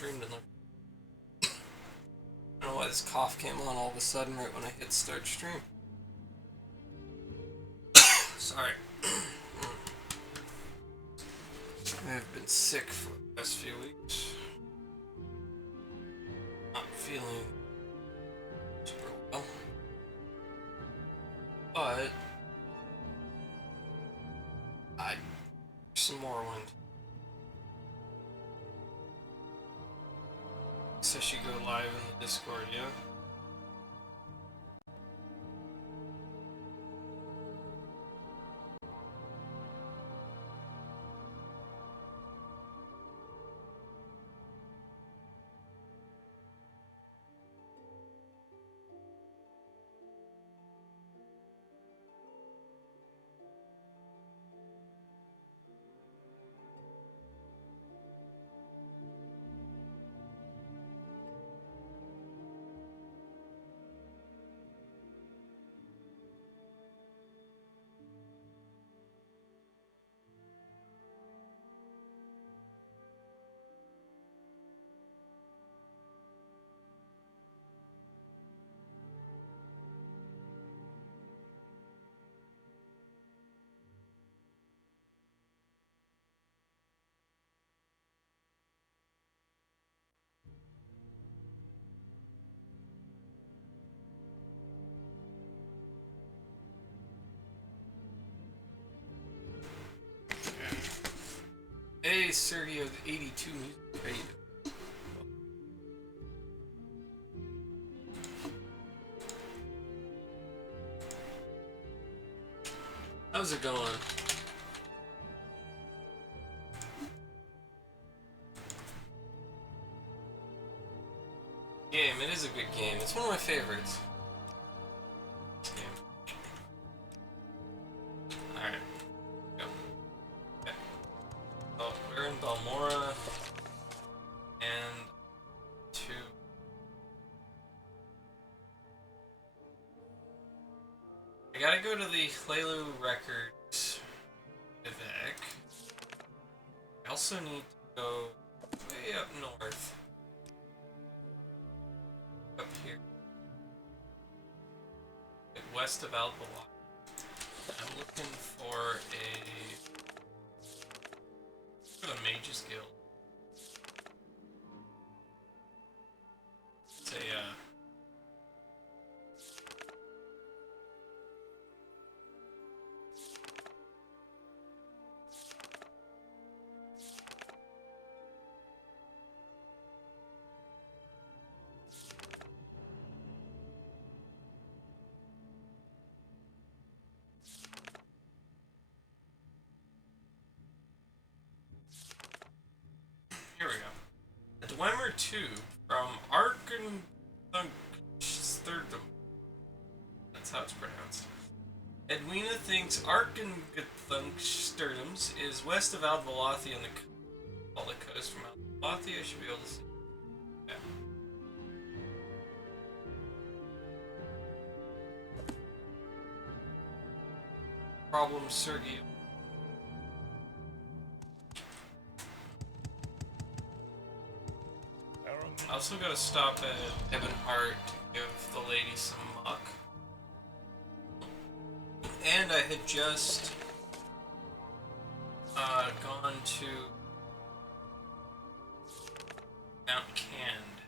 streamed in like... I don't know why this cough came on all of a sudden right when I hit start stream. Sorry. I've been sick for the past few weeks. Not feeling super well. But I some Morrowind. So I should go live in the Discord, yeah? Hey, Sergio 82 music. How you doing? How's it going? Game, it is a good game. It's one of my favorites. Alright. Go. Okay. So, we're in Balmora. And... two. I gotta go to the Hlelu Records Vivek. I also need to go way up north. Up here. West of Alpala. I'm looking for a Mage's Guild. It's here we go. A Dwemer 2 from Arkenthunsterdum. That's how it's pronounced. Edwina thinks Arkenthunsterdums is west of Aldvalathi on the coast from Aldvalathi. I should be able to see. Yeah. Problem, Sergio. I also gotta stop at Ebonheart to give the lady some muck. And I had just gone to Mount Cand.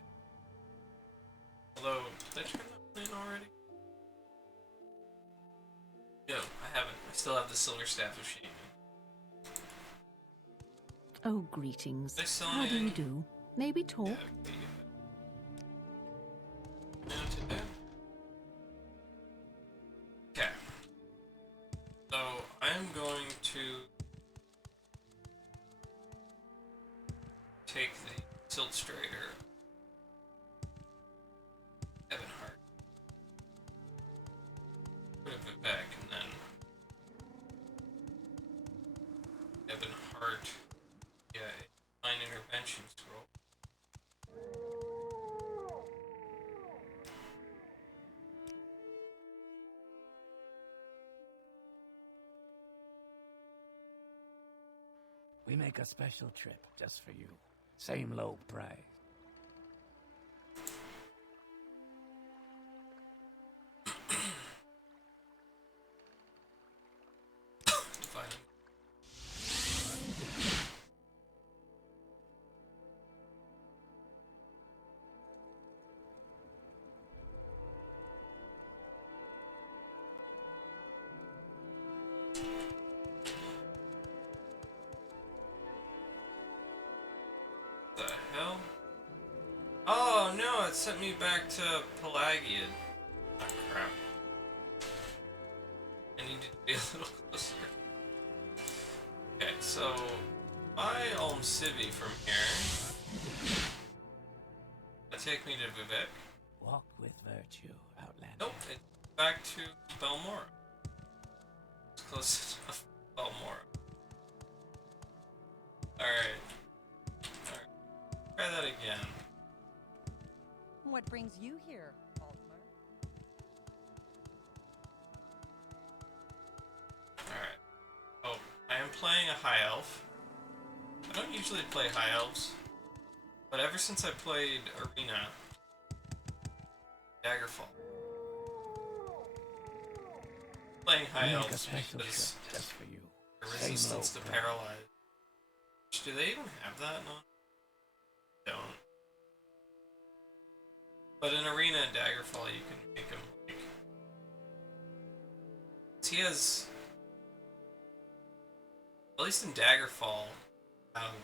Although, did I turn that one in already? No, I haven't. I still have the Silver Staff of Shaman. Oh, greetings. How do you do? Maybe talk? Yeah, today. Okay. So I'm going to take the Silt Strider, Ebonheart, put it back, and then Ebonheart, yeah, Divine Intervention scroll. We make a special trip just for you. Same low price. it sent me back to Pelagian. Oh, crap. I need to be a little closer. Okay, so by Ulm Civi from here. That take me to Vivek. Walk with virtue, Outlander. Nope, it's back to Belmora. It's close enough to Belmora. Alright. Try that again. What brings you here, Altmer? Alright. Oh, I am playing a High Elf. I don't usually play High Elves, but ever since I played Arena, Daggerfall. Playing High Elves because just for you. the resistance to paralyze. Do they even have that? No. Don't. But in Arena and Daggerfall, you can make him like. He has. At least in Daggerfall, have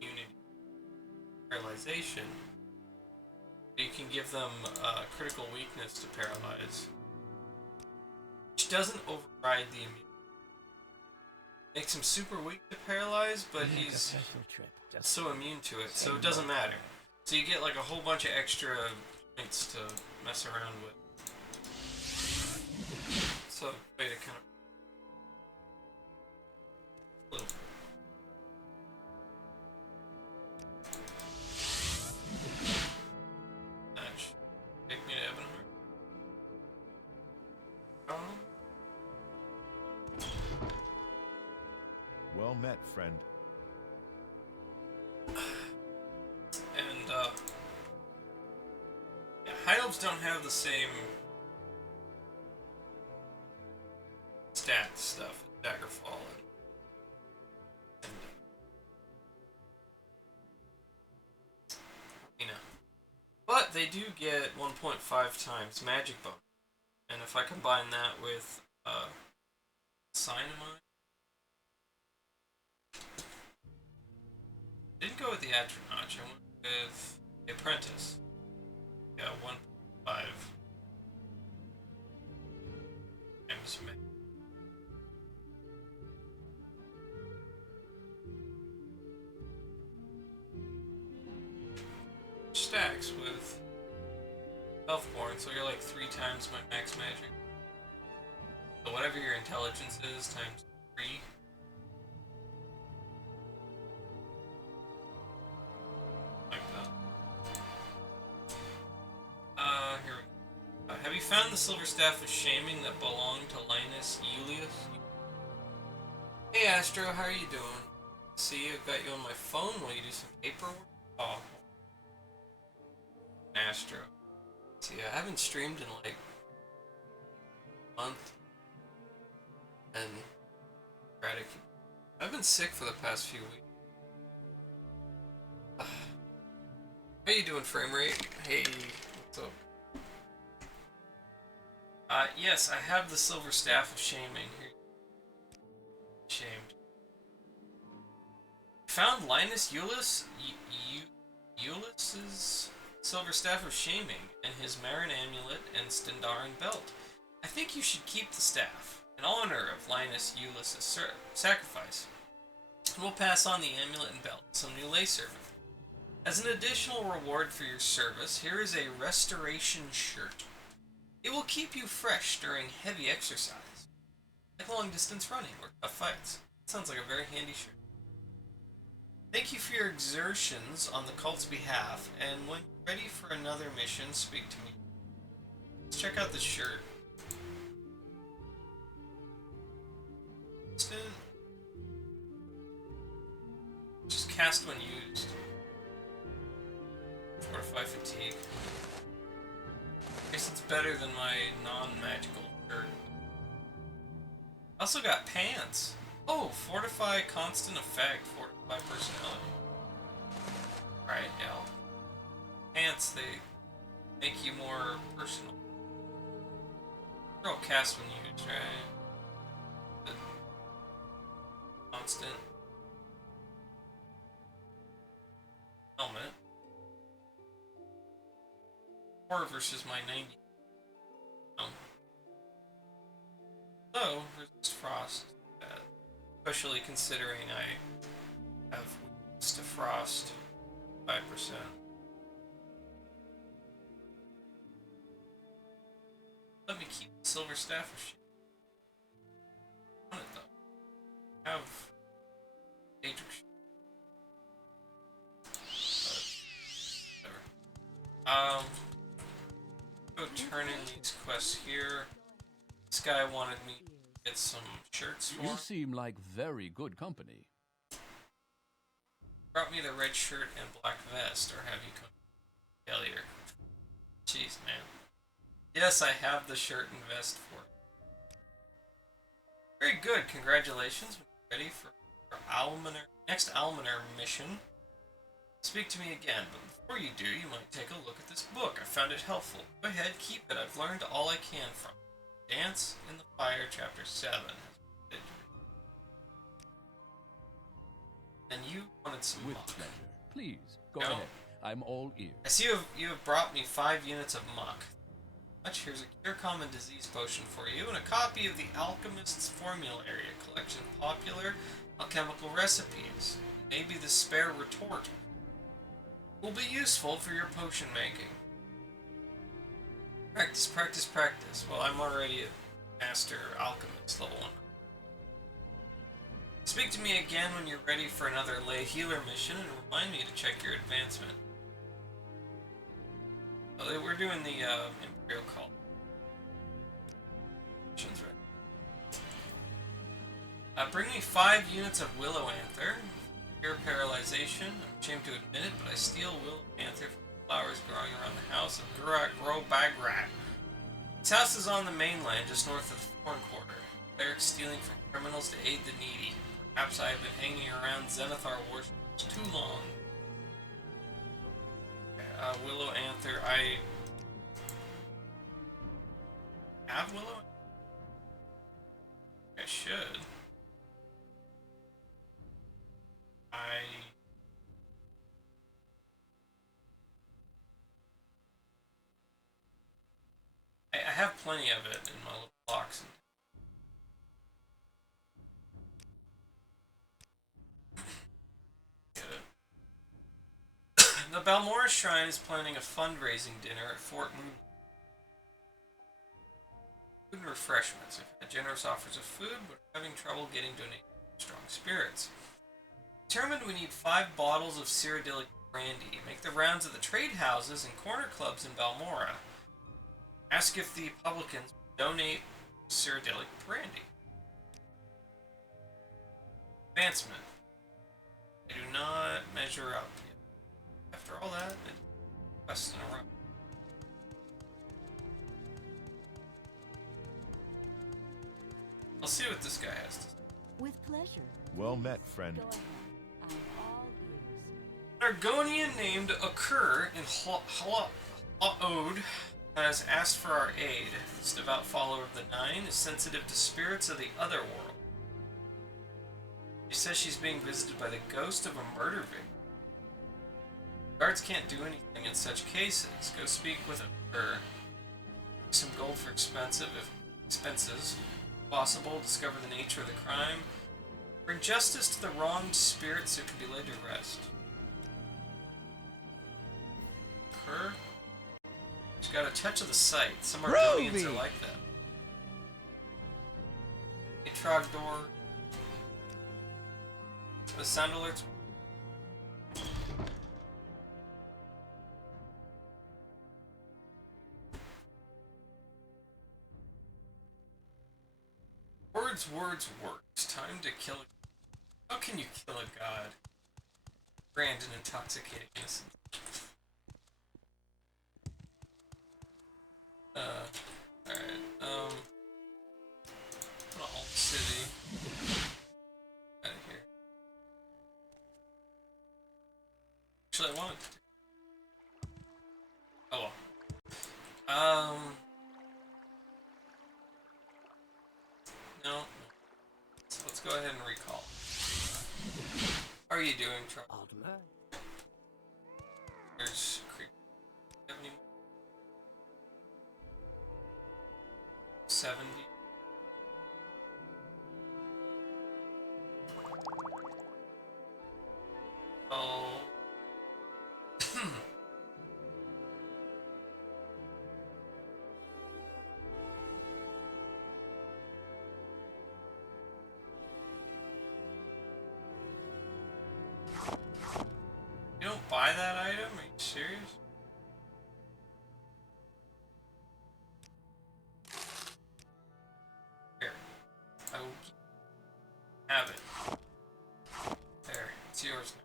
immunity, paralyzation. You can give them critical weakness to paralyze, which doesn't override the immunity. Makes him super weak to paralyze, but he's so immune to it, so it doesn't matter. So you get like a whole bunch of extra points to mess around with. So way to kind of little. Take me to Ebonheart. Well met, friend. And yeah, High Elves don't have the same stat stuff as Daggerfall and but they do get 1.5 times magic bonus, and if I combine that with Cynamite, didn't go with the Atronach, I went with the Apprentice. Yeah, 1.5 times magic. Stacks with Elfborn, so you're like 3 times my max magic. So whatever your intelligence is, times 3. Like that. Here we go. Have you found the Silver Staff of Shaming that belonged to Linus Julius? Hey Astro, how are you doing? See, I've got you on my phone while you do some paperwork. Oh. Astro. See, I haven't streamed in like a month, and I've been sick for the past few weeks. How you doing, frame rate? Hey, what's up? Yes, I have the Silver Staff of Shaming here. Shamed. Found Linus Julius? Julius's Silver Staff of Shaming, and his Marin Amulet and Stendarin Belt. I think you should keep the staff, in honor of Linus Julius' sacrifice. And we'll pass on the amulet and belt to some new lay servant. As an additional reward for your service, here is a restoration shirt. It will keep you fresh during heavy exercise, like long distance running or tough fights. It sounds like a very handy shirt. Thank you for your exertions on the cult's behalf, and when you're ready for another mission, speak to me. Let's check out this shirt. Just cast when used. Fortify fatigue. I guess it's better than my non-magical shirt. I also got pants. Oh, fortify constant effect, fortify personality. Alright, yeah. Pants, they make you more personal. They're all cast when used, right? The constant. Helmet. 4 versus my 90. So, resist frost. Especially considering I have weakness to frost 5%. Let me keep the silver staff of shit. I want it though. I have Daedric. Whatever. Go turn in these quests here. This guy wanted me to get some shirts for You him. seem like very good company. Brought me the red shirt and black vest, or have you come failure? Jeez, man. Yes, I have the shirt and vest for it. Very good, congratulations. Ready for our next Almaner mission. Speak to me again, but before you do, you might take a look at this book. I found it helpful. Go ahead, keep it. I've learned all I can from it. Dance in the Fire, Chapter 7. And you wanted some With muck. pleasure. Please, go No. ahead. I'm all ears. I see you have brought me 5 units of muck. Here's a cure common disease potion for you, and a copy of the Alchemist's Formulary, a collection of popular alchemical recipes. Maybe the spare retort will be useful for your potion making. Practice, practice, practice. Well, I'm already a master alchemist, level 1. Speak to me again when you're ready for another lay healer mission, and remind me to check your advancement. Oh, we're doing the Imperial Call. Missions, right? Bring me 5 units of Willow Anther. Pure paralyzation. I'm ashamed to admit it, but I steal Willow Anther from the flowers growing around the house of Grow Bagrat. This house is on the mainland, just north of the Thorn Quarter. Clerics stealing from criminals to aid the needy. Perhaps I have been hanging around Zenithar worshippers too long. Willow Anther, I have Willow Anther? I should. I have plenty of it in my little box. Get it. The Balmora Shrine is planning a fundraising dinner at Fort Moon. Food and refreshments. I've had generous offers of food, but having trouble getting donations from strong spirits. Determined we need 5 bottles of Cyrodiilic brandy. Make the rounds of the trade houses and corner clubs in Balmora. Ask if the publicans donate Cyrodiilic brandy. Advancement. I do not measure up yet. After all that, quests in a row. I'll see what this guy has to say. With pleasure. Well met, friend. Go ahead. I'm all ears. An Argonian named Okur in Hlaod has asked for our aid. This devout follower of the Nine is sensitive to spirits of the other world. She says she's being visited by the ghost of a murder victim. Guards can't do anything in such cases. Go speak with Okur. Some gold for expenses. If possible, discover the nature of the crime. Bring justice to the wronged spirits who can be laid to rest. Okur? She's got a touch of the sight. Some Argonians are like that. Hey, Trogdor. The sound alerts. Words. Time to kill a... How can you kill a god? Brand an intoxicating innocent. Alright, Alt City. Out of here. Actually, I wanted to... Oh well. No. So let's go ahead and recall. How are you doing, Trump? Aldmer? There's Creep. Do you have any 70. Oh. You don't buy that item? Are you serious? Here. I will have it. There. It's yours now.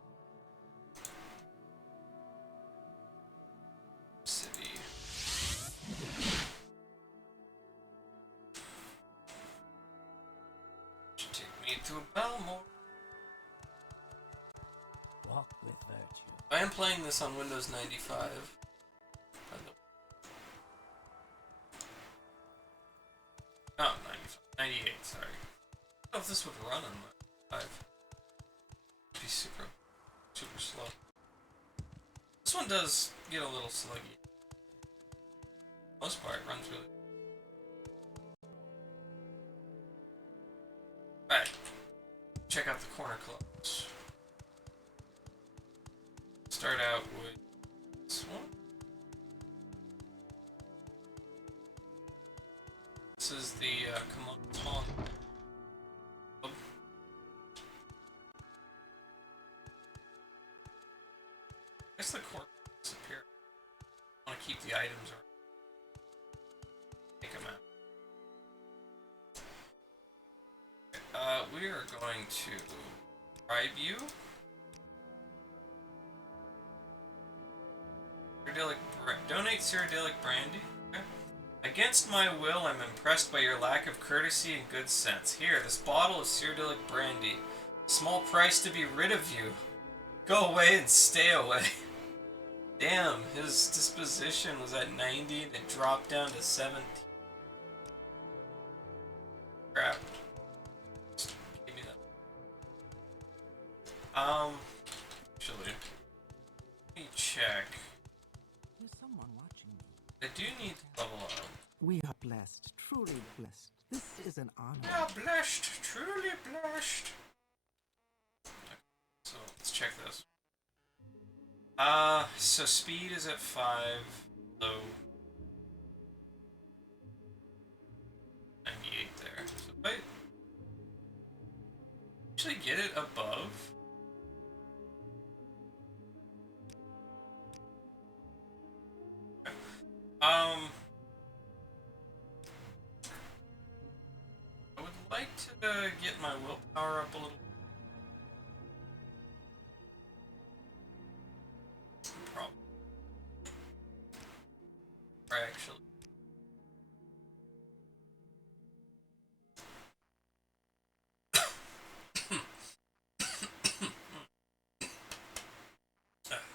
City. Should take me to Belmore. Walk with virtue. I am playing this on Windows 95. By the way. Oh, 95. 98, sorry. I don't know if this would run on my 5. It'd be super slow. This one does get a little sluggy. For the most part, it runs really. Alright. Check out the corner clubs. Start out with this one. This is the Commandant Club. I guess the core disappear. I want to keep the items or take them out. We are going to bribe you. Donate Cyrodiilic brandy. Okay. Against my will, I'm impressed by your lack of courtesy and good sense. Here, this bottle of Cyrodiilic brandy. Small price to be rid of you. Go away and stay away. Damn, his disposition was at 90 and it dropped down to 70. Crap. Give me that. Actually, let me check. There's someone watching me. I do need to level up. We are blessed, truly blessed. This is an honor. We are blessed, truly blessed. Okay, so let's check this. So speed is at 5, low 98 there. So if I actually get it above. Okay. I would like to get my willpower up a little. Problem. Or actually.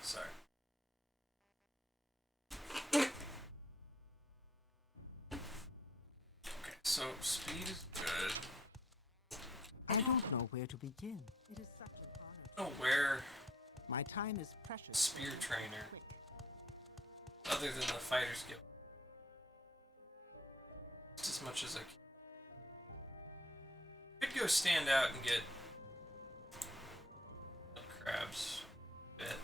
Sorry. Okay, so speed is good. I don't know where to begin. It is such an honor. I don't know where My time is precious. spear trainer, Quick. other than the Fighter's Guild. Just as much as I can. Could go stand out and get crabs a bit.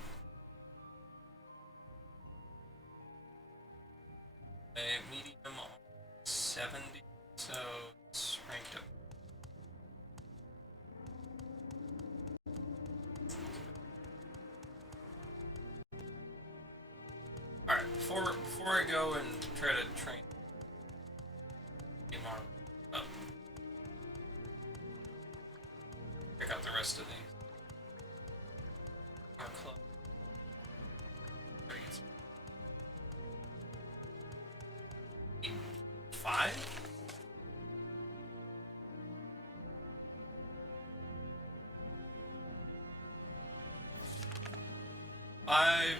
A medium 70, so it's ranked up. Alright, before I go and try to train Morrowind up, check out the rest of these. Our club. There you go. 5?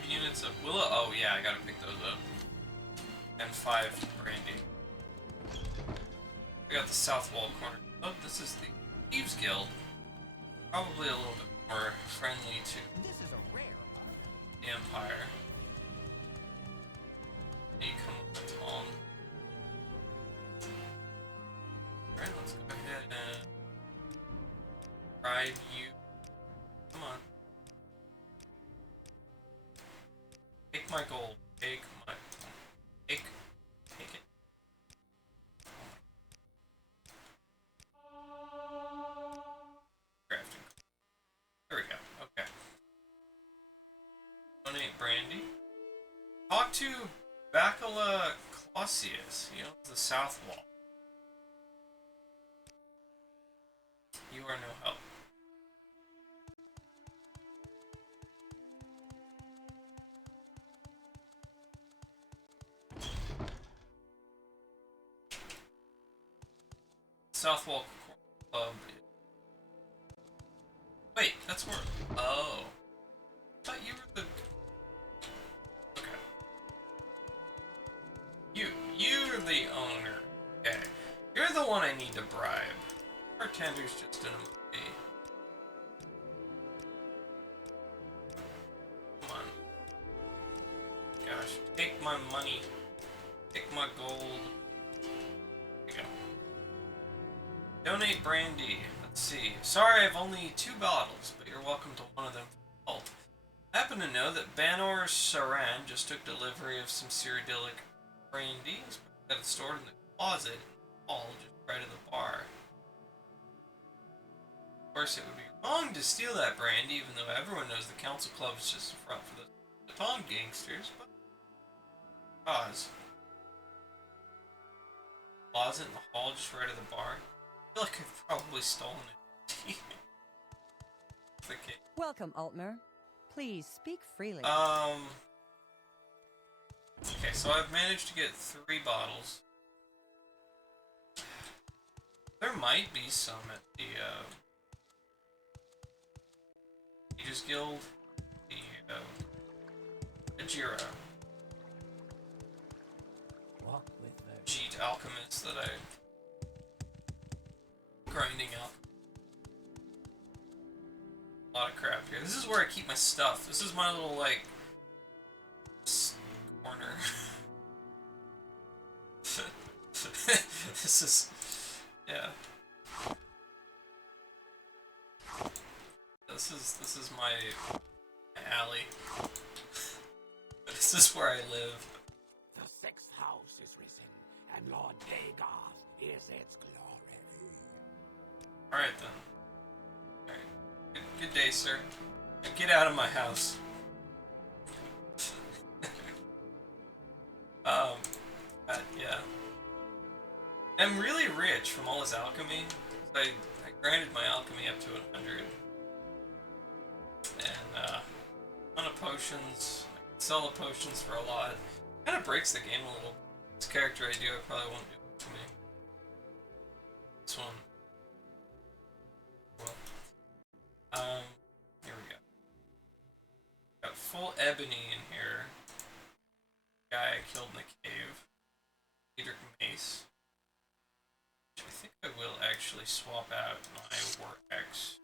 Units of Willow. Oh yeah, I gotta pick those up. And 5 brandy. I got the South Wall corner. Oh, this is the Thieves Guild. Probably a little bit more friendly to This is a rare. the Empire. You come with the Tom. let's go ahead and bribe you. Come on. Take my gold. Take my take it. Crafting. There we go. Okay. Donate brandy. Talk to Bacala Clausius. He owns the south wall. You are no help. Southwall Club. Wait, that's where. Oh. I thought you were the. Okay. You're the owner. Okay. You're the one I need to bribe. Bartender's just an employee. Come on. Gosh, take my money. Take my gold. There you go. Donate brandy. Let's see. Sorry, I've only 2 bottles, but you're welcome to one of them for the vault. I happen to know that Banor Saran just took delivery of some Cyrodiilic brandy. He's got it stored in the closet in the hall just right of the bar. Of course, it would be wrong to steal that brandy, even though everyone knows the Council Club is just a front for the Baton gangsters, but cause. Closet in the hall just right of the bar. I feel like I've probably stolen it. Okay. Welcome, Altmer. Please speak freely. Okay, so I've managed to get 3 bottles. There might be some at the, Mages Guild, the Ajira. Walk with the Cheat alchemist that I grinding up. A lot of crap here. This is where I keep my stuff. This is my little, like, corner. This is, yeah. This is my alley. This is where I live. The 6th house is risen, and Lord Dagoth is its glory. Alright then. Alright. Good day, sir. Get out of my house. Yeah. I'm really rich from all this alchemy. I granted my alchemy up to 100. And, ton of potions. I can sell the potions for a lot. Kind of breaks the game a little. This character I do, I probably won't do it for me. This one. Well. Here we go. Got full ebony in here. Guy I killed in the cave. Peter Mace. Which I think I will actually swap out my War X.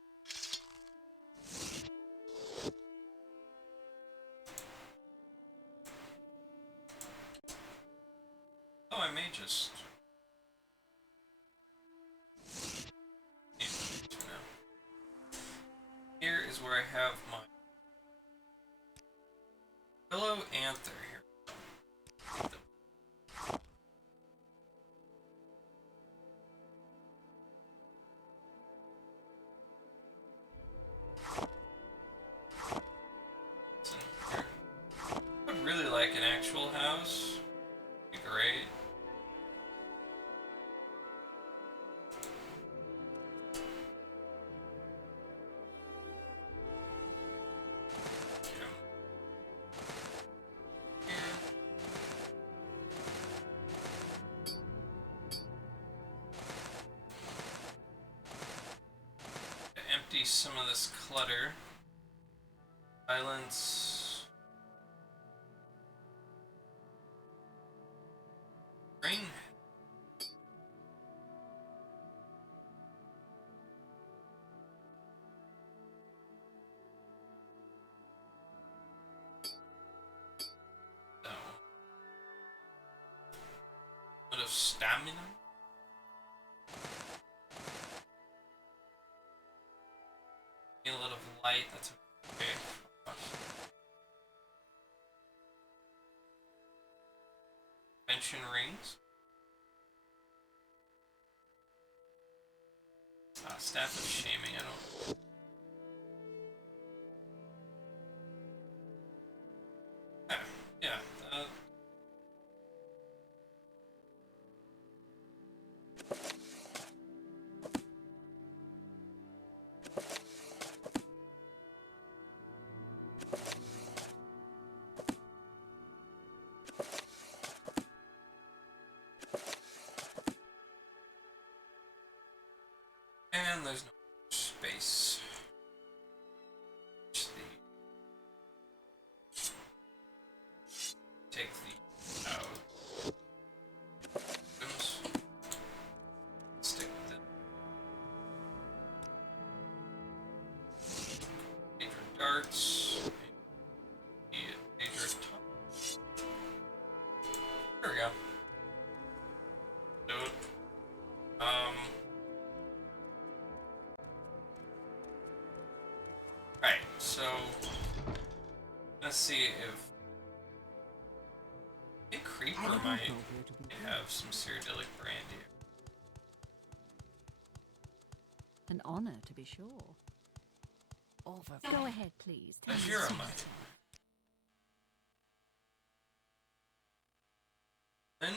Oh, I may just. Here is where I have my Willow Anther here. I would really like an actual house. Be great. Empty some of this clutter. Silence. Green. So. Bit of stamina. light. That's okay. Mention rings. Staff of shaming. I don't. Yeah. And there's no space. Take the out. Stick with it. Major darts. Major top. There we go. Do it. Right, so let's see if Creeper I don't might know where to begin. have some Cyrodiilic brandy. An honor, to be sure. Go ahead, please. Tell me Azura something. might. Then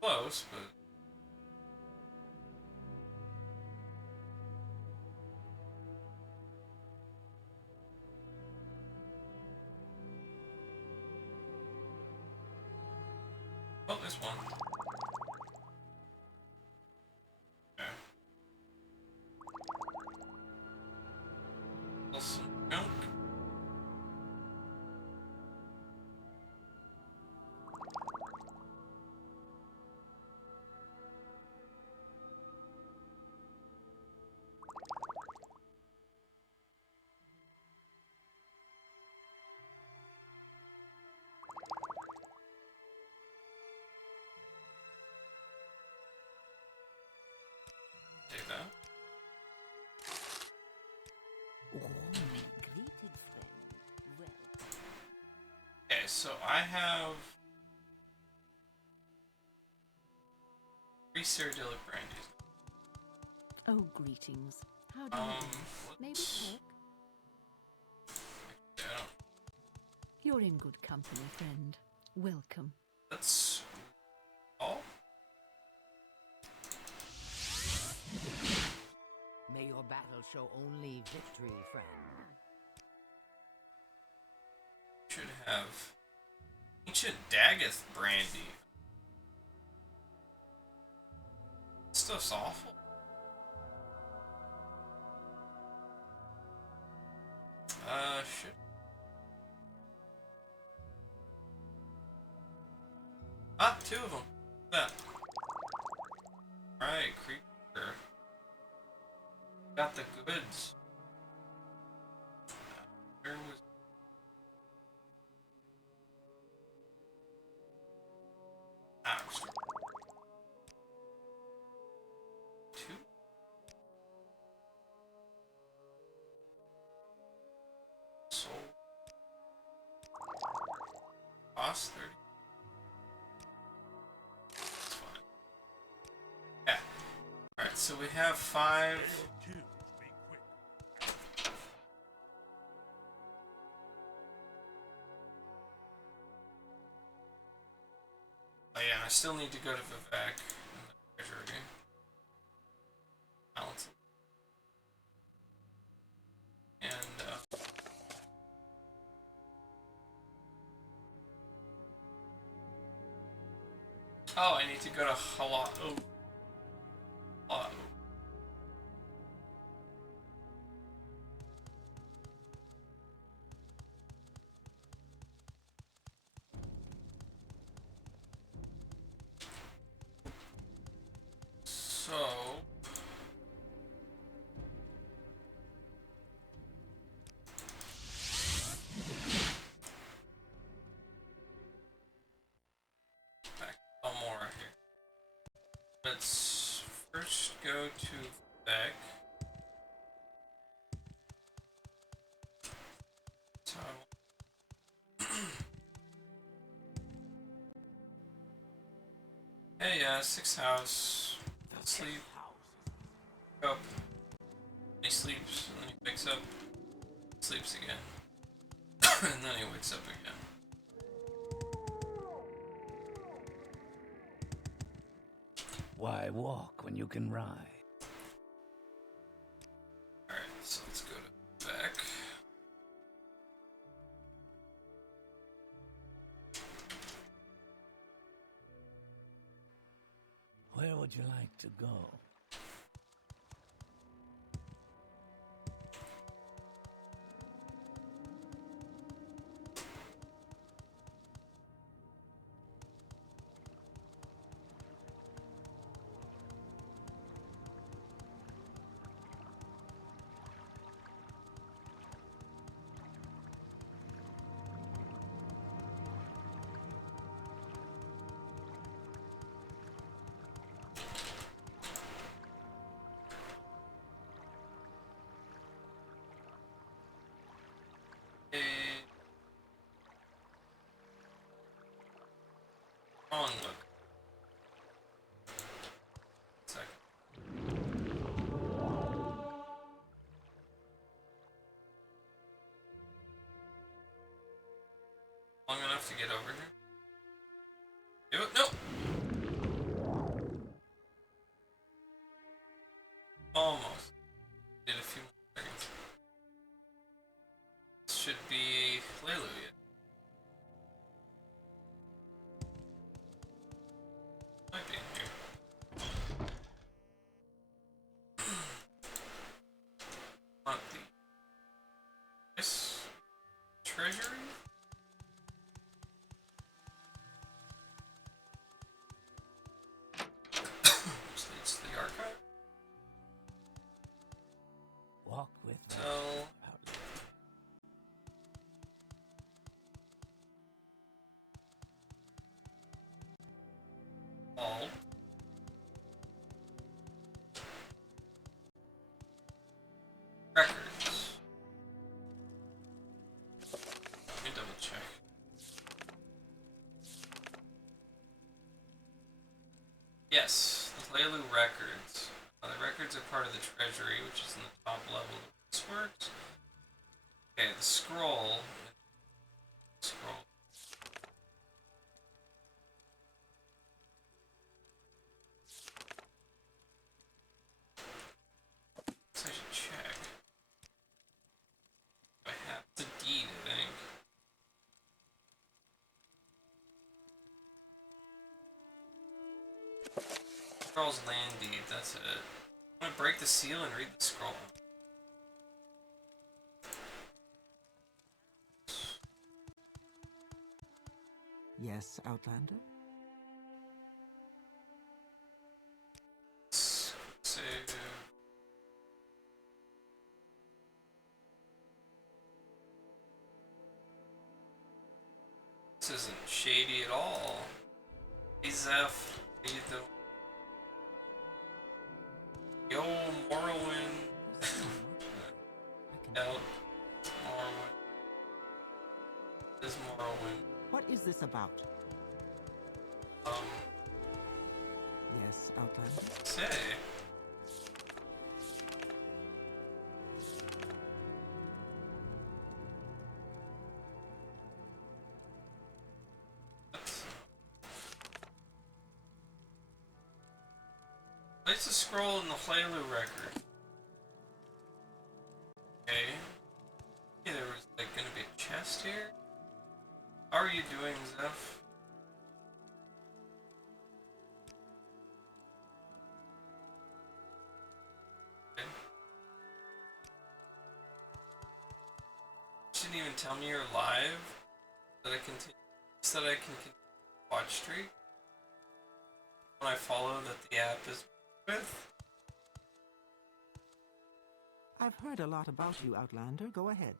close, but oh, there's one. Okay. Some junk. Take that. Oh, my greeted friend. Well, Okay, so I have 3 Cyrodiilic brandies. oh, greetings. How do you do? Maybe Let's- talk? yeah, You're in good company, friend. Welcome. let's all. May your battle show only victory, friend. Should have ancient Daggeth brandy. Stuff's awful. Shit. Ah, 2 of them. That. Right, creeper. Got the goods. Where was? Ah, restore. 2. Soul. Cost 30. That's fine. Yeah. Alright, so we have 5. Oh yeah, I still need to go to Vivek in the treasury. Balance. And, oh, I need to go to Hala. Oh. Hala. So. Back. Oh, more right here. Let's first go to back. So. Hey, sixth house. He'll sleep. Up. He sleeps, and then he wakes up. Sleeps again. And then he wakes up again. Why walk when you can ride? Alright, so let's go to back. Where would you like to go? Wrong look. Second. Long enough to get over here? Do it? No! Almost. Did a few more seconds. This should be Hallelujah. Might be in here. Want the this treasury? Which leads to the archive. Walk with me. So all. Records. Let me double check. Yes, the Hlailu records. The records are part of the treasury, which is in the top level of this works. Okay, the scroll. Scroll. So I should check. I have the deed, I think. Scroll's land deed, that's it. I'm gonna break the seal and read the scroll. Yes, Outlander? Save. This isn't shady at all. Hey Zeph, how you doing? Yo, Morrowind. Out. Morrowind. This is Morrowind. What is this about? Yes, Outlander? Say. Place the scroll in the Hlailu record. Okay. Yeah, there was like gonna be a chest here. How are you doing, Zeph? Okay. Shouldn't even tell me you're live. That I continue. So that I can continue to watch streak. When I follow that the app is with. I've heard a lot about you, Outlander. Go ahead.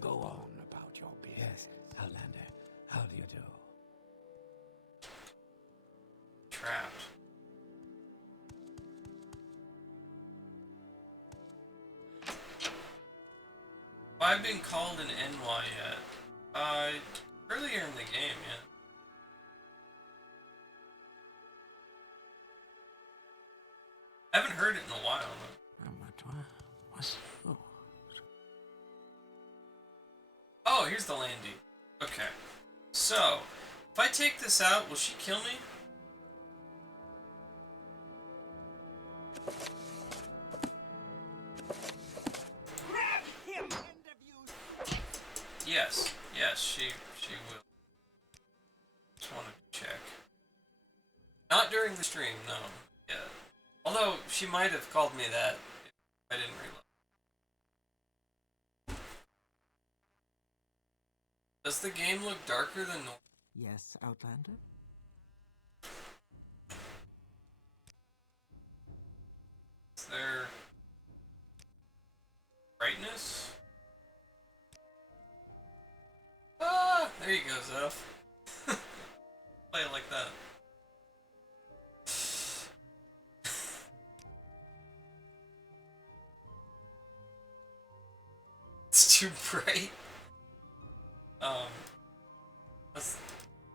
Go on about your business. Yes, Outlander. I been called an NY yet? Earlier in the game, yeah. I haven't heard it in a while, though. Oh, here's the landy. Okay. So, if I take this out, will she kill me? Yes. Yes, she will. Just wanted to check. Not during the stream, no. Yeah. Although, she might have called me that if I didn't realize. Does the game look darker than normal? Yes, Outlander? Is there brightness? Ah! There you go, Zeph. Play it like that. It's too bright. That's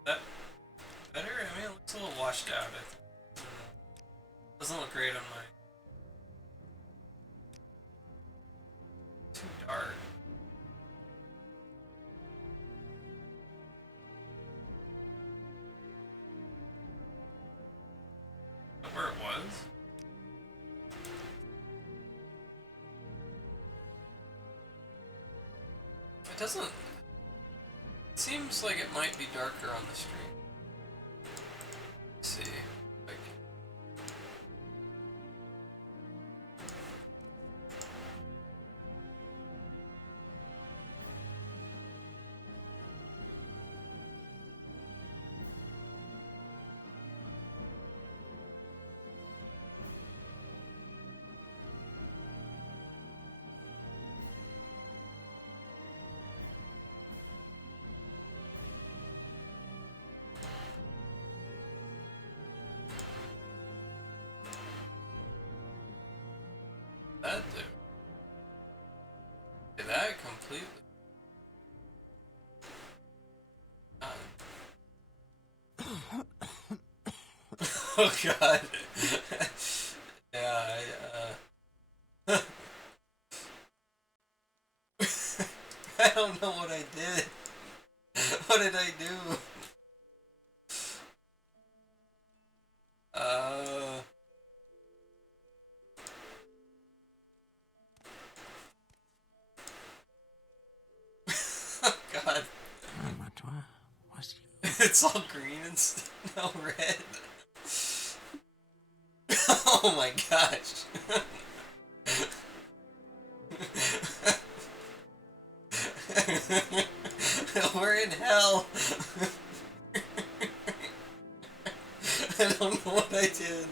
that better? I mean, it looks a little washed out, I think. Doesn't look great on my... Too dark. Is that where it was? It doesn't... It seems like it might be darker on the stream. Let's see. Like... That do? Did that completely? Oh god. Yeah, I don't know what I did. What did I do? Oh god. It's all green and no red. Oh my gosh. We're in hell. I don't know what I did.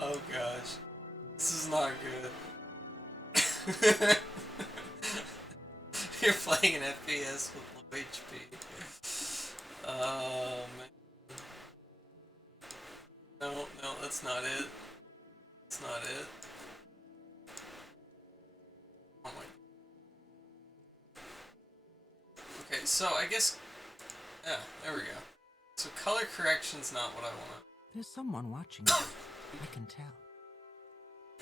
Oh gosh. This is not good. You're playing an FPS with low HP. No, that's not it. That's not it. Oh my. Okay, so I guess... Yeah, there we go. So color correction's not what I want. There's someone watching us. I can tell.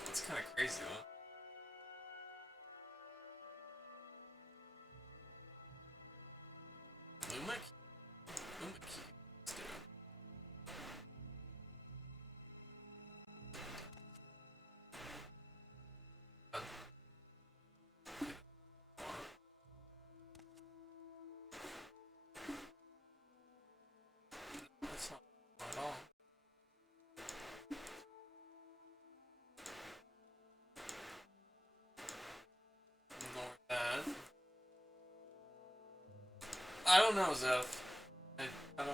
That's kind of crazy, though. Luma key. Let's do it. That's not at all. Ignore that. I don't know, Zeph. I don't...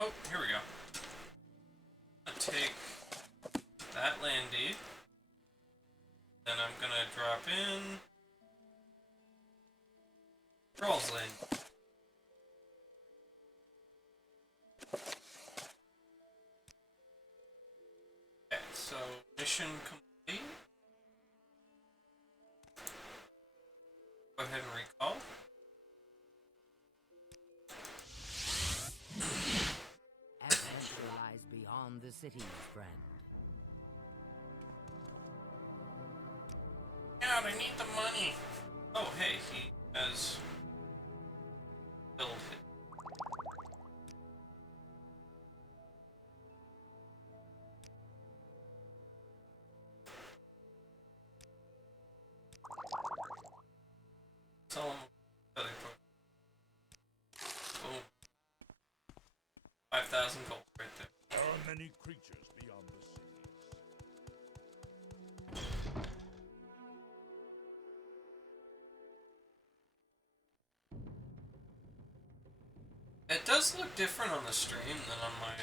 Oh, here we go. I take that land deed. Then I'm gonna drop in Scrolls Land. Okay, so mission complete. Go ahead and recall. Adventure lies beyond the cities, friend. Yeah, I need the money. Oh, hey, he has built it. Tell him other book. Boom. 5,000 gold right there. There are many creatures beyond the cities. It does look different on the stream than on my.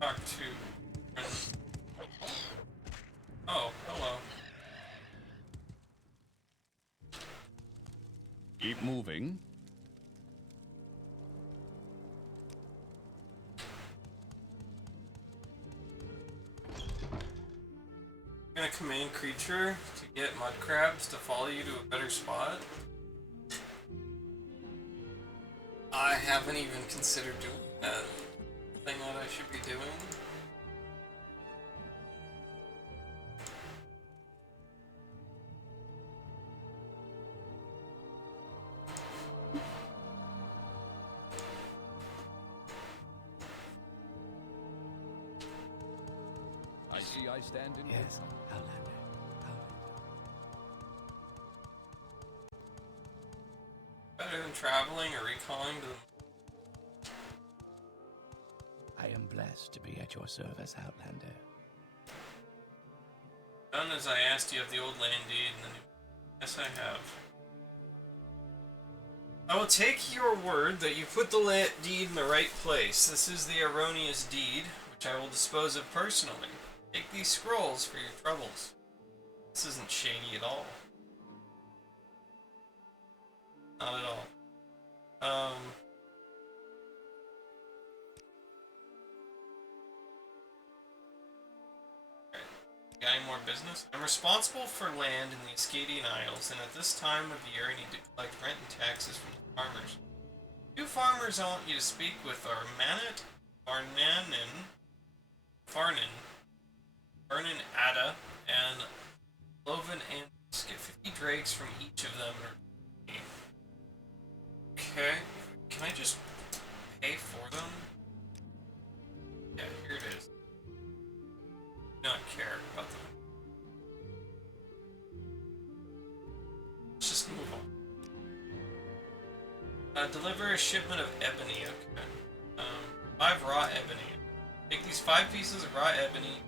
Talk to. Oh, hello. Keep moving. I'm gonna command creature to get mud crabs to follow you to a better spot. I haven't even considered doing that thing that I should be doing. I see I stand in. Yes, Outlander. Better than traveling or recalling to the. I am blessed to be at your service, Outlander. Done as I asked. You have the old land deed and the new. Yes, I have. I will take your word that you put the land deed in the right place. This is the erroneous deed, which I will dispose of personally. Take these scrolls for your troubles. This isn't shady at all. Not at all. Got any more business? I'm responsible for land in the Ascadian Isles, and at this time of year I need to collect rent and taxes from the farmers. Two farmers I want you to speak with are Manat, Farnan Ada, and Lovan and get 50 drakes from each of them. Okay, can I just pay for them? Yeah, here it is. Not care about them. Let's just move on. Deliver a shipment of ebony. Okay. 5 raw ebony. Take these 5 pieces of raw ebony,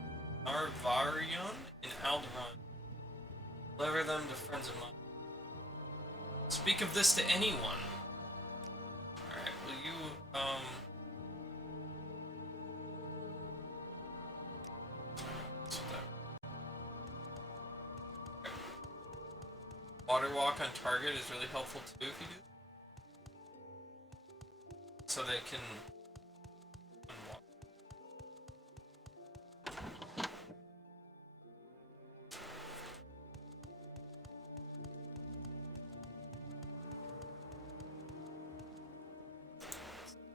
Narvarion in Alderaan. Deliver them to friends of mine. Speak of this to anyone. Alright, will you, Water walk on target is really helpful too if you do. So they can unwalk.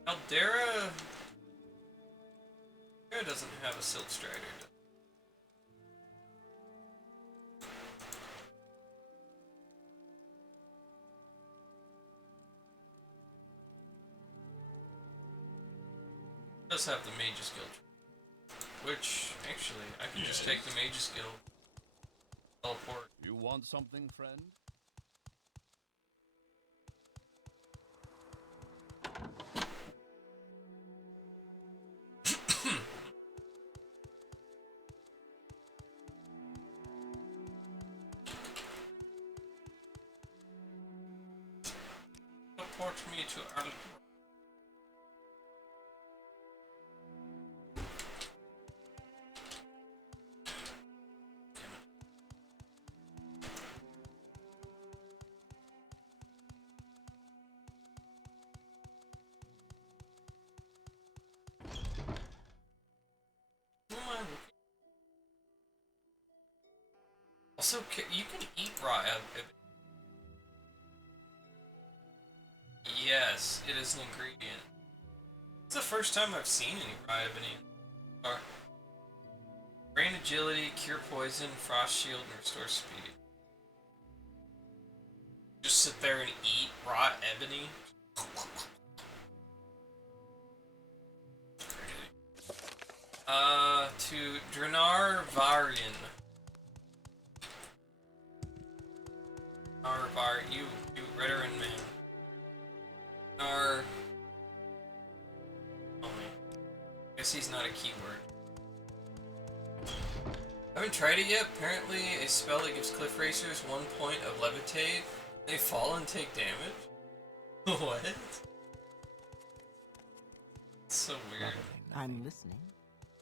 Aldera doesn't have a Silk Strider. Does have the Mage's Guild, which actually I can just take the Mage's Guild, teleport. You want something, friend? Teleport me to Al. Also, you can eat raw ebony. Yes, it is an ingredient. It's the first time I've seen any raw ebony. Gain agility, cure poison, frost shield, and restore speed. Just sit there and eat raw ebony. To Dranar Varian. You Ritteren man. Oh man. Guess he's not a keyword. I haven't tried it yet. Apparently, a spell that gives cliff racers 1 point of levitate. They fall and take damage? What? It's so weird. I'm listening.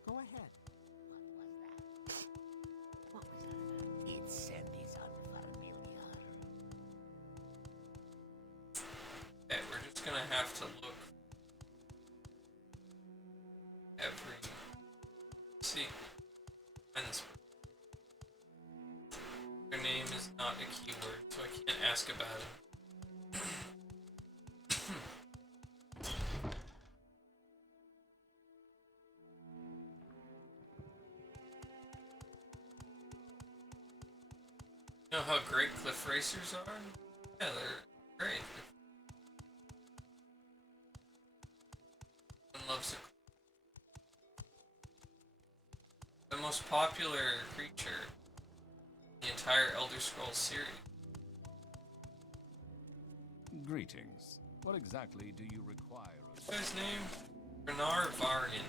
Go ahead. What was that about? Its scent is unfamiliar. Okay, we're just gonna have to look every. See, find this. Their name is not a keyword, so I can't ask about it. You know how great cliff racers are? Yeah, they're great. Everyone loves a the most popular creature in the entire Elder Scrolls series. Greetings. What exactly do you require of What's his name? Renar Varian.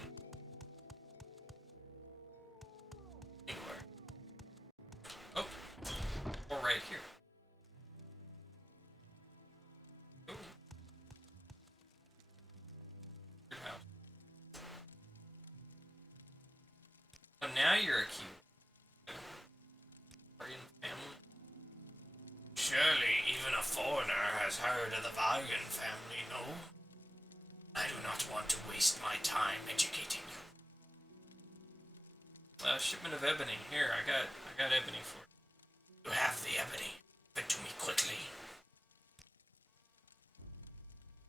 Anywhere. Oh. Or right here. Ooh. Good house. Oh, now you're a cute. Varian family. Surely even a foreigner has heard of the Varian family, no? I do not want to waste my time educating you. Shipment of ebony. Here, I got ebony for you. You have the ebony. Give it to me quickly.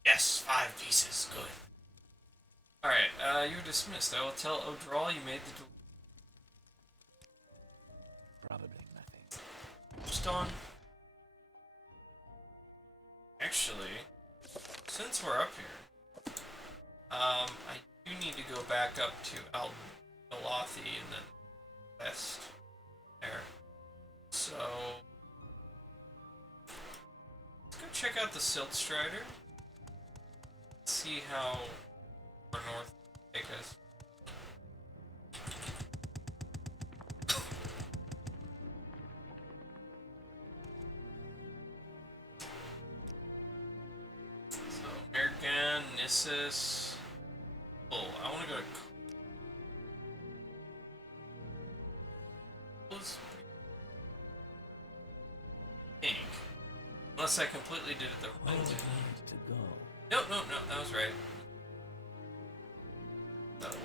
Yes, 5 pieces. Good. Alright, you're dismissed. I will tell Odral you made the duel. probably nothing? Just on. Actually, since we're up here, I do need to go back up to Al-Galathi and then west there. So, let's go check out the Silt Strider. See how far north take us. So, Mergan, Nissus. Oh, I want to go to. Pink. Unless I completely did it the wrong way. To go. No, that was right.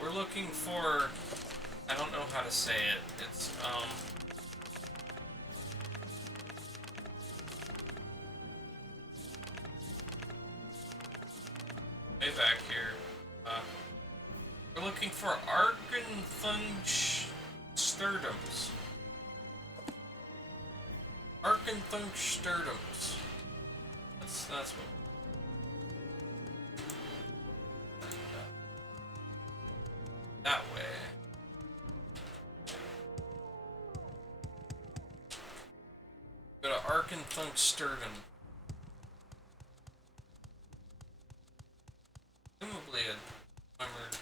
We're looking for. I don't know how to say it. It's, way back here. We're looking for Arkanthungsturdums. Arkanthungsturdums. That's what. That way. Go to Arkanthungsturdum. Presumably a armored.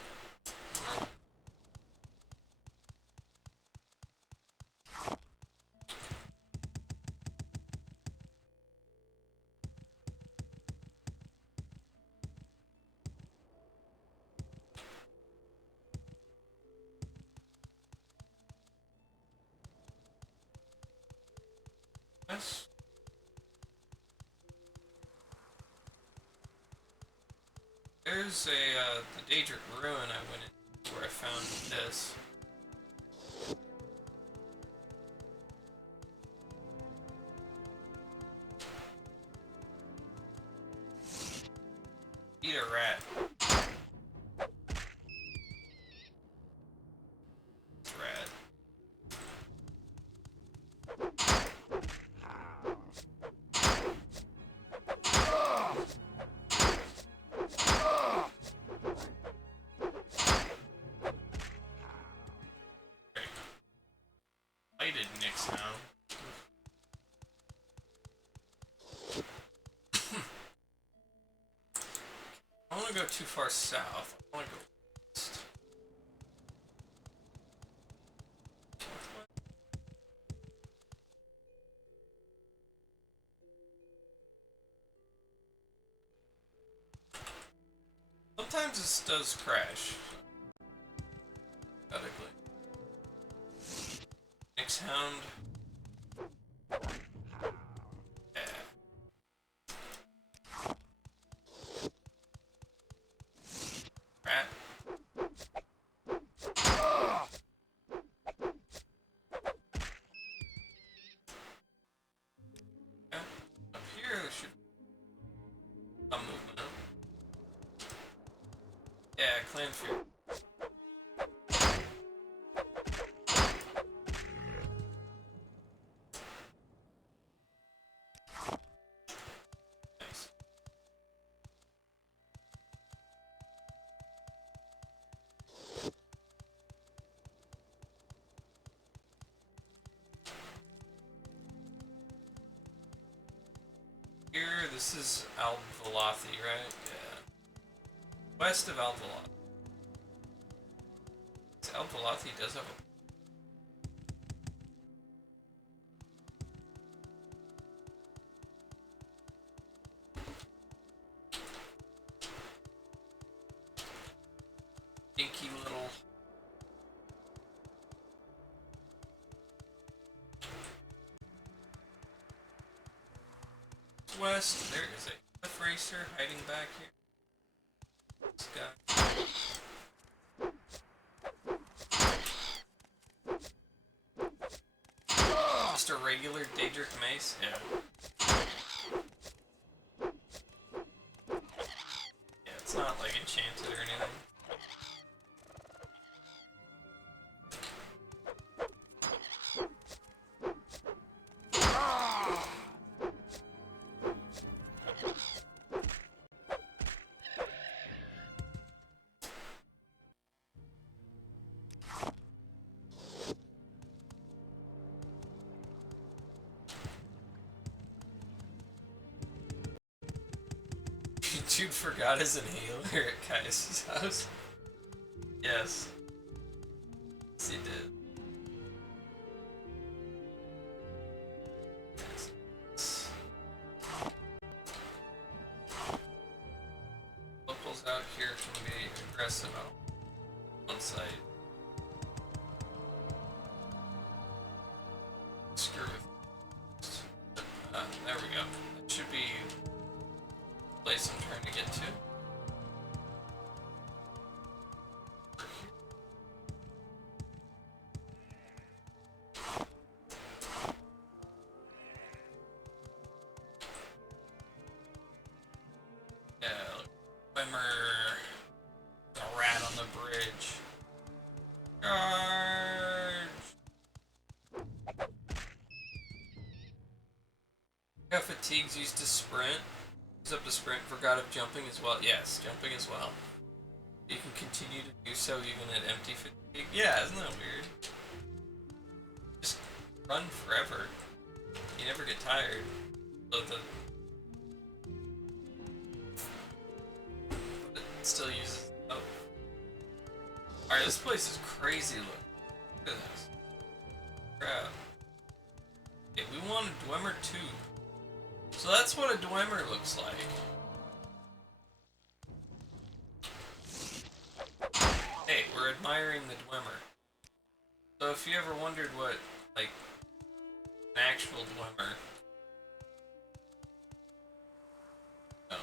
Yes. There's a, the Daedric Ruin I went in where I found this. Eat a rat. Rat. Lighted Nix now. I don't want to go too far south. I want to go west. Sometimes this does crash. Medically. Nix Hound. Yeah. Rat. Yeah. Up here there should be some movement up. Yeah, clan fear. Nice. Here, this is Al-Valathi, right? Yeah. West of Al-Valathi. Al-Valathi does have a... dinky little... West, there is a cliff racer hiding back here. This guy. Just a regular Daedric mace? Yeah. Yeah, it's not like enchanted or anything. Dude forgot his inhaler at Caius' house. Yes. Yes, he did. Yes. Locals out here can be aggressive on one side. Screw it. There we go. That should be the place I'm trying to get to. Yeah, Wimmer. The rat on the bridge. Charge! How fatigues used to sprint. Use up to sprint, forgot of jumping as well. Yes, jumping as well. You can continue to do so even at empty fatigue. Yeah, isn't that weird? Just run forever. You never get tired. But it still uses it up. Alright, this place is crazy look. Look at this. Crap. Okay, we want a Dwemer too. So that's what a Dwemer looks like. Hey, we're admiring the Dwemer. So if you ever wondered what, like, an actual Dwemer... No.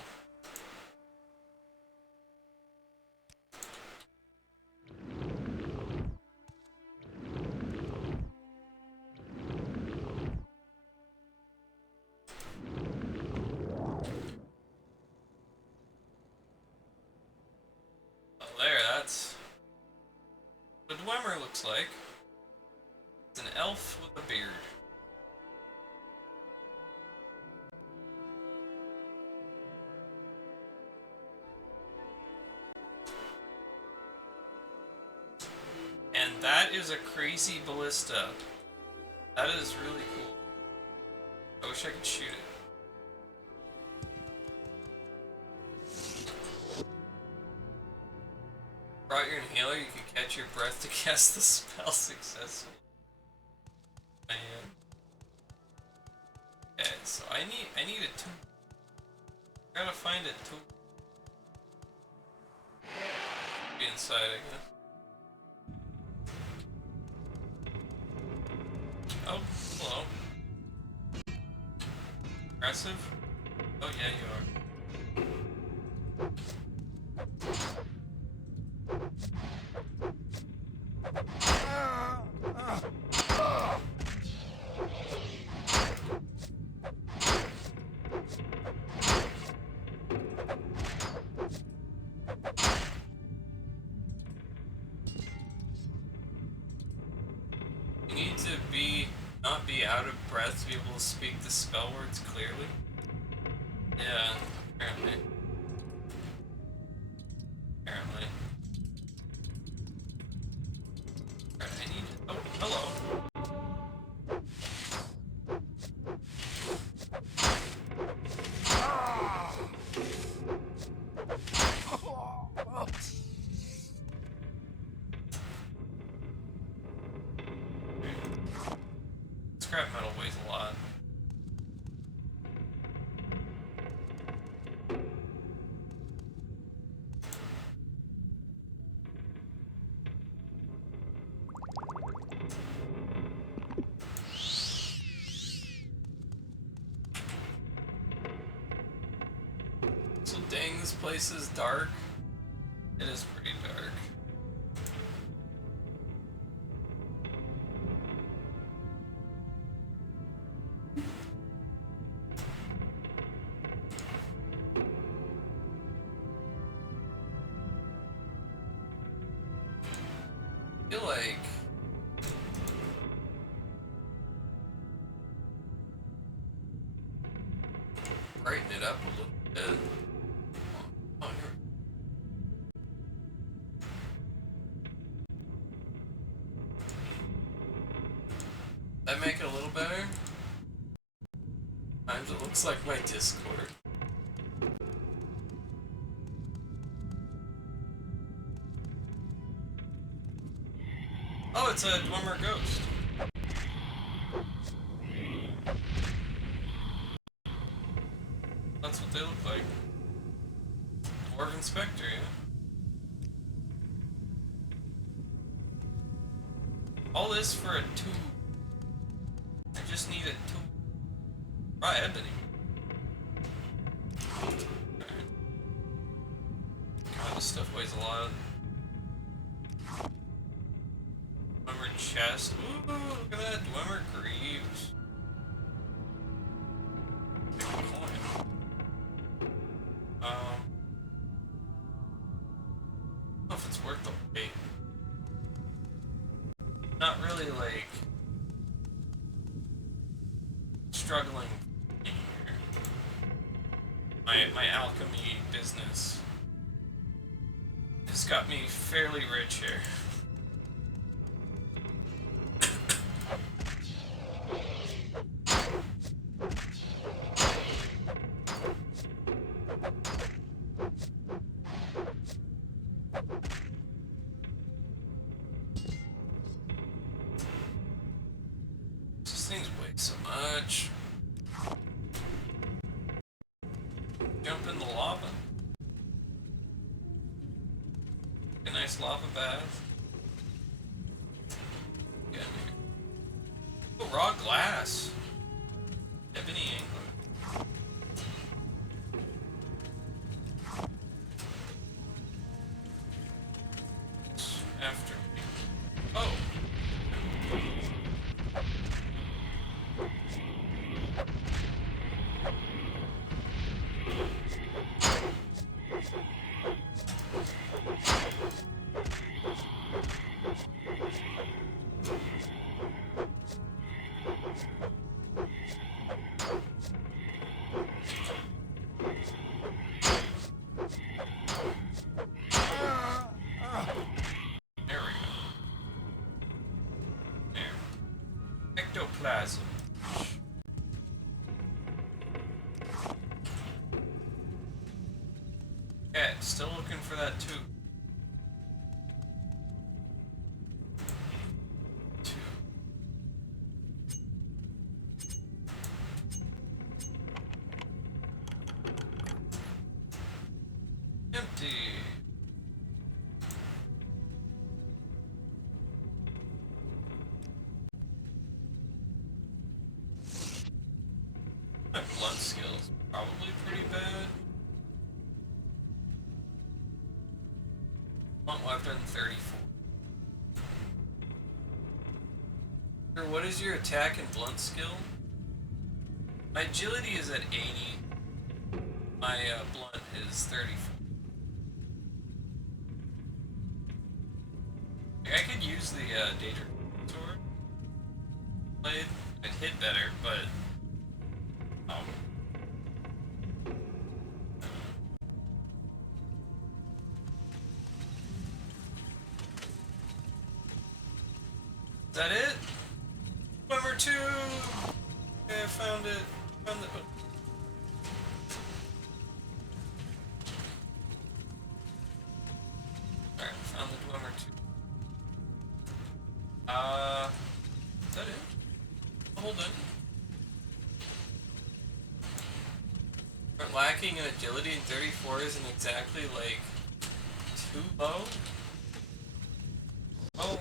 that's what a Dwemer looks like. It's an elf with a beard. And that is a crazy ballista. That is really cool. I wish I could shoot it. Brought your inhaler, you can catch your breath to cast the spell successfully. Man. Okay, so I need a tool. Gotta find a tool. Be inside, I guess. Oh, hello. Aggressive? Oh yeah, you are. You need to not be out of breath to be able to speak the spell words clearly. Yeah, apparently. Apparently. Alright, I need to... Oh, hello. Scrap metal weighs a lot. So dang, this place is dark. It is pretty dark. I feel like brighten it up a little bit. Oh, here. That make it a little better? Sometimes it looks like my Discord. Oh, it's a Dwemer ghost. That's what they look like. Dwarven Spectre, yeah. All this for a tube. I just need a tube. Right, ebony. Alright. God, this stuff weighs a lot. Dwemer chest. Ooh, look at that. Dwemer greaves. Big coin. I don't know if it's worth the wait. Not really like struggling here. My alchemy business has got me fairly rich here. This thing's way so much. Jump in the lava. A nice lava bath. Get in here. Oh, raw glass. Ebony angler. After me. Oh. passive. Okay, still looking for that too. Empty. My blunt skills probably pretty bad. Blunt weapon 34. Sir, what is your attack and blunt skill? My agility is at 80. My blunt is 34. I could use the Daedra sword blade. I'd hit better, but is that it? Number 2. Okay, I found it. Found the. Alright, found the Dwemer 2. Is that it? Hold on. We're lacking in agility, and 34 isn't exactly like too low. Oh.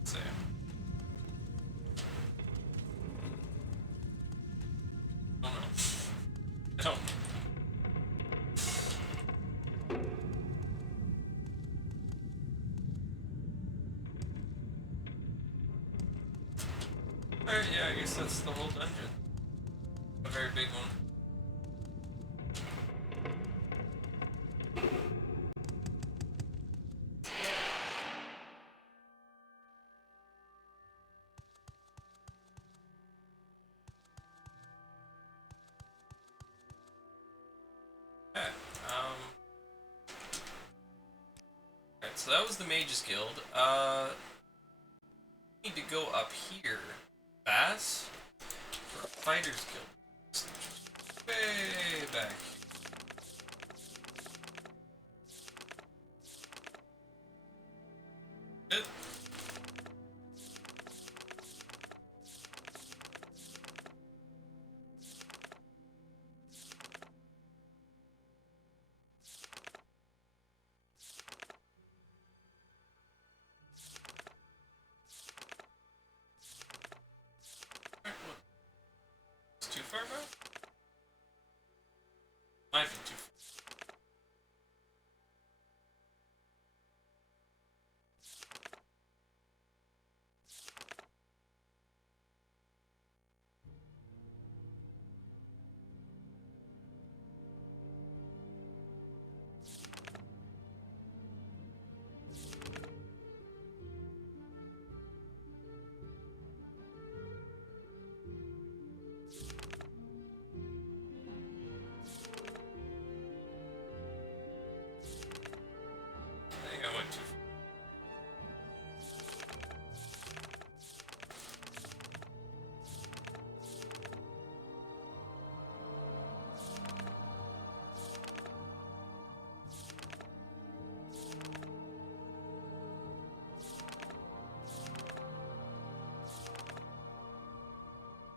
Let's see. I don't know. I don't know. Alright, yeah, I guess that's the whole dungeon. A very big one. Okay, alright, so that was the Mages Guild. Need to go up here. Bass? For Fighters Guild. Way back. Good. It's too far back? Might be too far. I think I went too far.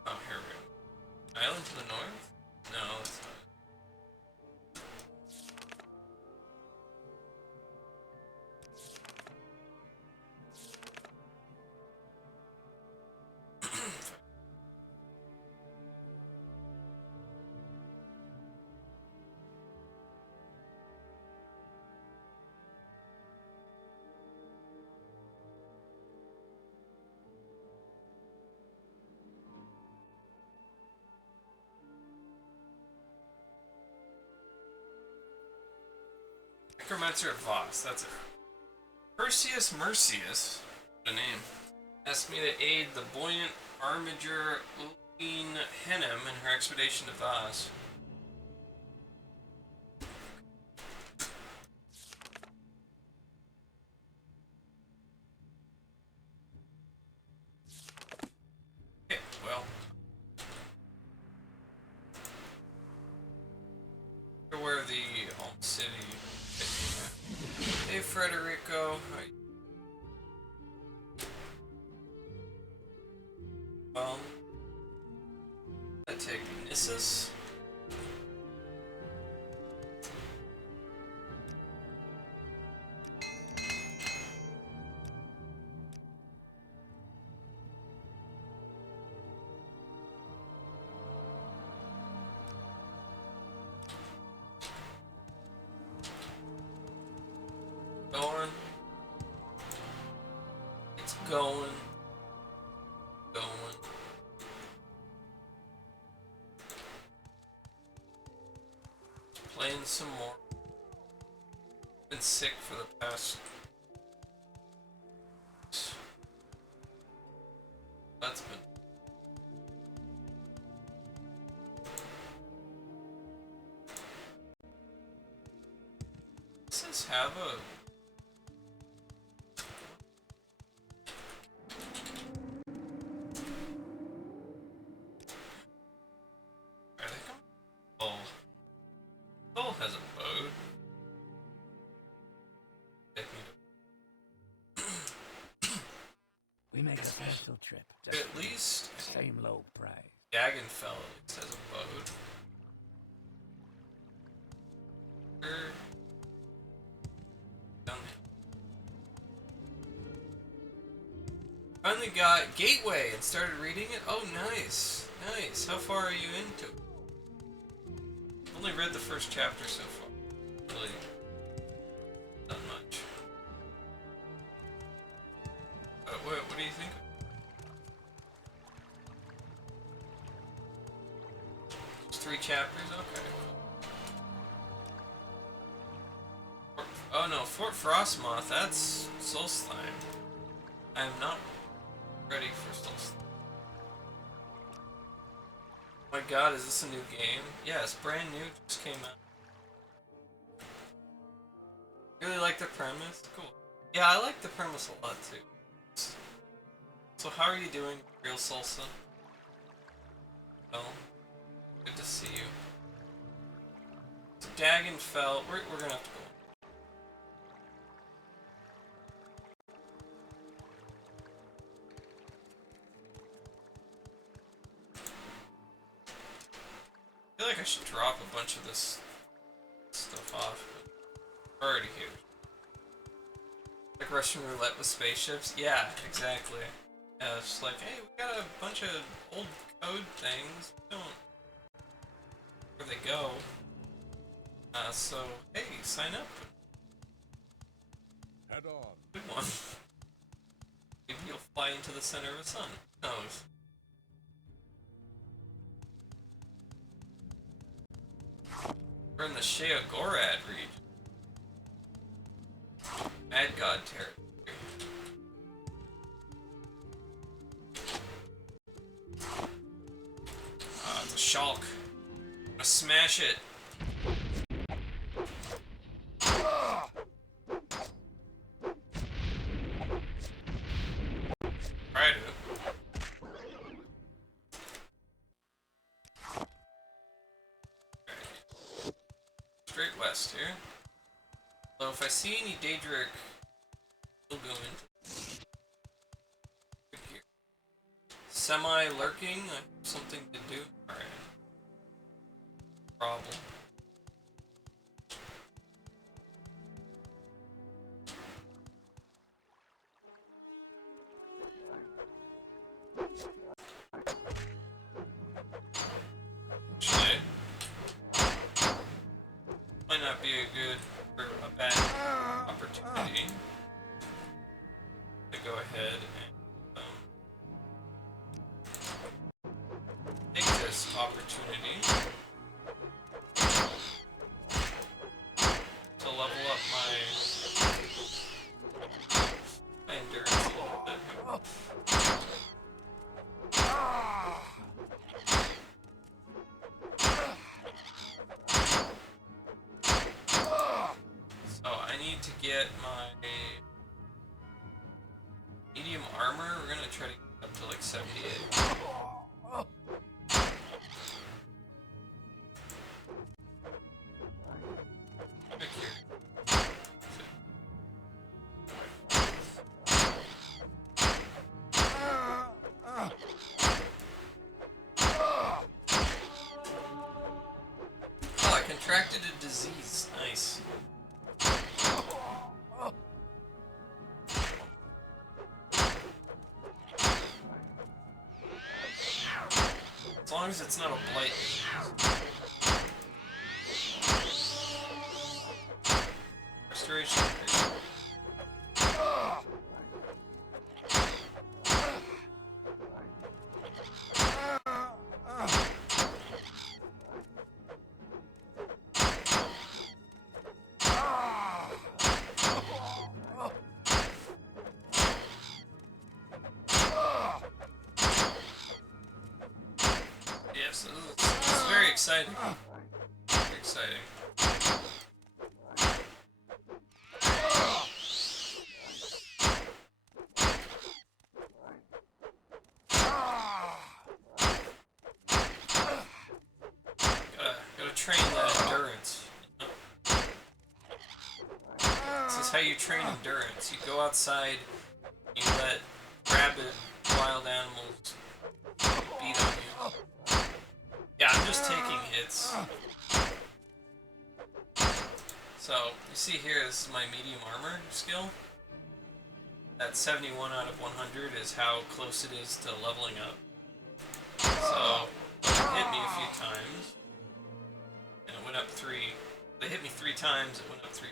Oh, here we go. Island to the north? No, it's not. Necromancer of Voss, that's it. Perseus Mercius, the name, asked me to aid the buoyant armiger Uline Hennem in her expedition to Voss. city. Hey, Frederico. Hi. Well, I take Nissus. Going. It's going. Going. Playing some more. Been sick for the past. That's been. Does this have a. Are they coming? Oh. Soul has a boat. Take me We make a special trip. to Just at least same low price. Dagenfell at least has a boat. Down there. Finally got Gateway and started reading it. Oh, nice. Nice. How far are you into it? Only read the first chapter so far. Really not much. What do you think? Just 3 chapters? Okay. Oh no, Fort Frostmoth, that's Solstheim. I am not ready for Solstheim. Oh my god, is this a new game? Yeah, it's brand new, just came out. Really like the premise? Cool. Yeah, I like the premise a lot too. So how are you doing, Real Salsa? Well, good to see you. So Dagenfell, we're gonna have to go. I feel like I should drop a bunch of this stuff off, but we're already here. Like Russian roulette with spaceships? Yeah, exactly. Yeah, it's just like, hey, we got a bunch of old code things. We don't where they go. So, hey, sign up. Head on. Good one. Maybe you'll fly into the center of the sun. Who knows? We're in the Sheogorad region. Mad God territory. It's a Shulk. I'm gonna smash it. Try to. Straight west here. So if I see any Daedric, we'll go into here. Semi-lurking, I have something to do. Alright. Problem. Shit. Might not be a good or a bad opportunity to go ahead and take this opportunity to level up my endurance a little bit. So I need to get my medium armor. We're gonna try to get up to like 78. contracted a disease. Nice. As long as it's not a blight disease. Restoration. Yes, this is very exciting. Very exciting. Gotta train that endurance. This is how you train endurance. You go outside, you let rabid wild animals beat on you. Yeah, I'm just taking hits. So, you see here, this is my medium armor skill. That 71 out of 100 is how close it is to leveling up. So, it hit me a few times. And it went up 3. They hit me 3 times, it went up 3.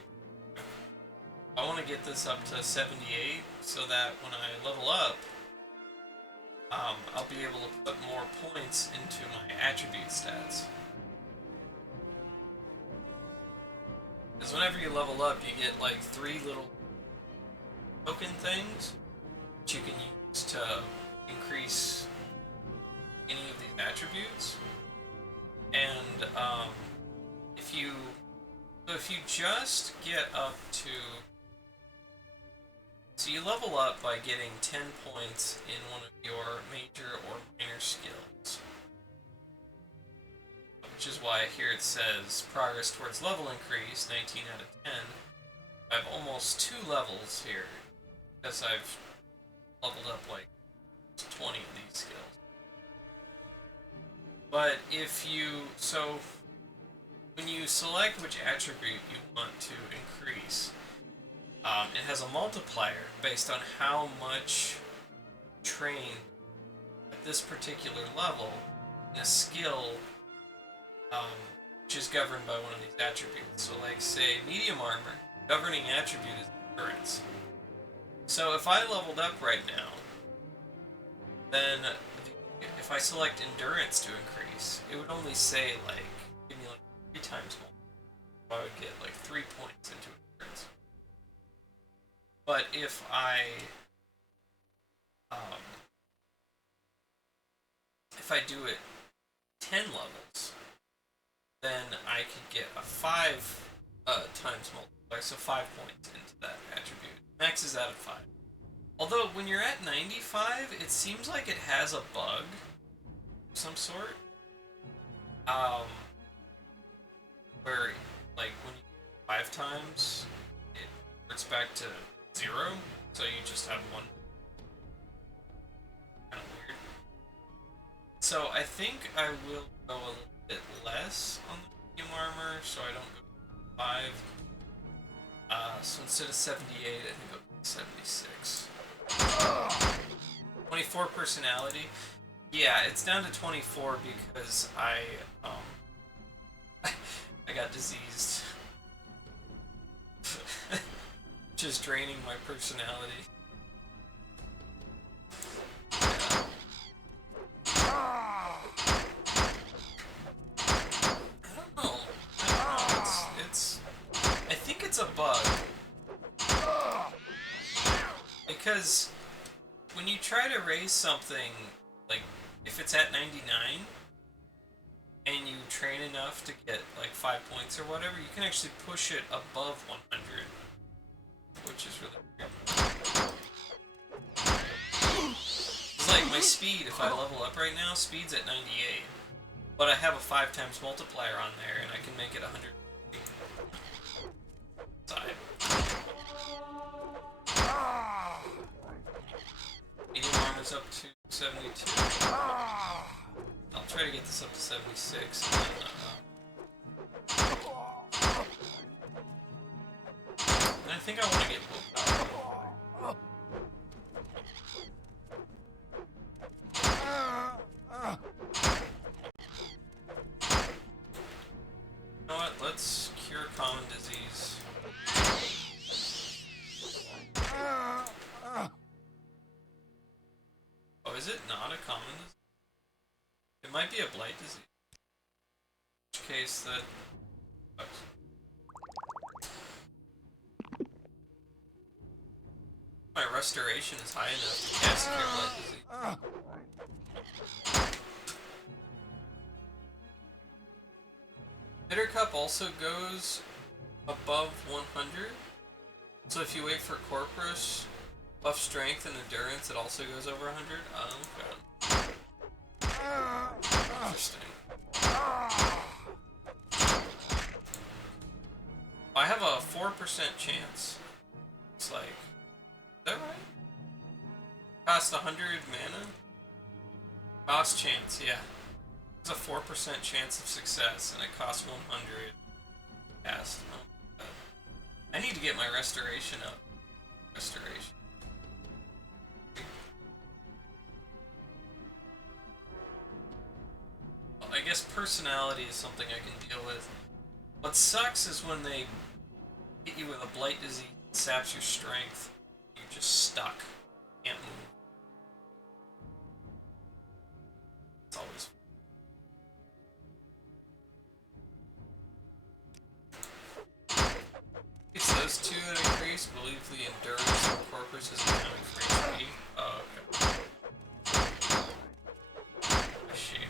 I want to get this up to 78 so that when I level up, I'll be able to put more points into my attribute stats. Because whenever you level up, you get like 3 little token things that you can use to increase any of these attributes. And if you just get up to, so you level up by getting 10 points in one of your major or minor skills. Which is why here it says progress towards level increase, 19 out of 10. I have almost 2 levels here, because I've leveled up like 20 of these skills. But if you, so when you select which attribute you want to increase, it has a multiplier based on how much trained at this particular level in a skill, which is governed by one of these attributes. So like say medium armor, governing attribute is endurance. So if I leveled up right now, then if I select endurance to increase, it would only say like, give me like 3 times more. I would get like 3 points into endurance. But if I do it 10 levels, then I could get a 5 times multiplier, so 5 points into that attribute. Max is out of 5. Although when you're at 95, it seems like it has a bug of some sort. Where like when you 5 times, it reverts back to 0, so you just have 1. Kind of weird. So I think I will go a little bit less on the medium armor, so I don't go 5. So instead of 78, I think I'll go 76. 24 personality. Yeah, it's down to 24 because I got diseased. Just draining my personality. Yeah. I don't know. I think it's a bug. Because when you try to raise something, like if it's at 99 and you train enough to get like 5 points or whatever, you can actually push it above 100, which is really weird. It's like my speed, if I level up right now, speed's at 98, but I have a 5 times multiplier on there and I can make it 100. Side. Medium armor's up to 72. I'll try to get this up to 76. And then, And I think I want to get willpower. You know what? Let's cure common disease. Oh, is it not a common disease? It might be a blight disease. In which case that... My restoration is high enough to cast cure blight disease. Bitter Cup also goes above 100. So if you wait for Corpus, buff strength and endurance, it also goes over 100. Okay. Interesting. I have a 4% chance. It's like, is that right? Cost 100 mana? Cost chance, yeah. There's a 4% chance of success, and it costs 100 cast. Oh, God. I need to get my restoration up. Restoration. Well, I guess personality is something I can deal with. What sucks is when they hit you with a blight disease, saps your strength, you're just stuck. Can't move. It's always it's those two that increase. Believe the endurance of Corpus is accounting for HP. Oh, okay. I see.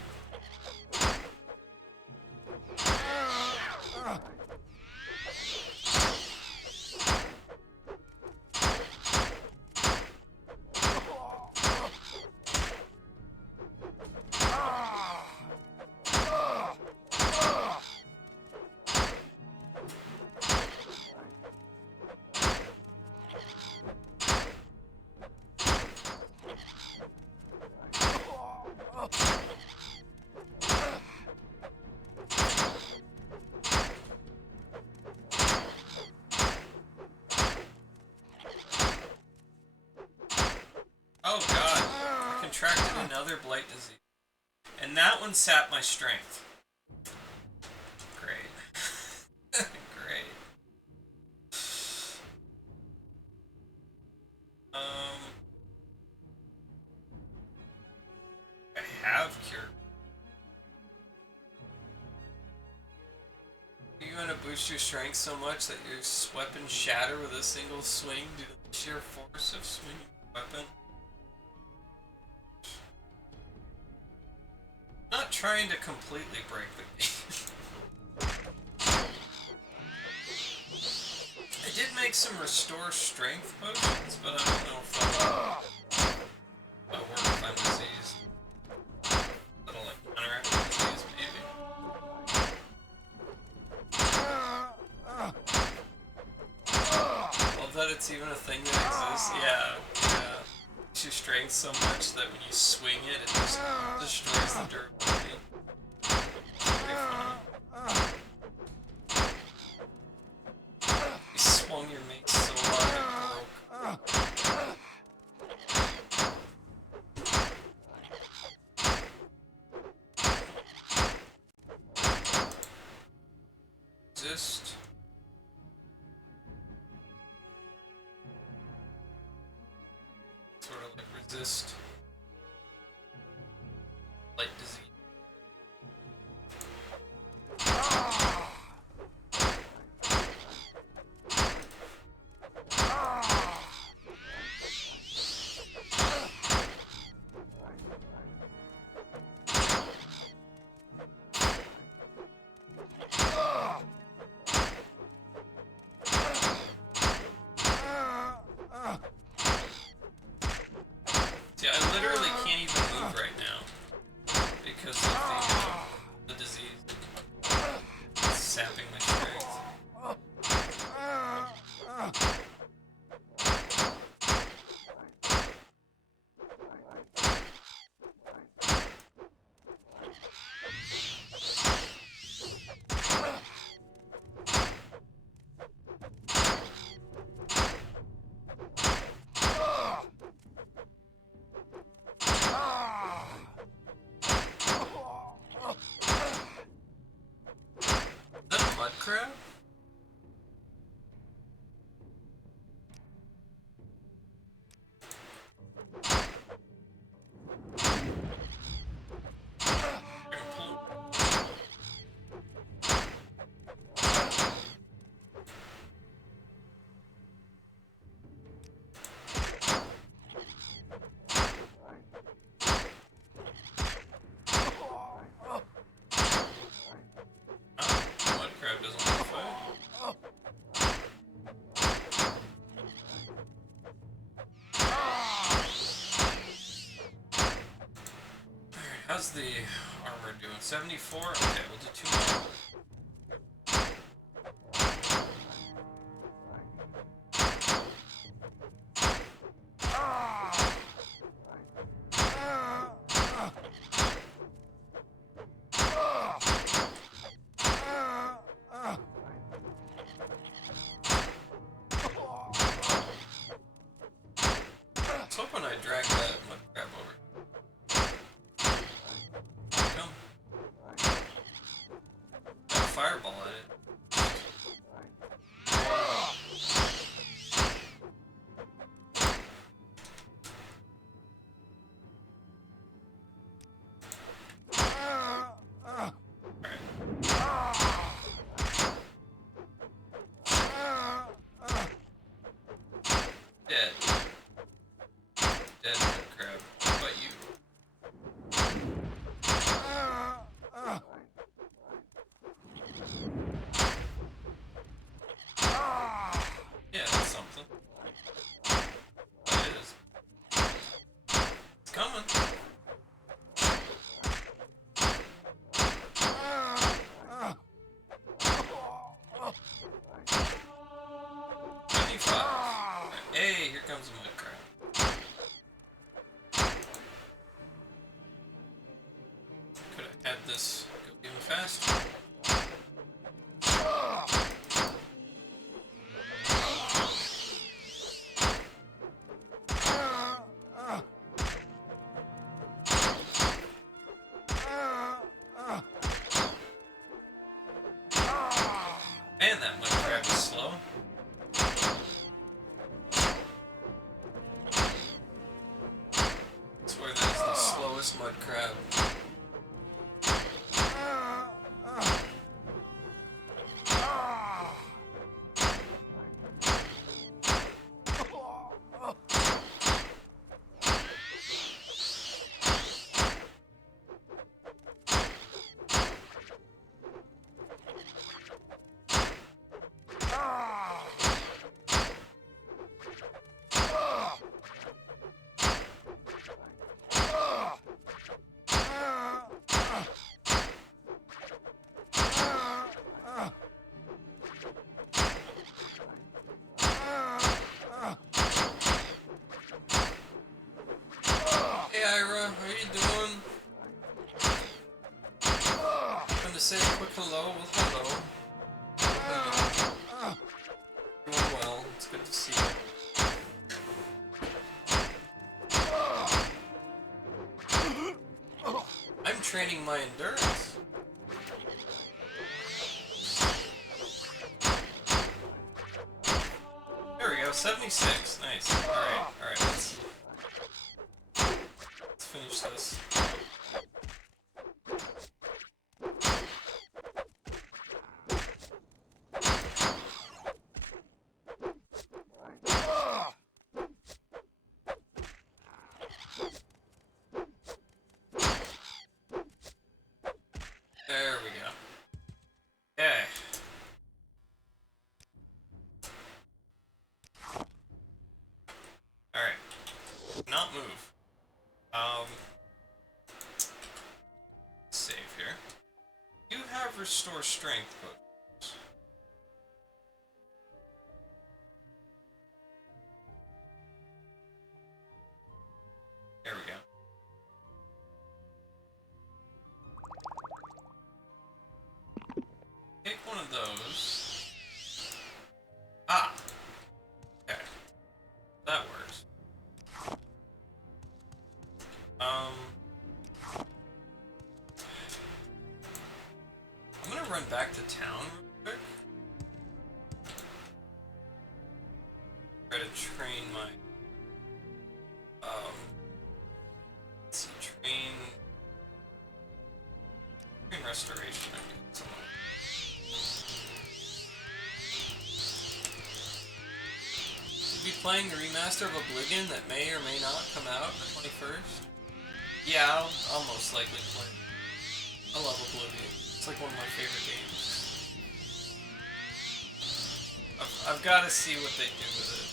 Oh god, I contracted another blight disease. And that one sapped my strength. Great. Great. I have cure. Are you gonna boost your strength so much that your weapons shatter with a single swing due to the sheer force of swinging the weapon? Not trying to completely break the game. I did make some restore strength potions, but I don't know if that'll work if I'm diseased. That'll like counteract the disease, maybe. Love that it's even a thing that exists. Yeah. Your strength so much that when you swing it, it just destroys the durability. Pretty funny. You swung your mace so hard it broke. Resist. Sort of like resist light disease. See, I crab? Mud crab doesn't want to fight. Alright, how's the armor doing? 74? Okay, we'll do 2 more. I was hoping I dragged that mud crab over. Come. Got a fireball at it. Dead. Dead mud crab. How about you? Yeah, that's something. That is. It's coming. Hey, here comes a mud crab. Could have had this go even faster. Man, that mud crab is slow. I swear that is the slowest mud crab. Hey Ira, how you doing? Come to say a quick hello. Well, hello. Hello. Doing well. It's good to see you. I'm training my endurance. There we go, 76. Nice. Alright, let's finish this. There we go. Okay. Alright. Not move. Save here. You have restore strength, but there we go. Take one of those. Ah! Okay. That works. I'm gonna run back to town real quick. try to train my let's see, train restoration. I guess. We'll be playing the remaster of Oblivion that may or may not come out on the 21st. Yeah, I'll most likely play. I love Oblivion. It's like one of my favorite games. I've got to see what they do with it.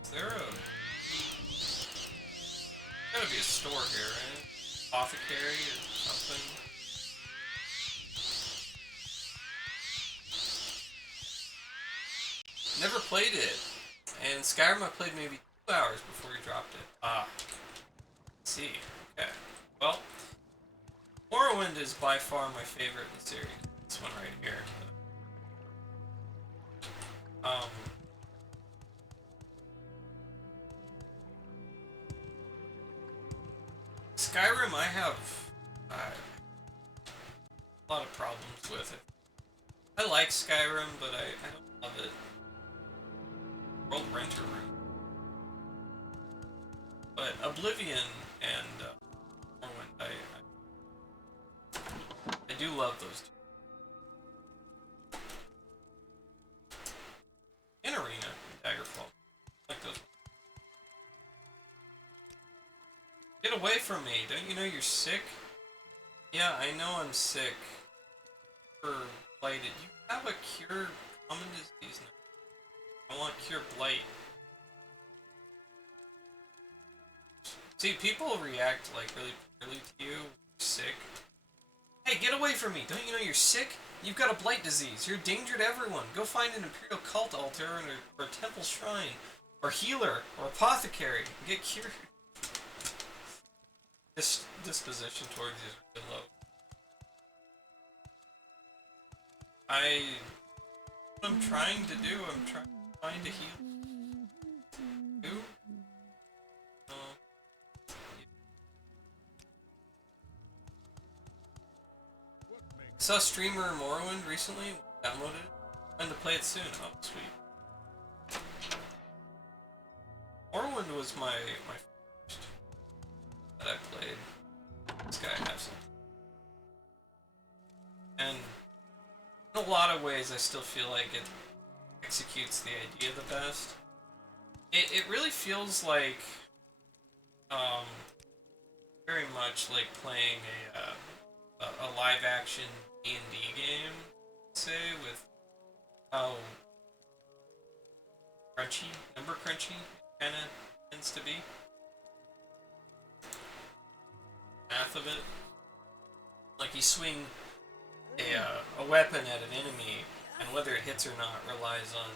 Is there gotta be a store here, right? Apothecary or something. Never played it. And Skyrim I played maybe 2 hours before he dropped it. Ah. Let's see. Okay. Well, Morrowind is by far my favorite in the series. This one right here. Skyrim I have a lot of problems with it. I like Skyrim, but I don't love it. World Renter Room. But Oblivion and Morrowind, I do love those two. And Arena, Daggerfall. I like those. Get away from me! Don't you know you're sick? Yeah, I know I'm sick. For blighted. You have a cure common disease now. I want cure blight. See, people react like really poorly to you. Sick. Hey, get away from me! Don't you know you're sick? You've got a blight disease. You're a danger to everyone. Go find an imperial cult altar or a temple shrine, or healer, or apothecary. And get cured. This disposition towards you is really low. What I'm trying to do, I'm trying to heal. Who? I saw streamer Morrowind recently, downloaded it. Plan to play it soon. Oh, sweet. Morrowind was my first that I played. This guy has some. And in a lot of ways, I still feel like it executes the idea the best. It really feels like, very much like playing a live action D&D game, say, with how crunchy, number crunchy, kind of tends to be. Math of it. Like you swing a weapon at an enemy, and whether it hits or not relies on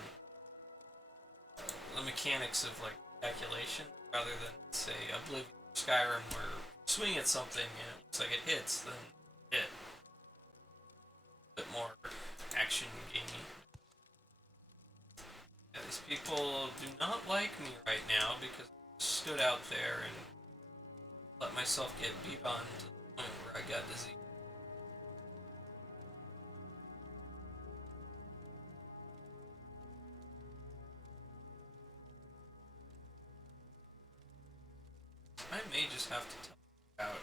the mechanics of like calculation, rather than say Oblivion or Skyrim, where you swing at something and it looks like it hits, then hit. A bit more action gamey. Yeah, these people do not like me right now because I stood out there and let myself get beat on to the point where I got disease. I may just have to tell you about.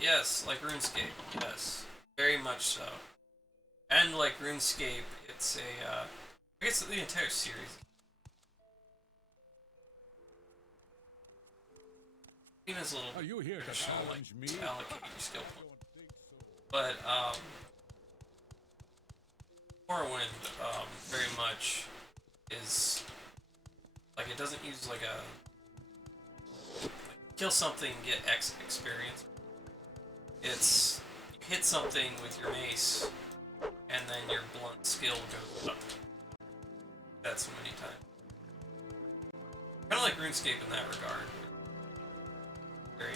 Yes, like RuneScape, yes. Very much so. And like RuneScape, it's I guess the entire series. It's a little Are you here to traditional, like, challenge me? to allocate your skill point. But, Morrowind, very much is, like, it doesn't use, like, kill something, get X experience. It's, you hit something with your mace, and then your blunt skill goes up. That so many times. Kind of like RuneScape in that regard. Very,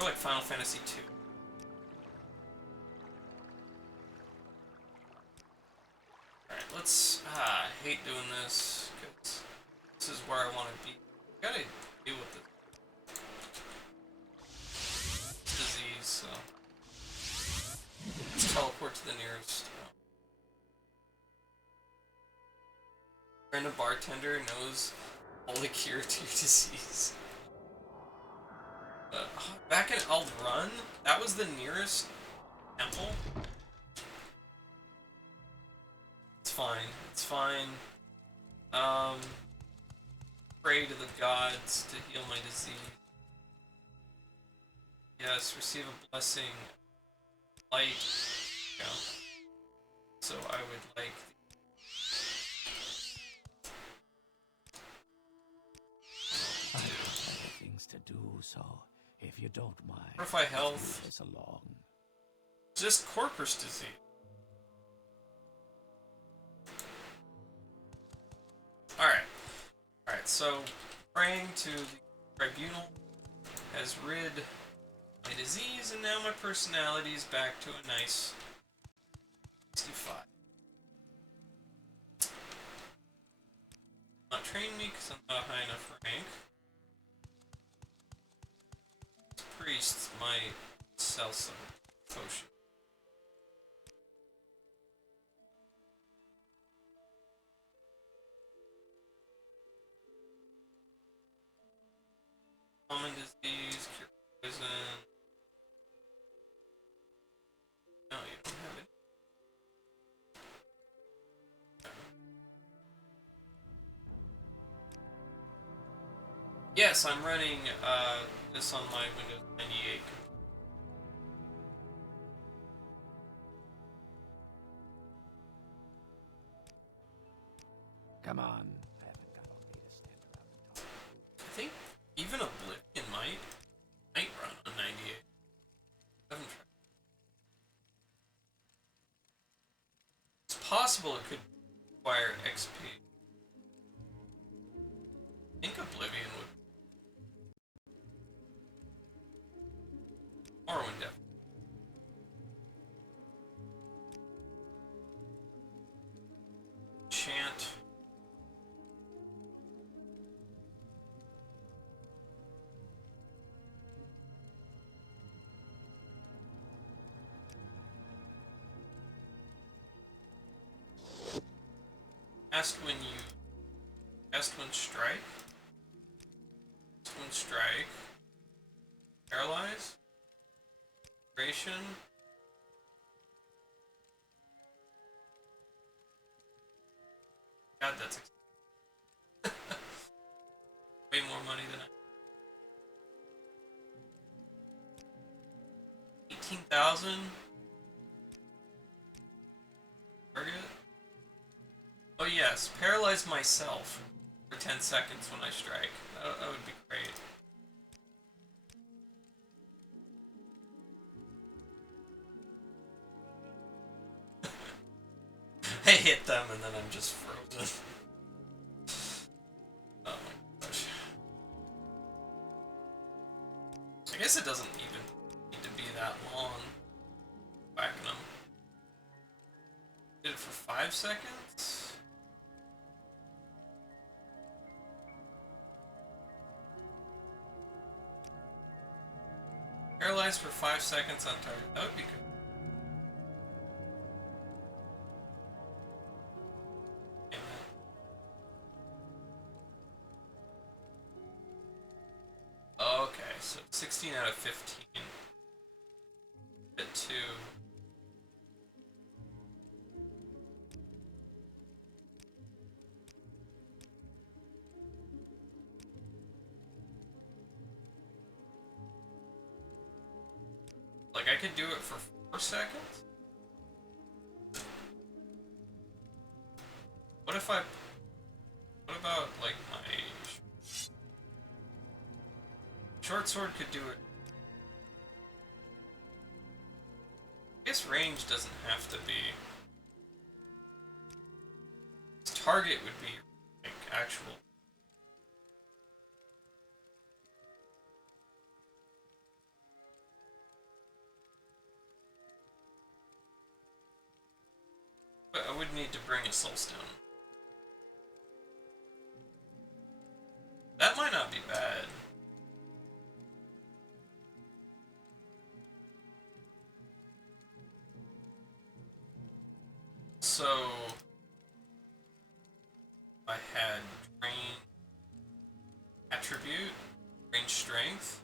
or like Final Fantasy II. I hate doing this, because this is where I want to be. Gotta deal with this disease, so. Let's teleport to the nearest. Friend a bartender knows all the cure to your disease. Back in Run, that was the nearest temple. It's fine. It's fine. Pray to the gods to heal my disease. Yes, receive a blessing. Light. Yeah. So I would like. I have other things to do, so if you don't mind, Fortify health. leave us along. Just corpus disease. Alright, so praying to the tribunal has rid my disease, and now my personality is back to a nice 65. Not train me because I'm not high enough rank. Priests might sell some potion. Common disease, cure poison. No, you don't have it. Yes, I'm running this on my Windows 98. Come on. I haven't got all day to stand around and talk. I think even Oblivion might run on 98. I haven't tried. It's possible it could require XP. I think Oblivion would. Morrowind definitely. Chant. Cast when strike. Cast when strike. Paralyze. Duration. God, that's expensive. Way more money than I. 18,000. Target. Oh yes, paralyze myself for 10 seconds when I strike. That would be great. I hit them and then I'm just frozen. Oh my gosh. I guess it doesn't even need to be that long. Whacking them. Did it for 5 seconds? Paralyzed for 5 seconds on target. That would be good. Okay, so 16 out of 15. Hit 2. Like, I could do it for 4 seconds? What if I... What about, like, my... Short sword could do it. I guess range doesn't have to be... Target would be, like, actual... But I would would need to bring a soulstone. That might not be bad. So I had drain attribute, range strength.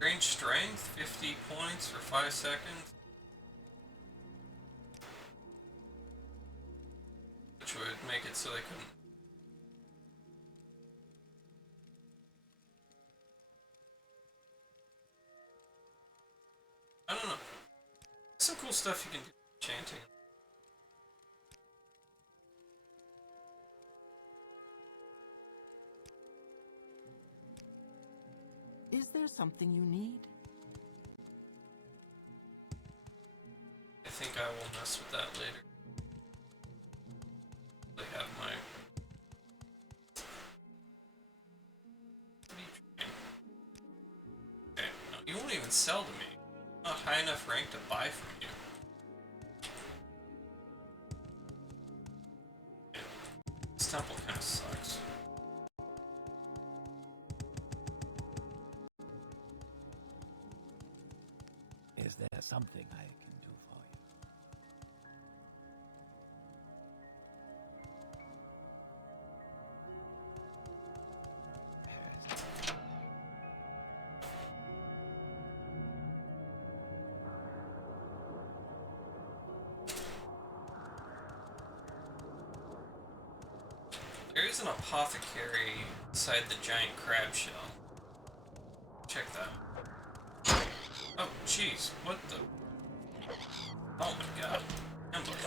Range strength, 50 points for 5 seconds. Which would make it so they couldn't. I don't know. Some cool stuff you can do with chanting. Is there something you need? I think I will mess with that later. They have my. What are you trying? Okay, no, you won't even sell to me. I'm not high enough rank to buy from you. Yeah. This temple kind of sucks. Is there something I can do for you? Yes. There is an apothecary inside the giant crab shell. Check that. Oh, jeez, what the? Oh my god. Ambush.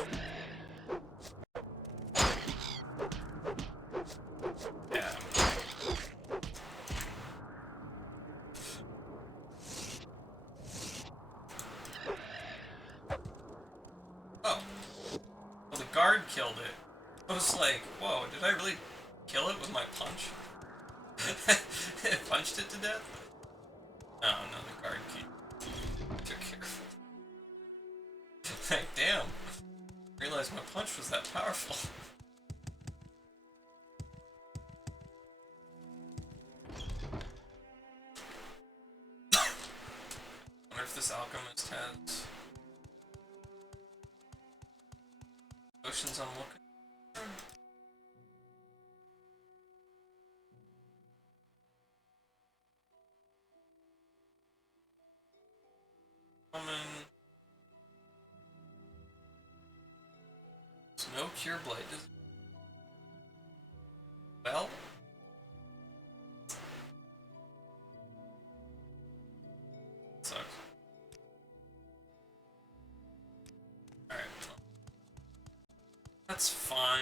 Yeah. Oh. Well, the guard killed it. I was like, whoa, did I really kill it with my punch? I punched it to death? Oh no, the guard took care of it. Like, damn. I realized my punch was that powerful. Wonder if this alchemist has potions I'm looking for. There's no cure blade, does it? Well? Sucks. Alright. That's fine.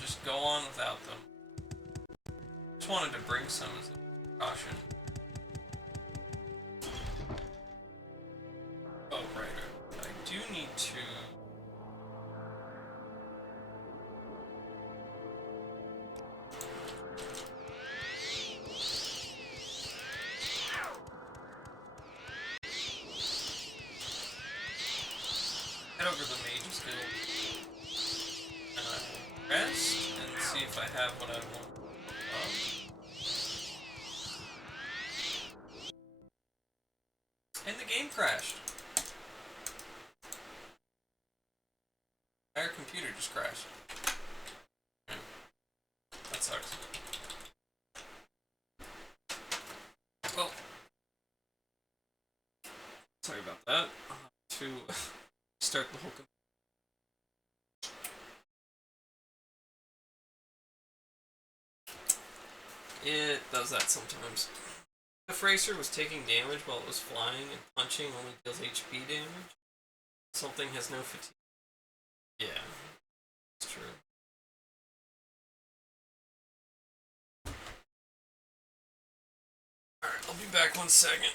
Just go on without them. Just wanted to bring some as a precaution. Oh, right. I do need to. Head over to the Mage's Guild and rest and see if I have what I want. And the game crashed. Our computer just crashed. That sucks. restart the whole It does that sometimes. If Racer was taking damage while it was flying and punching only deals HP damage, something has no fatigue. Yeah, it's true. Alright, I'll be back 1 second.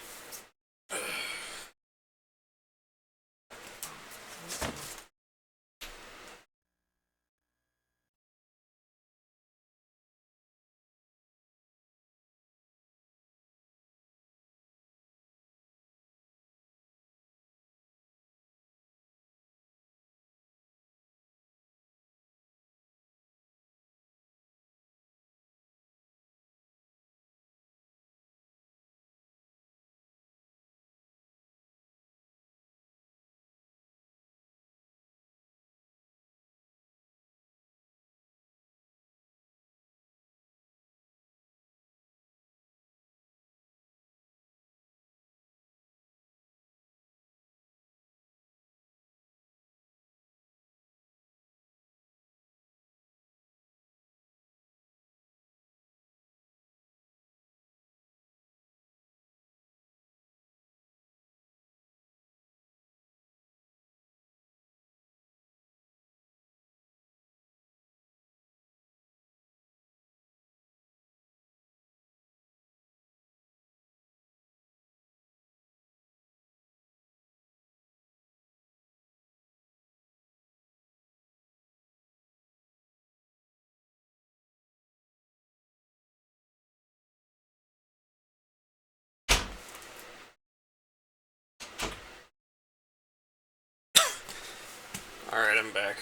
Alright, I'm back.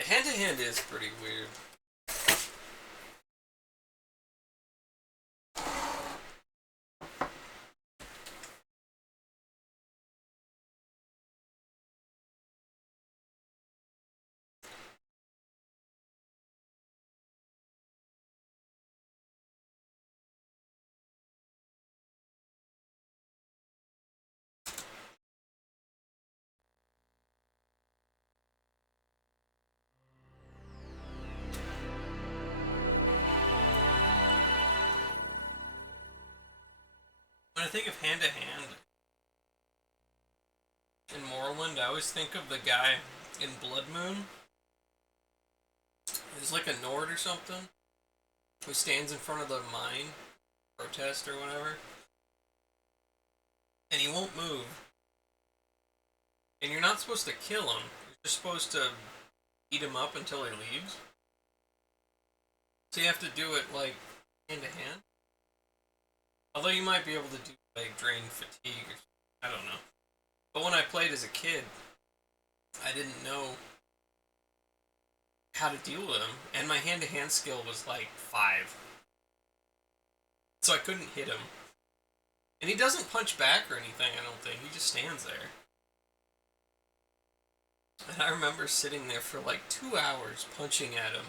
Hand to hand is pretty weird. When I think of hand to hand in Morrowind, I always think of the guy in Blood Moon. He's like a Nord or something, who stands in front of the mine, protest or whatever, and he won't move. And you're not supposed to kill him. You're just supposed to beat him up until he leaves. So you have to do it like hand to hand. Although you might be able to do like drain fatigue or I don't know. But when I played as a kid, I didn't know how to deal with him, and my hand to hand skill was like 5. So I couldn't hit him. And he doesn't punch back or anything, I don't think. He just stands there. And I remember sitting there for like 2 hours punching at him.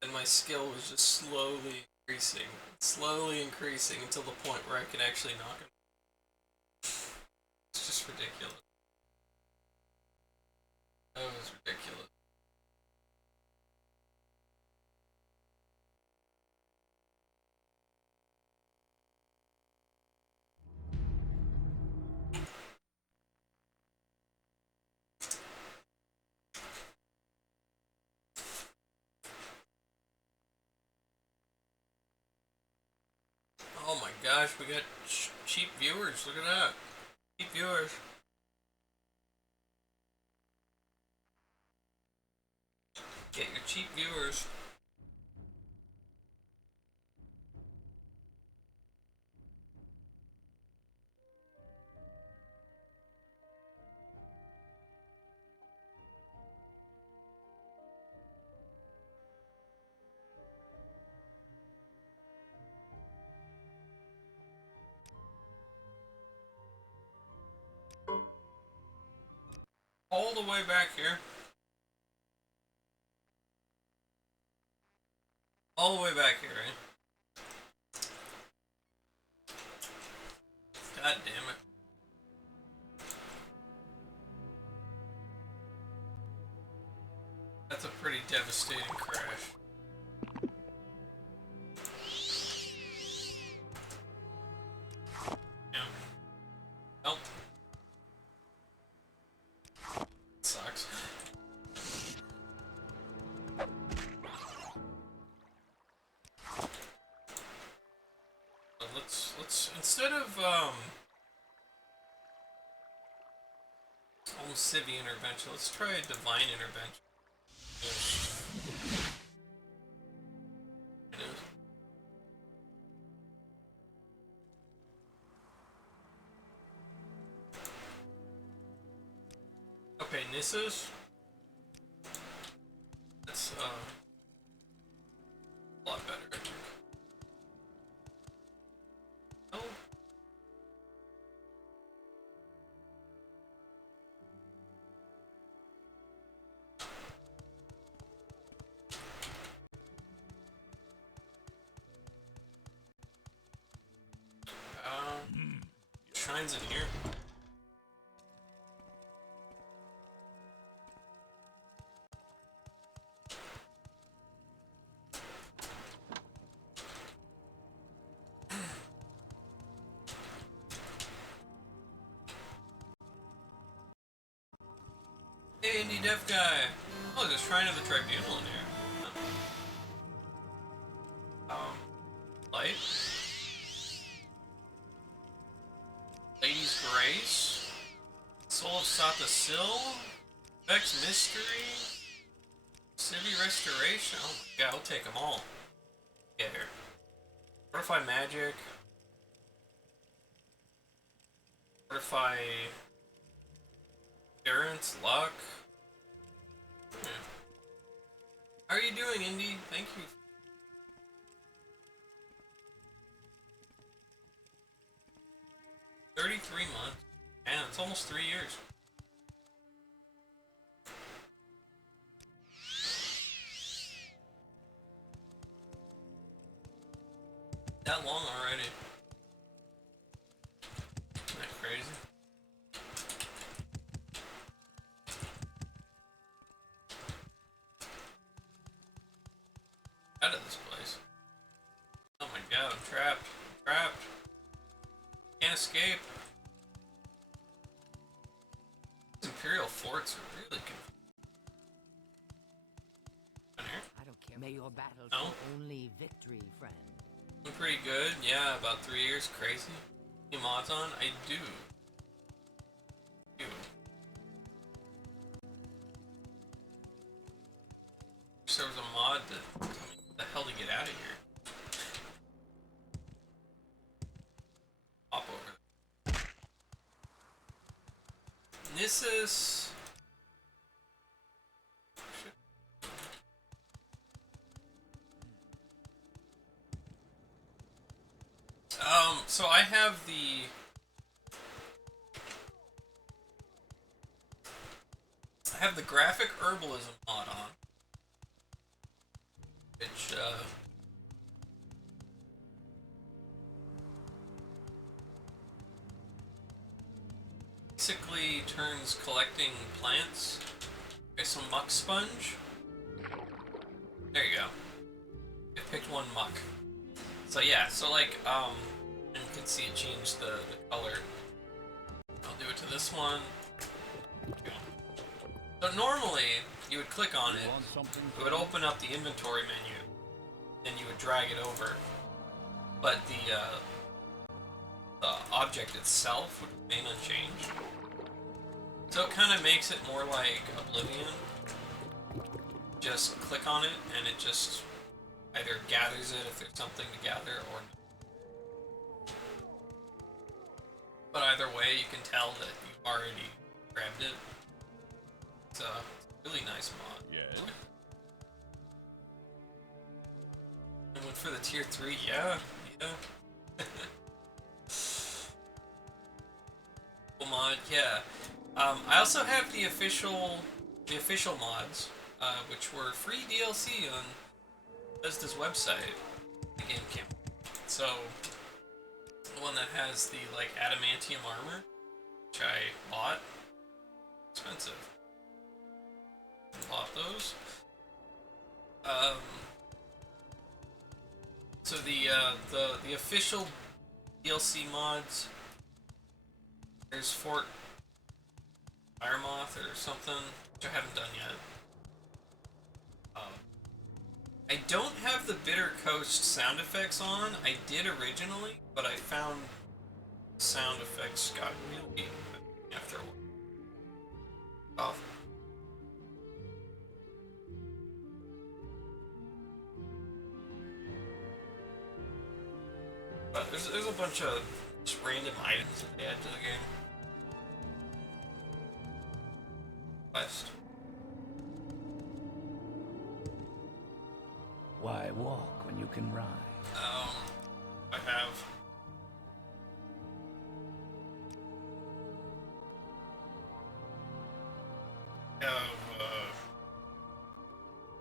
And my skill was just slowly increasing until the point where I could actually knock him. It's just ridiculous. That was ridiculous. Oh my gosh, we got cheap viewers. Look at that. Cheap viewers. Get your cheap viewers. All the way back here. All the way back here, right? God damn it. That's a pretty devastating crash. Yeah. Nope. Sucks. Let's instead of almost civvy intervention, let's try a divine intervention. It is. Okay, Nissa's. That's a lot better. I think. Oh. Shrines in here. Hey, indie dev guy. Oh, there's a shrine of the tribunal in here. Light. Lady's Grace. Soul of Sata Sil. Vex Mystery. Civvy Restoration. Oh my god, I'll take them all. Get here. Fortify Magic. Fortify Endurance, Luck. How are you doing, Indy? Thank you. $33 months. Man, it's almost 3 years. That long already. Isn't that crazy? Out of this place. Oh my god, I'm trapped. I'm trapped. Can't escape. These Imperial forts are really good. Down here? I don't care. May your battle No? show only victory, friend. I'm pretty good. Yeah, about 3 years. Crazy. Any mods on? I do. There was a mod that told me what the hell to get out of here. Hop over. Nissus. So I have the graphic herbalism mod on, which basically turns collecting plants. Okay, some muck sponge. There you go. I picked one muck. So yeah, so like and you can see it change the color. I'll do it to this one. So normally, you would click on it, it would open up the inventory menu, then you would drag it over, but the object itself would remain unchanged. So it kind of makes it more like Oblivion. Just click on it, and it just either gathers it if there's something to gather, or but either way, you can tell that you've already grabbed it. It's a really nice mod. Yes. I went for the tier 3, yeah. Cool mod, yeah. I also have the official mods, which were free DLC on Bethesda's website, the game camp. So The one that has the like adamantium armor, which I bought. Expensive. Bought those. So the official DLC mods. There's Fort Firemoth or something, which I haven't done yet. I don't have the Bitter Coast sound effects on. I did originally, but I found sound effects got really after a while. Off. But there's a bunch of just random items that they add to the game. Quest. Why walk when you can ride? I have.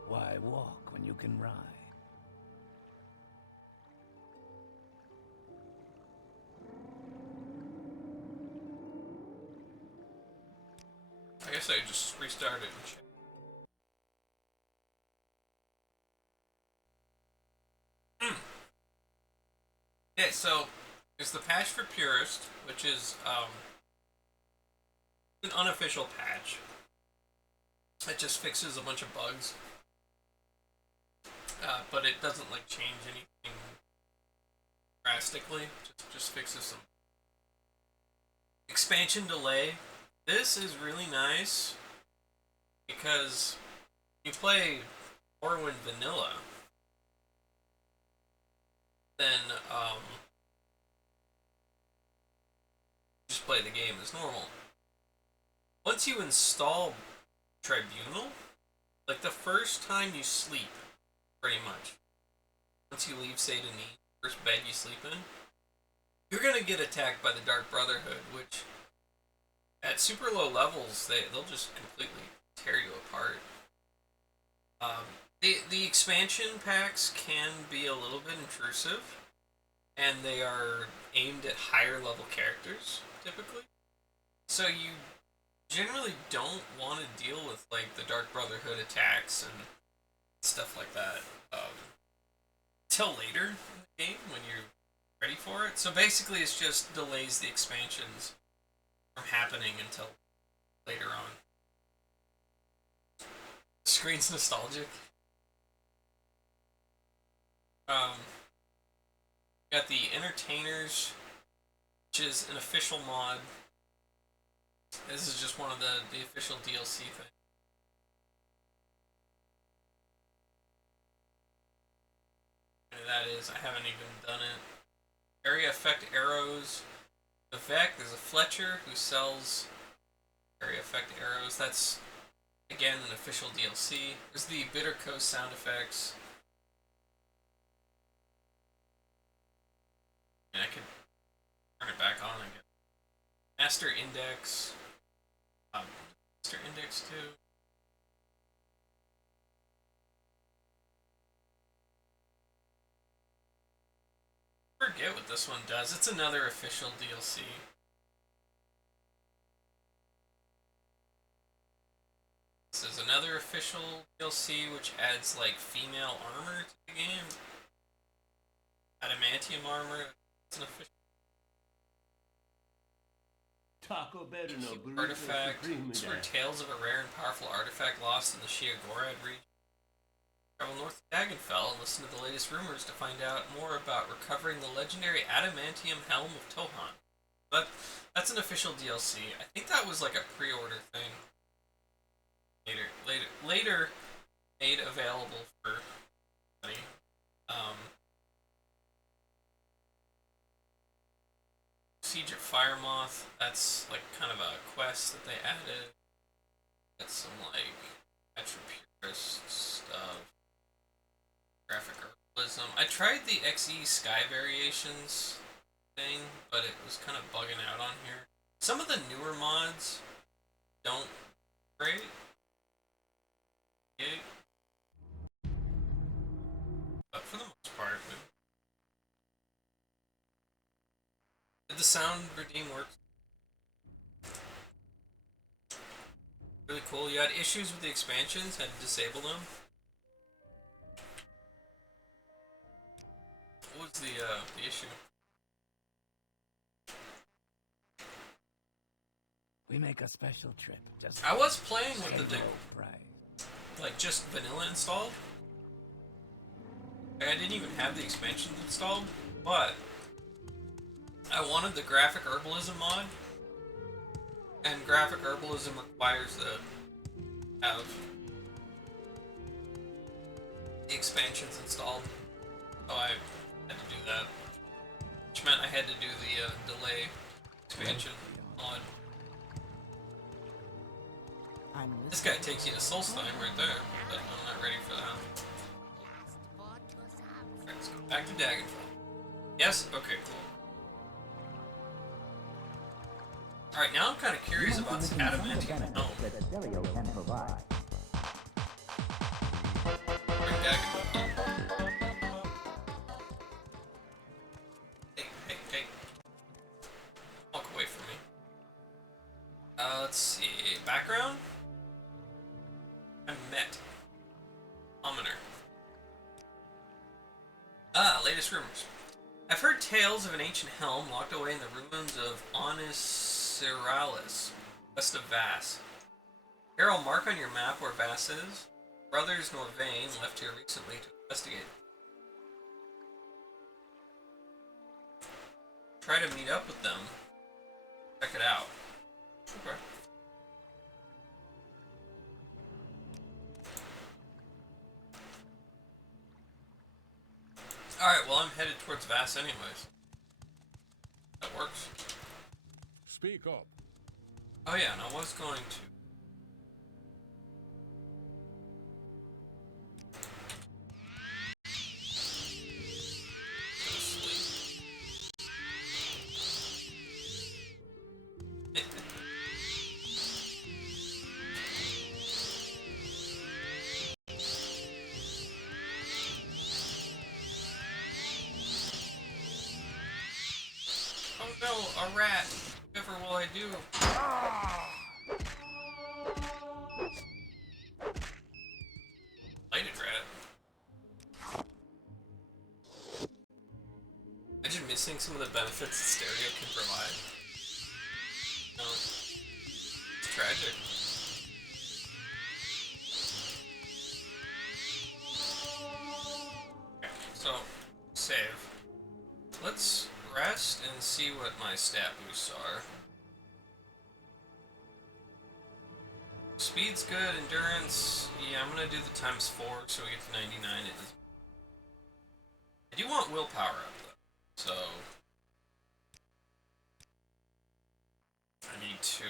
Why walk when you can ride? I guess I just restarted and checked. Okay, so there's the patch for Purist, which is an unofficial patch. It just fixes a bunch of bugs, but it doesn't like change anything drastically. Just fixes some expansion delay. This is really nice because you play Morrowind Vanilla, then just play the game as normal. Once you install Tribunal, like the first time you sleep, pretty much, once you leave Saint Denis, first bed you sleep in, you're gonna get attacked by the Dark Brotherhood, which at super low levels they'll just completely tear you apart. The expansion packs can be a little bit intrusive, and they are aimed at higher level characters typically. So you generally don't want to deal with like the Dark Brotherhood attacks and stuff like that till later in the game when you're ready for it. So basically, it's just delays the expansions from happening until later on. Screen's nostalgic. Got the Entertainers, which is an official mod. This is just one of the official DLC things. That is, I haven't even done it. Area effect arrows. Effect, there's a Fletcher who sells area effect arrows. That's, again, an official DLC. There's the Bitter Coast sound effects. And I could turn it back on again. Master Index. Master Index 2. I forget what this one does. It's another official DLC. This is another official DLC which adds like female armor to the game. Adamantium armor. It's an official Taco Bell no burrito artifact. supreme It's with for that. tales of a rare and powerful artifact lost in the Sheogorad region. Travel north to Dagenfell and listen to the latest rumors to find out more about recovering the legendary adamantium helm of Tohan. That's an official DLC. I think that was like a pre-order thing. Later made available for everybody. Siege of Firemoth. That's like kind of a quest that they added. Got some like Metropurist stuff. Graphic herbalism. I tried the XE Sky Variations thing, but it was kind of bugging out on here. Some of the newer mods don't great. But for the most part, the sound redeem work? Really cool. You had issues with the expansions, had to disable them. What was the issue? We make a special trip. Just I was playing with the price. like just vanilla installed. Like, I didn't even have the expansions installed, but I wanted the graphic herbalism mod, and graphic herbalism requires to have the expansions installed, so I had to do that, which meant I had to do the delay expansion mod. This guy takes you to Solstheim right there, but I'm not ready for that. Alright, let's go back to Dragonfell. Yes? Okay, cool. Alright, now I'm kind of curious about adamantium. Oh. Bring Dragonfell. Hey. Walk away from me. Let's see. Background? I met Ominer. Latest rumors. I've heard tales of an ancient helm locked away in the ruins of Onisiralis, west of Vass. Here I'll mark on your map where Vass is. Brothers Norvain left here recently to investigate. Try to meet up with them. Check it out. Okay. Alright, well I'm headed towards Vass anyways. That works. Speak up. Oh yeah, and I was going to. Oh no, a rat! Whatever will I do? Lighted rat. Imagine missing some of the benefits that stereo can provide. No, it's tragic. Okay, so save. Let's rest and see what my stat boosts are. Speed's good, endurance, yeah, I'm gonna do the times 4 so we get to 99. I do want willpower up though, so I need to get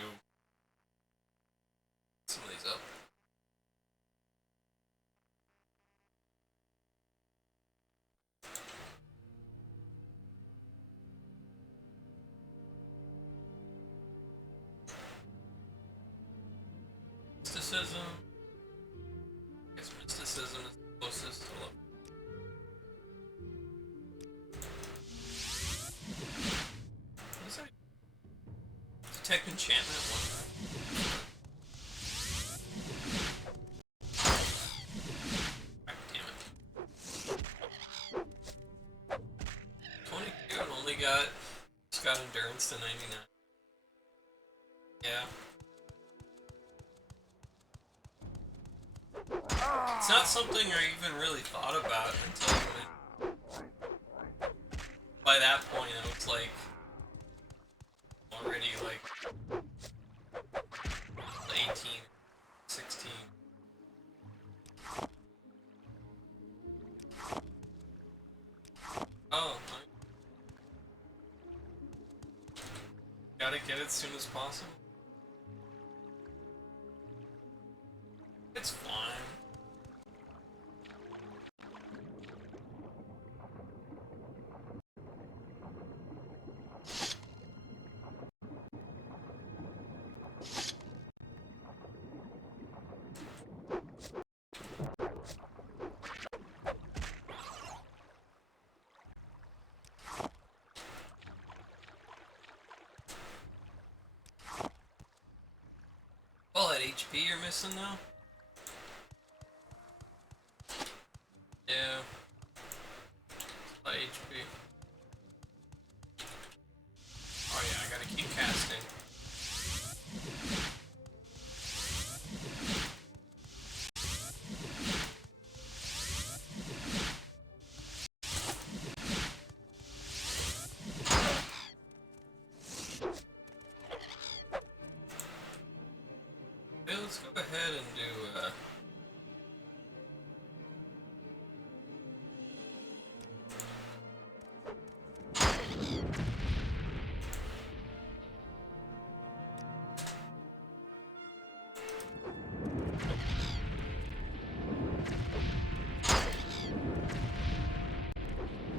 some of these up. Mysticism. I guess mysticism is the closest to level. What is that? Detect enchantment one time. Ah, damn it. 22 and only just got endurance to 99. Yeah. It's not something I even really thought about until by that point I was like already like 18, 16. Oh, gotta get it as soon as possible. It's fine. HP you're missing now? Yeah. A lot of HP. Oh yeah, I gotta keep casting. Okay, let's go ahead and do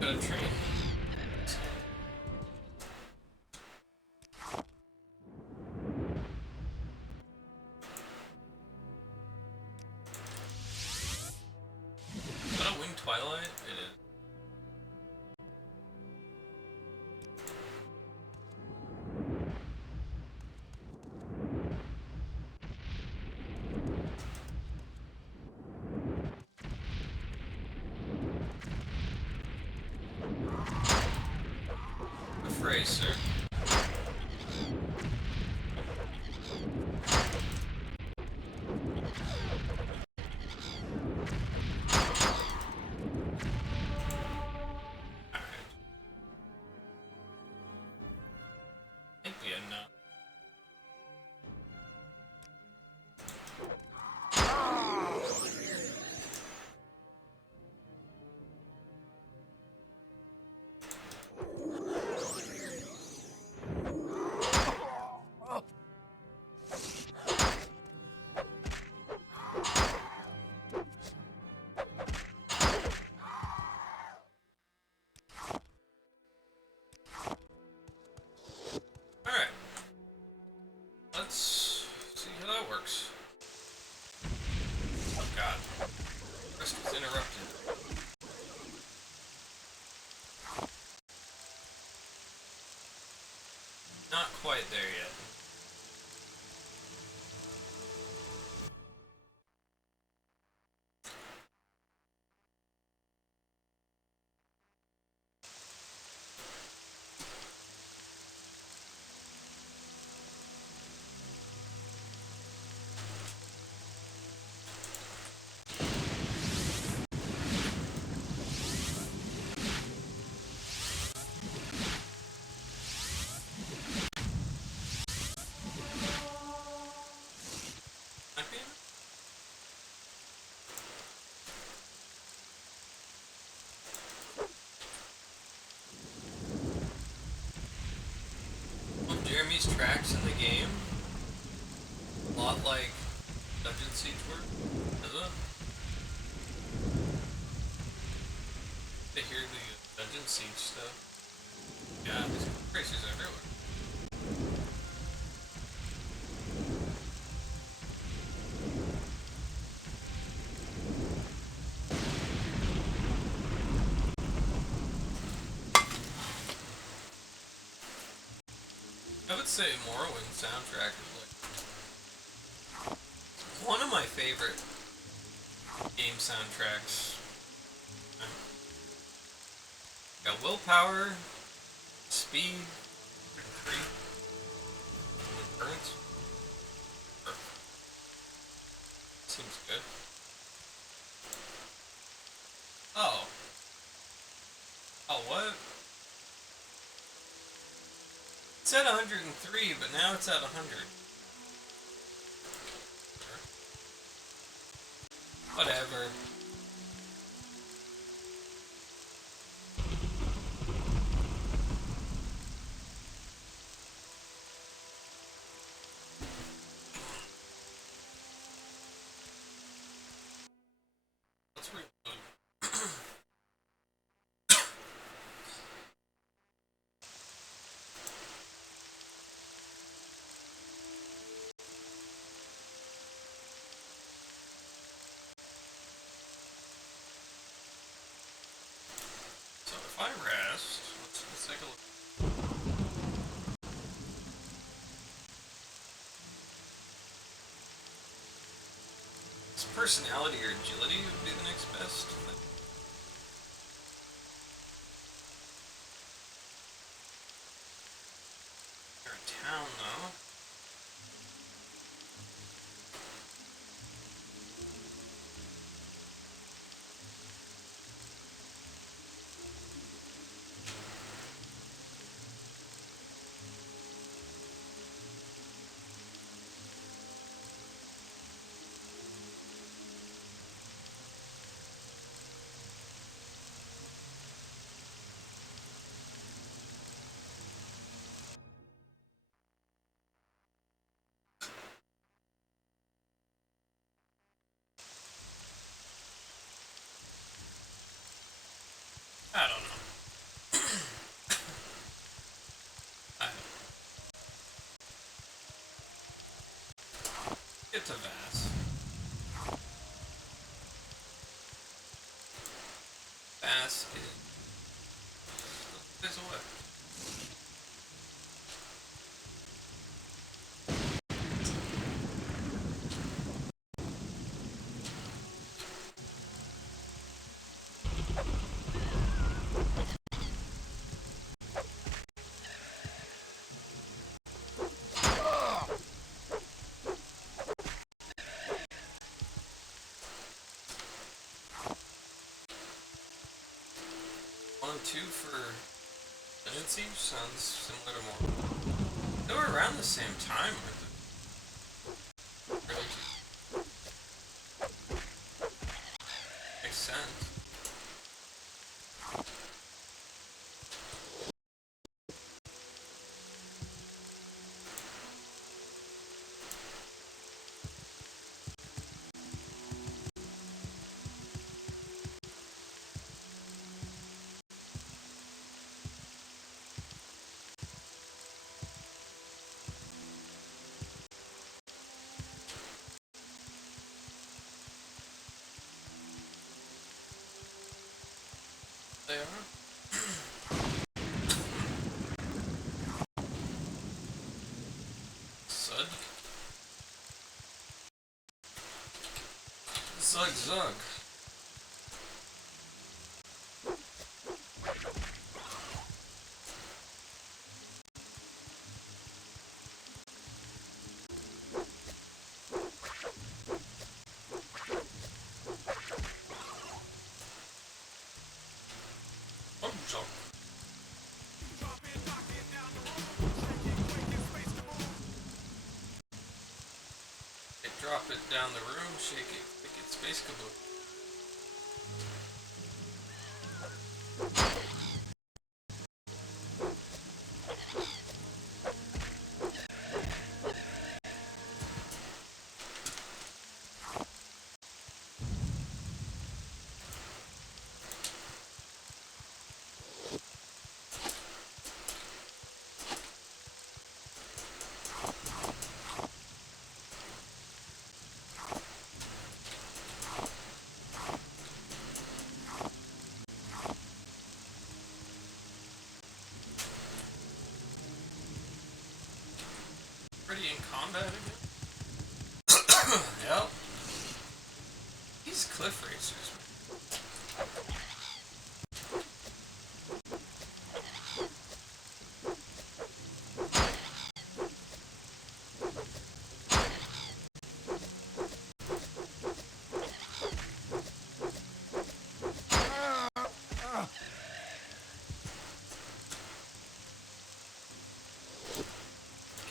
gotta train. Is that a Winged Twilight? It is. A phrase, sir. Alright. I think we had enough. Alright. Let's see how that works. Oh god. Rest was interrupted. Not quite there yet. Might be. Well, Jeremy's tracks in the game, a lot like Dungeon Siege work, is it? To hear the Dungeon Siege stuff. Yeah, there's creatures everywhere. I would say Morrowind soundtrack is like one of my favorite game soundtracks. Got willpower, speed, retreat, endurance. Perfect. Seems good. Oh. Oh, what? It's at 103, but now it's at 100. Whatever. Let's reload. personality or agility would be the next best. They're a town though. I don't know. I don't know. Get to Vass. Vass is away. Two for Tendency sounds similar to more. They were around the same time, weren't they? Really? Makes sense. They are. Sud. Zug zug. Jump. Drop it down the room, shake it, make it space kaboom. Pretty in combat again? Yep. These cliff racers.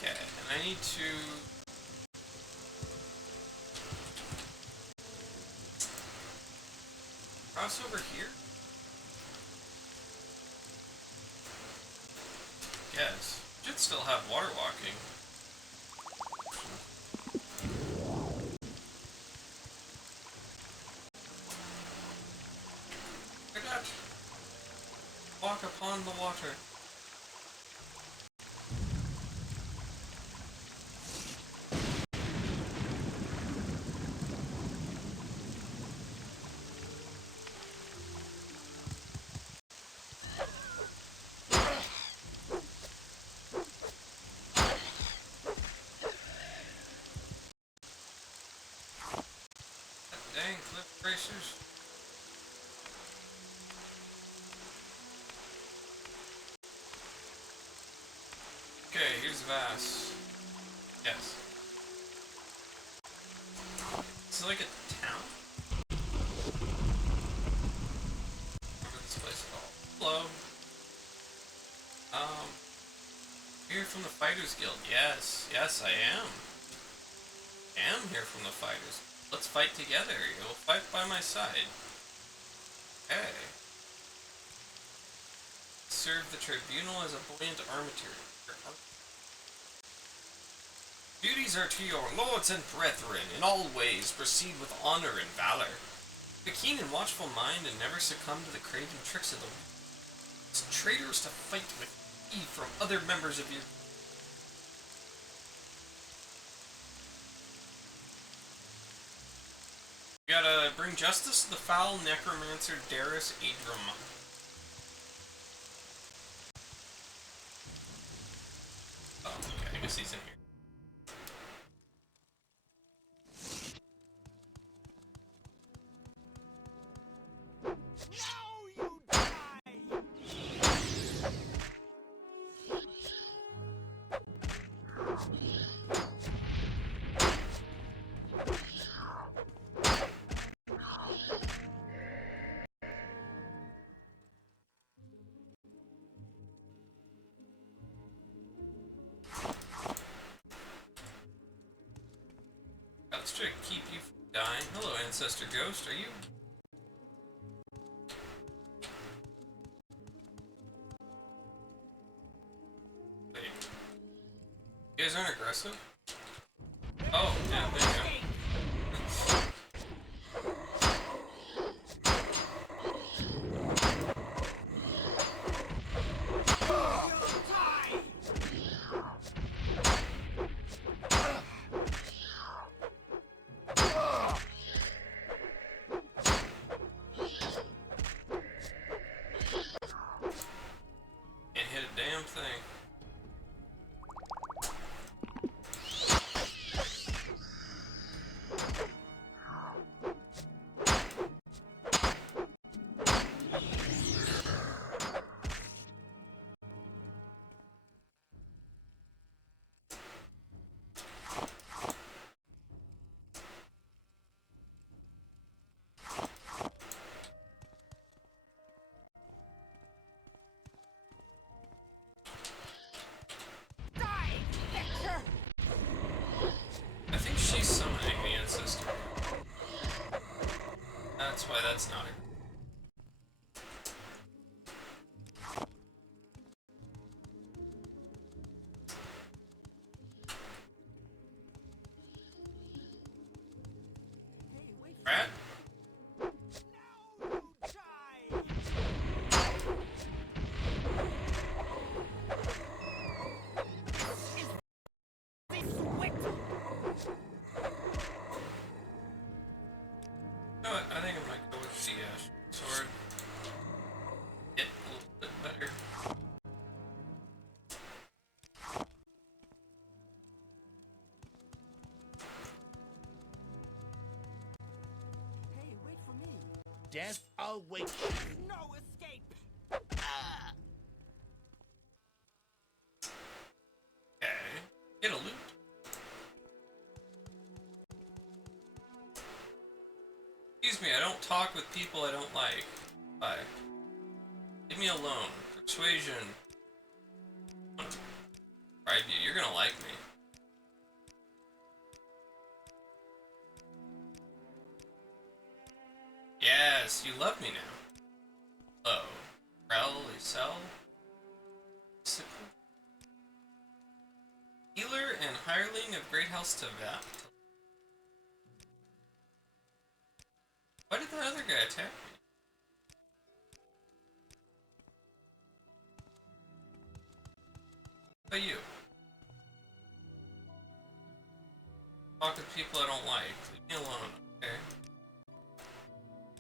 Okay, and I need to cross over here? Yes. Should still have water walking. I got walk upon the water. Dang, cliff racers. Okay, here's Vass. Yes. This is like a town? Remember this place at all? Hello. Here from the Fighters Guild. Yes, yes, I am. I am here from the Fighters. Let's fight together. You'll fight by my side. Okay. Serve the tribunal as a buoyant armature. Duties are to your lords and brethren. In all ways, proceed with honor and valor. Be keen and watchful mind, and never succumb to the craven tricks of the traitors to fight with ye from other members of your. We gotta bring justice to the foul necromancer Darius Adram. Oh, okay, I guess he's in here. Let's try to keep you from dying. Hello, Ancestor Ghost. Are you? Wait. You guys aren't aggressive? Oh, yeah, there you go. Can't hit a damn thing. I think she's summoning the Ancestor. That's why that's not a. Rat? You know what? I think I might go with the sword. Get a little bit better. Hey, wait for me. Death awaits. No escape. Okay. Get a loot. Excuse me, I don't talk with people I don't like. Bye. Leave me alone. Persuasion. Bribe you. You're gonna like me. Yes, you love me now. Oh. Rel, Isel. Healer and hireling of Great House Tavat. Why did that other guy attack me? How about you? Talk with people I don't like. Leave me alone, okay?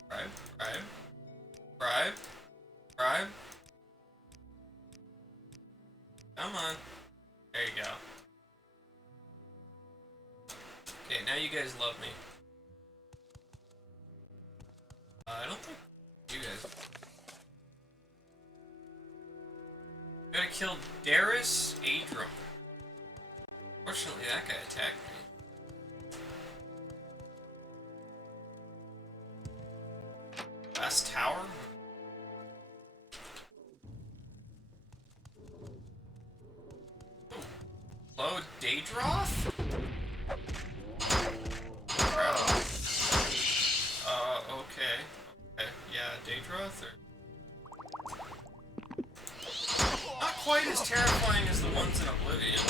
Bribe? Bribe? Bribe? Bribe? Come on. There you go. Okay, now you guys love me. I don't think you guys. Gotta kill Darius Adram. Fortunately, that guy attacked me. Last tower? Hello, Daedroth? Okay. Okay, yeah, Daedroth or... Not quite as terrifying as the ones in Oblivion.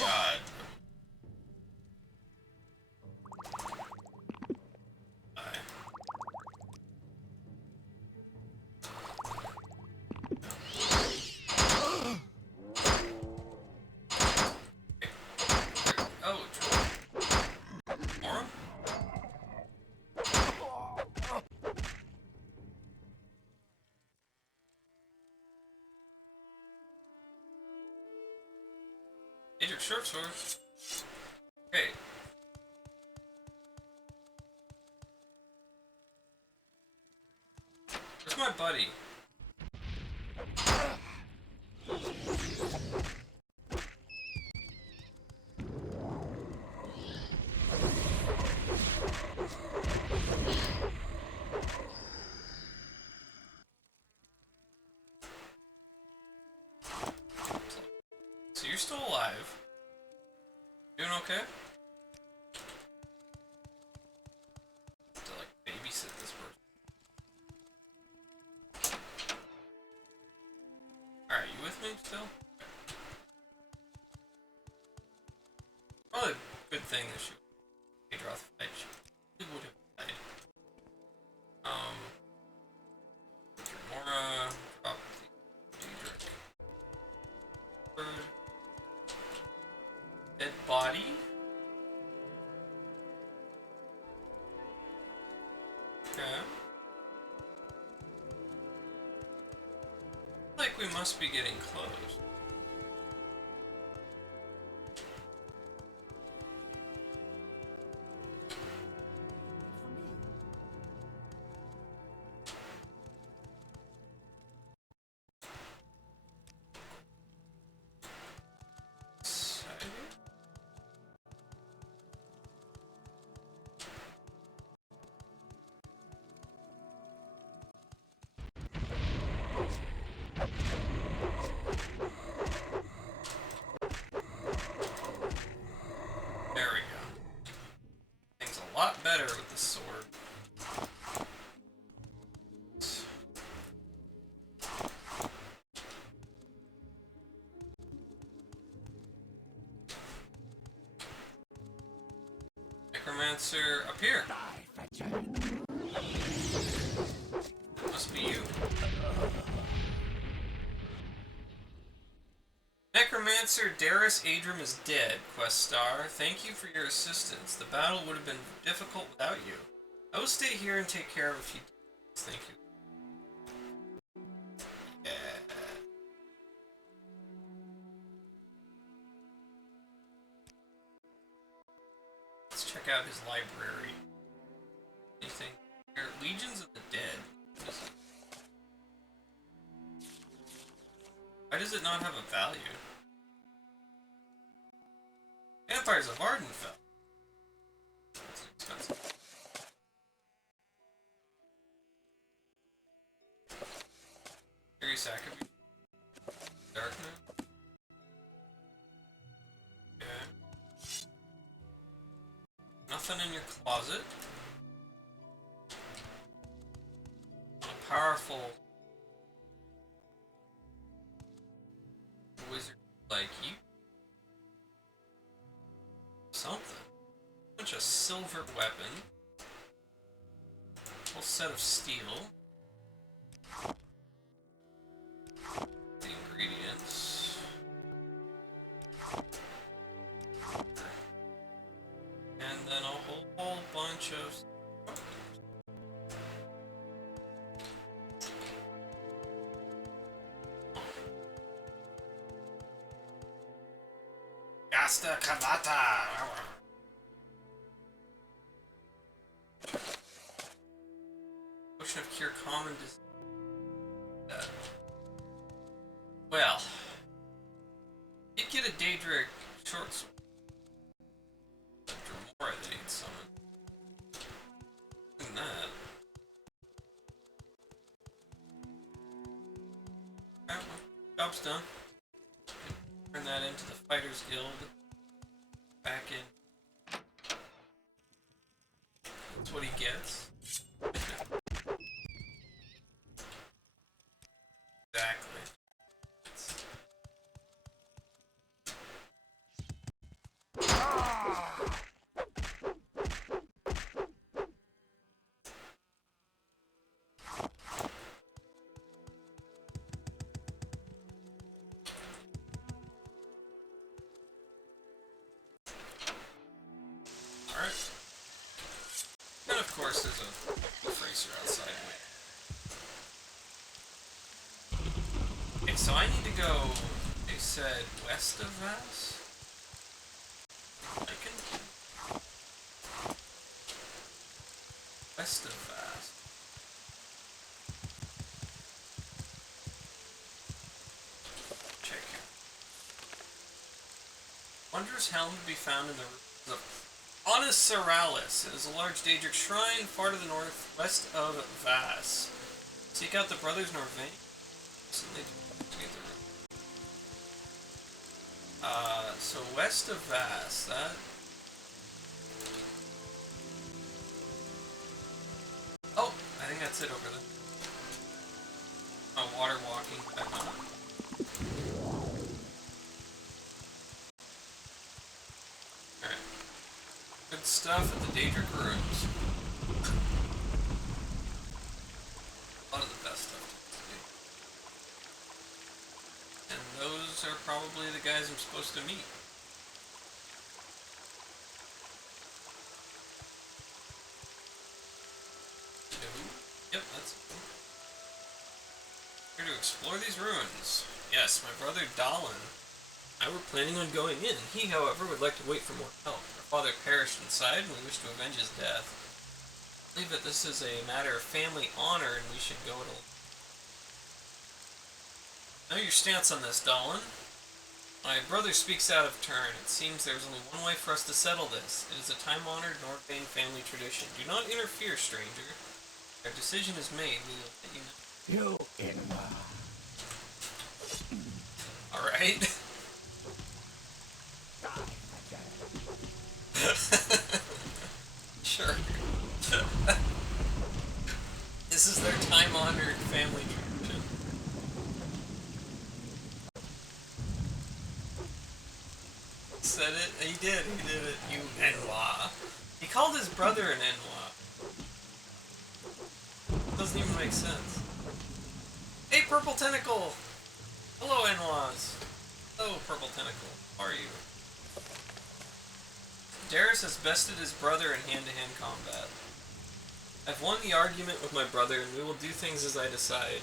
God. Oh, Mora? Major short sword. Okay. Where's my buddy? So you're still alive. Doing okay? To like babysit this person. Alright, you with me still? Probably a good thing that she Daedroth fight. She would have died. Mora, drop the Daedric. Dead body? Okay. Like we must be getting close. There we go. Things a lot better with the sword. Necromancer up here. Must be you. Necromancer Darius Adram is dead, Quest Star. Thank you for your assistance. The battle would have been difficult without you. I will stay here and take care of a few things. Thank you. Yeah. Let's check out his library. Anything here? Legions of the Dead. What is it? Why does it not have a value? Vampires of Ardenfell. That's expensive. Curious attribute. Darkness. Okay. Nothing in your closet. A powerful wizard like you. Something. Bunch of silver weapon. Whole set of steel. The ingredients. And then a whole bunch of Gasta Cavata! potion of cure common disease. Well, you get a Daedric short sword. More that he'd summon. Than that. Alright, well, job's done. Turn that into the Fighters Guild. Back in. That's what he gets. Exactly. Alright. And of course there's a Fraser outside waiting. Okay, so I need to go, they said, west of Vass? I can... West of Vass. Check here. Wondrous helm to be found in the ruins of Oniseralis. It is a large Daedric shrine far to the northwest of Vass. Seek out the brothers Norvain. So west of Vass, that... Oh, I think that's it over there. Oh, water walking back on. Alright. Good stuff at the Daedric ruins. A lot of the best stuff to do. And those are probably the guys I'm supposed to meet. Yep, that's cool. Here to explore these ruins. Yes, my brother Dallin and I were planning on going in. He, however, would like to wait for more help. Our father perished inside, and we wish to avenge his death. I believe that this is a matter of family honor, and we should go it alone. Know your stance on this, Dallin. My brother speaks out of turn. It seems there is only one way for us to settle this. It is a time-honored Norvain family tradition. Do not interfere, stranger. Our decision is made. We will let you know. You Inma. Alright. Sure. This is their time-honored family tradition. Said it? He did it. You Enwa. He called his brother an Enwa. Doesn't even make sense. Hey, Purple Tentacle! Hello, Enwas. Hello, Purple Tentacle. How are you? Darius has bested his brother in hand-to-hand combat. I've won the argument with my brother, and we will do things as I decide.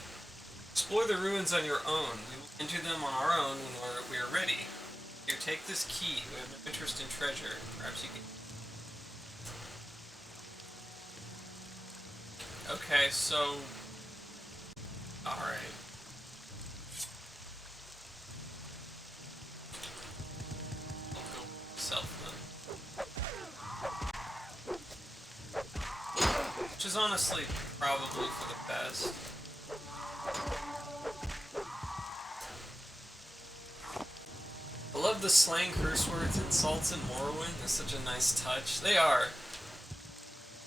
Explore the ruins on your own. We will enter them on our own when we are ready. Here, take this key. We have no interest in treasure. Perhaps you can... Okay, so... Alright. I'll go myself then. Which is honestly probably for the best. I love the slang curse words, insults in Morrowind. They're such a nice touch. They are.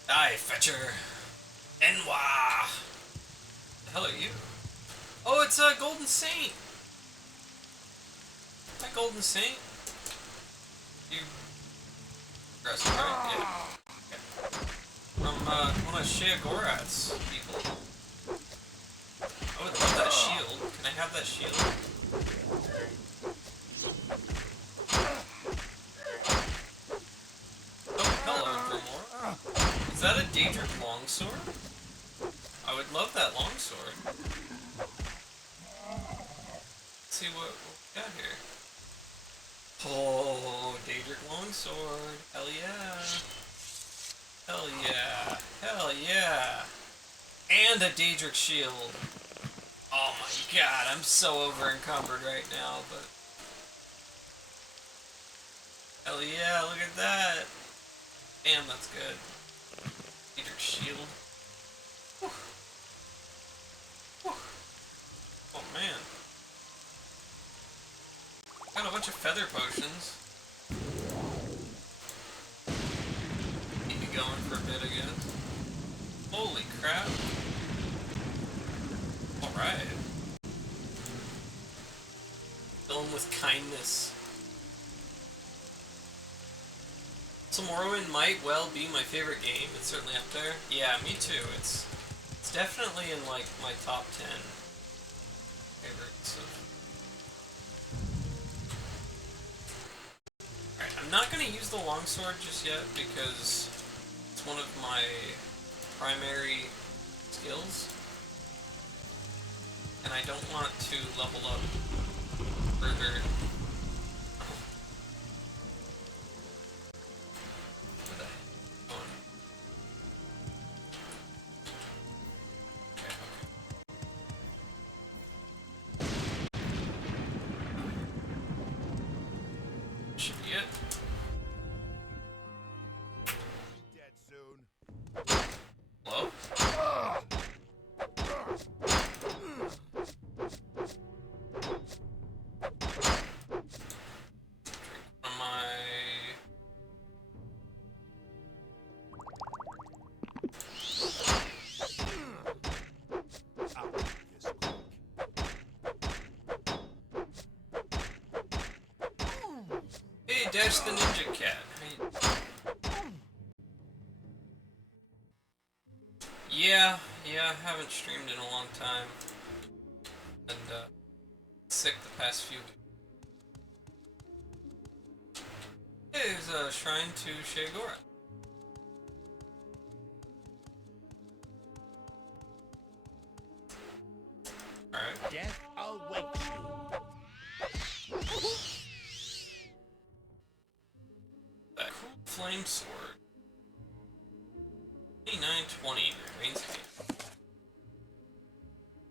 Die, fetcher. Enwa! The hell are you? Oh, it's a Golden Saint! Hi, Golden Saint. You... aggressive, right? Yeah. Okay. From, one of Sheogorath's people. I would love that shield. Can I have that shield? Oh, hello, Grimoire. Is that a Daedric longsword? I would love that longsword. Let's see what we got here. Oh, Daedric longsword. Hell yeah. Hell yeah. Hell yeah. And a Daedric shield. Oh my god, I'm so over encumbered right now, but... Hell yeah, look at that! Damn, that's good. Daedric shield. Whew. Whew. Oh man. Got a bunch of feather potions. Keep me going for a bit again. Holy crap. Alright. Fill him with kindness. So Morrowind might well be my favorite game. It's certainly up there. Yeah, me too. It's definitely in like my top 10 favorites. Alright, I'm not going to use the longsword just yet because it's one of my primary skills. And I don't want to level up further. Where the heck am I going? Okay, okay. Should be it. Dead soon. Hello? Am I... Out this quick. Hey, Dash the Ninja Cat. Hey. Yeah, I haven't streamed in a long time. And, sick the past few weeks. Hey, there's a shrine to Shagora. Alright. Death awaits you. That cool flame sword. 2920 remains game.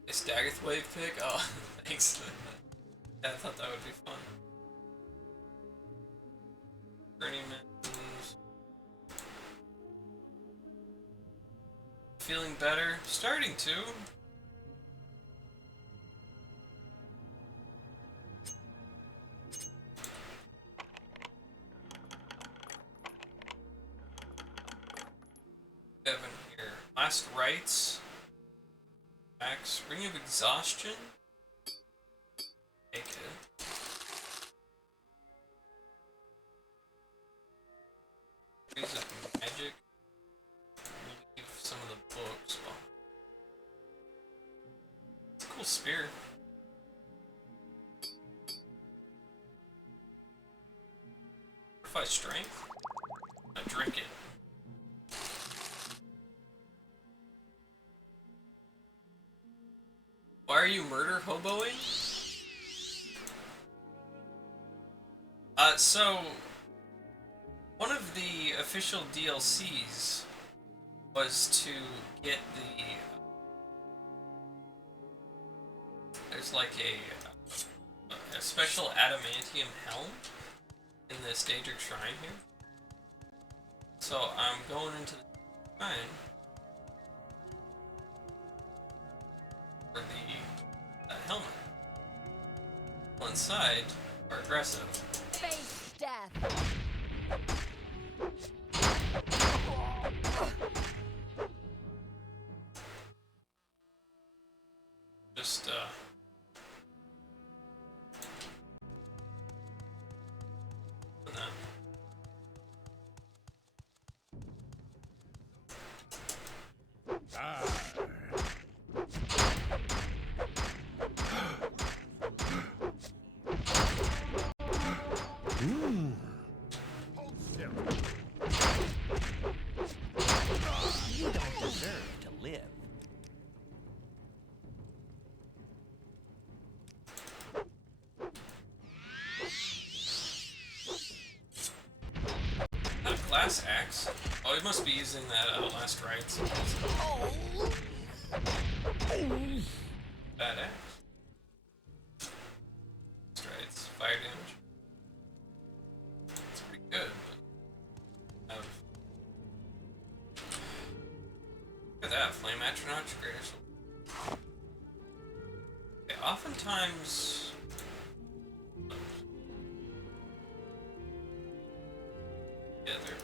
Is Daggeth Wave pick? Oh, thanks. Yeah, I thought that would be fun. Journeyman's. Feeling better? Starting to. Seven here. Last rites. Max. Ring of Exhaustion. Take it. Trees of Magic. Leave some of the books behind. It's a cool spear. Fortify strength. I drink it. Why are you murder hoboing? So one of the official DLCs was to get the there's like a special adamantium helm in this Daedric shrine here. So I'm going into the shrine for the helmet. Well, inside are aggressive. Face death. Just that. Hold still. You don't deserve to live. Not a glass axe. Oh, he must be using that last rites. Bad axe. Strides. Fire damage. It's pretty good, but look at that, Flame Atronach, Greater Soul. Okay, oftentimes together.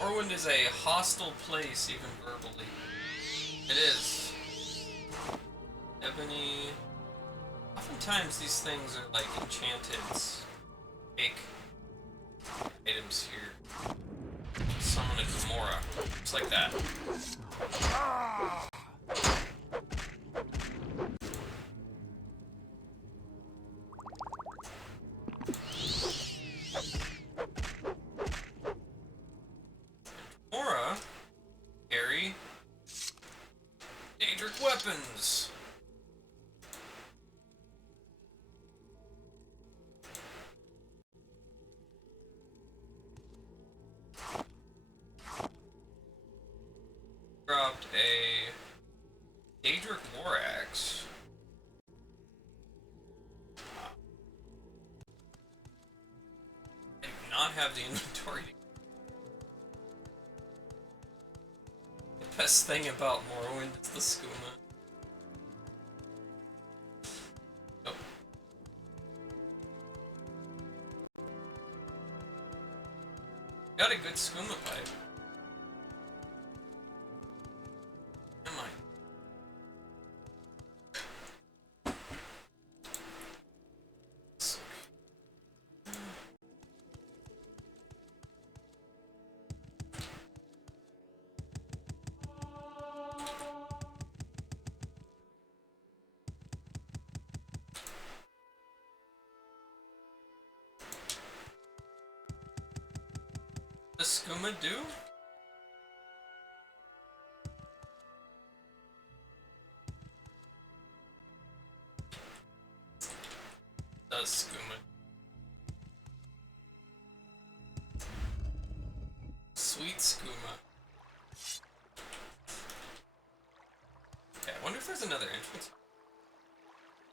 Morrowind is a hostile place, even verbally. It is. Ebony. Oftentimes these things are like enchanted fake items here. Summon a Gamora. Just like that. Gamora carry Daedric weapons. Dropped a Daedric war axe. I do not have the inventory. The best thing about Morrowind is the skooma. Nope. Got a good skooma pipe. Am I? Does skooma do? Does skooma? Sweet skooma. Okay, I wonder if there's another entrance.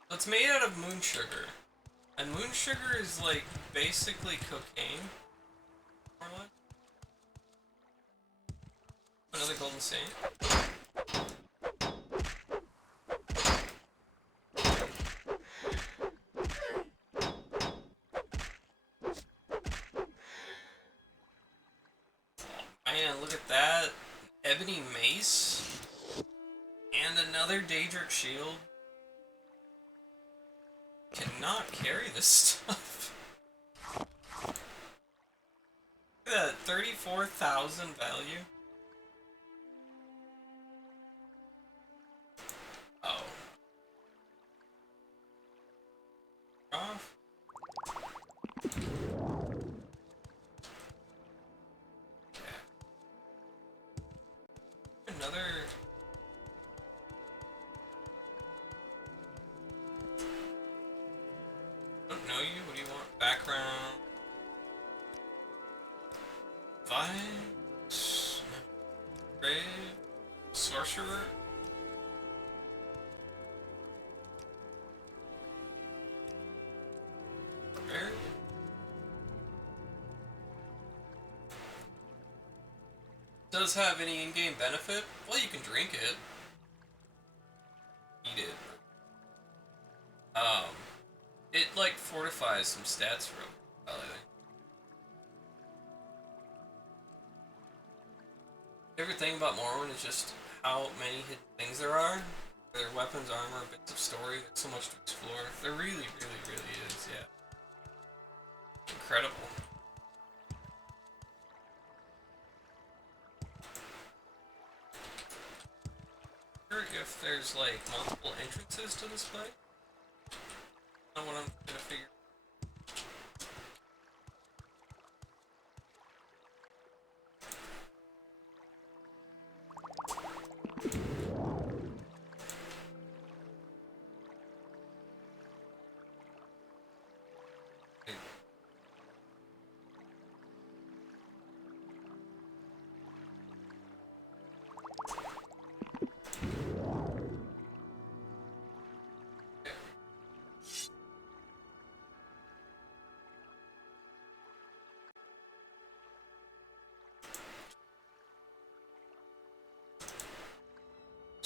So it's made out of moon sugar. And moon sugar is like basically cocaine. More or less. Another golden saint. Man, look at that. Ebony mace. And another Daedric shield. Cannot carry this stuff. Look at that, 34,000 value. Oh. Off. Another. Don't know you. What do you want? Background. Vibes. Grave. Sorcerer. Rare. Does have any in-game benefit? Well, you can drink it. Eat it. It like fortifies some stats real well, I think. Favorite thing about Morrowind is just how many hidden things there are. Their weapons, armor, bits of story. There's so much to explore. There really, really, really is, yeah. Incredible. If there's like multiple entrances to this place. I don't know what I'm gonna figure.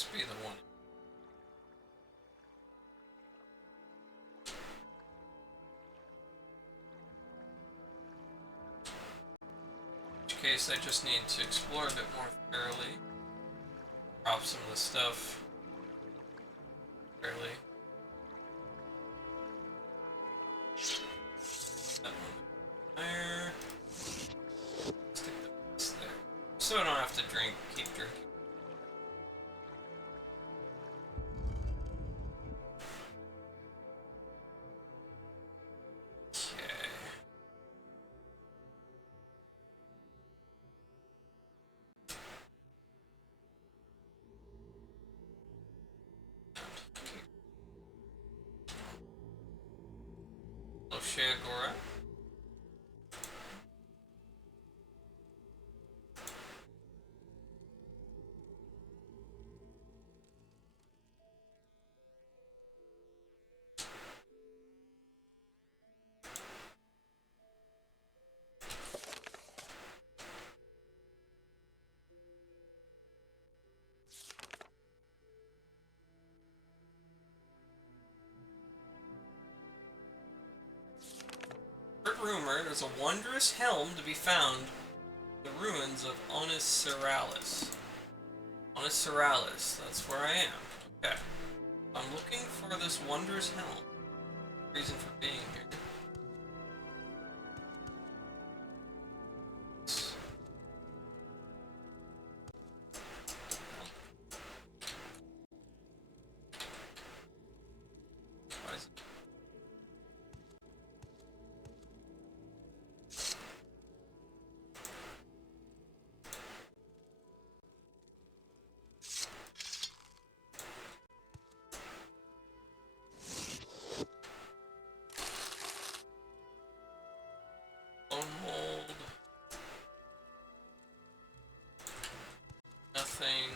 Must be the one. In which case, I just need to explore a bit more thoroughly. Drop some of the stuff fairly. That one there. Stick this there. So I don't have to keep drinking. Okay. Agora. Rumor, there's a wondrous helm to be found in the ruins of Onisiralis. Onisiralis, that's where I am. Okay. I'm looking for this wondrous helm. Reason for being here. Why is it? Mold. Nothing.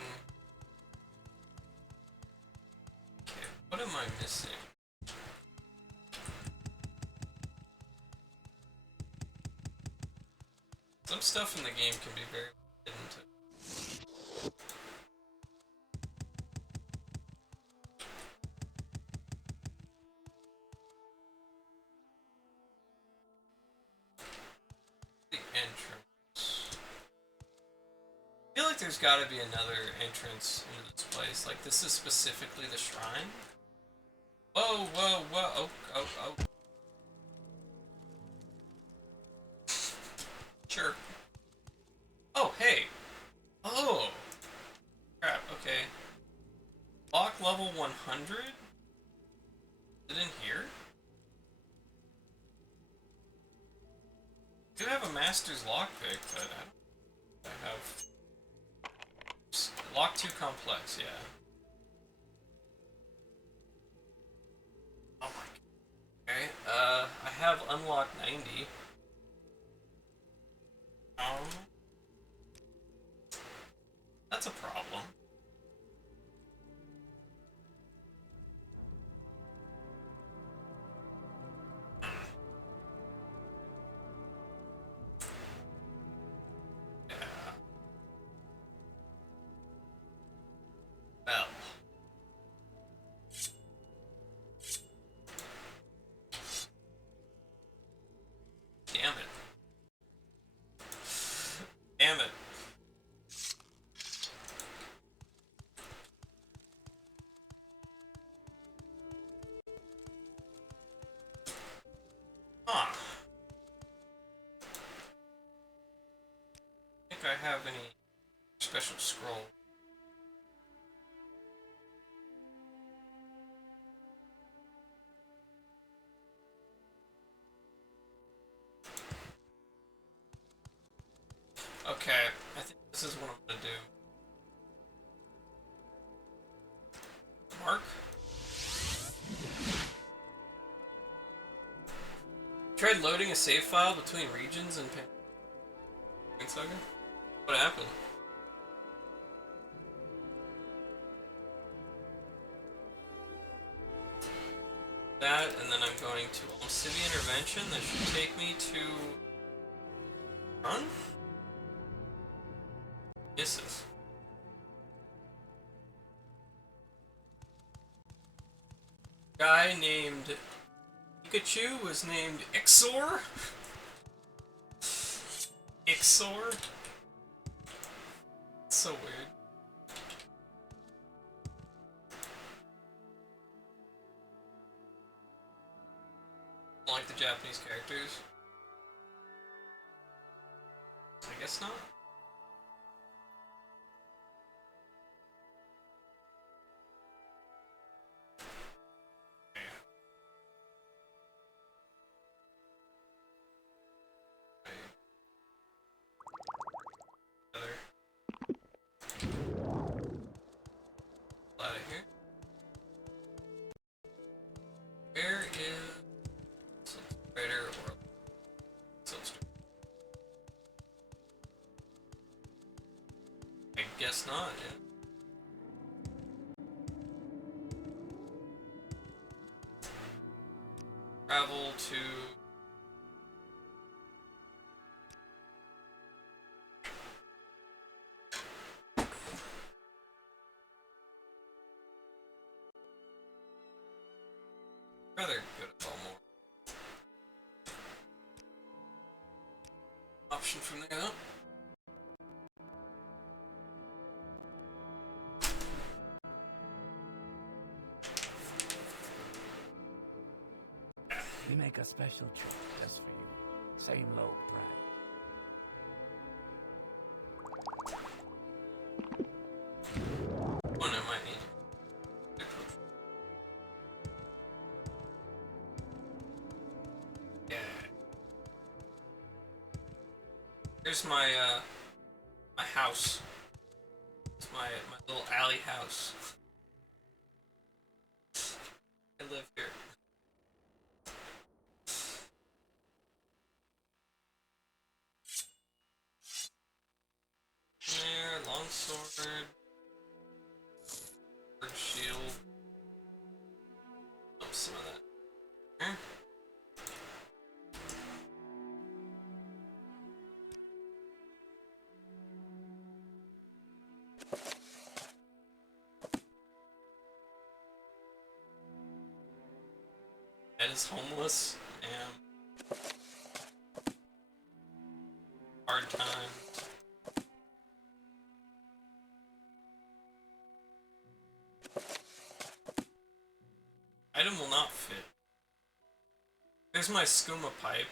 Okay, what am I missing? Some stuff in the game can be very hidden to. The entrance. I feel like there's gotta be another entrance into this place. Like, this is specifically the shrine? Whoa, whoa, whoa. Oh, oh, oh. Sure. Oh, hey. Oh. Crap, okay. Lock level 100? Is it in here? I do have a master's lockpick, but I have... Lock 2 complex, yeah. Oh my... Okay, I have unlock 90. That's a problem. Yeah. Well. Damn it. Damn it. Huh. I think I have any special scroll. Okay, I think this is what I'm gonna do. Mark? Tried loading a save file between regions and Saga? What happened? That, and then I'm going to City Intervention. That should take me to... Run? Misses. guy named Pikachu was named Ixor. Ixor. So weird. Like the Japanese characters? I guess not. Out of here. Where is Trader or Silster? I guess not, yeah. Travel to rather good at Balmore. Option from there though. We make a special trip just for you. Same low price. Oh no, might need. Yeah. Here's my my house. It's my little alley house. I live here. There, longsword, bird shield. Oh, some of that. Here. Ed is homeless and hard time. Item will not fit. There's my skooma pipe.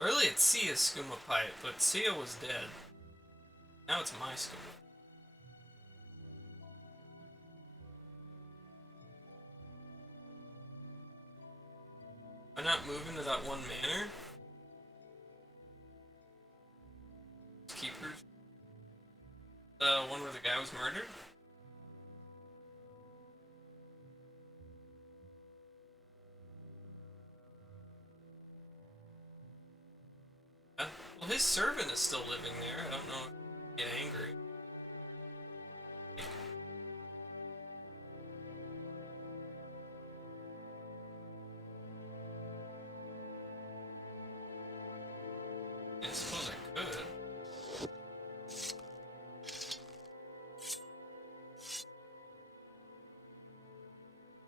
Early it's Sia's skooma pipe, but Sia was dead. Now it's my skooma. Am I not moving to that one manor? Keepers? The one where the guy was murdered? Well, his servant is still living there. I don't know if he'd get angry. I suppose I could.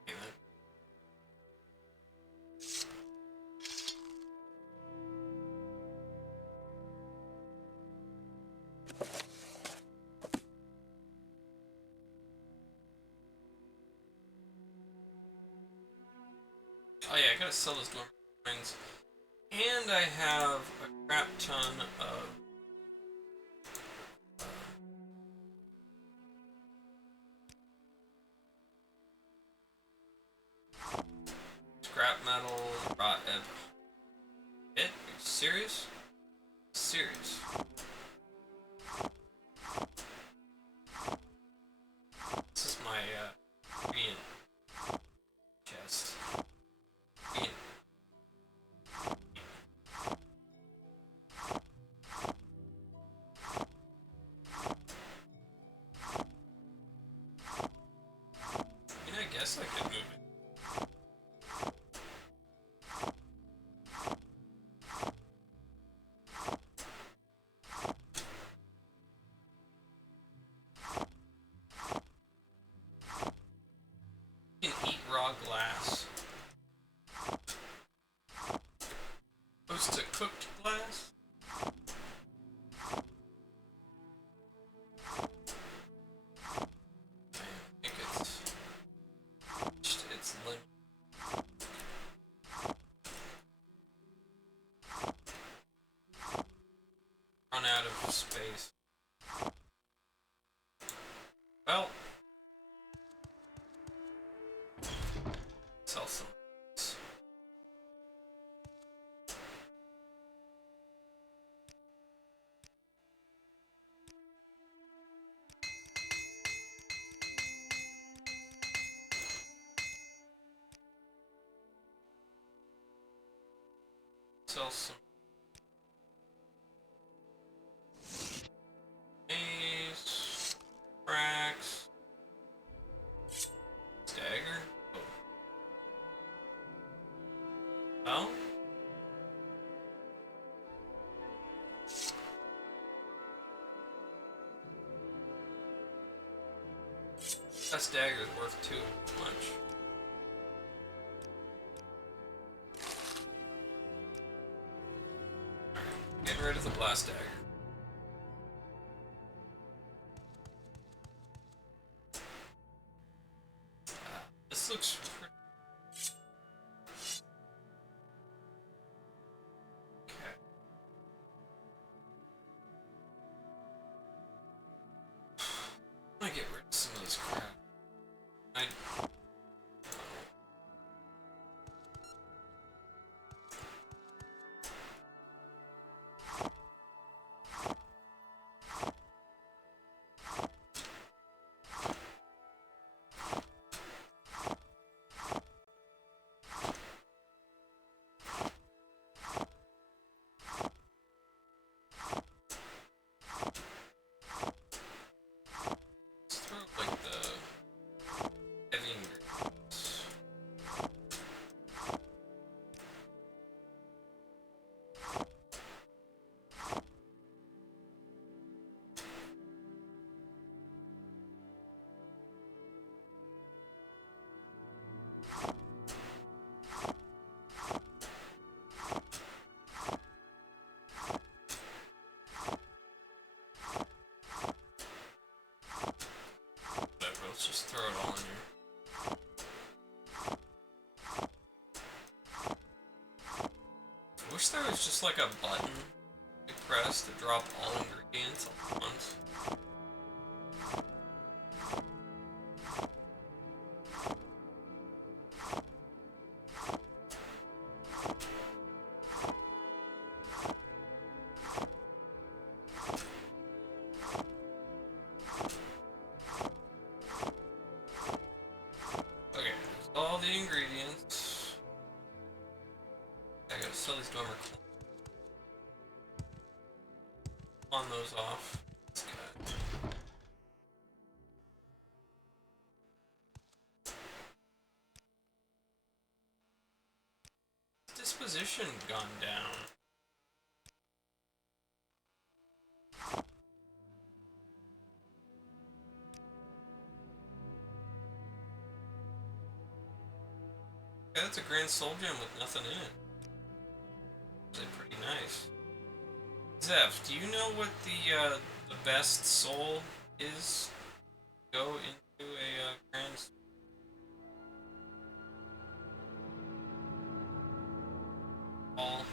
Damn it. Oh yeah, I gotta sell those dormant coins. And I have a crap ton of scrap metal, raw ebb. Are you serious? Serious. This is my ingredient chest. Ingredient. I guess I could move it. You can eat raw glass. cooked glass? I think it's limit. Run out of space. Well, sell some. Sell some. Ace. Cracks. Dagger? Oh. Well? That dagger is worth too much. Alright, getting rid of the blast dagger. This looks pretty. Okay. I'm gonna get rid of some of this crap. Let's throw like the heavy ingredients. Whatever, let's just throw it all in here. I wish there was just like a button you press to drop all ingredients at once. Okay, there's all the ingredients. I gotta sell these dormer. On those off. This guy. Disposition gone down. Yeah, that's a grand soul gem with nothing in it. Actually pretty nice. Zeph, do you know what the best soul is? Go into a grand. All.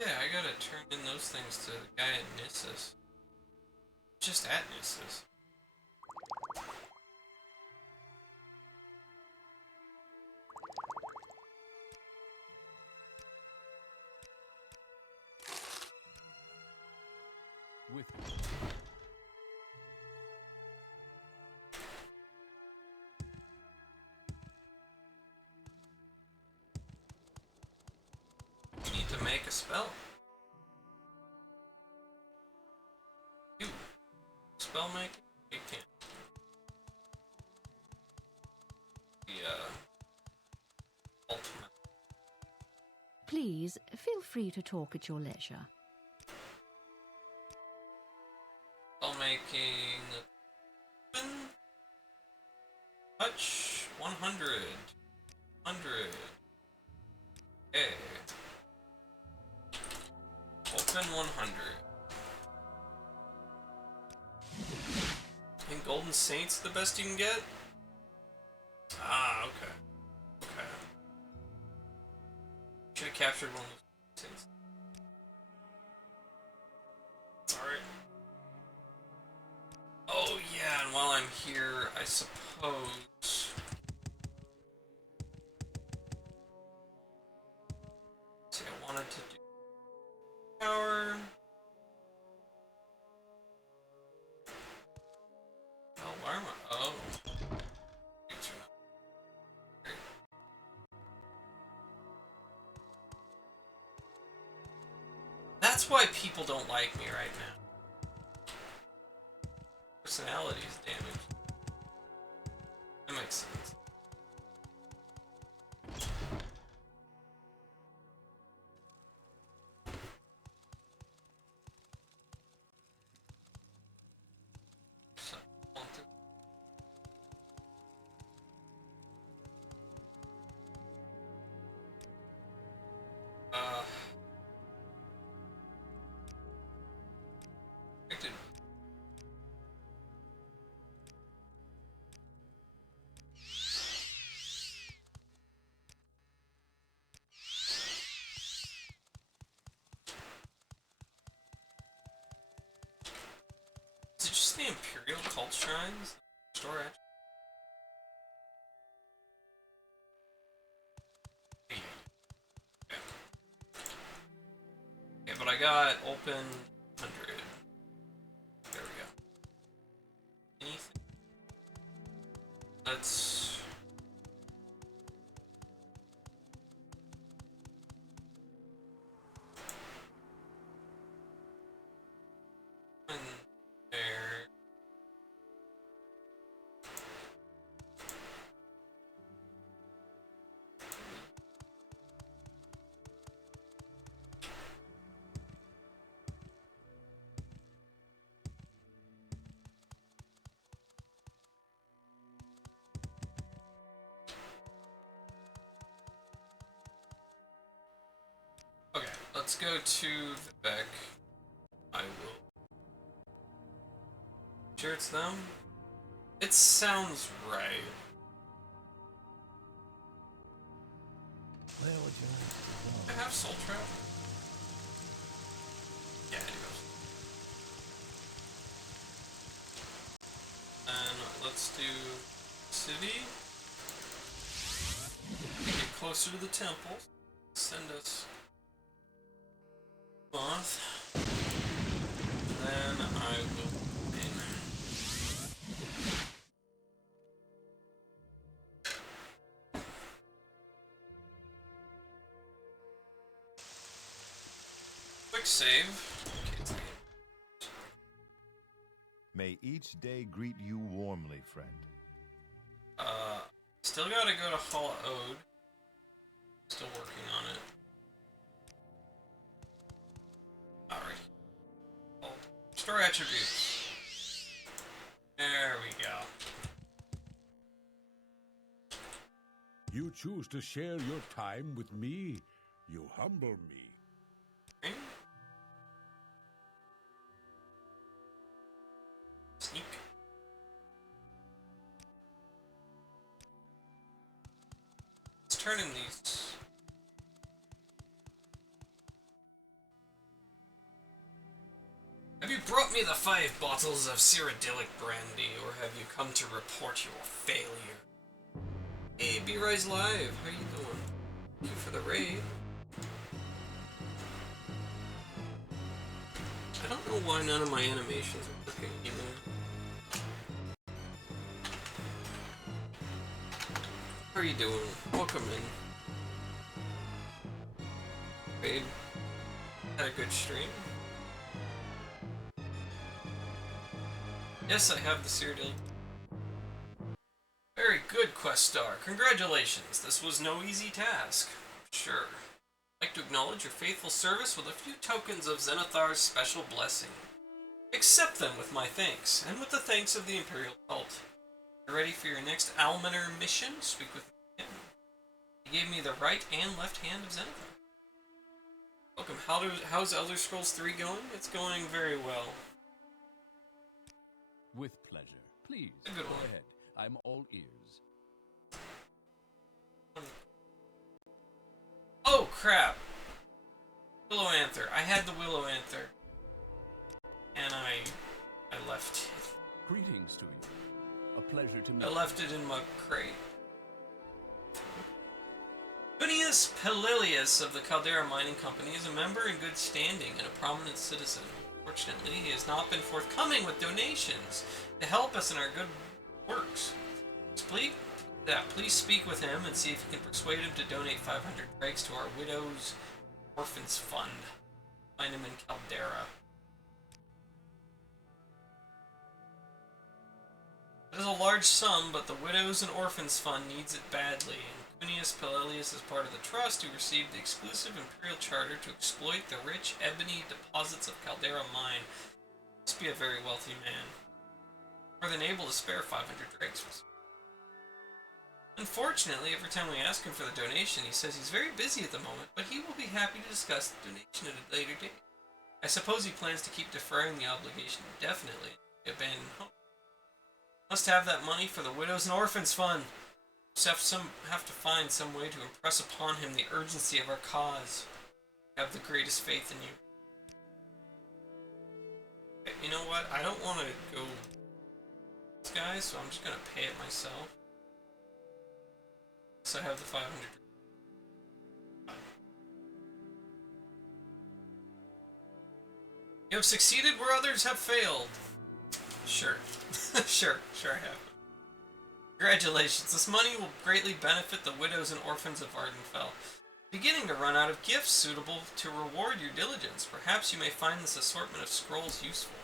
Yeah, I gotta turn in those things to the guy at Nissus. Just at Nissus. With You need to make a spell. You. Spell making? You can't. The, ultimate. Please, feel free to talk at your leisure. Spell making. Touch. 100. And Golden Saint's the best you can get? Ah, okay. Okay. Should have captured one of those Saints. Alright. Oh yeah, and while I'm here, I suppose... See, I wanted to do power. Oh, why am I? Oh. Things are not great. That's why people don't like me right now. Personality is damaged. That makes sense. Is it just the Imperial cult shrines? Storage? Yeah. Okay. Okay, but I got open 100. There we go. Anything? Let's... there. Okay, let's go to Vivek. I will. Sure it's them? It sounds right. Where would you like to I have Soul Trap. Yeah, I do. And let's do City. Get closer to the temple. Send us Moth. Then I will win. Quick save. Okay, it's the game. May each day greet you warmly, friend. Still gotta go to Hall Ode. Still working on it. Alright. Oh, store attributes. There we go. You choose to share your time with me. You humble me. Okay. Sneak. Let's turn in these. Have you brought me the 5 bottles of Cyrodiilic brandy, or have you come to report your failure? Hey, B-Rise Live, how you doing? Thank you for the raid. I don't know why none of my animations are working either. How are you doing? Welcome in. Raid. Had a good stream. Yes, I have the Cyrodiilic. Very good, Quest Star. Congratulations. This was no easy task. Sure. I'd like to acknowledge your faithful service with a few tokens of Zenithar's special blessing. Accept them with my thanks, and with the thanks of the Imperial Cult. You ready for your next Almaner mission? Speak with him. He gave me the right and left hand of Zenithar. Welcome. How's Elder Scrolls 3 going? It's going very well. With pleasure. Please, A good go one. ahead. I'm all ears. Oh crap! Willow Anther. I had the Willow Anther, and I left it. Greetings to you. A pleasure to meet I left it in my crate. Junius Pelilius of the Caldera Mining Company is a member in good standing and a prominent citizen. Fortunately, he has not been forthcoming with donations to help us in our good works. Please speak with him and see if you can persuade him to donate 500 drakes to our Widows Orphans Fund. Find him in Caldera. It is a large sum, but the Widows and Orphans Fund needs it badly, and Cunius Pelelius is part of the trust who received the exclusive Imperial Charter to exploit the rich ebony deposits of Caldera Mine. Must be a very wealthy man. More than able to spare 500 drakes. Unfortunately, every time we ask him for the donation, he says he's very busy at the moment, but he will be happy to discuss the donation at a later date. I suppose he plans to keep deferring the obligation indefinitely and abandon home. Must have that money for the Widows and Orphans Fund. Just have to find some way to impress upon him the urgency of our cause. I have the greatest faith in you. Okay, you know what? I don't want to go this guy, so I'm just gonna pay it myself. So I have the 500. You have succeeded where others have failed. Sure. sure I have. Congratulations. This money will greatly benefit the widows and orphans of Ardenfell. Beginning to run out of gifts suitable to reward your diligence. Perhaps you may find this assortment of scrolls useful.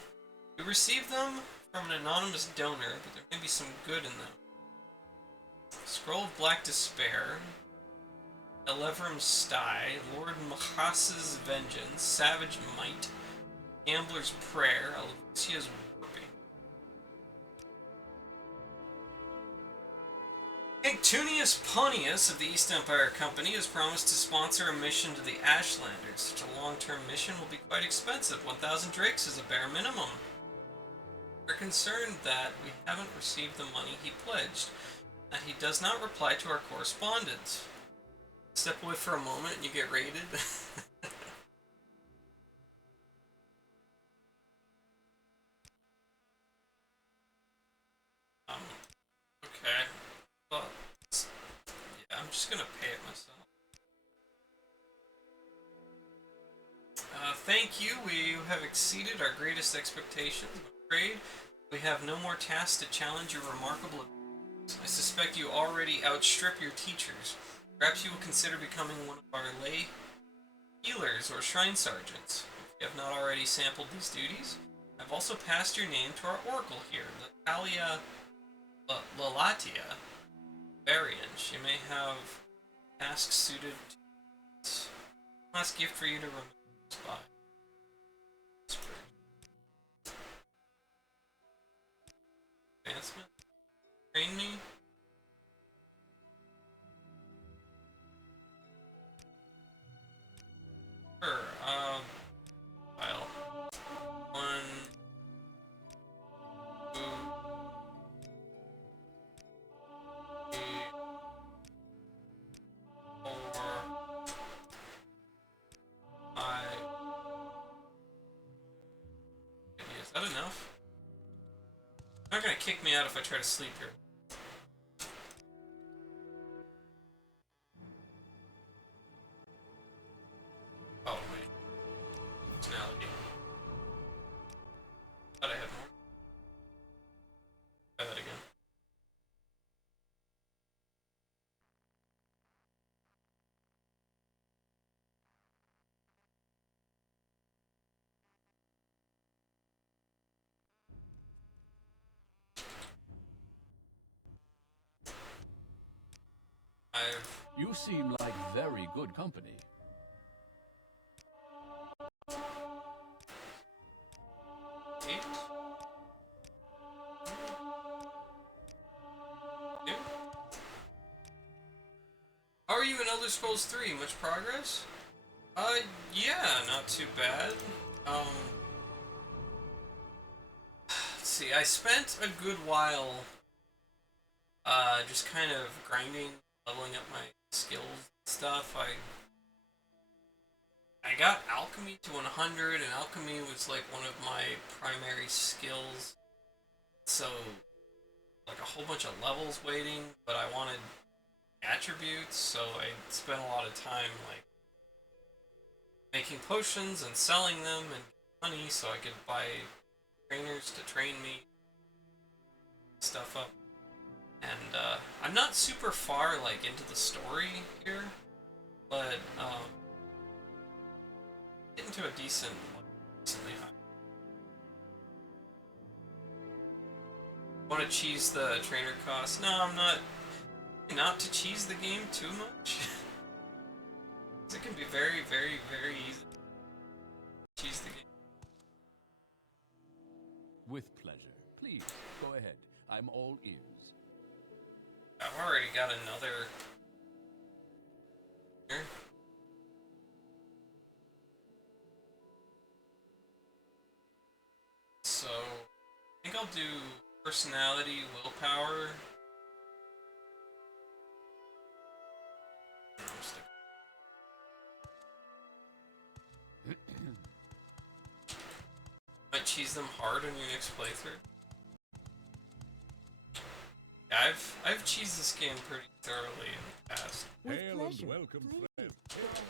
You received them from an anonymous donor, but there may be some good in them. Scroll of Black Despair, Elevram's Sty, Lord Mahas's Vengeance, Savage Might, Gambler's Prayer, Alicia's Warping. Antunius Pontius of the East Empire Company has promised to sponsor a mission to the Ashlanders. Such a long-term mission will be quite expensive. 1,000 drakes is a bare minimum. We're concerned that we haven't received the money he pledged, that he does not reply to our correspondence. Step away for a moment and you get raided. Okay. Well, yeah, I'm just gonna pay it myself. Thank you. We have exceeded our greatest expectations. I'm afraid we have no more tasks to challenge your remarkable abilities. I suspect you already outstrip your teachers. Perhaps you will consider becoming one of our lay healers or shrine sergeants. If you have not already sampled these duties, I've also passed your name to our oracle here, Latalia Lalatia Varian. She may have tasks suited to last gift for you to remember by. Advancement? Train me? Sure, well, 1, 2, 3, 4, 5. Is that enough? They're not gonna kick me out if I try to sleep here. Oh, wait. Personality. Thought I had more. Try that again. You seem like very good company. Eight. Two. How are you in Elder Scrolls 3? Much progress? Yeah, not too bad. Let's see, I spent a good while, just kind of grinding, leveling up my skills and stuff. I got alchemy to 100, and alchemy was like one of my primary skills. So, like a whole bunch of levels waiting, but I wanted attributes, so I spent a lot of time like making potions and selling them and money so I could buy trainers to train me stuff up. And I'm not super far like into the story here, but getting to a decently high. Want to cheese the trainer cost? No, I'm not to cheese the game too much. It can be very, very, very easy to cheese the game. With pleasure. Please, go ahead. I'm all ears. I've already got another here. So, I think I'll do personality, willpower. No, I'm sticking. Might cheese them hard on your next playthrough. Yeah, I've cheesed this game pretty thoroughly in the past. With Hail pleasure. and welcome, Please, friend. go ahead.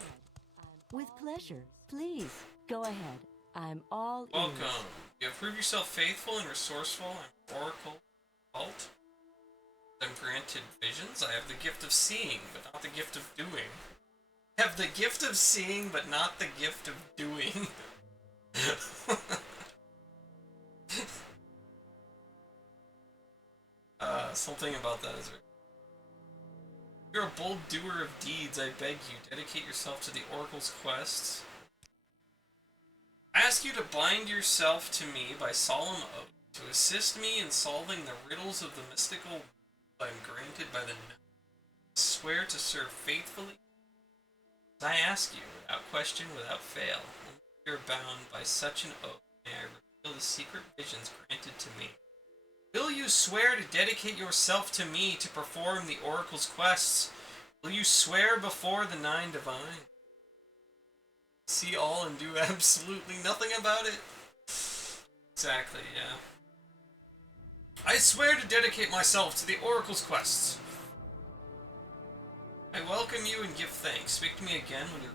With pleasure. Please, go ahead. I'm all ears. Welcome. You have proved yourself faithful and resourceful. I'm Oracle Vault. I'm granted visions. I have the gift of seeing, but not the gift of doing. I have the gift of seeing, but not the gift of doing. Something about that is... If you're a bold doer of deeds, I beg you, dedicate yourself to the Oracle's quests. I ask you to bind yourself to me by solemn oath, to assist me in solving the riddles of the mystical I am granted by the known. Swear to serve faithfully. As I ask you, without question, without fail, only if you are bound by such an oath, may I reveal the secret visions granted to me. Will you swear to dedicate yourself to me to perform the Oracle's quests? Will you swear before the Nine Divine? See all and do absolutely nothing about it? Exactly, yeah. I swear to dedicate myself to the Oracle's quests. I welcome you and give thanks. Speak to me again when you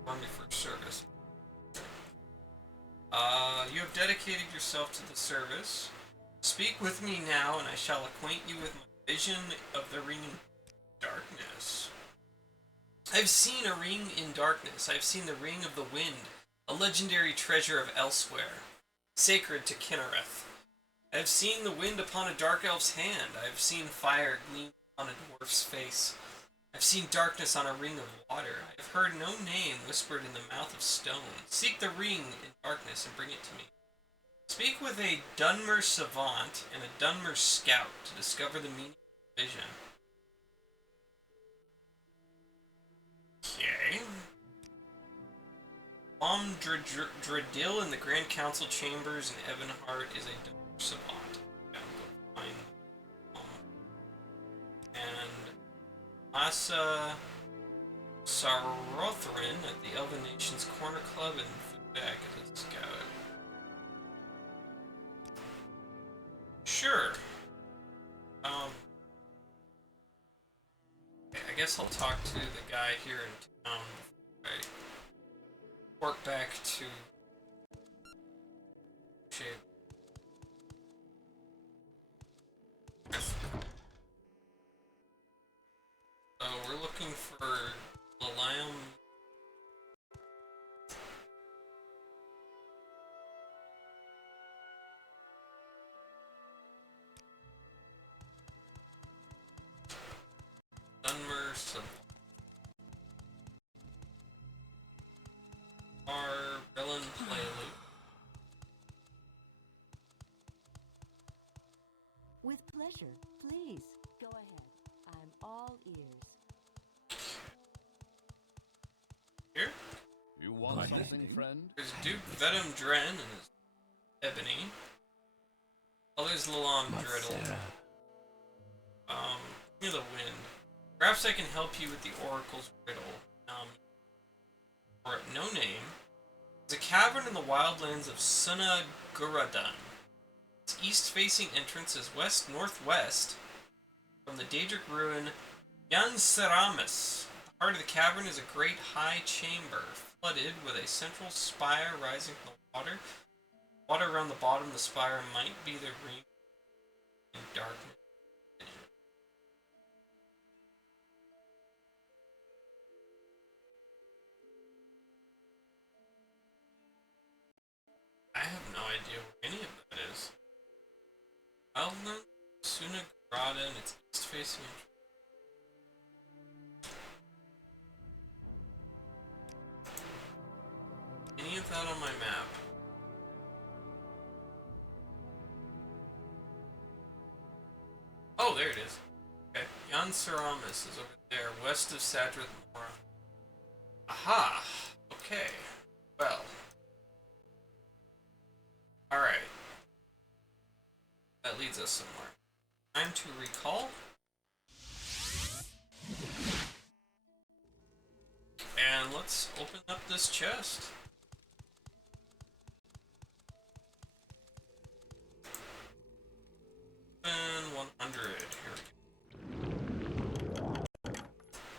perform your first service. You have dedicated yourself to the service. Speak with me now, and I shall acquaint you with my vision of the ring in darkness. I've seen a ring in darkness. I've seen the ring of the wind, a legendary treasure of elsewhere, sacred to Kinnereth. I have seen the wind upon a dark elf's hand. I have seen fire gleam on a dwarf's face. I've seen darkness on a ring of water. I have heard no name whispered in the mouth of stone. Seek the ring in darkness and bring it to me. Speak with a Dunmer savant and a Dunmer scout to discover the meaning of the vision. Okay. Dradil in the Grand Council chambers in Evanhart is a Dunmer savant. I'll go find and Asa Sarothrin at the Elven Nations Corner Club in Feedback as a scout. Sure. I guess I'll talk to the guy here in town before I work back to shape. So we're looking for Lalam. Dunmer Savar Villain Playloop. With pleasure. Please, go ahead. I'm all ears. Here? want something, friend? There's Duke Vedum Dren and his Ebony. Oh, there's Lilam Dreidel. Give me the wind. Perhaps I can help you with the Oracle's riddle. Or no name. There's a cavern in the wildlands of Sunna Guradan. Its east-facing entrance is west-northwest from the Daedric ruin Yanseramis. The heart of the cavern is a great high chamber, flooded with a central spire rising from the water. Water around the bottom of the spire might be the ring in darkness. I have no idea where any of that is. Wildland, Sunna Grada, and its east-facing entrance. Any of that on my map? Oh, there it is. Okay, Yanseramis is over there, west of Sadrith Mora. Aha! Okay. Well. Alright. That leads us somewhere. Time to recall. And let's open up this chest. And 100. Here we go.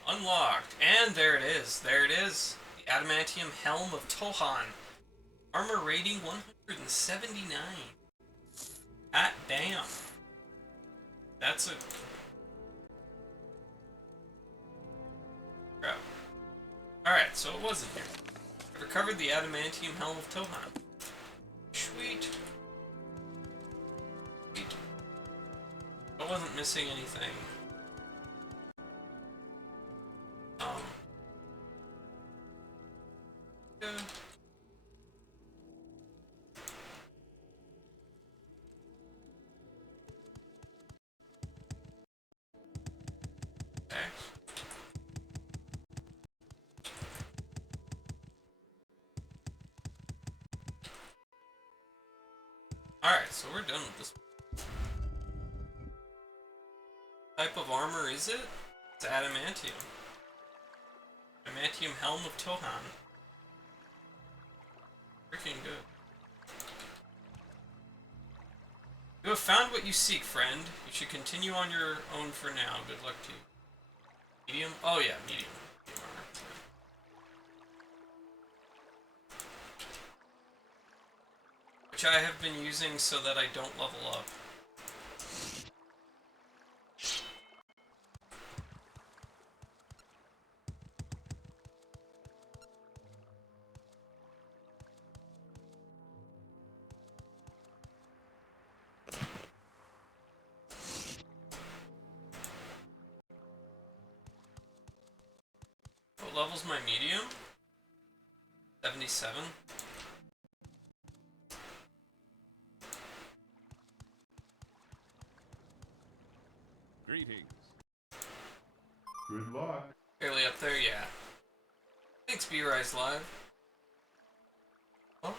Unlocked. And there it is. There it is. The Adamantium Helm of Tohan. Armor rating 179. Ah, damn. That's a... crap. Alright, so it wasn't here. I recovered the Adamantium Helm of Tohan. Sweet. Sweet. I wasn't missing anything. Yeah. Okay. Alright, so we're done with this. What type of armor is it? It's adamantium. Adamantium Helm of Tohan. Freaking good. You have found what you seek, friend. You should continue on your own for now. Good luck to you. Medium? Oh yeah, medium. Medium armor. Which I have been using so that I don't level up. What level's my medium? 77. Greetings. Good luck. Fairly up there, yeah. Thanks, B-Rise Live. Oh.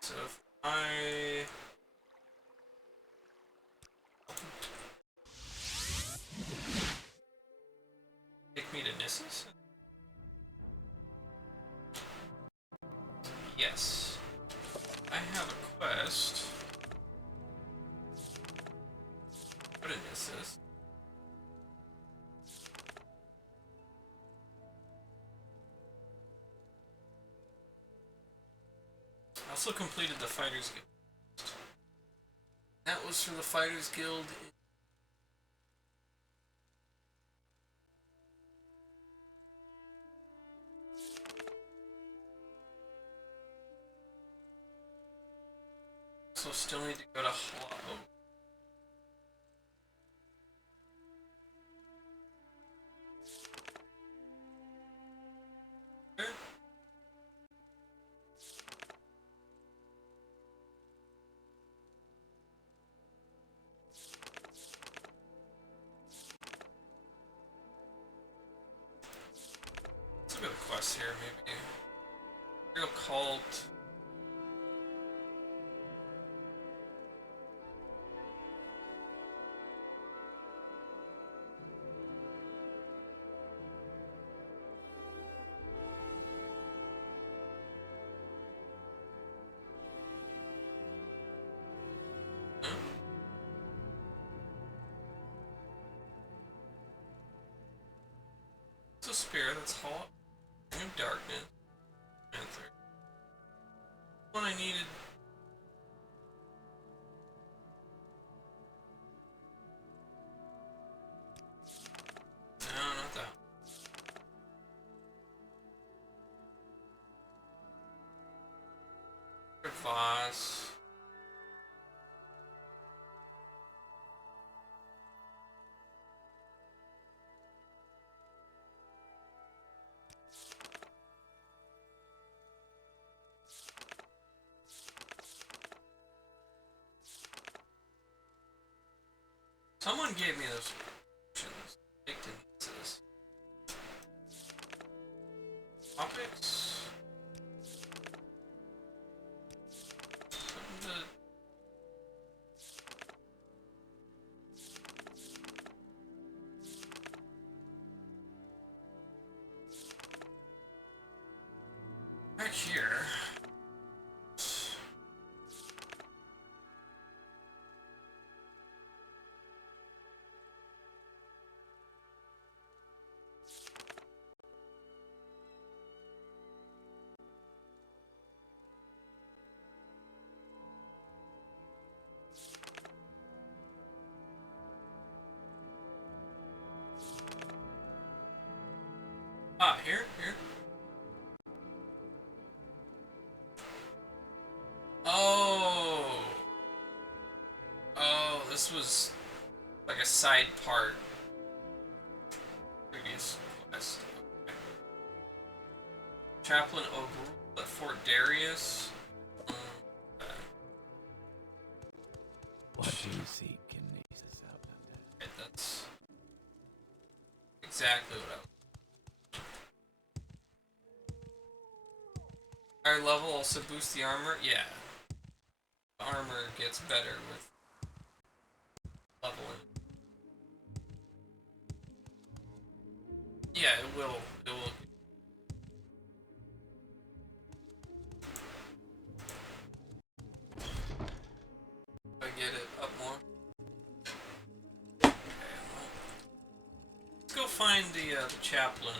So if I... take me to Nissus? Yes. I have a quest. What is this? I also completed the Fighters Guild. That was for the Fighters Guild. So still need to go to Hollow. Okay. quests here, maybe. Real cult. It's a spear that's hot. New darkness. Panther. One I needed. No, not that. Voss. Someone gave me those options. Baked into this. Topics. Something to... Back here. Ah, here? Oh! Oh, this was like a side part. Previous quest. Okay. Chaplain Ogre at Fort Darius. What do you seek in Nisa's Outlander? Okay, that's exactly what I was. Higher level also boosts the armor? Yeah. The armor gets better with leveling. Yeah, it will. It will. I get it up more. Okay, well, let's go find the chaplain.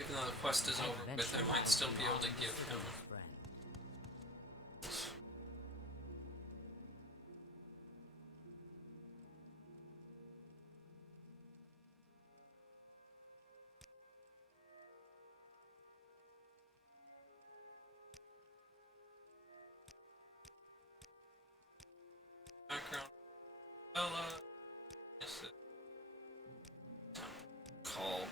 Even though the quest is over with, I might still be able to give him. Background. Bella. Is it called?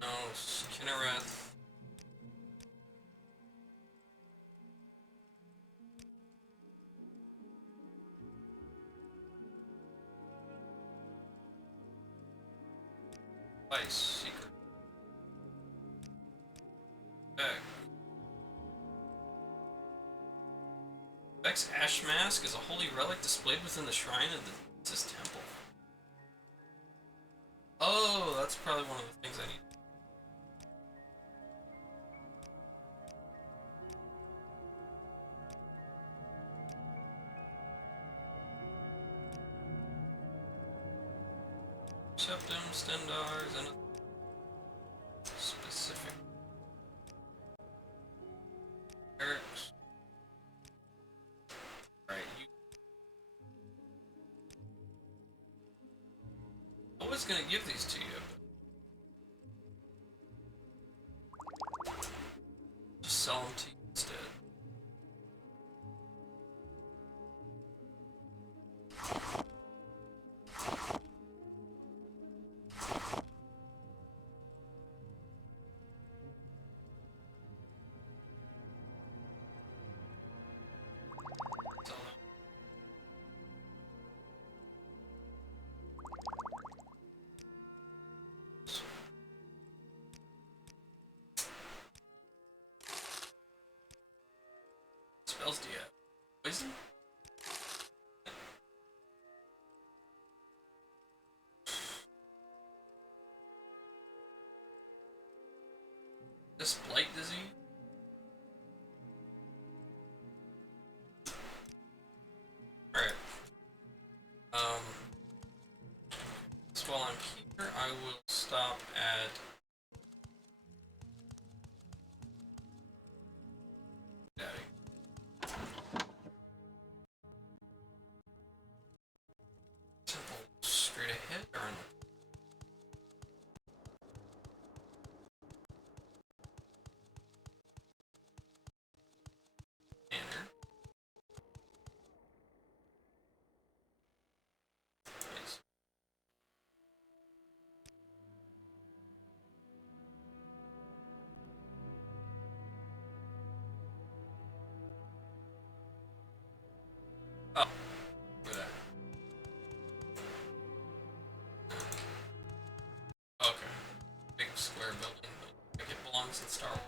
No, Skinnereth. Vice Secret. Beck. Beck's Ash Mask is a holy relic displayed within the shrine of the Isis temple. Oh, that's probably one of the things I need. Septum, Stendars, and a specific Eric's. Right, you. I was gonna give these to you, but just sell them to you instead. spells do you have? Poison? This blight disease? Alright. So while I'm here, I will stop at temple straight ahead or in manner. Nice. Oh, for that. Okay. Big square building, like it belongs in Star Wars.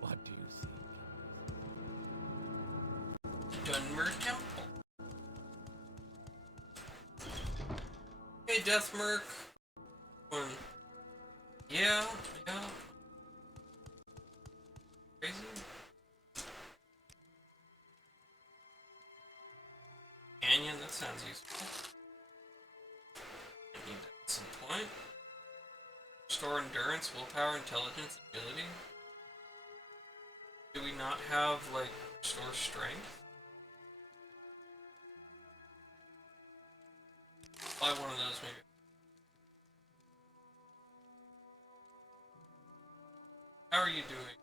What do you seek? Dunmer Temple. Hey, Deathmerk. Yeah. Crazy. Canyon, that sounds useful. I need that at some point. Restore endurance, willpower, intelligence, agility. Do we not have, like, restore strength? Buy one of those, maybe. How are you doing?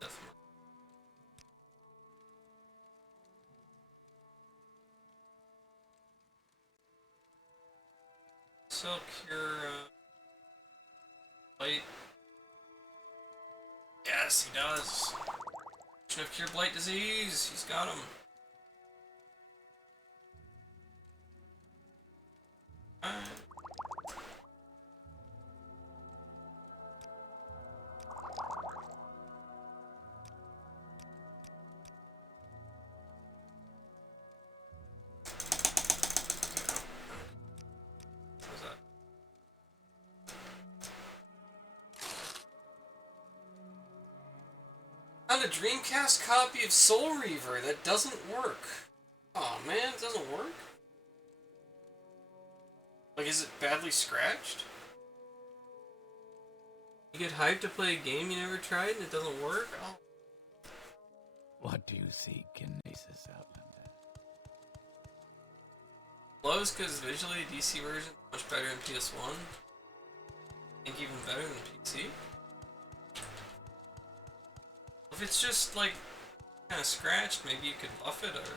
Deathmark. Silk cure, blight. Yes, he does. Should have cured blight disease. He's got him. Alright. What's that? Found a Dreamcast copy of Soul Reaver that doesn't work. Oh man, it doesn't work? Like, is it badly scratched? You get hyped to play a game you never tried and it doesn't work? Oh. What do you seek in Nasus Outlander? Blows because visually DC version is much better than PS1. I think even better than PC. If it's just like kind of scratched, maybe you could buff it or.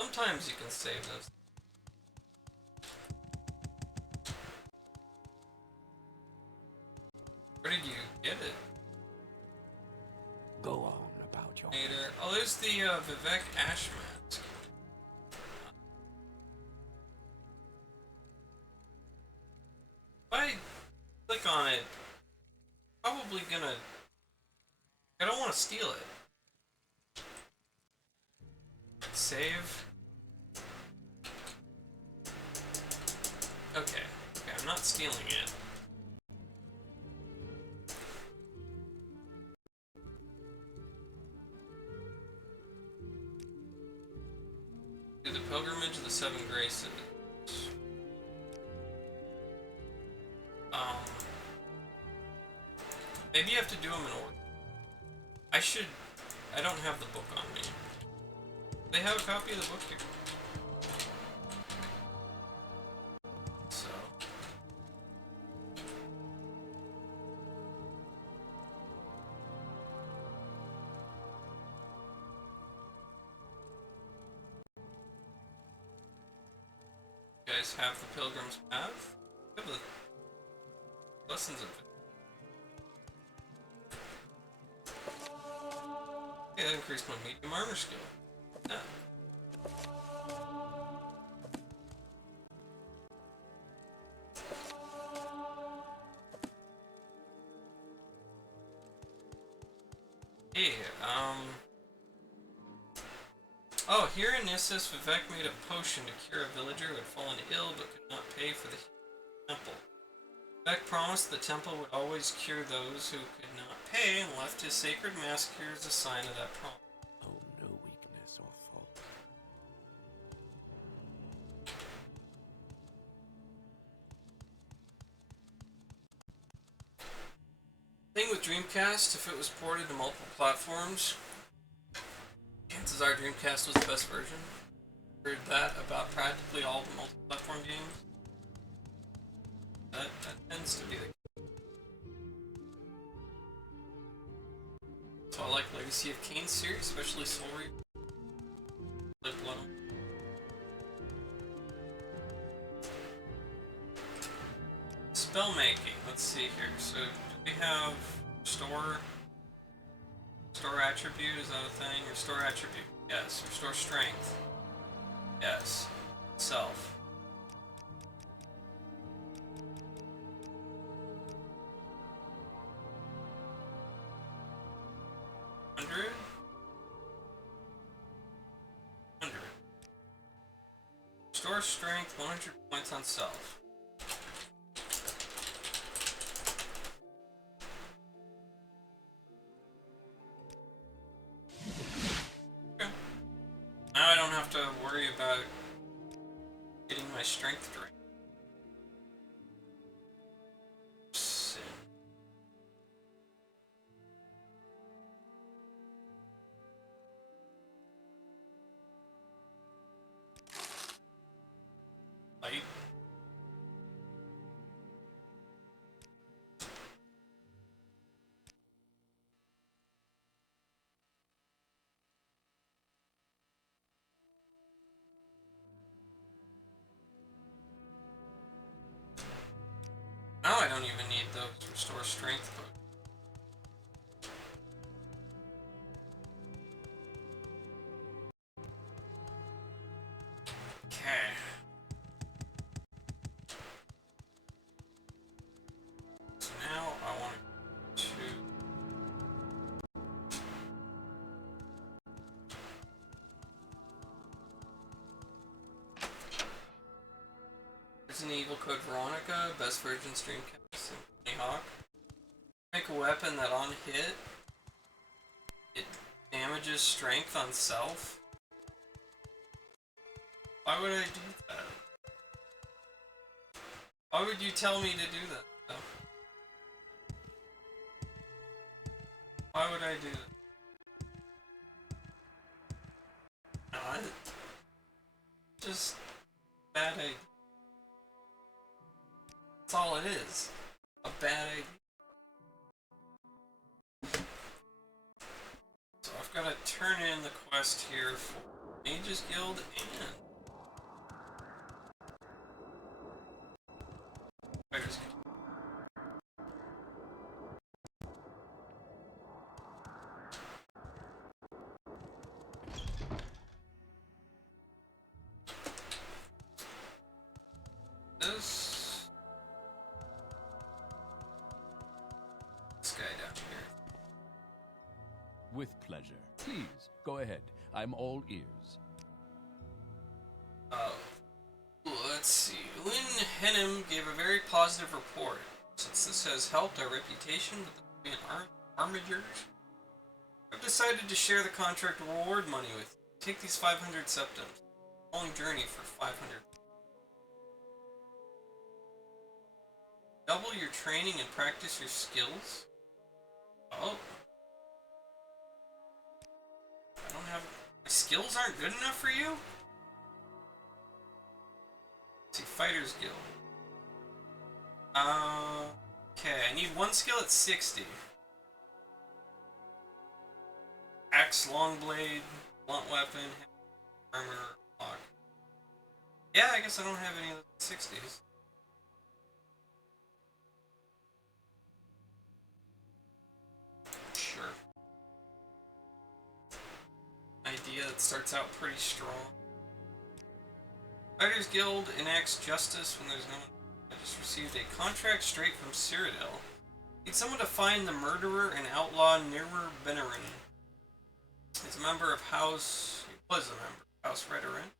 Sometimes you can save those. Where did you get it? Go on about your... Later. Oh, there's the Vivek Ash mask. If I click on it, probably gonna... I don't want to steal it. Save. Okay, I'm not stealing it. Do the pilgrimage of the Seven Graces. Maybe you have to do them in order. I don't have the book on me. They have a copy of the book here. So. You guys have the Pilgrim's Path? You have the lessons of it. Yeah, that increased my medium armor skill. Yeah. see. Oh, here in Nissus, Vivek made a potion to cure a villager who had fallen ill but could not pay for the temple. Vivek promised the temple would always cure those who could not pay and left his sacred mask here as a sign of that promise. Oh, no weakness or fault. Thing with Dreamcast, if it was ported to multiple platforms, chances are Dreamcast was the best version. Heard that about practically all the multi-platform games. That tends to be the case. So I like Legacy of Kain series, especially Soul Reaper. Live Blood. Spell making. Let's see here. So do we have restore attribute? Is that a thing? Restore attribute. Yes. Restore strength. Yes. Self. $100. Restore strength, 100 points on self. Okay. Now I don't have to worry about getting my strength drained. Sin. Light. Now I don't even need those restore strength, but okay. So now I want to Resident Evil Code Veronica, best version Streamcast, and Hawk. Make a weapon that on hit, it damages strength on self. Why would I do that? Why would you tell me to do that, though? Why would I do that? No, just bad idea. That's all it is. A bad idea. So I've got to turn in the quest here for Mages Guild and Fighters Guild. This guy down here. With pleasure. Please, go ahead. I'm all ears. Let's see. Lynn Henham gave a very positive report. Since this has helped our reputation with the Korean armigers, I've decided to share the contract reward money with you. Take these 500 septims. Long journey for 500. Double your training and practice your skills. Oh. I don't have... My skills aren't good enough for you? Let's see, Fighters Guild. Okay, I need one skill at 60. Axe, long blade, blunt weapon, armor, lock. Yeah, I guess I don't have any of the 60s. Sure. Idea that starts out pretty strong. Fighters Guild enacts justice when there's no one. I just received a contract straight from Cyrodiil. Need someone to find the murderer and outlaw Nirur Benarin. He's a member of House. He was a member of House Redoran.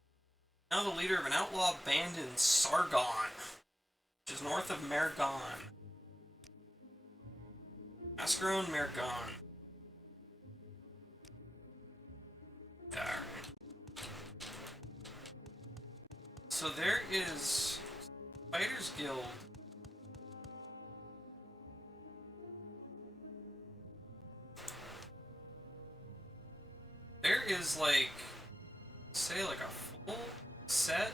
Now the leader of an outlaw band in Sargon, which is north of Mergon. Ascaron Mergon. Alright. So there is Fighters Guild. There is like, say like a full set.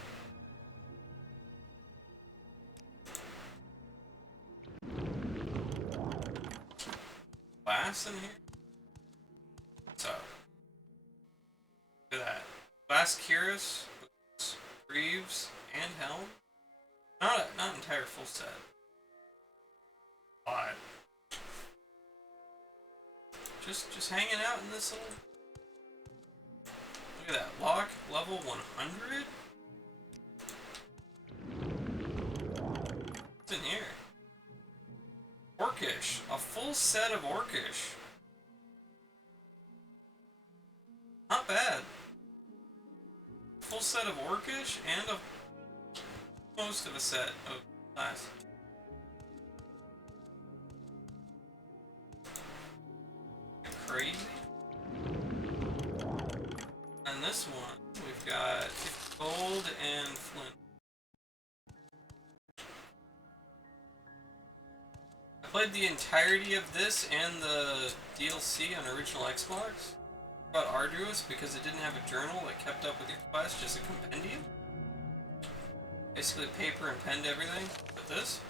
Glass in here? So, look at that. Glass Cuirass, boots, greaves, and helm. Not an entire full set. But just hanging out in this little. Look at that. Lock level 100. What's in here? Orcish. A full set of Orcish. Not bad. Full set of Orcish and most of a set of class. Crazy. And this one, we've got gold and flint. I played the entirety of this and the DLC on original Xbox. About arduous because it didn't have a journal that kept up with your quest, just a compendium. Basically paper and penned everything. But this.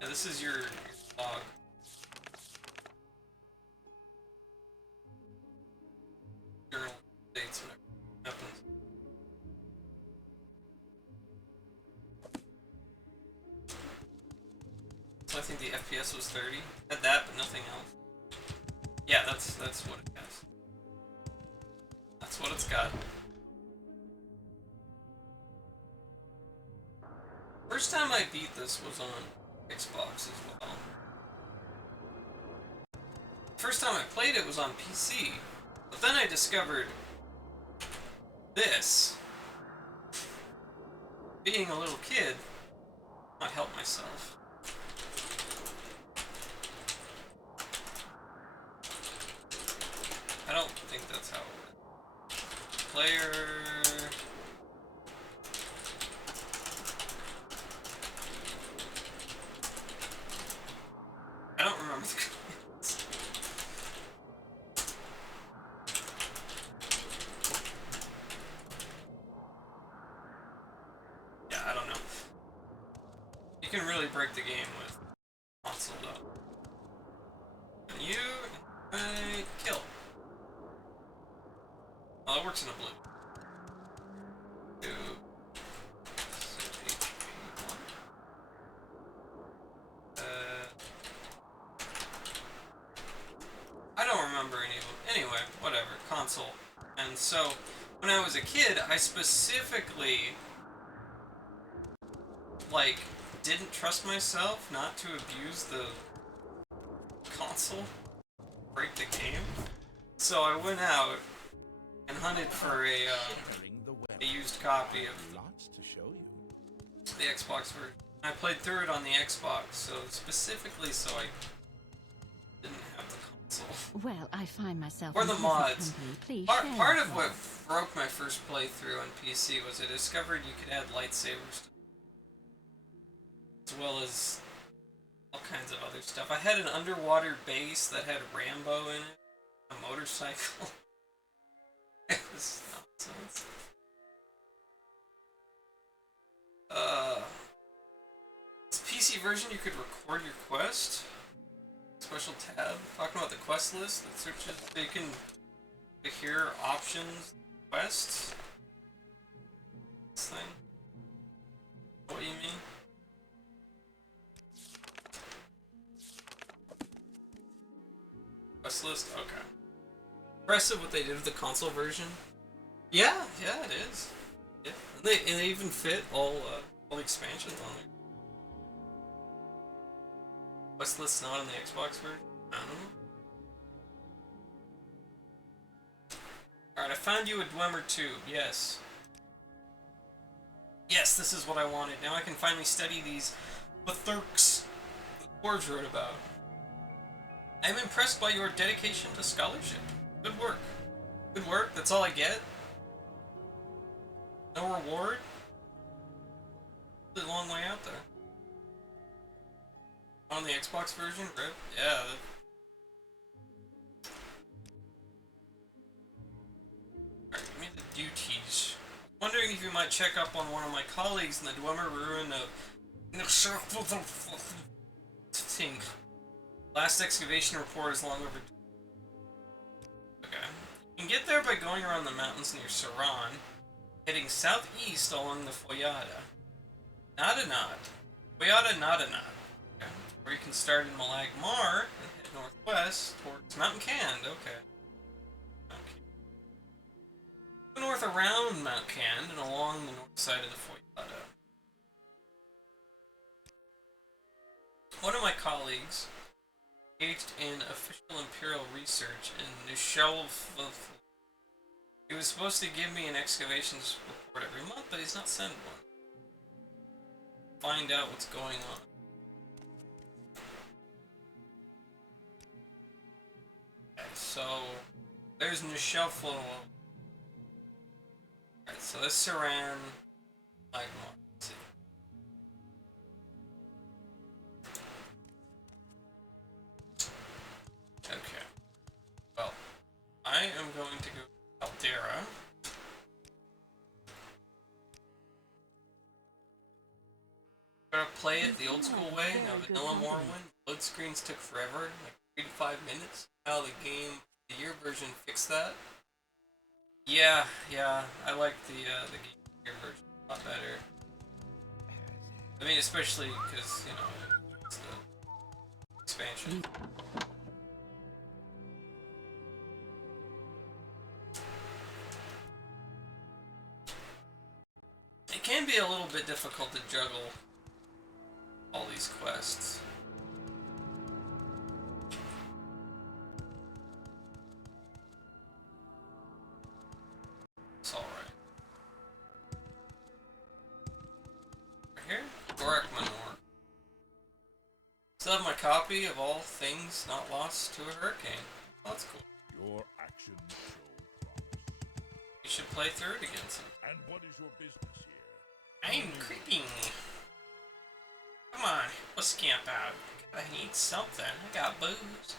Yeah, this is your log. Journal dates whenever it happens. So I think the FPS was 30. Had that, but nothing else. Yeah, that's what it has. That's what it's got. First time I beat this was on Xbox as well. First time I played it was on PC. But then I discovered this. Being a little kid, not help myself. I don't think that's how it works. Player. I don't remember the commands. Yeah, I don't know. You can really break the game with console though. And you kill. Oh, that works in a blue. 2. I don't remember any of them. Anyway, whatever. Console. And so, when I was a kid, I specifically, like, didn't trust myself not to abuse the console, break the game. So I went out and hunted for a used copy of the Xbox version. I played through it on the Xbox, so specifically so I didn't have the console. Well, I find myself Or in the pleasant mods. company. Please share Part of what yourself. broke my first playthrough on PC was I discovered you could add lightsabers to it, as well as all kinds of other stuff. I had an underwater base that had Rambo in it, a motorcycle. It was nonsense. This PC version, you could record your quest. Special tab talking about the quest list that searches. So you can hear options, quests. This thing. What do you mean? Quest list. Okay. Impressive what they did with the console version. Yeah, it is. Yeah, and they even fit all the expansions on there. Quest list not on the Xbox version? I don't know. Alright, I found you a Dwemer tube, yes. Yes, this is what I wanted. Now I can finally study these Bethurks the dwarves wrote about. I am impressed by your dedication to scholarship. Good work. Good work, that's all I get? No reward? It's a long way out there. On the Xbox version? Rip? Yeah. Alright, give me the duties. Wondering if you might check up on one of my colleagues in the Dwemer ruin of Think. Last excavation report is long overdue. Okay. You can get there by going around the mountains near Saran, heading southeast along the Foyada. Nadanad. Foyada Nadanad. Okay. Or you can start in Malag Mar and head northwest towards Mountain Cand. Okay. Go north around Mount Cand and along the north side of the Foyada. One of my colleagues engaged in official imperial research in Nishelv. He was supposed to give me an excavations report every month, but he's not sent one. Find out what's going on. Okay, so there's Nishelv. Alright, so this Saran Magma. Let's see. Okay. Well, I am going to go to Caldera. I'm gonna play it the old school way. Now, Vanilla Morrowind, load screens took forever, like 3 to 5 minutes. Now the game, the year version fixed that. Yeah, I like the game year version a lot better. I mean, especially because, you know, it's the expansion. It can be a little bit difficult to juggle all these quests. It's alright. Right here? Gorak Manor. Still have my copy of All Things Not Lost to a Hurricane. Oh, that's cool. Your actions show promise. You should play through it again sometime. And what is your business here? I'm creeping. Come on, let's camp out. I need something. I got booze.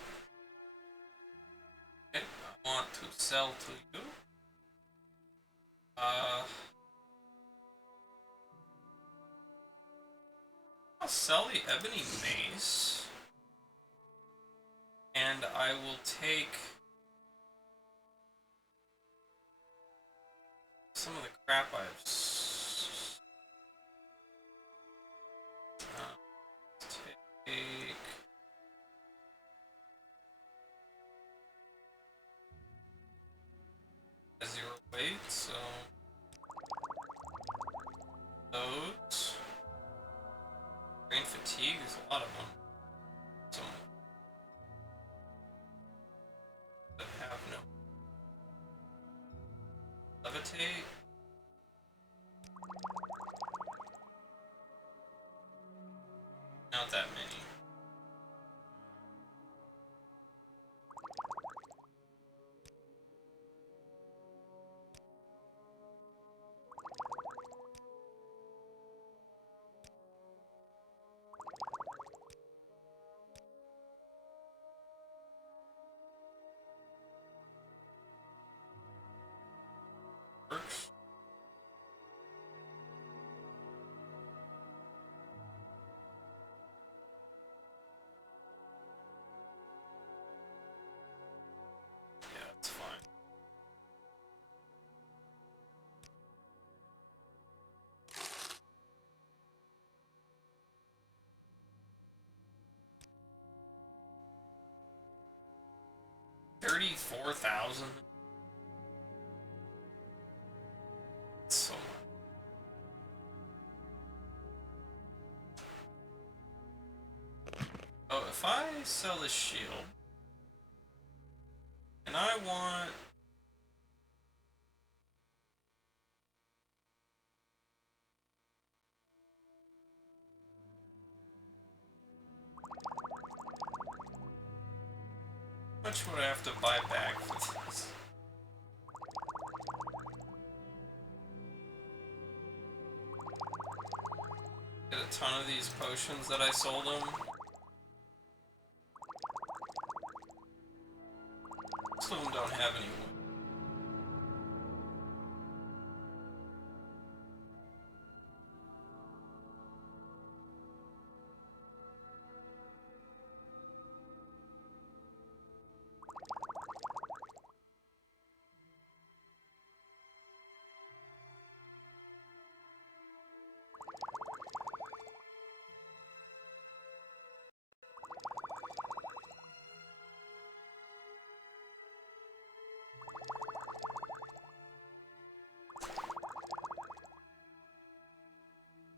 Okay, I want to sell to you. I'll sell the ebony mace. And I will take some of the crap I've take a 0 weight, so those. Brain fatigue, there's a lot of them. So that have no levitate. Not that many. Works. Yeah, it's fine. $34,000. So much. Oh, if if I sell this shield, and I want... How much would I have to buy back for this? Get a ton of these potions that I sold him. Most of them don't have any wood.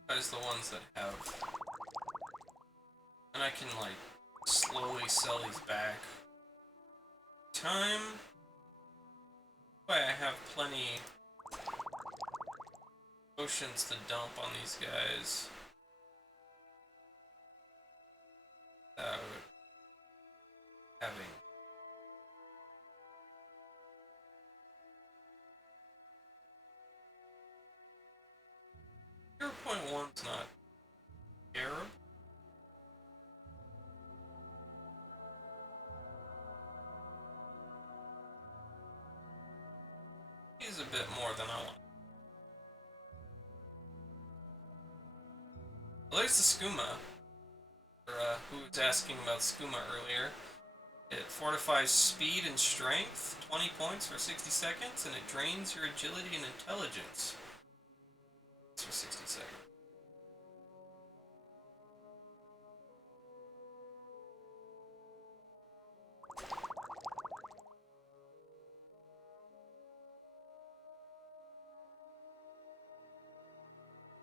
Guys, the ones that have, and I can like slowly sell these back. Time. Why I have plenty potions to dump on these guys. Without having. 0.1's not terrible. He's a bit more than I want. Well, there's the skooma. For, who was asking about skooma earlier. It fortifies speed and strength, 20 points for 60 seconds, and it drains your agility and intelligence. For 60 seconds.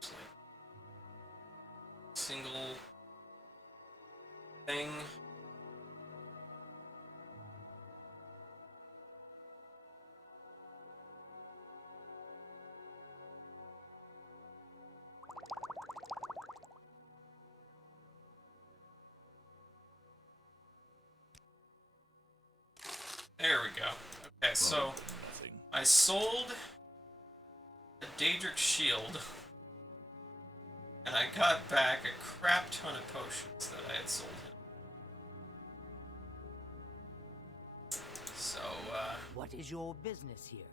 It's like single thing. There we go. Okay, so I sold a Daedric shield, and I got back a crap ton of potions that I had sold him. So, What is your business here?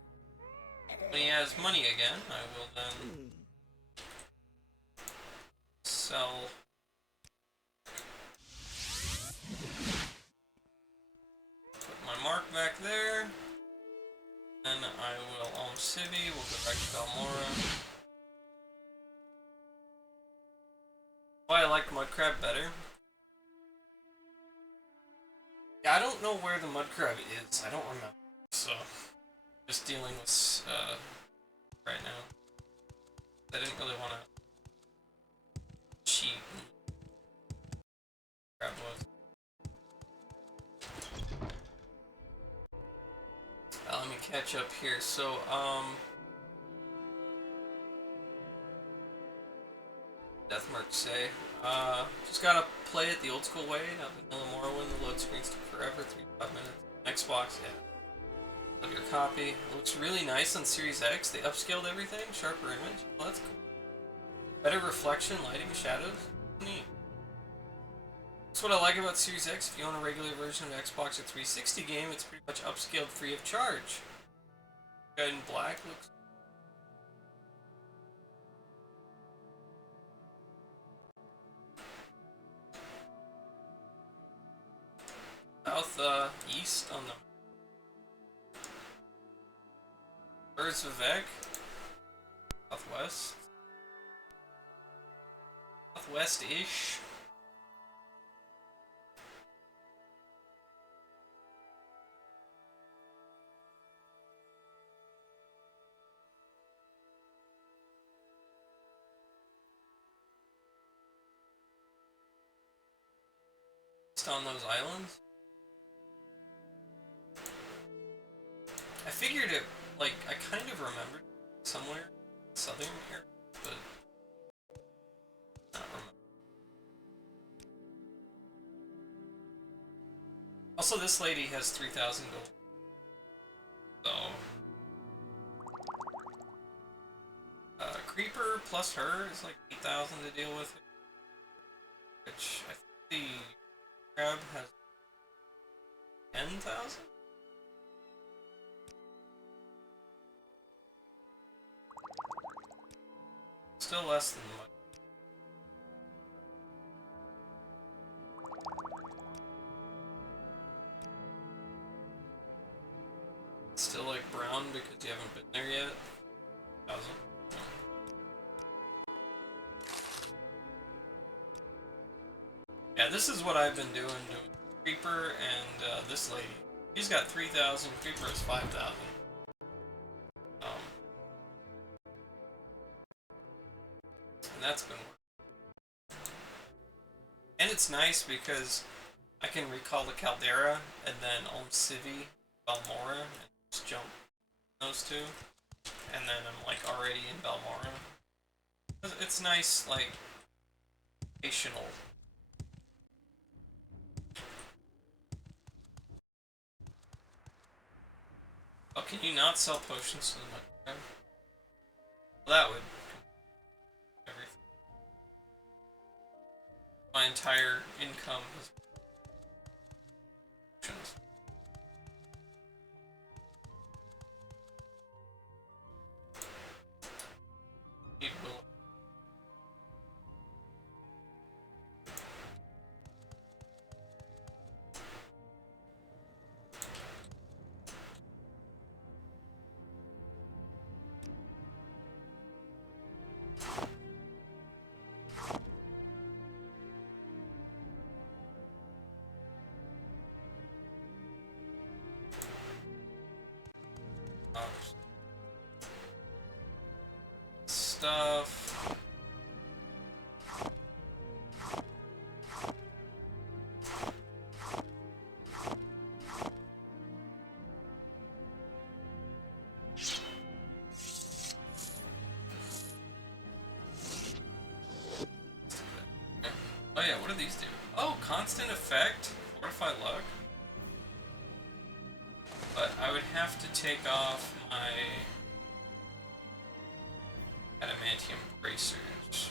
when he has money again, I will then sell. My mark back there. Then I will Civi, we'll go back to Balmora. Why I like Mudcrab better? Yeah, I don't know where the Mudcrab is. I don't remember. So, just dealing with right now. I didn't really want to cheat. Crab was. Let me catch up here. So, Deathmark say, just gotta play it the old school way. Now vanilla Morrowind, the load screens took forever, 3 to 5 minutes. Xbox, yeah. Love your copy. It looks really nice on Series X. They upscaled everything, sharper image. Well, that's cool. Better reflection, lighting, shadows. Neat. That's what I like about Series X. If you own a regular version of Xbox or 360 game, it's pretty much upscaled free of charge. Guy in black looks. South east on the Birds Vivek. Southwest. Southwest-ish. quest on those islands. I figured it, like, I kind of remembered somewhere southern here, but not remember. Also, this lady has 3,000 gold. So, Creeper plus her is like 8,000 to deal with. Which I think the crab has 10,000? Still less than much. Still like brown because you haven't been there yet. 1,000. No. Yeah, this is what I've been doing Creeper and this lady. She's got 3,000, Creeper is 5,000. And that's been working. And it's nice because I can recall the Caldera and then Civi, Balmora, and just jump those two. And then I'm like already in Balmora. It's nice, like, occasional. Oh, can you not sell potions to the mud? Well, that would everything. My entire income is potions. Need will. Stuff. Oh yeah, what do these do? Oh, constant effect, fortify luck. But I would have to take off my adamantium bracers.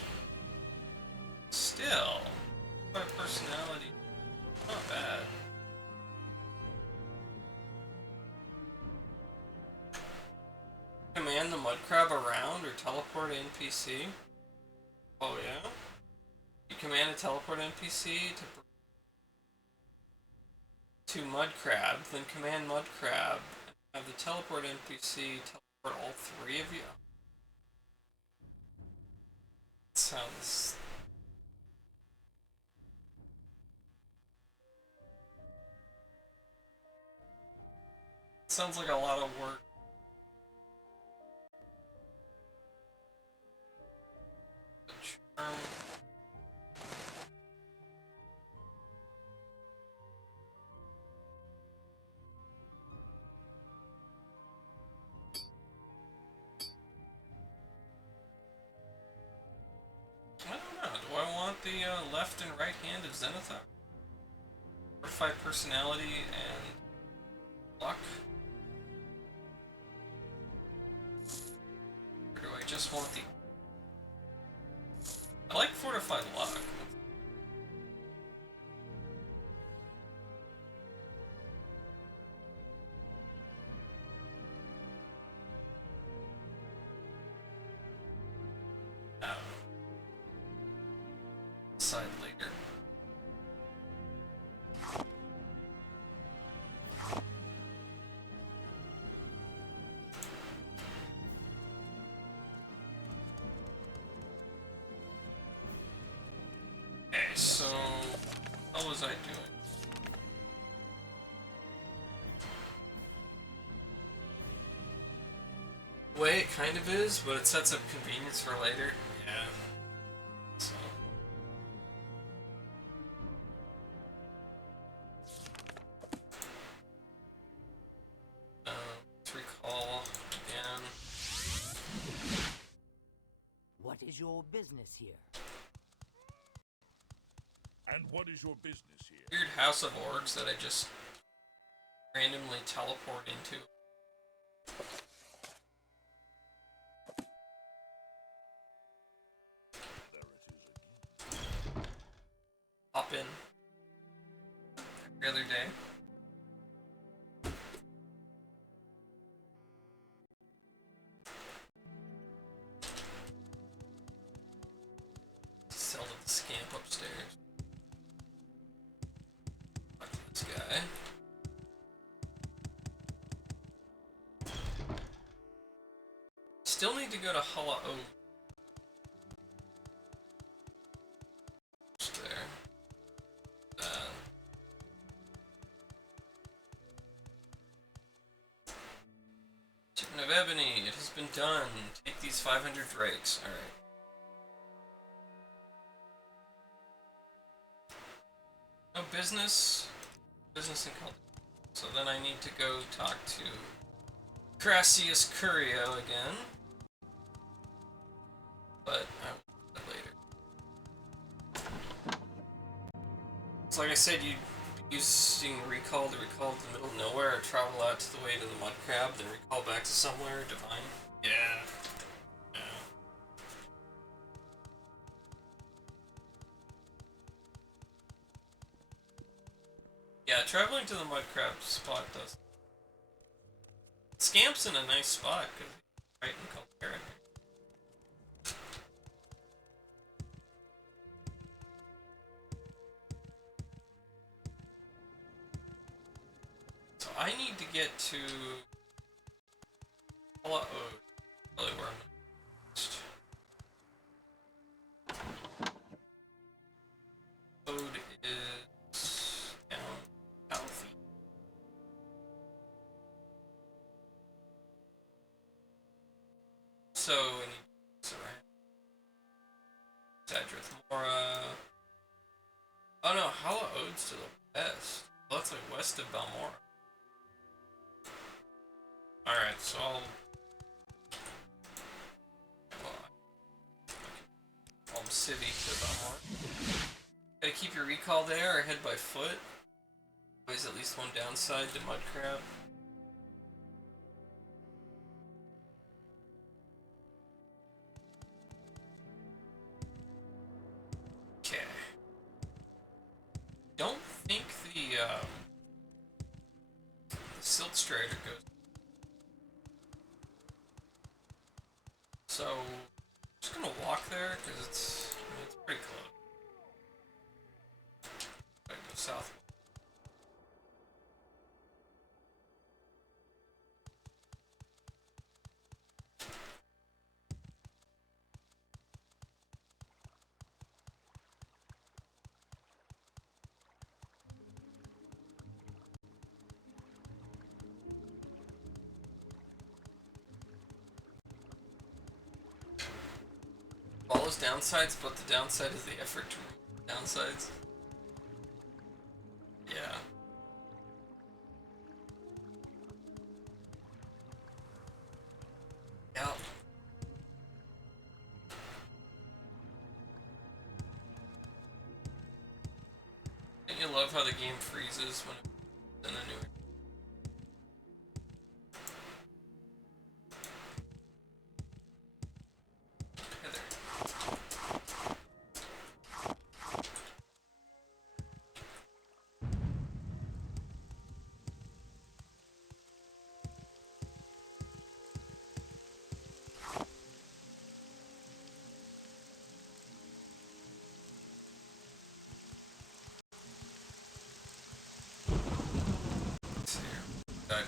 Still, my personality, not bad. Command the mud crab around or teleport NPC. Oh yeah? You command a teleport NPC to mud crab, then command mud crab, and have the teleport NPC teleport all three of you. Sounds. Sounds like a lot of work. I don't know. Do I want the left and right hand of Zenithar? Fortify personality and luck? Or do I just want the... I like fortified luck. Decide later. Okay, so what was I doing? Way it kind of is, but it sets up convenience for later. Yeah. So is your business here? And what is your business here? Weird house of orcs that I just randomly teleport into. There it is again. Hop in. Every other day. Sell to the scamp upstairs. Fuck this guy. Still need to go to Hulla O. There. Shipment of ebony. It has been done. Take these 500 drakes. Alright. No business. Business in culture. So then I need to go talk to Crassius Curio again. But I will do that later. So like I said, you using recall to recall to the middle of nowhere, or travel out to the way to the mud crab, then recall back to somewhere divine. Yeah. Yeah. Yeah, traveling to the mud crab spot does. Scamp's in a nice spot because he's right in Caldera. So I need to get to Probably where I'm next. Code is down south. So we need to Sadrith Mora. Oh no, Hala Ode's to the west. Well, that's like west of Balmora. Alright, so I'll City to Balmora. Gotta keep your recall there or head by foot. Always at least one downside to Mud Crab. Okay. Don't think the Silt Strider goes. So I'm just gonna walk there because it's pretty close. Gotta go south. All those downsides, but the downside is the effort to remove downsides. Yeah. Yeah. Don't you love how the game freezes when it's in a new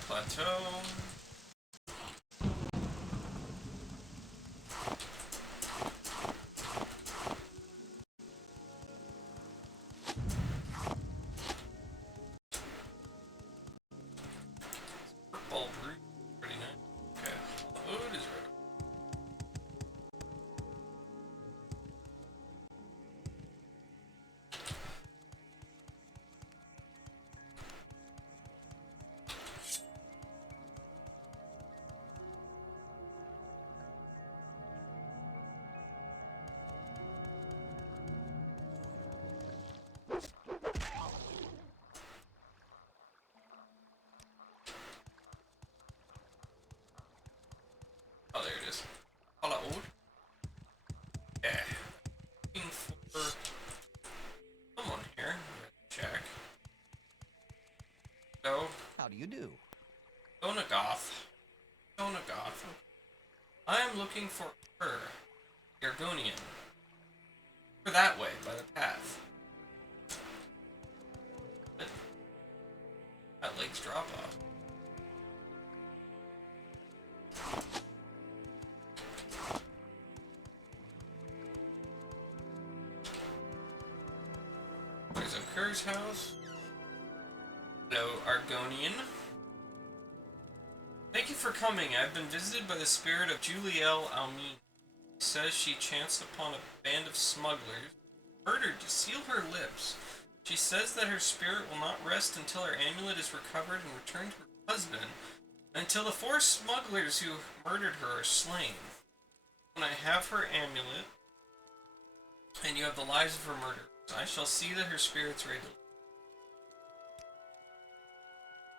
Plateau. Purple root, pretty nice. Okay, food is ready. you do? Donagoth. Donagoth. I am looking for her, Argonian. Over that way, by the path. That lake's drop off. There's a Kerr's house. Hello, Argonian. Thank you for coming. I've been visited by the spirit of Julielle Almin. Says she chanced upon a band of smugglers, murdered to seal her lips. She says that her spirit will not rest until her amulet is recovered and returned to her husband, until the 4 smugglers who murdered her are slain. When I have her amulet, and you have the lives of her murderers, I shall see that her spirit's ready.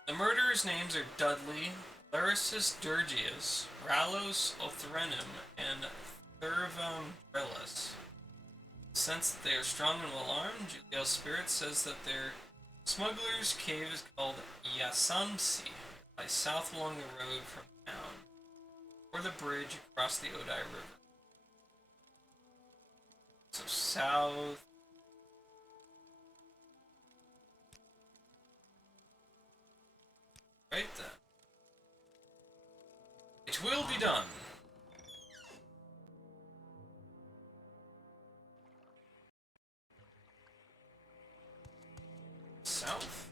The murderers' names are Dudley, Larissus Durgius, Rallos Othrenum, and Thurvambrellus. Since they are strong and well armed, Juliel's spirit says that their smuggler's cave is called Yasamsi. It lies south along the road from town, or the bridge across the Odai River. So south. Right then. It will be done. South?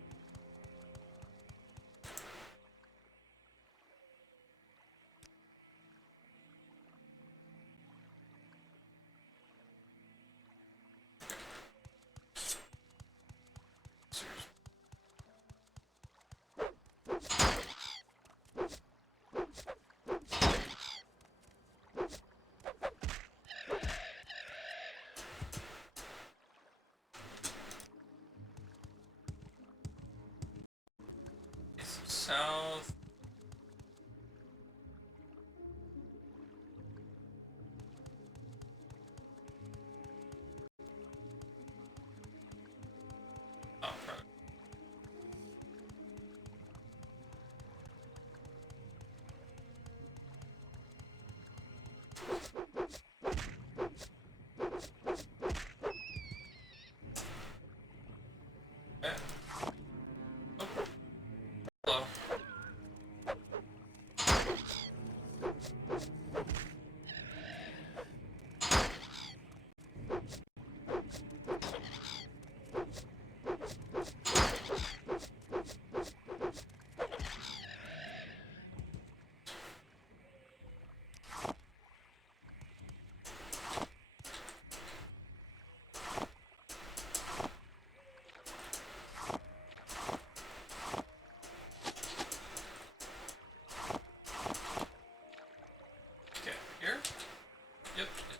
South. Oh, probably. Okay. Oh. Hello.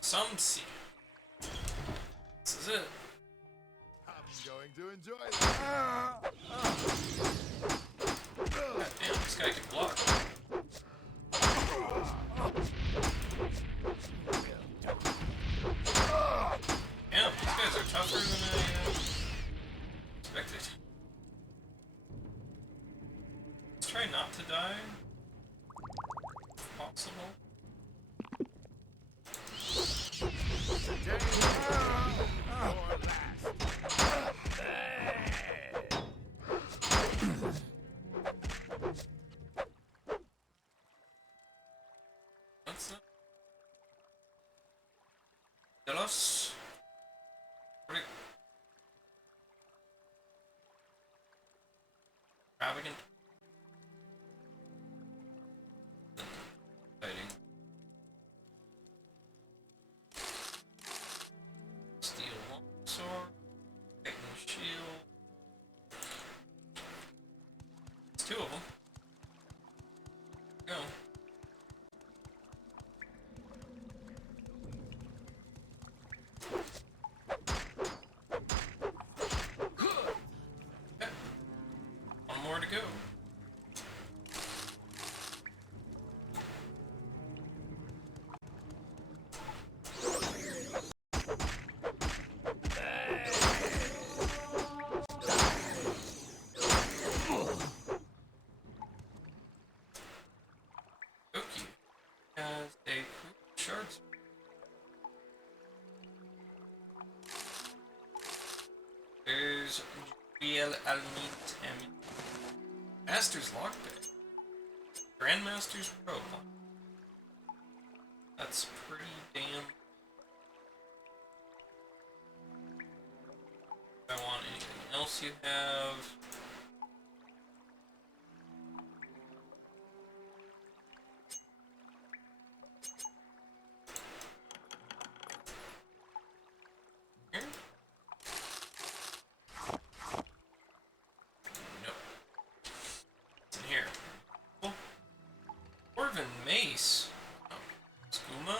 Some sea. This is it. I'm going to enjoy this. God damn, this guy can block. Damn, these guys are tougher than I expected. Let's try not to die. If possible. What's that? Delos? Extravagant? Fighting. Steel longsword. Titan shield. It's 2 of them. Go. Okay. 1 more to go. Ariel Almit Amulet. Master's Lockpick. Grandmaster's Probe. That's pretty damn... If I want anything else you have... Here? No. It's in here. Oh. Dwarven Mace. Oh. Skooma?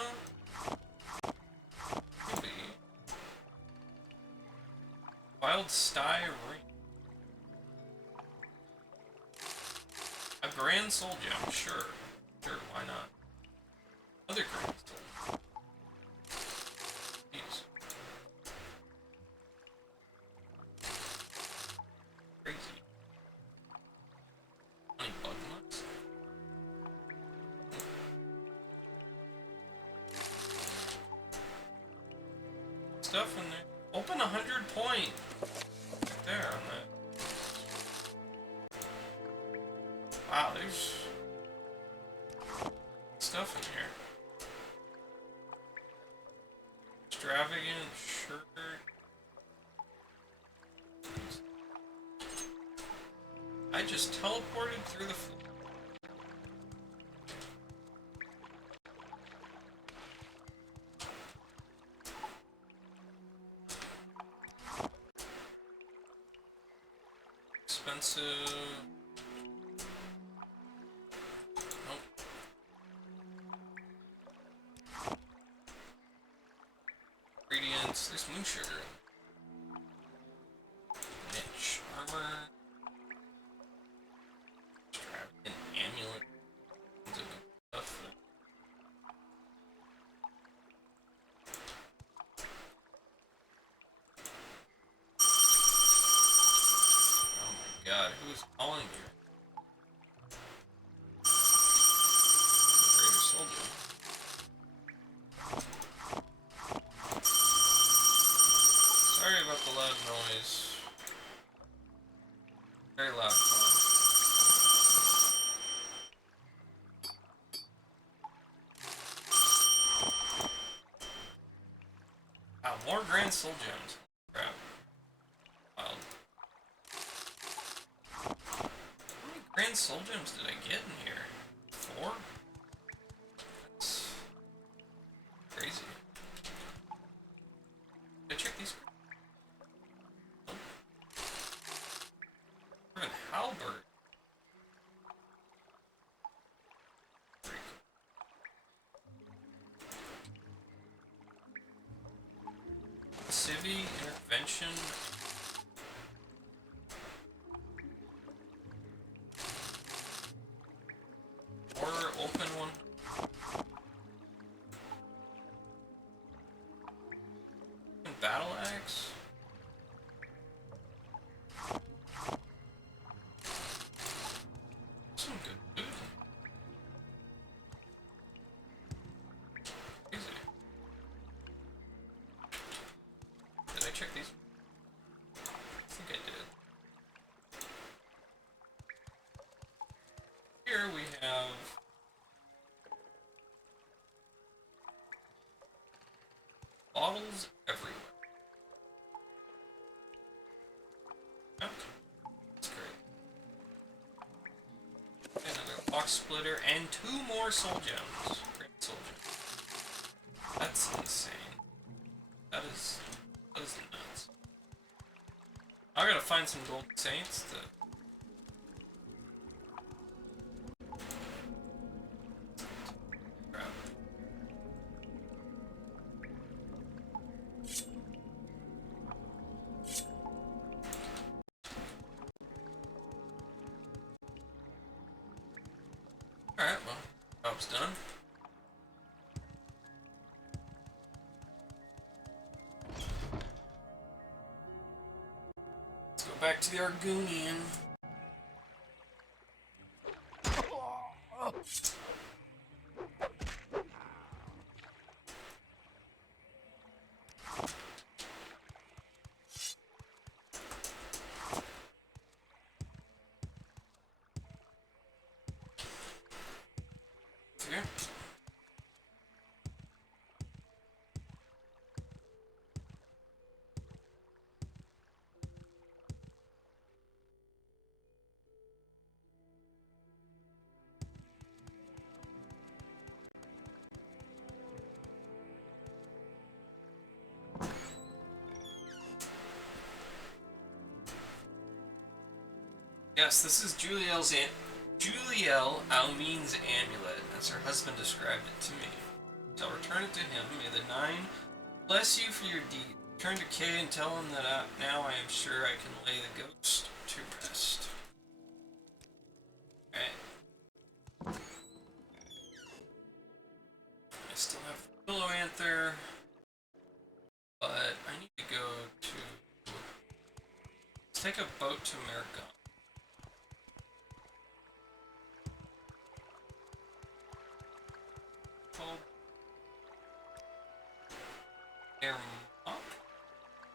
Maybe. Wild Sty Ring. A Grand Soul Gem, sure. Sure, why not? Other Grand Soul. Jeez. Crazy. 20 bug nuts. Stuff in there. Open 100 point. Right there on that. Wow, there's stuff in here. Extravagant shirt. I just teleported through the floor. Expensive. Nope. Ingredients. There's moon sugar. Niche armor. Extravagant amulet. Tons of good stuff. Oh my god, who's calling you? Greater Soldier. Sorry about the loud noise. Very loud phone. Wow, more Grand Soul Gems. Crap. Wild. How many Grand Soul Gems did I get in here? 4? That's crazy. Did I check these? Nope. Even Halberd. Pretty cool. Civi Intervention. Or open one. Battle Axe. Some good loot. Crazy. Did I check these? I think I did. Here we have bottles everywhere. Yep. That's great. Another box splitter and 2 more soul gems. Great soul gems. That's insane. That is nuts. I gotta find some gold saints to... Crap. Alright, well, job's done. Let's go back to the Argonian. here. Yes, this is Juliel Almin's amulet, as her husband described it to me. So I'll return it to him. May the Nine bless you for your deed. Return to Kay and tell him that now I am sure I can lay the ghost to rest. Alright. I still have the Willow Anther, but I need to go to... Let's take a boat to Mercon.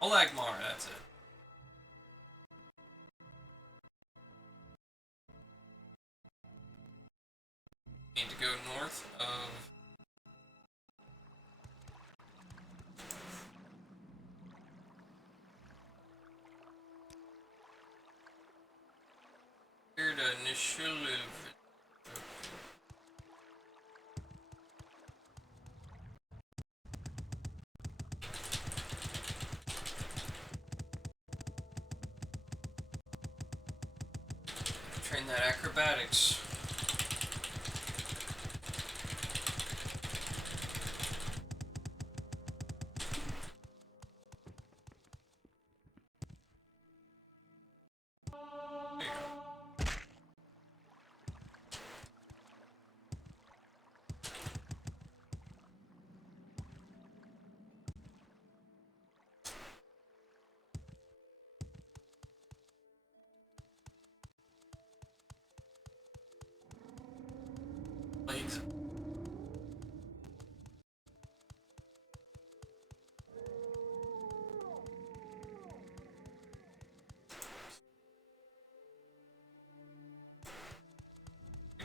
Olagmar, that's it. Need to go north of... Here to Nishiluv. Train that acrobatics. There you go. Legs.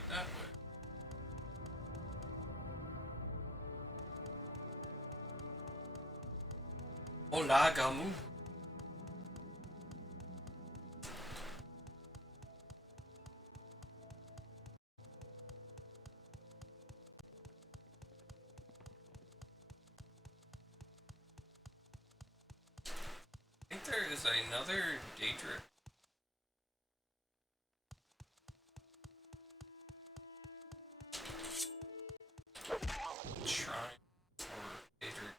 That way. Olagamu. I think there is another Daedric. Shrine or Daedric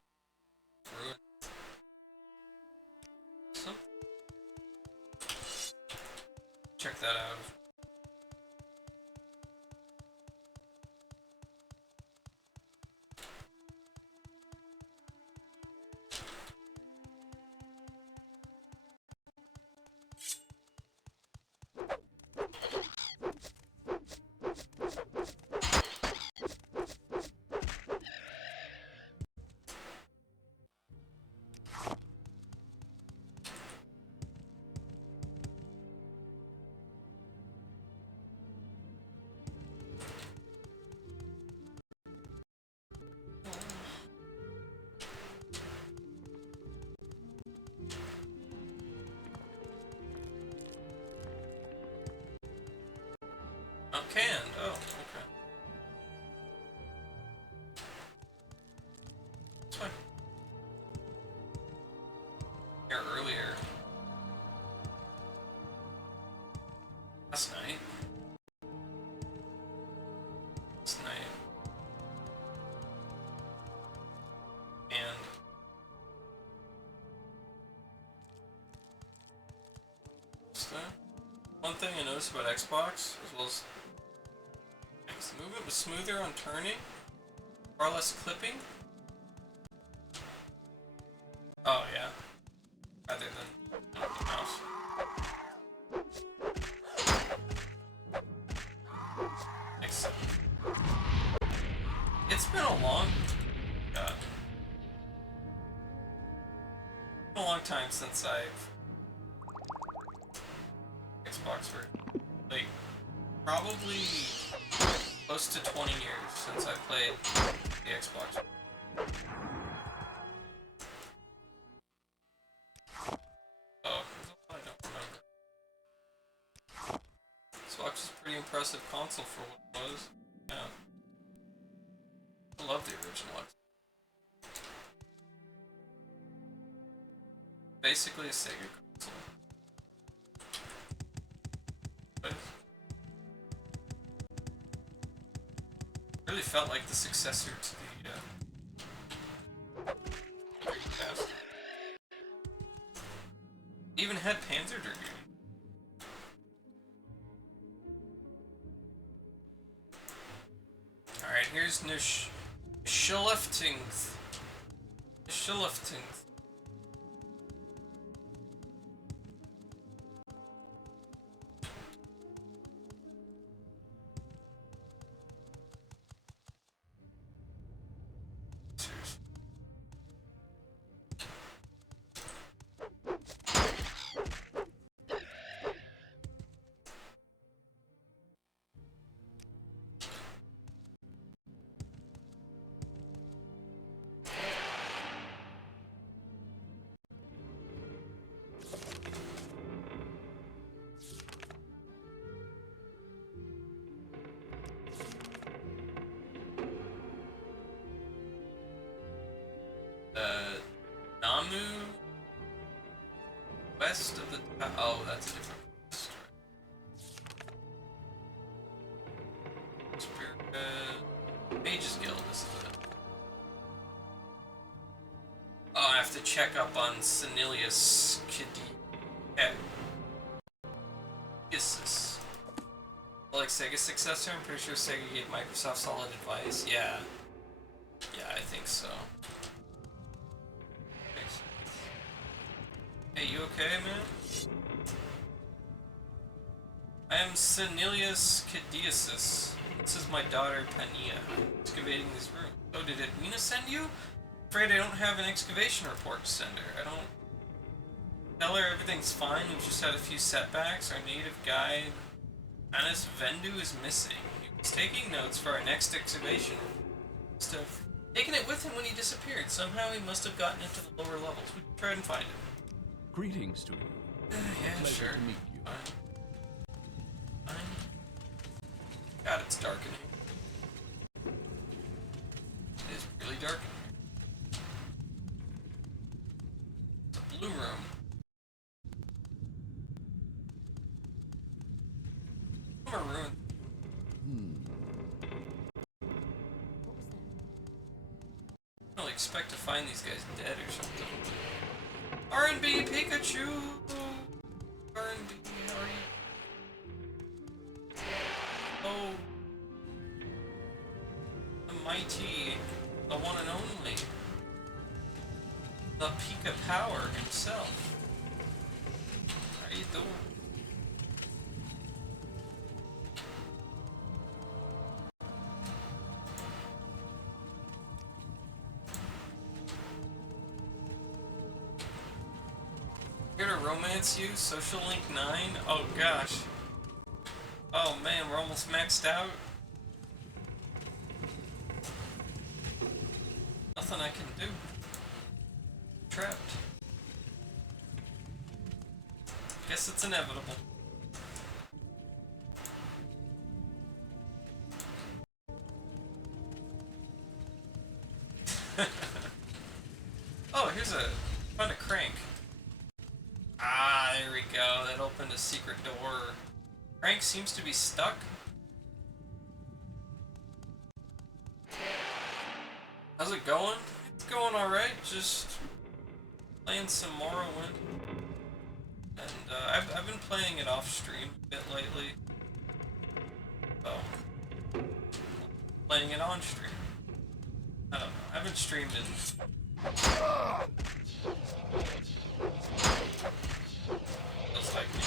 ruin. Something. Check that out. Oh, canned. Oh, okay. That's fine. Here earlier. Last night. Last night. And so, one thing I noticed about Xbox, as well as the movement was smoother on turning, far less clipping. Oh yeah, rather than the mouse. Excellent. It's been a long, been a long time since I've Xbox for like probably close to 20 years since I played the Xbox. Oh, I don't remember. Xbox is a pretty impressive console for what it was. Yeah. I love the original Xbox. Basically a Sega console. But really felt like the successor to the Dreamcast. Even had Panzer Dragoon. Alright, here's Schuleftingth. Schuleftingth. Namu west of the oh, that's a different quest, right? Spirit Mages Guild, this is it. Oh, I have to check up on Senilius Kiddius. Like Sega's successor, I'm pretty sure Sega gave Microsoft solid advice. Yeah. Yeah, I think so. Hey, you okay, man? I am Senilius Kiddius. This is my daughter, Pania, excavating this room. Oh, did Edwina send you? Afraid I don't have an excavation report to send her. I don't... Tell her everything's fine, we've just had a few setbacks. Our native guide, Anis Vendu, is missing. He was taking notes for our next excavation. Must have taken it with him when he disappeared. Somehow he must have gotten into the lower levels. We can try and find him. Greetings to you. Yeah, Pleasure sure. to meet you. Fine. God, it's darkening. It is really dark in here. It's a blue room. Maroon. I don't expect to find these guys dead or something. R&B Pikachu! R&B, how are you? Oh. The mighty, the one and only. The Pika Power himself. How you doing? Here to romance you? Social Link 9? Oh gosh. Oh man, we're almost maxed out. Nothing I can do. Trapped. Guess it's inevitable. Oh, here's a... found a crank. Ah, there we go. That opened a secret door. Crank seems to be stuck. How's it going? It's going alright. Just playing some Morrowind. And I've been playing it off stream a bit lately. Oh. Playing it on stream. I don't know. I haven't streamed it. Feels like me.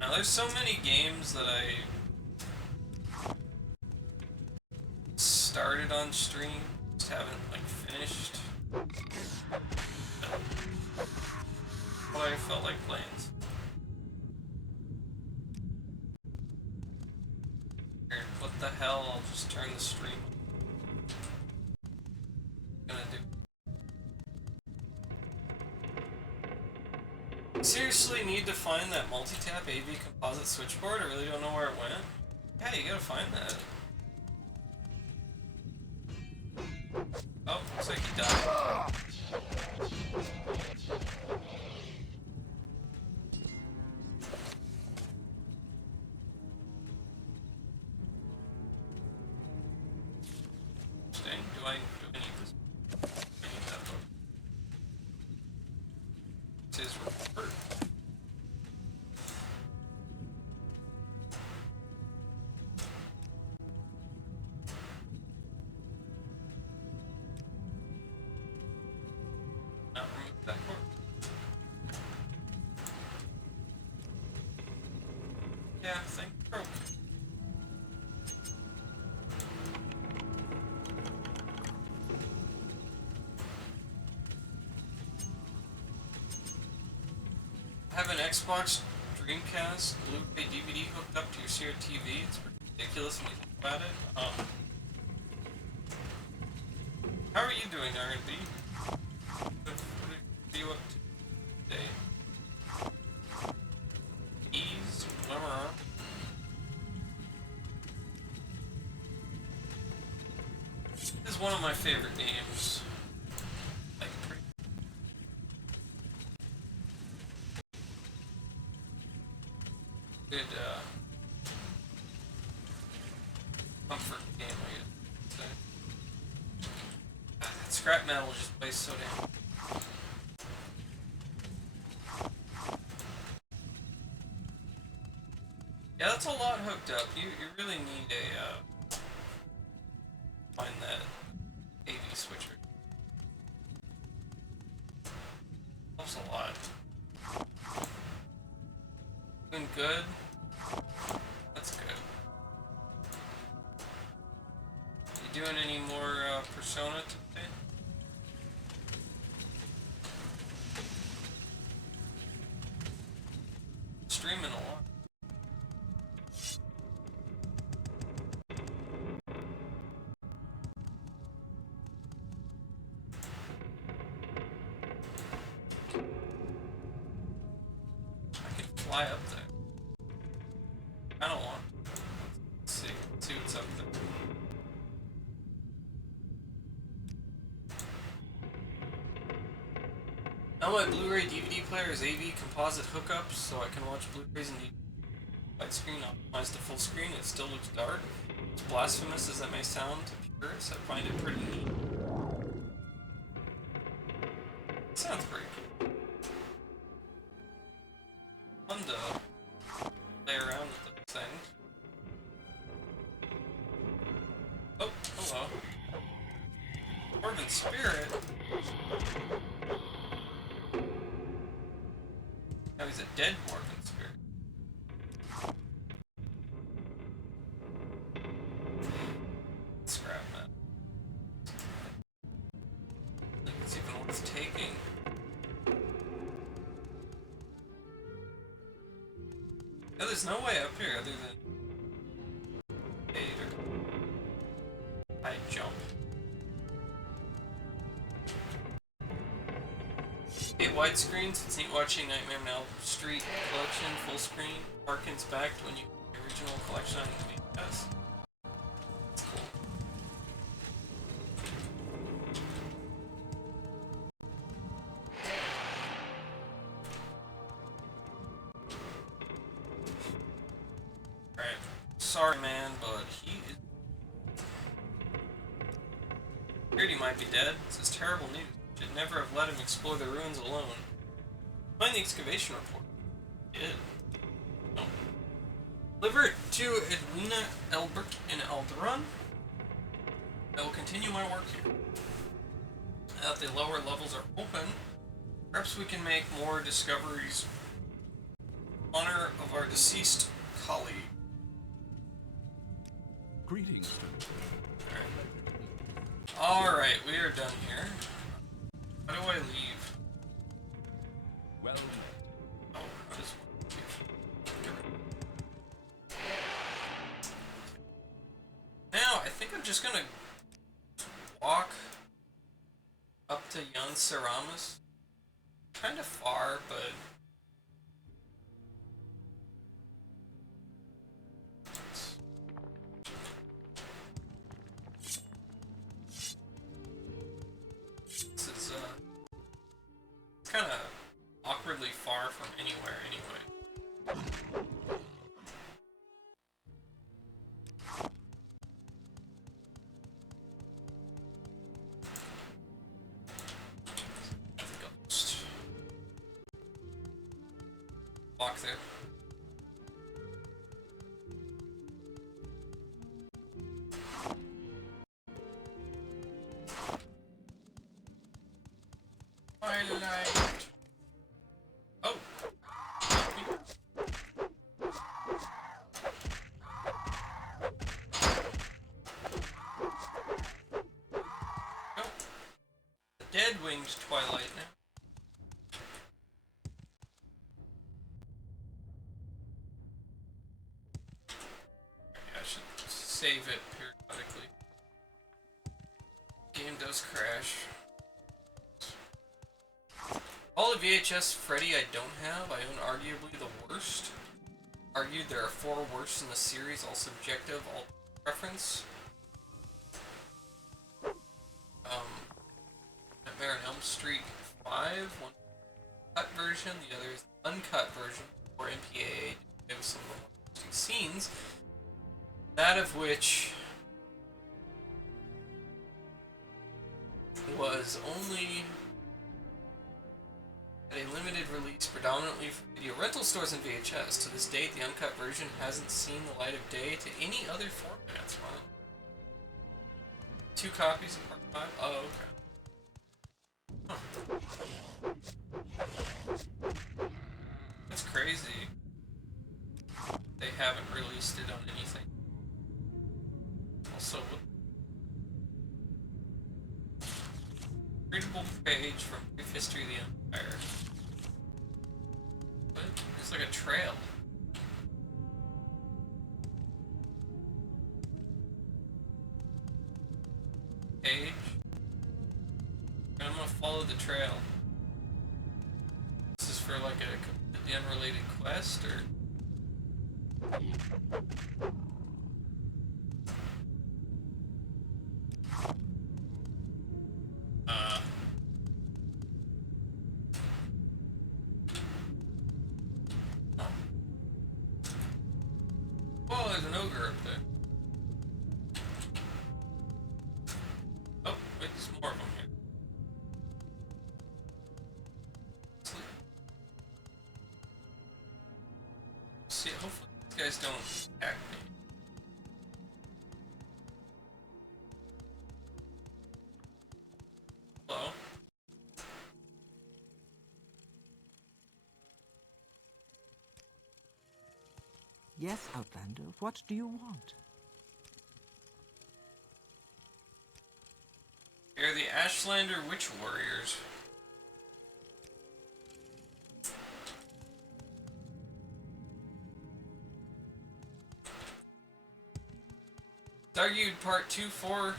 Now there's so many games that I started on stream, just haven't like finished. But I felt like playing. Here, what the hell? I'll just turn the stream. Gonna do. Seriously, need to find that multi-tap AV composite switchboard? I really don't know where it went. Yeah, you gotta find that. Oh, looks like he died. Do I need this? I need that book. It says report. Not remove that book. Yeah, I think broke. Have an Xbox Dreamcast Blu-ray DVD hooked up to your shared TV. It's ridiculous when you think about it. How are you doing, R&B? What are you up to today? Ease? Glimmer? This is one of my favorite games. Like, pretty good, comfort game, I guess. So, that scrap metal just plays so damn. Yeah, that's a lot hooked up. You really need a, find that AV switcher. Helps a lot. Doing good. That's good. You doing any more Persona today? Streaming a lot. I could fly up there. I don't want to. Let's see what's up there. Now my Blu-ray DVD player is AV composite hookup, so I can watch Blu-rays and widescreen optimized to full screen. It still looks dark. As blasphemous as that may sound to purists, I find it pretty neat. It sounds pretty cool. Fun to play around with the thing. Oh, hello. Dwarven Spirit? Now he's a dead Dwarven Spirit. Scrap that. I think it's even worth taking. No, there's no way up here other than 8 or high jump. 8 widescreens, it's neat watching Nightmare on Elm Street collection full screen. Harkens back to when you get the original collection on VHS. That's cool. Alright. Sorry, man, but he is. Feared he might be dead. This is terrible news. Should never have let him explore the ruins alone. Find the excavation report. He did. No. Deliver it to Edwina Elbert in Alderaan. I will continue my work here. Now that the lower levels are open, perhaps we can make more discoveries in honor of our deceased colleague. Greetings. Alright, we are done here. How do I leave? Well met. Oh, I just want to leave. think I'm just gonna walk up to Jan Saramas. Kind of far, but this is kind of awkwardly far from anywhere anyway. I think I'll just walk there. Twilight. Oh. Oh. The dead winged Twilight now. I should save it periodically. Game does crash. All of VHS Freddy I don't have. I own arguably the worst. Argued there are 4 worst in the series, all subjective, all preference. Nightmare on Elm Street 5, one cut version, the other is the uncut version, or MPAA, with some of the more interesting scenes. That of which was only at a limited release predominantly for video rental stores and VHS. To this date, the uncut version hasn't seen the light of day to any other formats. Wow. 2 copies of Part 5? Oh, okay. Huh. That's crazy. They haven't released it on anything. Also, readable page from Brief History of the Empire. What? It's like a trail. Page. I'm gonna follow the trail. This is for like a completely unrelated quest, or? Oh, there's an ogre up there. Oh, wait, there's more of them here. See, hopefully these guys don't attack me. Hello? Yes, Outlander, what do you want? They're the Ashlander Witch Warriors. It's argued part 2, 4,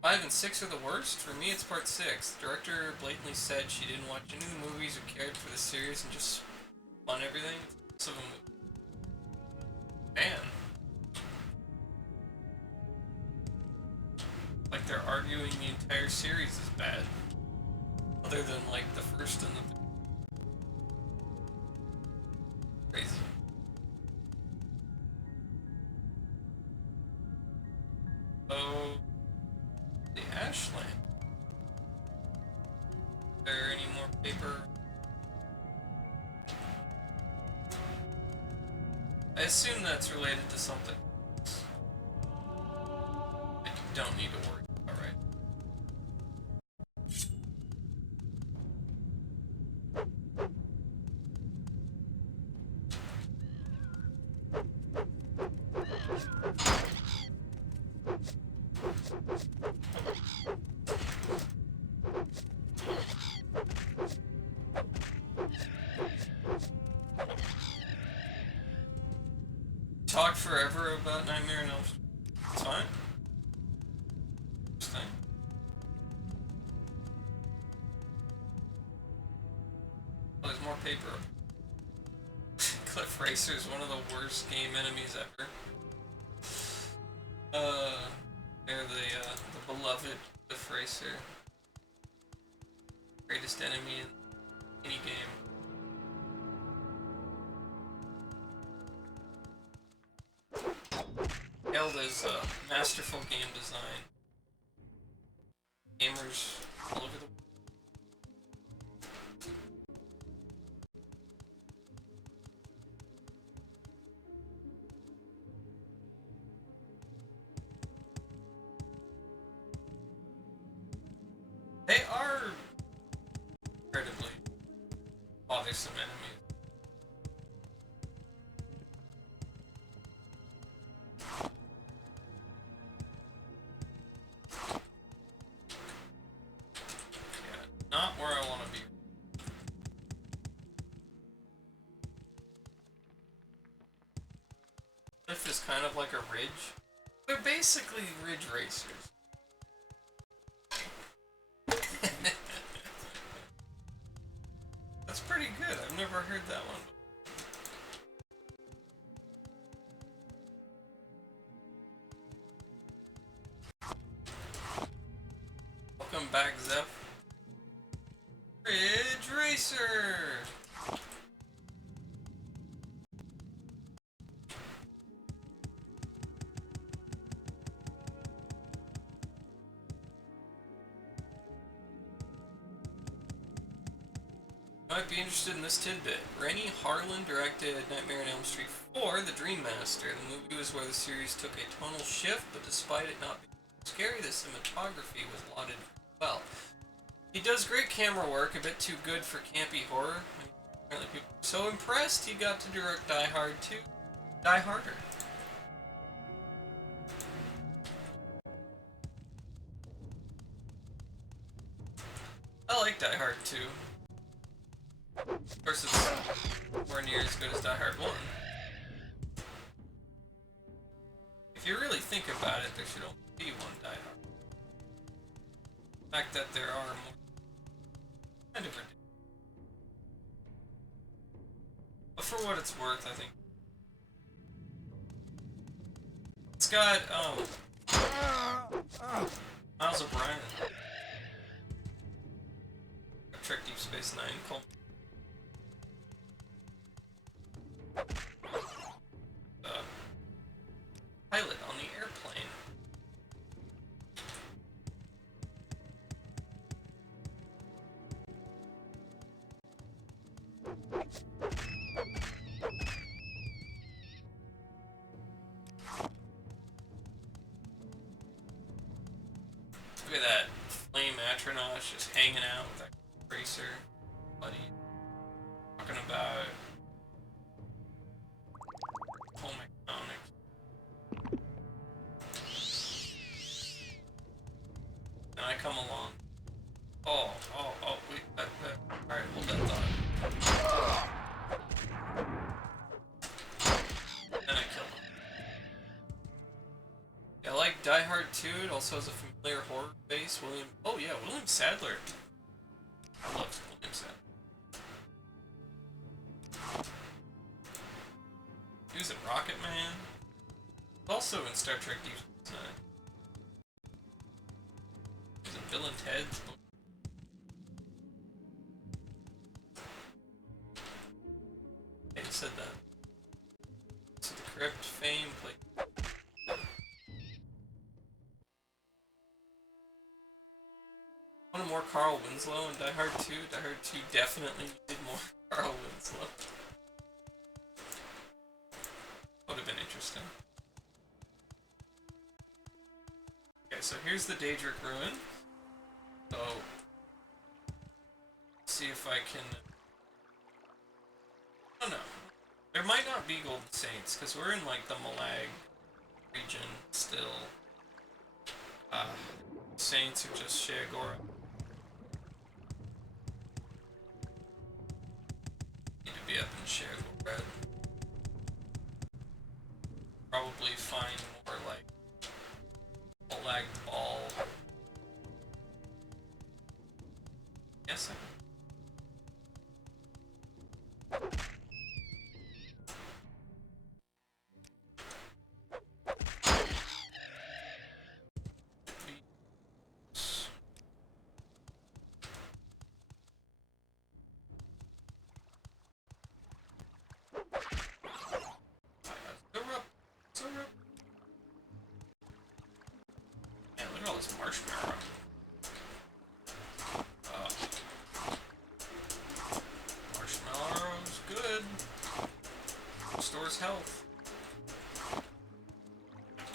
5, and 6 are the worst. For me, it's part 6. The director blatantly said she didn't watch any of the movies or cared for the series and just spun everything. Some of them. Man. Like they're arguing the entire series is bad. Other than like the first and the crazy. Oh, the Ashland. Is there any more paper? I assume that's related to something. I don't need to worry. Alright. Talk forever about Nightmare on Elm Street. It's fine. Racer is one of the worst game enemies ever. They're the beloved Cliff Racer. Greatest enemy in any game. Hailed as masterful game design. Gamers all over the world. They are incredibly bothersome enemies. Not where I want to be. Cliff is kind of like a ridge. They're basically ridge racers. That's pretty good. I've never heard that one. Welcome back, Zeph. Ridge Racer! You might be interested in this tidbit. Rennie Harlan directed Nightmare on Elm Street 4, The Dream Master. The movie was where the series took a tonal shift, but despite it not being scary, the cinematography was lauded well. He does great camera work, a bit too good for campy horror. Apparently people were so impressed he got to direct Die Hard 2. Die Harder. I like Die Hard 2. Of course, it's nowhere near as good as Die Hard 1. If you really think about it, there should only be one Die Hard. The fact that there are more kind of ridiculous. But for what it's worth, I think it's got Miles O'Brien, Trek Deep Space Nine, pilot on the airplane. Look at that flame Atronaut just hanging out with that racer buddy. Talking about home economics. And I come along. Oh, wait, alright, hold that thought. Then I kill him. Yeah, I like Die Hard 2, it also has a familiar horror base. William Sadler. I love William Sadler. He was in Rocket Man. Also in Star Trek Deep Space Nine. He was in Bill and Ted's. Hey, you said that. So the Crypt fame played. Wanted more Carl Winslow in Die Hard 2. Die Hard 2 definitely needed more Carl Winslow. Would have been interesting. Okay, so here's the Daedric Ruin. So, see if I can. I don't know. There might not be Golden Saints because we're in like the Malag region still. Saints are just Sheagora. Need to be up in Sheagora. Probably find more like Malag Ball. Yes, was marshmallow. Marshmallow's good. Restores health.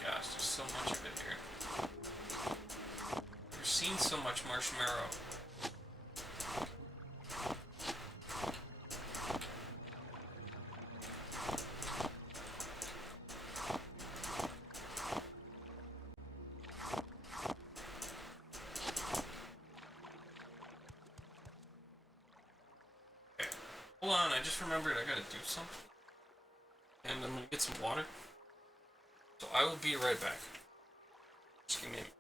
Gosh, there's so much of it here. I've seen so much marshmallow. Hold on, I just remembered I gotta do something. And I'm gonna get some water. So I will be right back. Just give me a minute.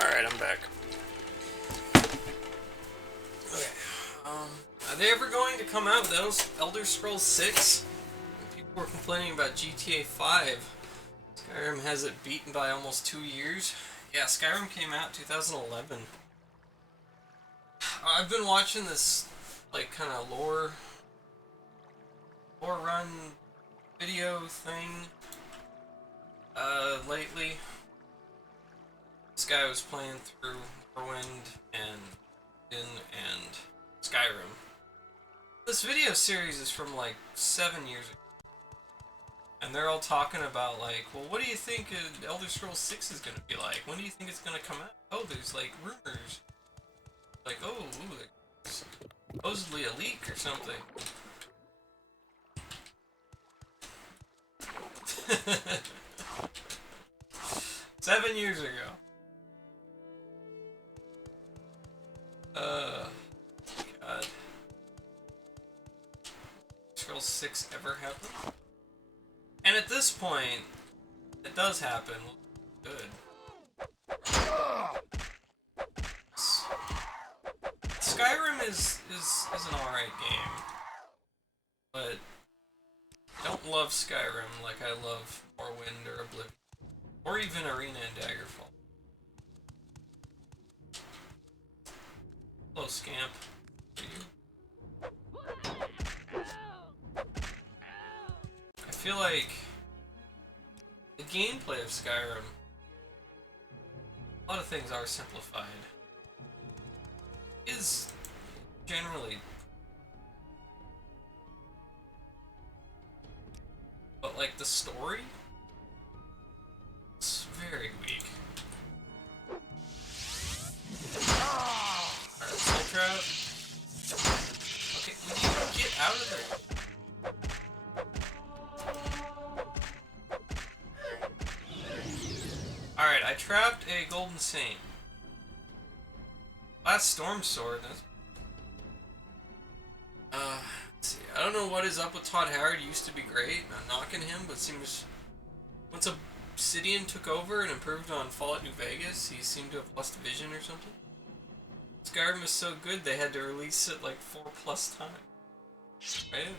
Alright, I'm back. Okay. Are they ever going to come out with Elder Scrolls 6? People were complaining about GTA 5. Skyrim has it beaten by almost 2 years. Yeah, Skyrim came out 2011. I've been watching this, like, kind of lore run video thing, lately. This guy was playing through Morrowind and Skyrim. This video series is from like 7 years ago. And they're all talking about like, well, what do you think Elder Scrolls 6 is going to be like? When do you think it's going to come out? Oh, there's like rumors. Like, oh, ooh, there's supposedly a leak or something. 7 years ago. God. Scroll 6 ever happen? And at this point, it does happen. Good. Skyrim is an alright game. But I don't love Skyrim like I love Morrowind or Oblivion. Or even Arena and Daggerfall. Hello, Scamp. Are you? I feel like the gameplay of Skyrim, a lot of things are simplified, is generally, but like the story, it's very weak. Alright, soul trap. Okay, will you get out of there? Alright, I trapped a golden saint. Last storm sword. Let's see. I don't know what is up with Todd Howard. He used to be great. Not knocking him, but seems once Obsidian took over and improved on Fallout New Vegas, he seemed to have lost vision or something. Skyrim was so good they had to release it like 4+ times. Right?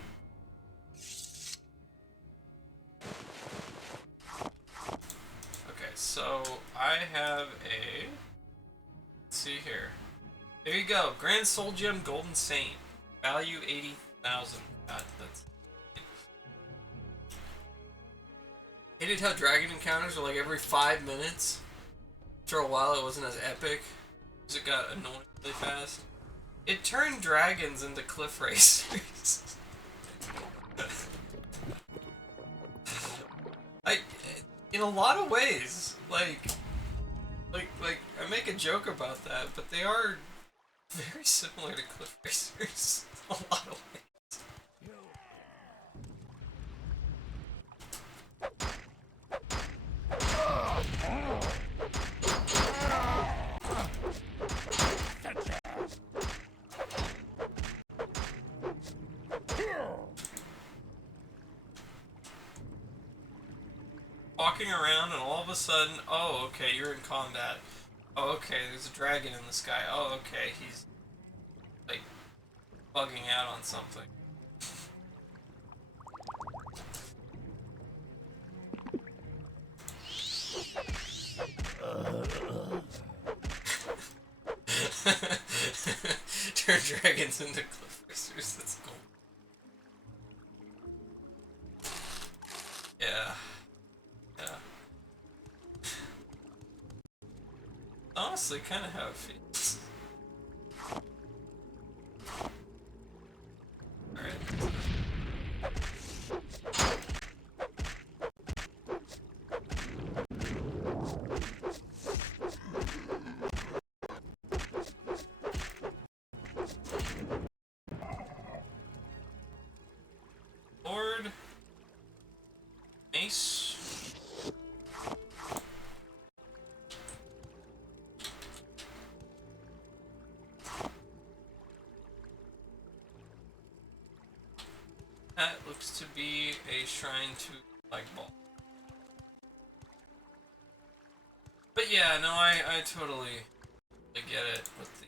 Okay, so I have a... Let's see here. There you go. Grand Soul Gem Golden Saint. Value 80,000. God, that's... Hated how dragon encounters were like every 5 minutes. For a while it wasn't as epic. Because it got annoying really fast. It turned dragons into cliff racers. In a lot of ways, like I make a joke about that, but they are very similar to cliff racers. In a lot of ways. Walking around and all of a sudden, oh, okay, you're in combat. Oh, okay, there's a dragon in the sky. Oh, okay, he's, like, bugging out on something. Turn dragons into cliff racers, that's cool. Yeah. Honestly, kind of how it feels. Alright. Lord. Mace. That looks to be a shrine to like ball. But yeah, no, I totally get it with the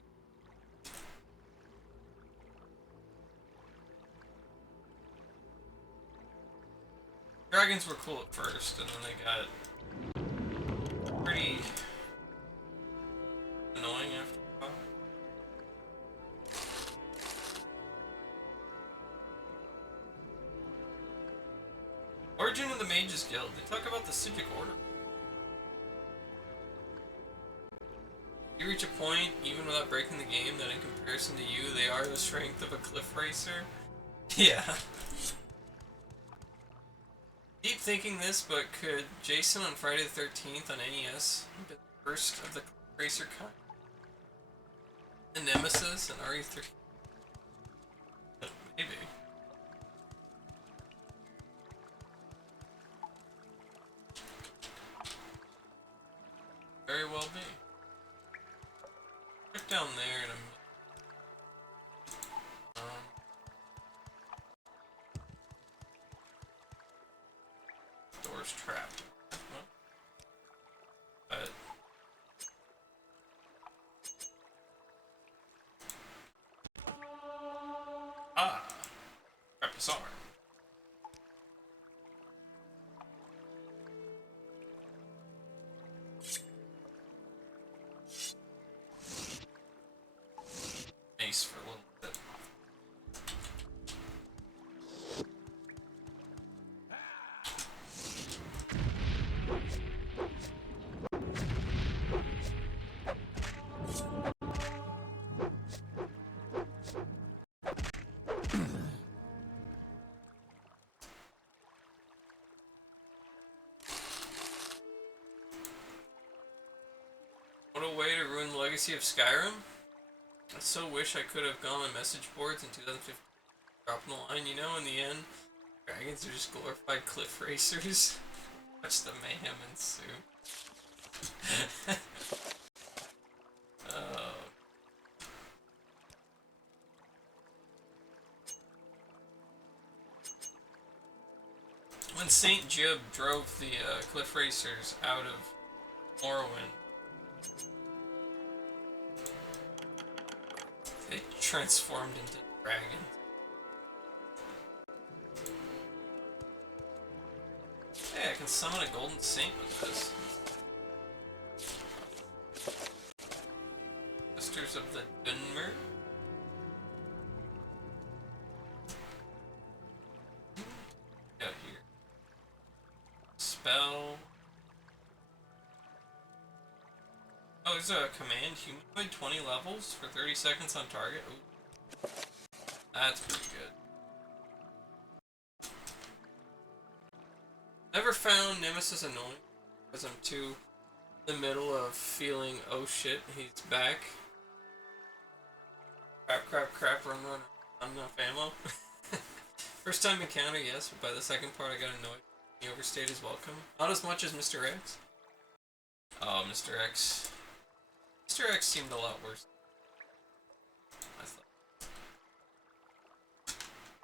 dragons were cool at first, and then they got pretty annoying after a while. Origin of the Mages Guild. They talk about the Sigic Order. You reach a point, even without breaking the game, that in comparison to you, they are the strength of a cliff racer. Yeah. Deep thinking this, but could Jason on Friday the 13th on NES be the first of the cliff racer kind? A Nemesis and RE3. Maybe. Very well be. Check down there in a minute. Door's trapped. Well, but Trapezoid. Mace for a little bit. What a way to ruin the legacy of Skyrim. I so wish I could have gone on message boards in 2015. Dropping the line, you know, in the end, dragons are just glorified cliff racers. Watch the mayhem ensue. Oh. When Saint Jib drove the cliff racers out of Morrowind, they transformed into dragons. Hey, I can summon a golden saint with this. Sisters of the Dunmer. Yeah, here. Spell. Oh, there's a command humanoid, 20 levels for 30 seconds on target. Ooh. That's pretty good. Never found Nemesis annoying because I'm too in the middle of feeling, oh shit, he's back. Crap, run. I'm not ammo. First time encounter, yes, but by the second part I got annoyed. He overstayed his welcome. Not as much as Mr. X. Oh, Mr. X. Mr. X seemed a lot worse. I thought.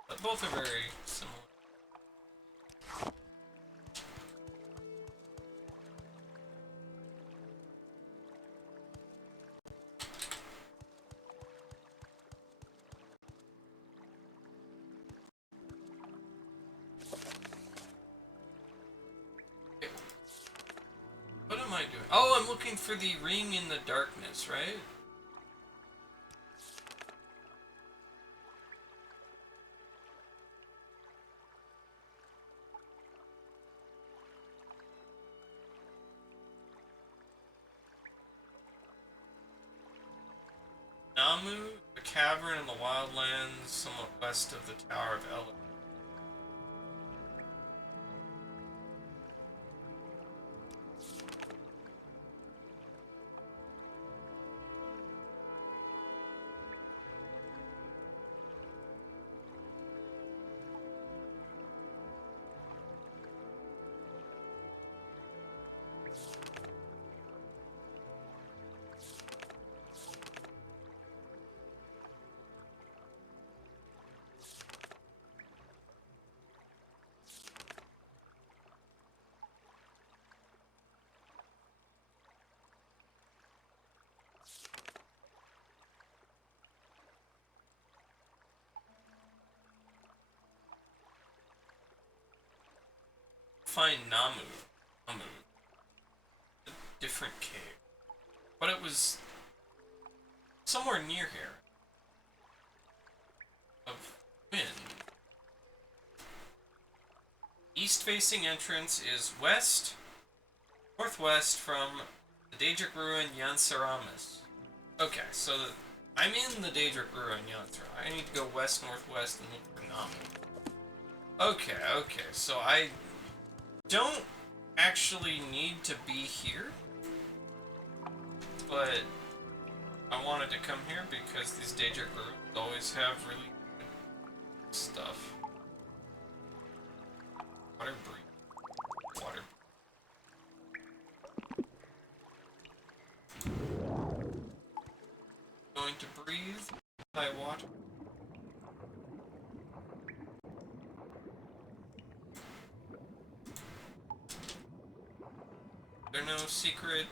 But both are very similar. What am I doing? Oh, I'm looking for the ring in the darkness, right? Namu, a cavern in the wildlands, somewhat west of the Tower of Ela. Find Namu. A different cave. But it was somewhere near here. Of wind. East-facing entrance is west, northwest from the Daedric Ruin Yansaramas. Okay, so I'm in the Daedric Ruin Yansara. I need to go west, northwest, and look for Namu. Okay, so I don't actually need to be here, but I wanted to come here because these Daedric ruins always have really good stuff. Water breathe. Water breathe. Going to breathe by water. There are no secret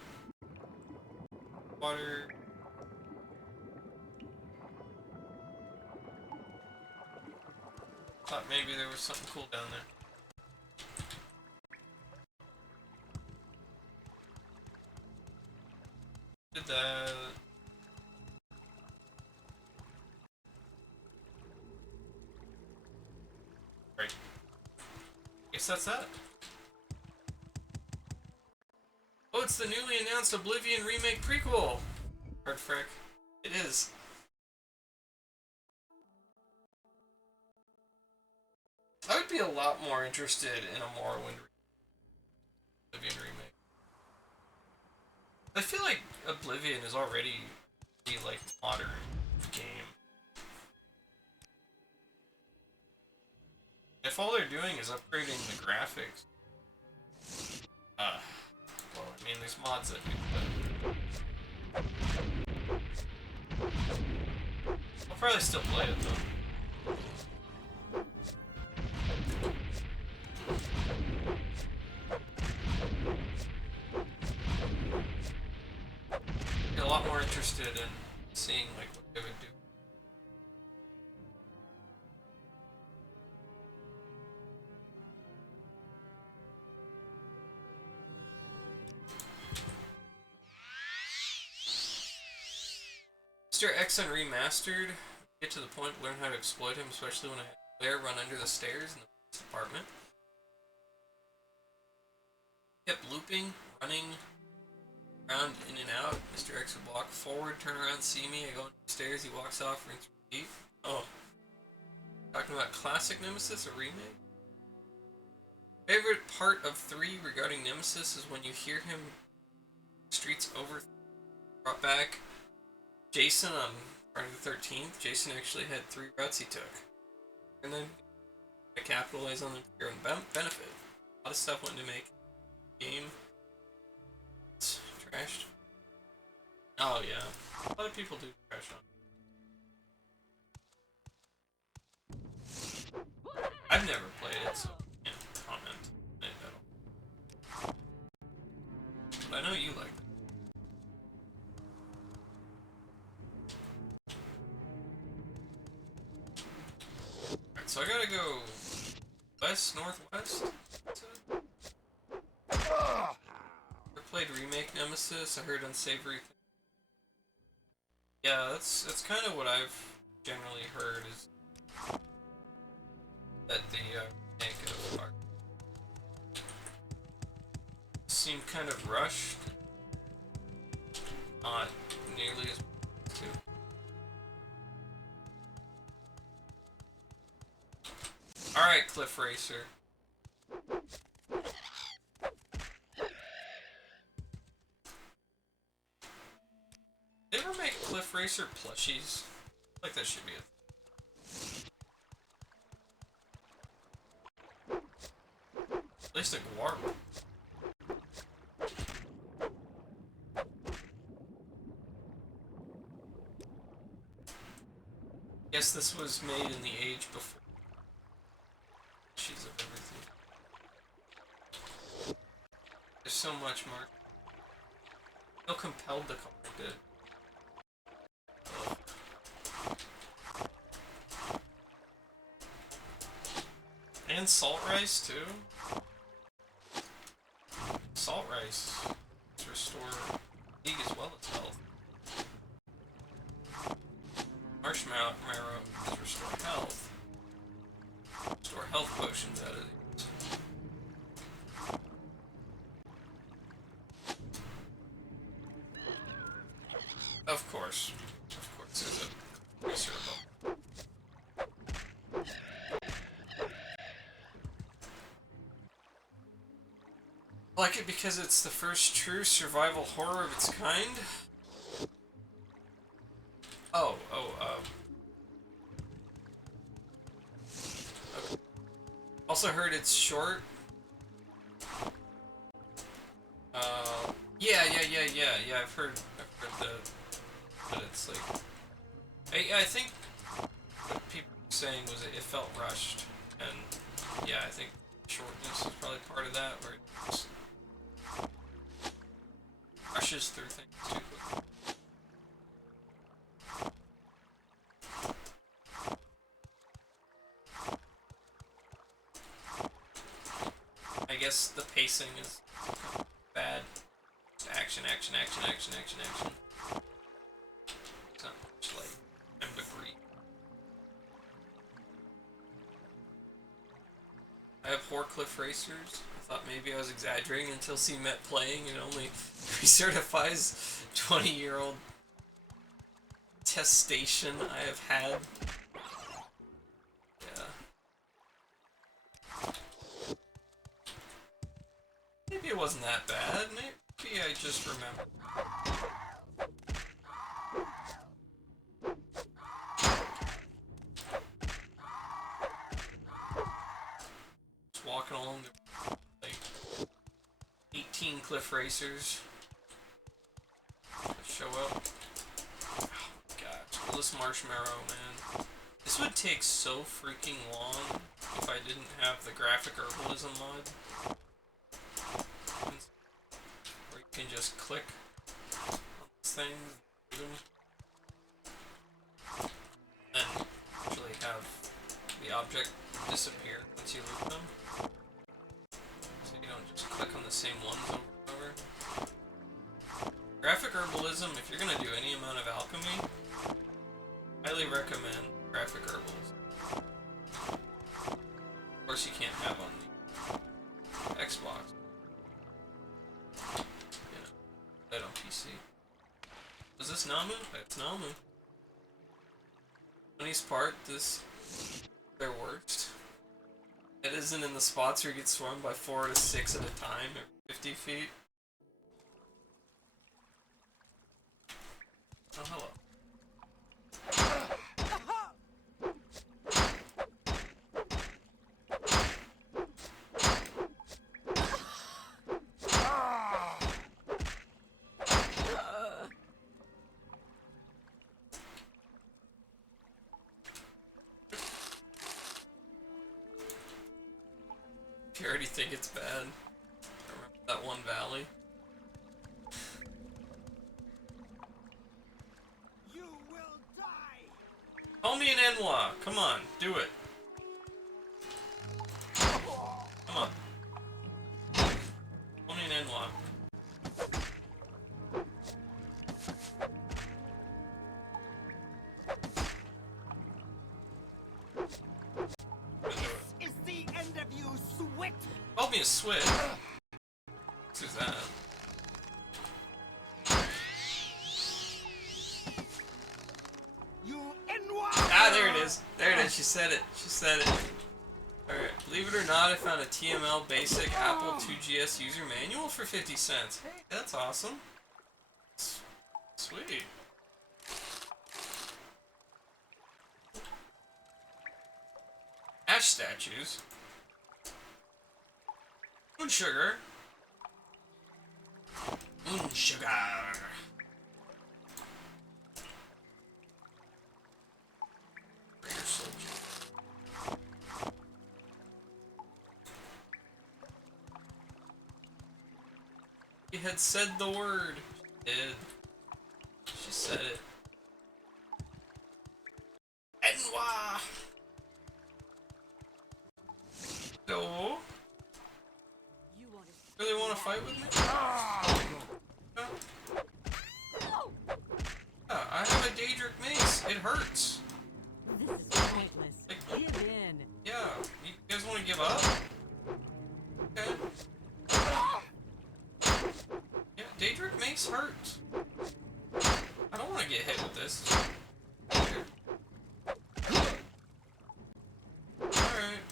water. Thought maybe there was something cool down there. Did that. Right. Guess that's that. Oh, it's the newly announced Oblivion Remake prequel! Hard frick. It is. I would be a lot more interested in a Morrowind Oblivion remake. I feel like Oblivion is already a like modern game. If all they're doing is upgrading the graphics, well, I mean, there's mods that do that. I'll probably still play it though. Be a lot more interested in seeing like what they would do. Mr. X and Remastered. Get to the point, learn how to exploit him, especially when I had Claire run under the stairs in the apartment. Kept looping, running around in and out. Mr. X would walk forward, turn around, see me. I go up the stairs, he walks off, rinse, repeat. Oh. Talking about classic Nemesis, a remake? Favorite part of 3 regarding Nemesis is when you hear him streets over, brought back. Jason on Friday the 13th, Jason actually had 3 routes he took. And then to capitalize on them for your own benefit. A lot of stuff went to make the game. It's trashed. Oh yeah. A lot of people do trash on it. I've never played it, so I can't comment on it at all. But I know you like it. So I gotta go west, northwest? I played Remake Nemesis, I heard unsavory things. Yeah, that's kind of what I've generally heard, is that the remake of Ark seemed kind of rushed. Not nearly as much too. Alright, Cliff Racer. Did they ever make Cliff Racer plushies? I feel like that should be at least a Guarp. Guess this was made in the age before. Of everything. There's so much, Mark. I feel compelled to collect it. And salt rice too. Salt rice to restore fatigue as well as health. Marshmallow to restore health. Store health potions out of these. Of course, there's a racer above. I like it because it's the first true survival horror of its kind. Oh, okay. Also heard it's short. Yeah. I've heard that it's like. I think what people were saying was it felt rushed, and yeah, I think shortness is probably part of that, where it just rushes through things too quickly. I guess the pacing is bad. Action. It's not much like I'm to breathe. I have poor cliff racers. I thought maybe I was exaggerating until C met playing and only recertifies 20-year-old testation I have had. Yeah. Maybe it wasn't that bad. Maybe I just remember. Just walking along the, like 18 cliff racers show up. Oh god, all this marshmallow, man. This would take so freaking long if I didn't have the graphic herbalism mod. Where you can just click on this thing and actually have the object disappear once you loot them. So you don't just click on the same ones over and over. Graphic herbalism, if you're gonna do any amount of alchemy, highly recommend graphic herbalism. Of course you can't have on the Xbox. You know, that on PC. Was this Namu? That's Namu. Funniest part, this their worst. It isn't in the spots where you get swarmed by 4 to 6 at a time at 50 feet. Oh, hello. If you already think it's bad, I remember that one valley. You will die! Call me an Enwa. Come on, do it. Come on. Call me an Enwa. Is the end of you, Swit? Call me a Swit. Who's that? You Enwa! Ah, there it is. There it is. She said it. She said it. Alright. Believe it or not, I found a TML basic Apple 2GS user manual for 50 cents. Hey, that's awesome. Sweet. Ash statues. Moon sugar. Moon sugar. Rare soldier. He had said the word. She did. She said it. Enwa! No. Really want to fight with me? Yeah. Yeah, I have a Daedric mace. It hurts. This is pointless. Give in. Yeah. You guys want to give up? Okay. Yeah, Daedric mace hurts. I don't want to get hit with this. Here. Alright.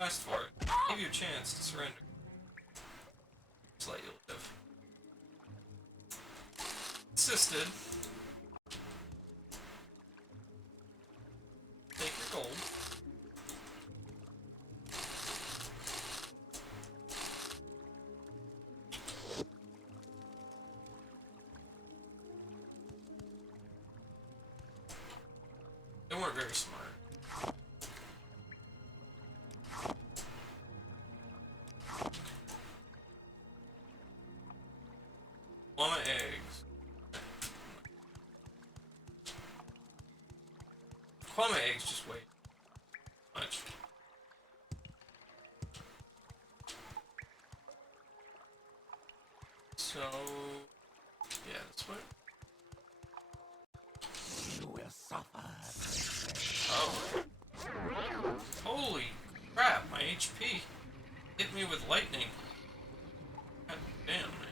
Asked for it. Give you a chance to surrender. Just let you live. Insisted. They weren't very smart. Llama eggs. Llama eggs just weigh much. So, yeah, that's what. You will suffer. Oh. Holy crap, my HP hit me with lightning. God damn, man.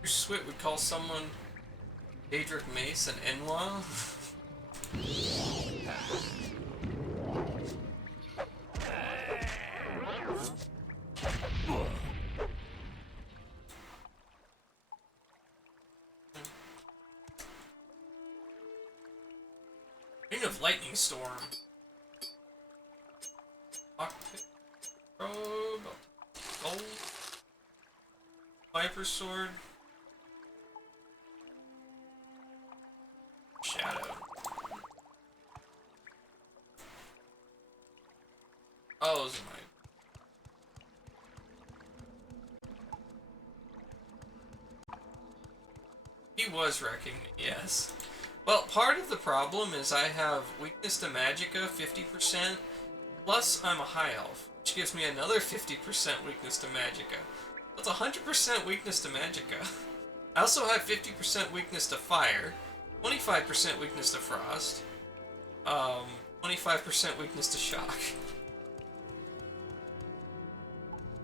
Your Swit would call someone Daedric Mace and Enwa. Ring of Lightning Storm. Lockpick. Probe. Gold. Viper Sword. Shadow. Oh, those are my. He was wrecking me, yes. Well, part of the problem is I have weakness to magicka 50%, plus I'm a high elf, which gives me another 50% weakness to magicka. That's 100% weakness to magicka. I also have 50% weakness to fire, 25% weakness to frost, 25% weakness to shock.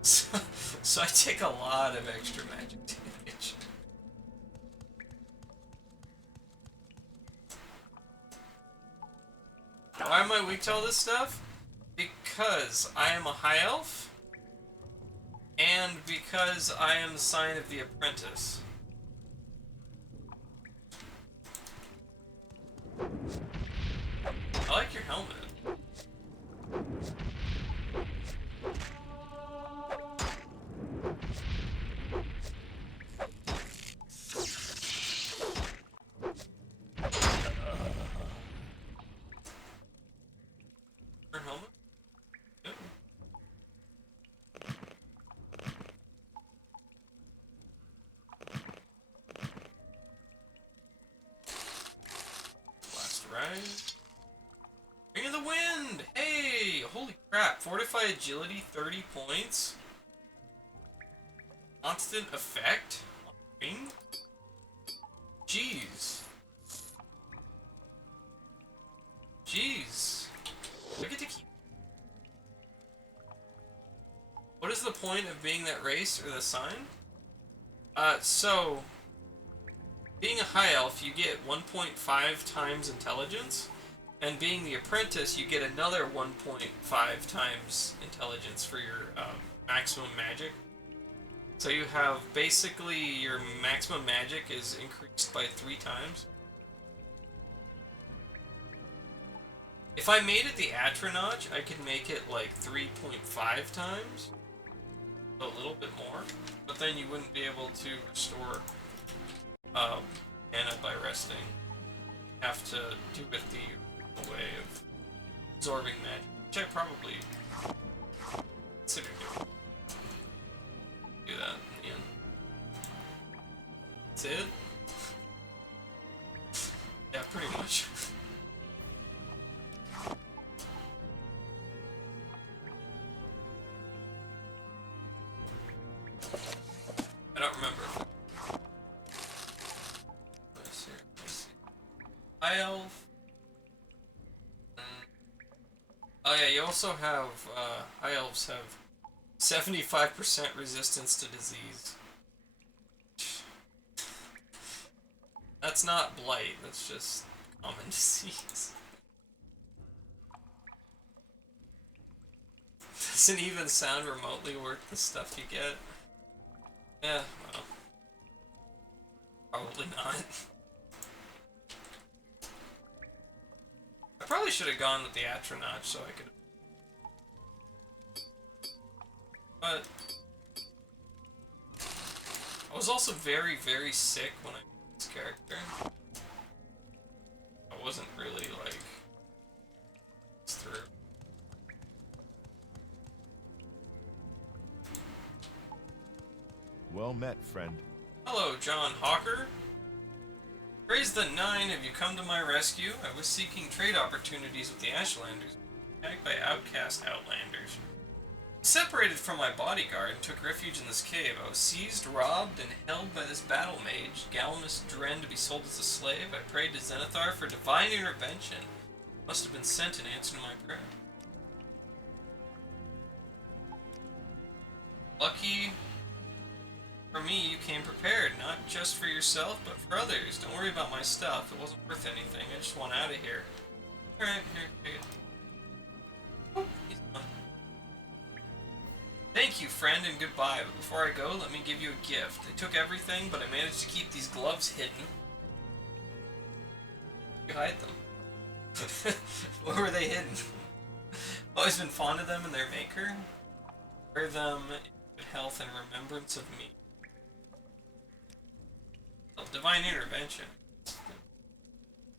So I take a lot of extra magic damage. Why am I weak to all this stuff? Because I am a high elf, and because I am the sign of the apprentice. I like your helmet. Your helmet? Yep. Last ride. Ring of the Wind! Hey! Holy crap. Fortify agility, 30 points. Constant effect? On ring? Jeez. Jeez. I get to keep. What is the point of being that race or the sign? So being a high elf, you get 1.5 times intelligence, and being the apprentice, you get another 1.5 times intelligence for your maximum magic. So you have basically your maximum magic is increased by 3 times. If I made it the Atronach, I could make it like 3.5 times. A little bit more. But then you wouldn't be able to restore mana by resting. You have to do it the way of absorbing magic, which I probably consider doing. Do that in the end. That's it? Yeah, pretty much. I don't remember. Let's see. High elf. Oh yeah, you also have, high elves have 75% resistance to disease. That's not blight, that's just common disease. Doesn't even sound remotely worth the stuff you get. Yeah, well. Probably not. I probably should have gone with the Atronach so I could But I was also very, very sick when I made this character. I wasn't really like through. Well met, friend. Hello, John Hawker. Praise the Nine, have you come to my rescue? I was seeking trade opportunities with the Ashlanders, attacked by outcast Outlanders. Separated from my bodyguard and took refuge in this cave. I was seized, robbed, and held by this battle mage, Galmus Dren, to be sold as a slave. I prayed to Zenithar for divine intervention. Must have been sent in answer to my prayer. Lucky for me, you came prepared, not just for yourself, but for others. Don't worry about my stuff. It wasn't worth anything. I just want out of here. Alright, here, take it. Oh, he's gone. Thank you, friend, and goodbye. But before I go, let me give you a gift. I took everything, but I managed to keep these gloves hidden. You hide them. Where were they hidden? Always been fond of them and their maker. Wear them in good health and remembrance of me. Well, divine intervention.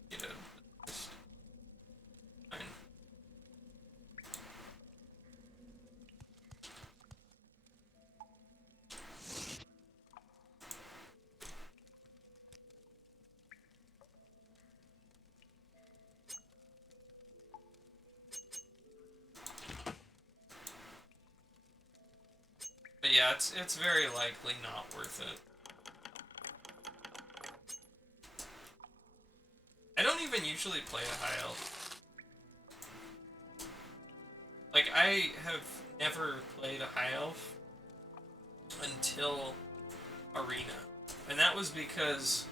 You know, just fine. But yeah, it's very likely not worth it. I don't even usually play a high elf. Like, I have never played a high elf until Arena. And that was because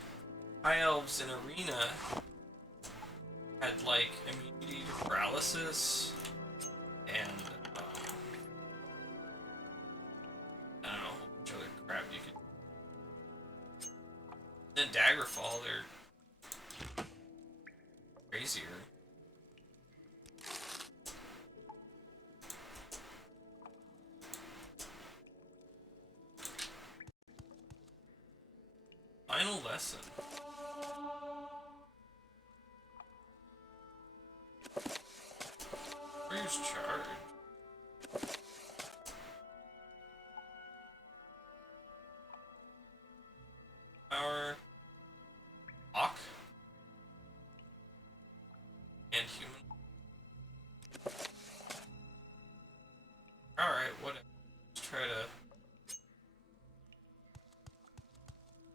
high elves in Arena had, like, immunity to paralysis and, I don't know, a whole bunch of other crap you could... Then Daggerfall, they're crazier. Final lesson. Where's charge? Power. Lock. And human. Alright, whatever. Let's try to...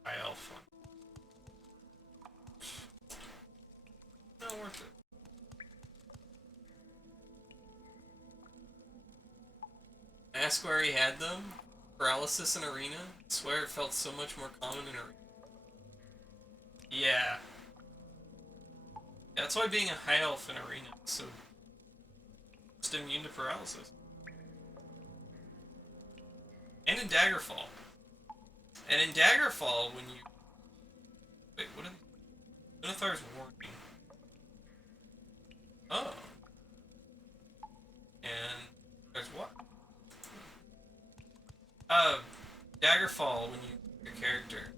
High elf one. Not worth it. Ask where he had them? Paralysis in Arena? I swear it felt so much more common in Arena. Yeah. That's why being a high elf in Arena is so just immune to paralysis. And in Daggerfall. And in Daggerfall, when you... Wait, what are these? Zenithar's warning. Oh. And there's what? Daggerfall, when you... Your character...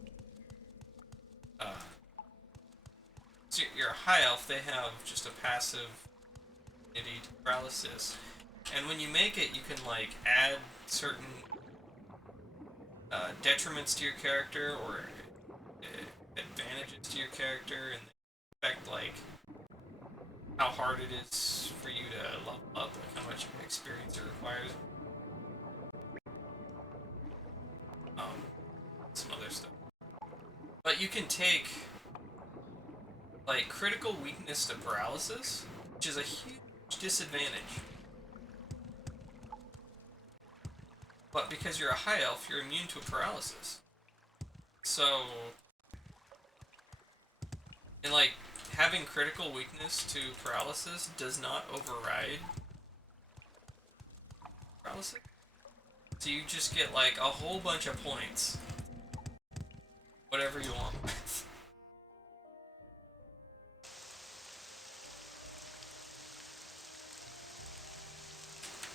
So you're a high elf, they have just a passive immunity to paralysis. And when you make it, you can, like, add certain detriments to your character or advantages to your character, and they affect, like, how hard it is for you to level up, like how much experience it requires. Some other stuff. But you can take, like, critical weakness to paralysis, which is a huge disadvantage. But because you're a high elf, you're immune to paralysis. So, and like, having critical weakness to paralysis does not override paralysis. So you just get like a whole bunch of points. Whatever you want.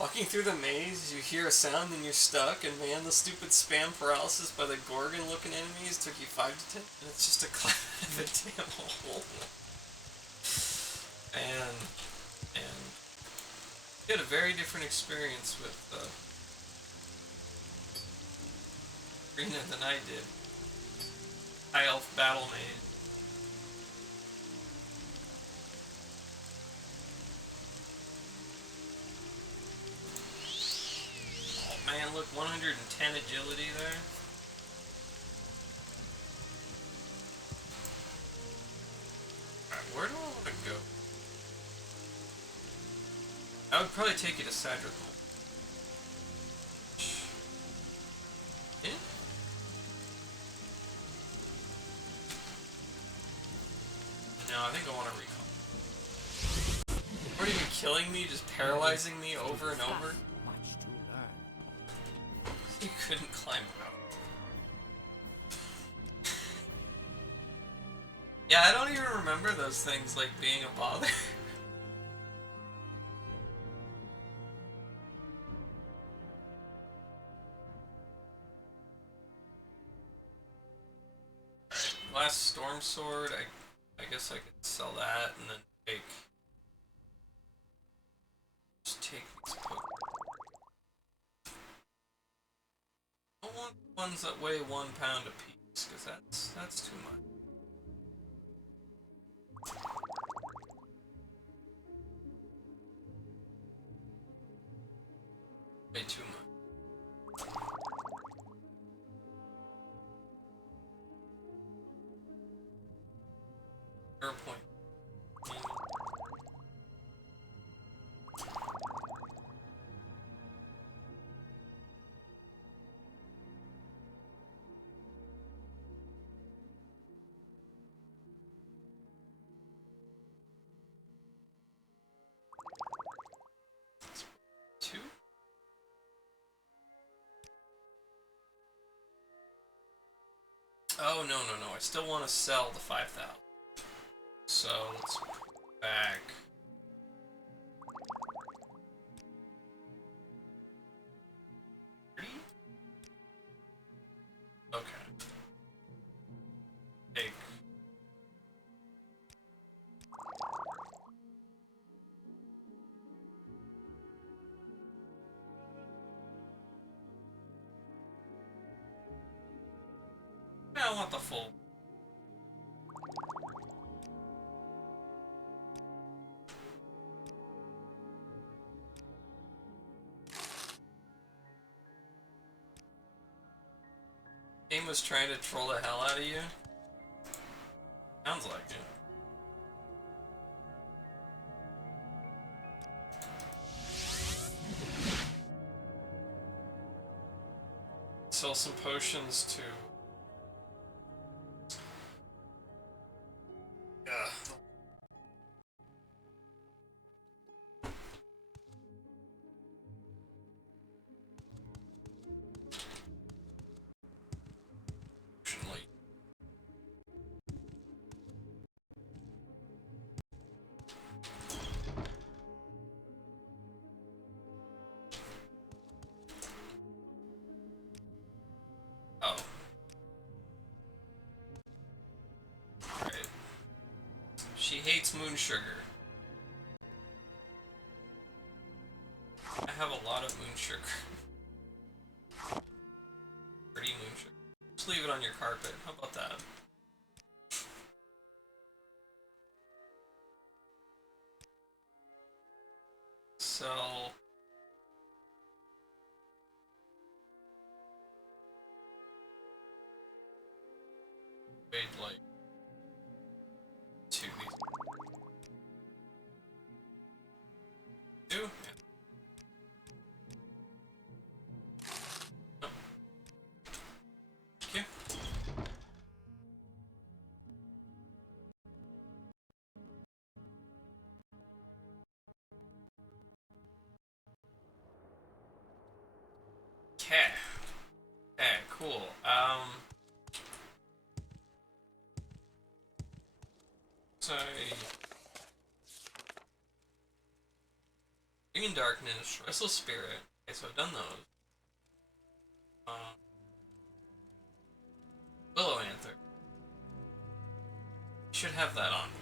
Walking through the maze, you hear a sound and you're stuck, and man, the stupid spam paralysis by the Gorgon-looking enemies took you 5 to 10 minutes just to climb out of a damn hole. And you had a very different experience with Arena than I did. High Elf Battle Maze. Man, look, 110 agility there. Alright, where do I want to go? I would probably take you to Cedric. Yeah? No, I think I want to recall. Or even killing me, just paralyzing me over and over. Much to learn. You couldn't climb out. Yeah, I don't even remember those things like being a bother. Last Storm Sword, I guess I could sell that and then just take these Pokemon. I don't want ones that weigh 1 pound apiece, because that's too much. Way too much. Point. Two. Oh no! I still want to sell the 5,000. So let's put back. Okay. Take. Yeah, I want the full. Game was trying to troll the hell out of you? Sounds like it. Sell some potions to... Oh. Right. She hates moon sugar. I have a lot of moon sugar. Pretty moon sugar. Just leave it on your carpet. How about that? So... Made like 2 these. 2? Yeah. Oh. Thank you. Okay. Okay, cool. So Green Darkness, Restless Spirit. Okay, so I've done those. Willow Anther. Should have that on me.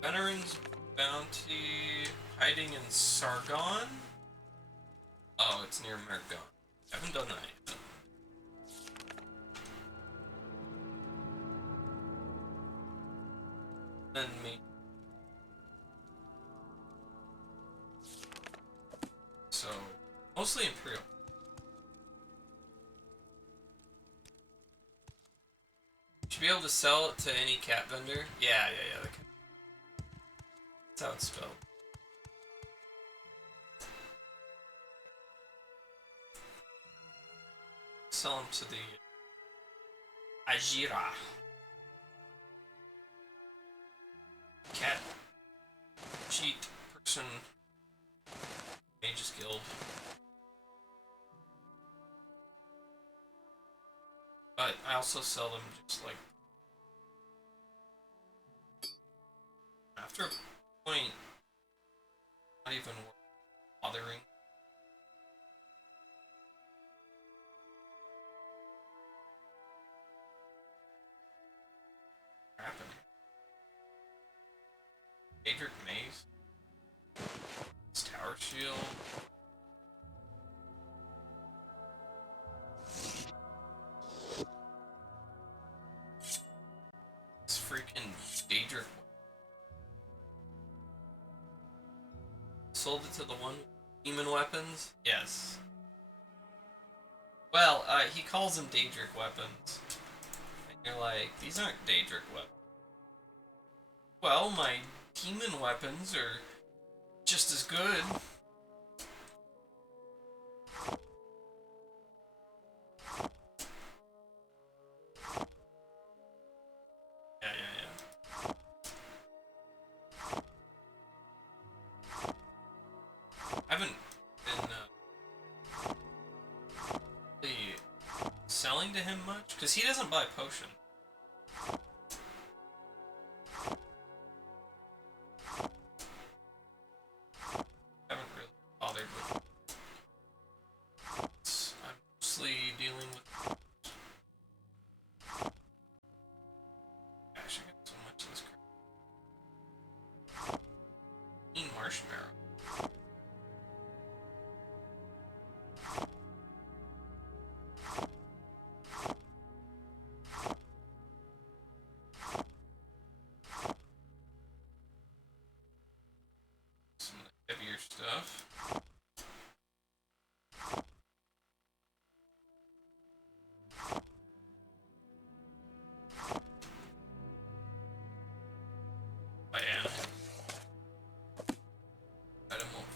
Veteran's Bounty, hiding in Sargon? Oh, it's near Mergon. Haven't done that yet. Then me. So, mostly Imperial. Should be able to sell it to any cat vendor. Yeah. That's how it's spelled. Sell them to the Ajira cat cheat person Mages Guild. But I also sell them just like after a point, not even worth bothering. What happened? Daedric Maze. It's Tower Shield. It's freaking Daedric. Sold it to the one demon weapons? Yes. Well, he calls them Daedric weapons. And you're like, these aren't Daedric weapons. Well, my demon weapons are just as good. Yeah. I haven't been really selling to him much, because he doesn't buy potion. Haven't really bothered with it. I'm mostly dealing with... Gosh, I got so much of this crap. Marshmallow. Some heavier stuff. Oh yeah. Item wolf.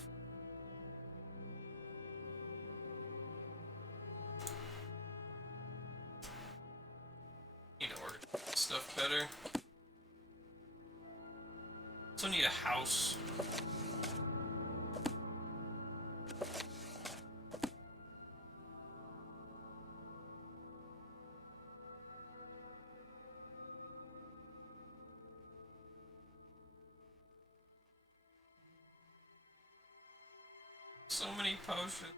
Need to order stuff better. Also need a house. So many potions.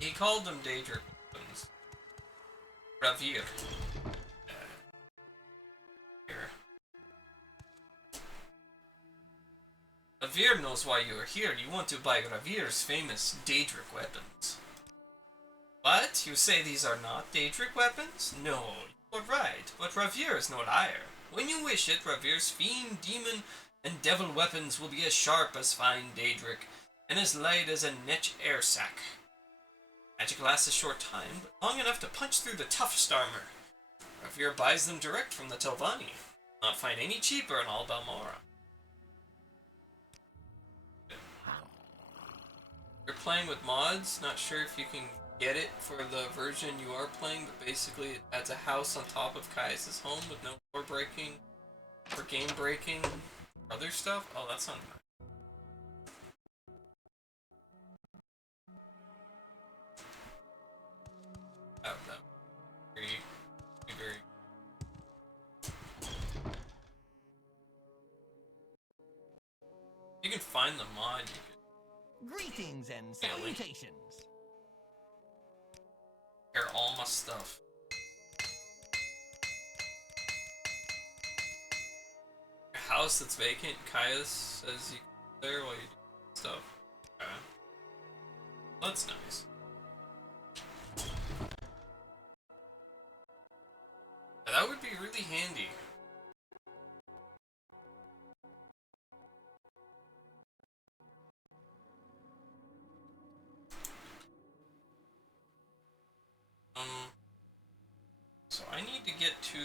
He called them Daedric weapons. Ravir. Here. Ravir knows why you are here. You want to buy Ravir's famous Daedric weapons. What? You say these are not Daedric weapons? No, you are right, but Ravir is no liar. When you wish it, Ravir's fiend, demon, and devil weapons will be as sharp as fine Daedric, and as light as a Netch air sack. Magic lasts a short time, but long enough to punch through the toughest armor. Ravir buys them direct from the Telvanni. Not find any cheaper in all Balmora. You're playing with mods, not sure if you can get it for the version you are playing, but basically it adds a house on top of Caius' home with no floor breaking or game breaking or other stuff. Oh, that's not nice. find the mod, you could Greetings and Really? salutations. hear all my stuff. A house that's vacant, Caius says you can live there while you do stuff. Okay. That's nice. Yeah, that would be really handy. So I need to get to...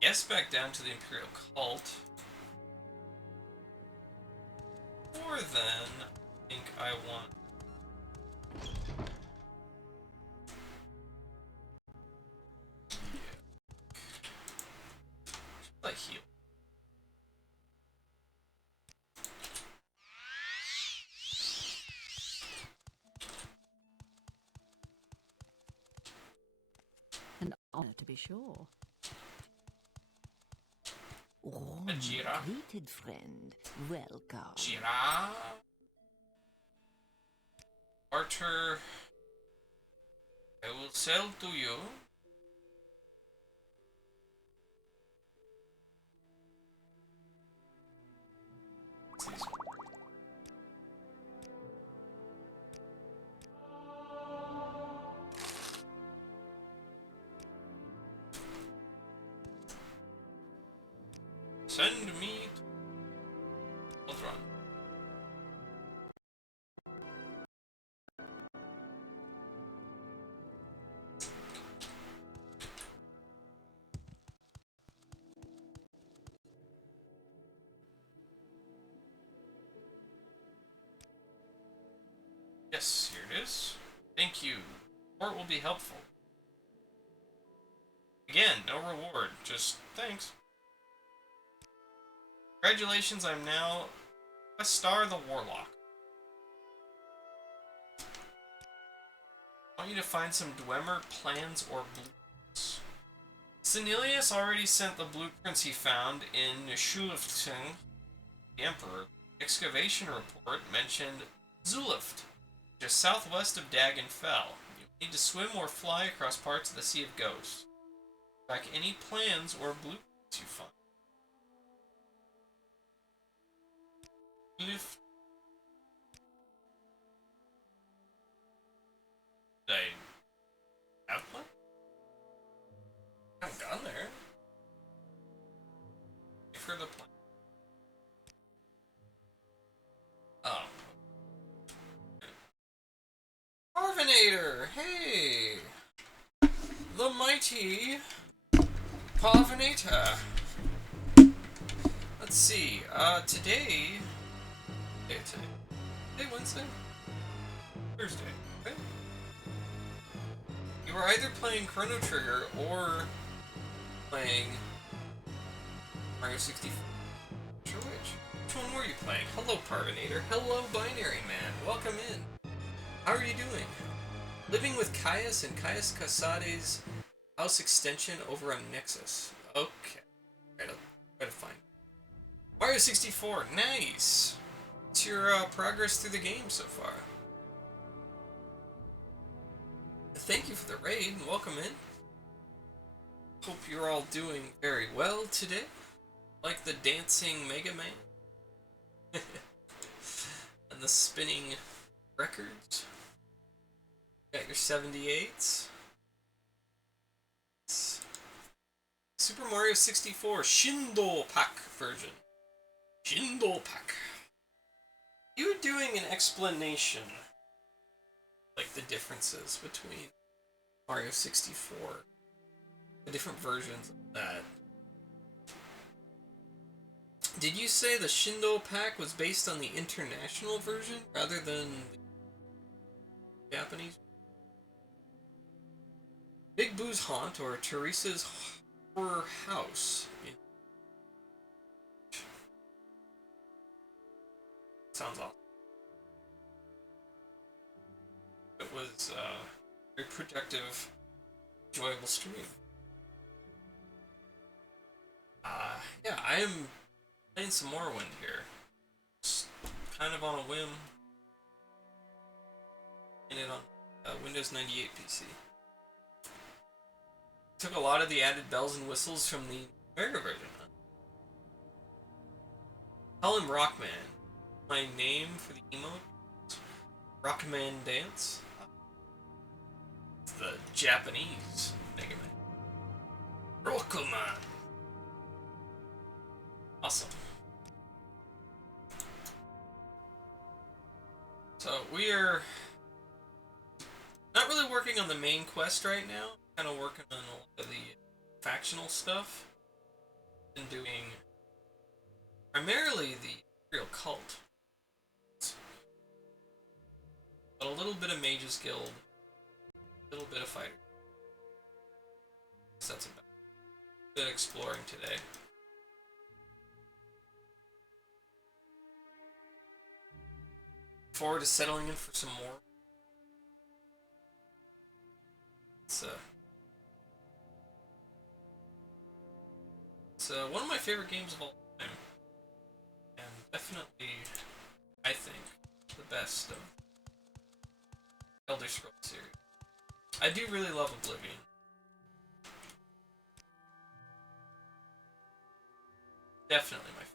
Yes, back down to the Imperial Cult. Or then, I think I want... Should I heal? An honor to be sure. Oh, Ajira. greeted friend. Welcome. Jira. Archer. I will sell to you. These- Send me to Ultron. Yes, here it is. Thank you. Support will be helpful. Again, no reward, just thanks. Congratulations, I'm now a star the Warlock. I want you to find some Dwemer plans or blueprints. Senilius already sent the blueprints he found in Schulifting, the Emperor. Excavation report mentioned Zulift, just southwest of Dagon Fell. You need to swim or fly across parts of the Sea of Ghosts. Track any plans or blueprints you find. Lift. Did I have one? I haven't gone there. Wait for the plan. Oh. Parvenator! Hey! The mighty Parvenator! Let's see, today... Today, Wednesday? Thursday, okay? You were either playing Chrono Trigger or playing Mario 64. Sure which. Which one were you playing? Hello, Parvenator. Hello, Binary Man. Welcome in. How are you doing? Living with Caius and Caius Casade's house extension over on Nexus. Okay. Alright, I'll try to find it. Mario 64. Nice! What's your progress through the game so far? Thank you for the raid and welcome in. Hope you're all doing very well today. Like the dancing Mega Man. And the spinning records. Got your 78s. Super Mario 64 Shindo Pack version. Shindo Pack. You were doing an explanation, like the differences between Mario 64, the different versions of that. Did you say the Shindo Pack was based on the international version rather than the Japanese? Big Boo's Haunt or Teresa's Horror House. Sounds awesome. It was a very productive, enjoyable stream. Yeah, I am playing some Morrowind here. kind of on a whim. And it on Windows 98 PC. Took a lot of the added bells and whistles from the America version. Call him Rockman. My name for the emote? Rockman Dance. It's the Japanese Mega Man. Rockman. Awesome. So we are not really working on the main quest right now. Kind of working on a lot of the factional stuff. Been doing primarily the Imperial Cult, but a little bit of Mages Guild, a little bit of Fighter. So that's about a bit exploring today. Forward to settling in for some more. It's one of my favorite games of all time, and definitely, I think, the best of Elder Scrolls series. I do really love Oblivion. Definitely my favorite.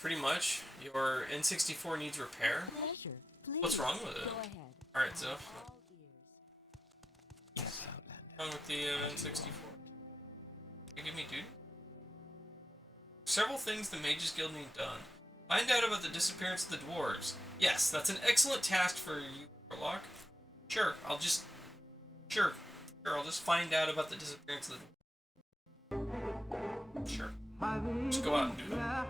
Pretty much, your N64 needs repair. Pleasure. Please. What's wrong with it? Go ahead. Alright, so. All ears. What's wrong with the N64? You give me duty? Several things the Mages Guild need done. Find out about the disappearance of the dwarves. Yes, that's an excellent task for you, Warlock. Sure, I'll just find out about the disappearance of the dwarves. Sure. Just go out and do that.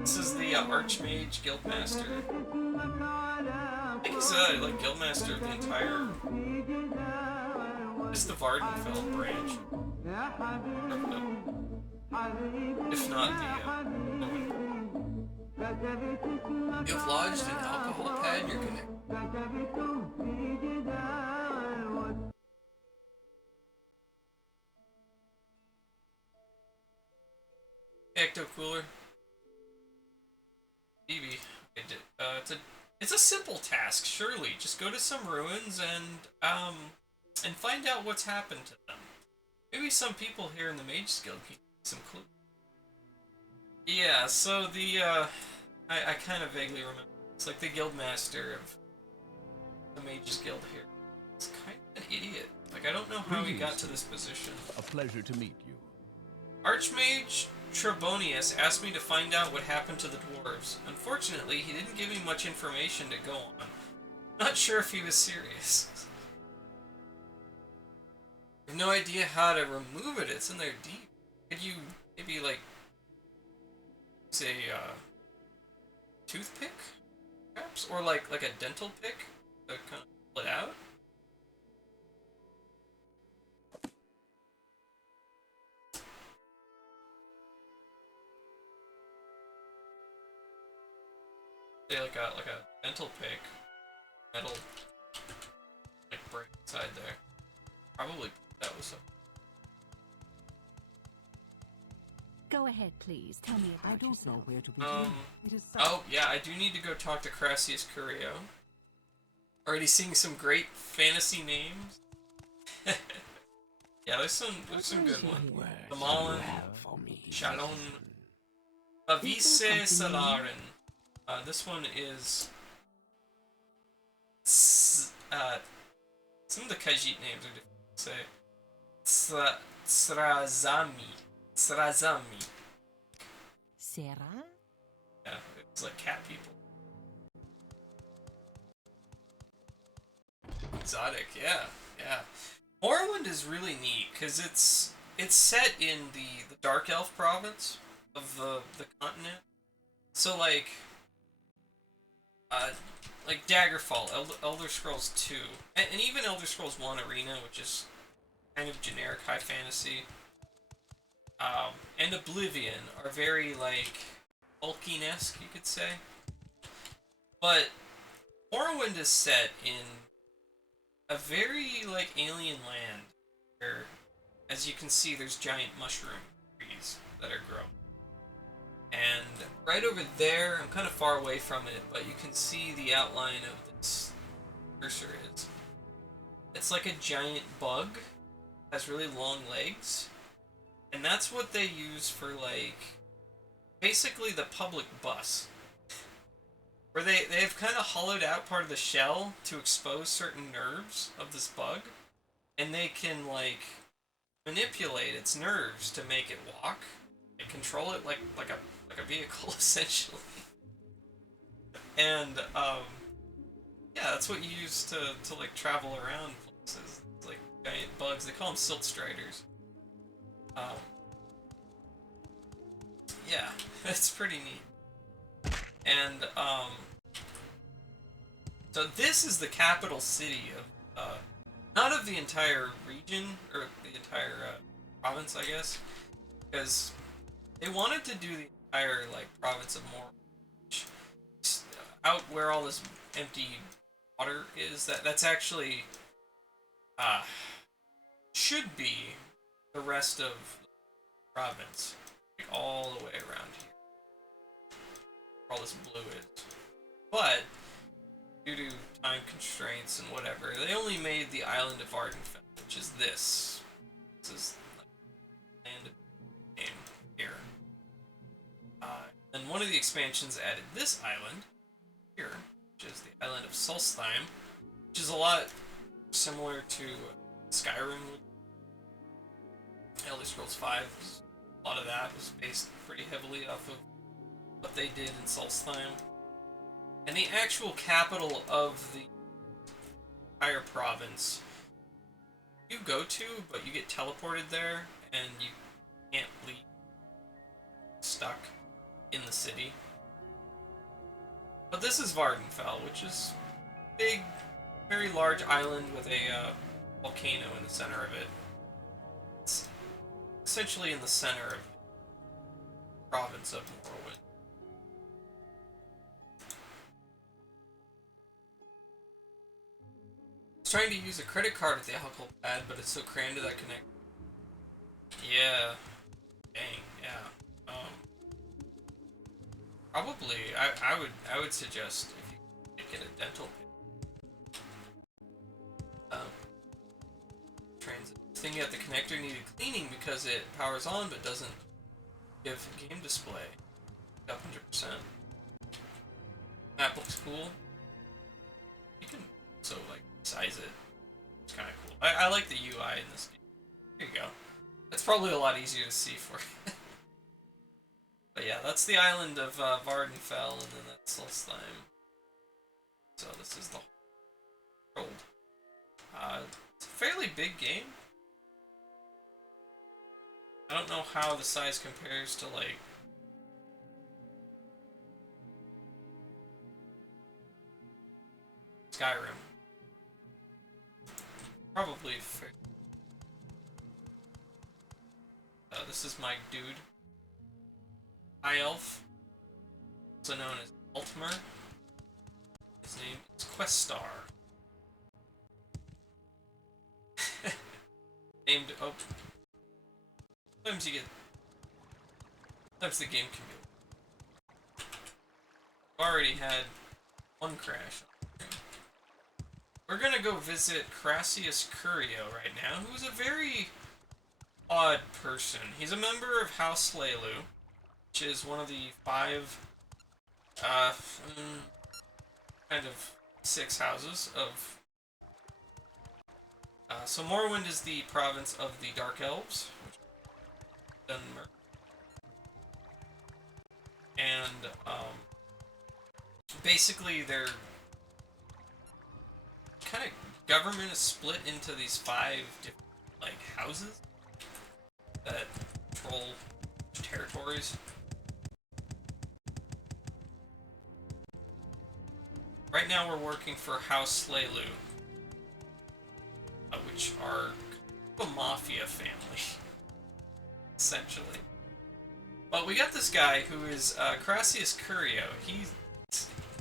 This is the Archmage Guildmaster. I think he's like Guildmaster of the entire... It's the Vardenfell branch. If not the... You've lodged an alcohol pad in your connect. Ecto Cooler. Evie. It's a simple task, surely. Just go to some ruins and find out what's happened to them. Maybe some people here in the Mage Guild can give some clues. Yeah, so the I kind of vaguely remember. It's like the Guildmaster of the Mages Guild here. It's kind of an idiot. Like, I don't know how he got to this position. A pleasure to meet you. Archmage Trebonius asked me to find out what happened to the dwarves. Unfortunately, he didn't give me much information to go on. Not sure if he was serious. I have no idea how to remove it. It's in there deep. Could you maybe, like, say, toothpick? Perhaps? Or like a dental pick to kind of pull it out? Say like a dental pick. That'll like break inside there. Probably that was something. Go ahead, please. Tell me about I don't yourself. know where to begin. It is such Oh, yeah, I do need to go talk to Crassius Curio. Already seeing some great fantasy names. Yeah, there's some good ones. The Malin, Shalon, Avise Salaren. This one is... some of the Khajiit names are difficult to say. Srazami. Srazami. Sarah? Yeah, it's like cat people. Exotic, yeah. Morrowind is really neat because it's set in the Dark Elf province of the continent. So like Daggerfall, Elder Scrolls 2, and even Elder Scrolls 1 Arena, which is kind of generic high fantasy, and Oblivion are very like Tolkien-esque, you could say. But Morrowind is set in a very like alien land where as you can see, there's giant mushroom trees that are growing. And right over there, I'm kind of far away from it, but you can see the outline of this cursor is. It's like a giant bug, has really long legs, and that's what they use for, like, basically the public bus. Where they've kind of hollowed out part of the shell to expose certain nerves of this bug, and they can, like, manipulate its nerves to make it walk and control it like a vehicle, essentially. And yeah, that's what you use to like travel around places. It's like giant bugs. They call them silt striders. Yeah, it's pretty neat. And so this is the capital city of not of the entire region or the entire province, I guess, because they wanted to do the entire like province of Morrowind, out where all this empty water is. That's actually should be the rest of the province, like all the way around here, where all this blue is. But due to time constraints and whatever, they only made the island of Ardenfell, which is this. This is like land of game here. And one of the expansions added this island here, which is the island of Solstheim, which is a lot similar to Skyrim. Elder Scrolls V, a lot of that was based pretty heavily off of what they did in Solstheim. And the actual capital of the entire province you go to, but you get teleported there, and you can't leave. Stuck in the city. But this is Vardenfell, which is a big, very large island with a volcano in the center of it. It's essentially in the center of the province of Morrowind. I was trying to use a credit card with the alcohol pad, but it's so crammed to that connect. Yeah. Dang, yeah. Probably, I would suggest if you get a dental transit. Thinking that the connector needed cleaning because it powers on but doesn't give game display. 100%. Map looks cool. You can also like size it. It's kind of cool. I like the UI in this game. Here you go. It's probably a lot easier to see for you. But yeah, that's the island of Vardenfell, and then that's Solstheim. So this is the world. It's a fairly big game. I don't know how the size compares to, like, Skyrim. Probably fair. This is my dude. High Elf, also known as Altmer. His name is Questar. Named. Oh. Sometimes you get. Sometimes the game can be. I've already had one crash. We're gonna go visit Crassius Curio right now, who's a very odd person. He's a member of House Lelu, which is one of the 5, kind of 6 houses of... so Morrowind is the province of the Dark Elves, which Denmark. And, basically their kind of government is split into these 5 different, like, houses that control territories. Right now we're working for House Lelu, which are a mafia family, essentially. But we got this guy who is Crassius Curio. He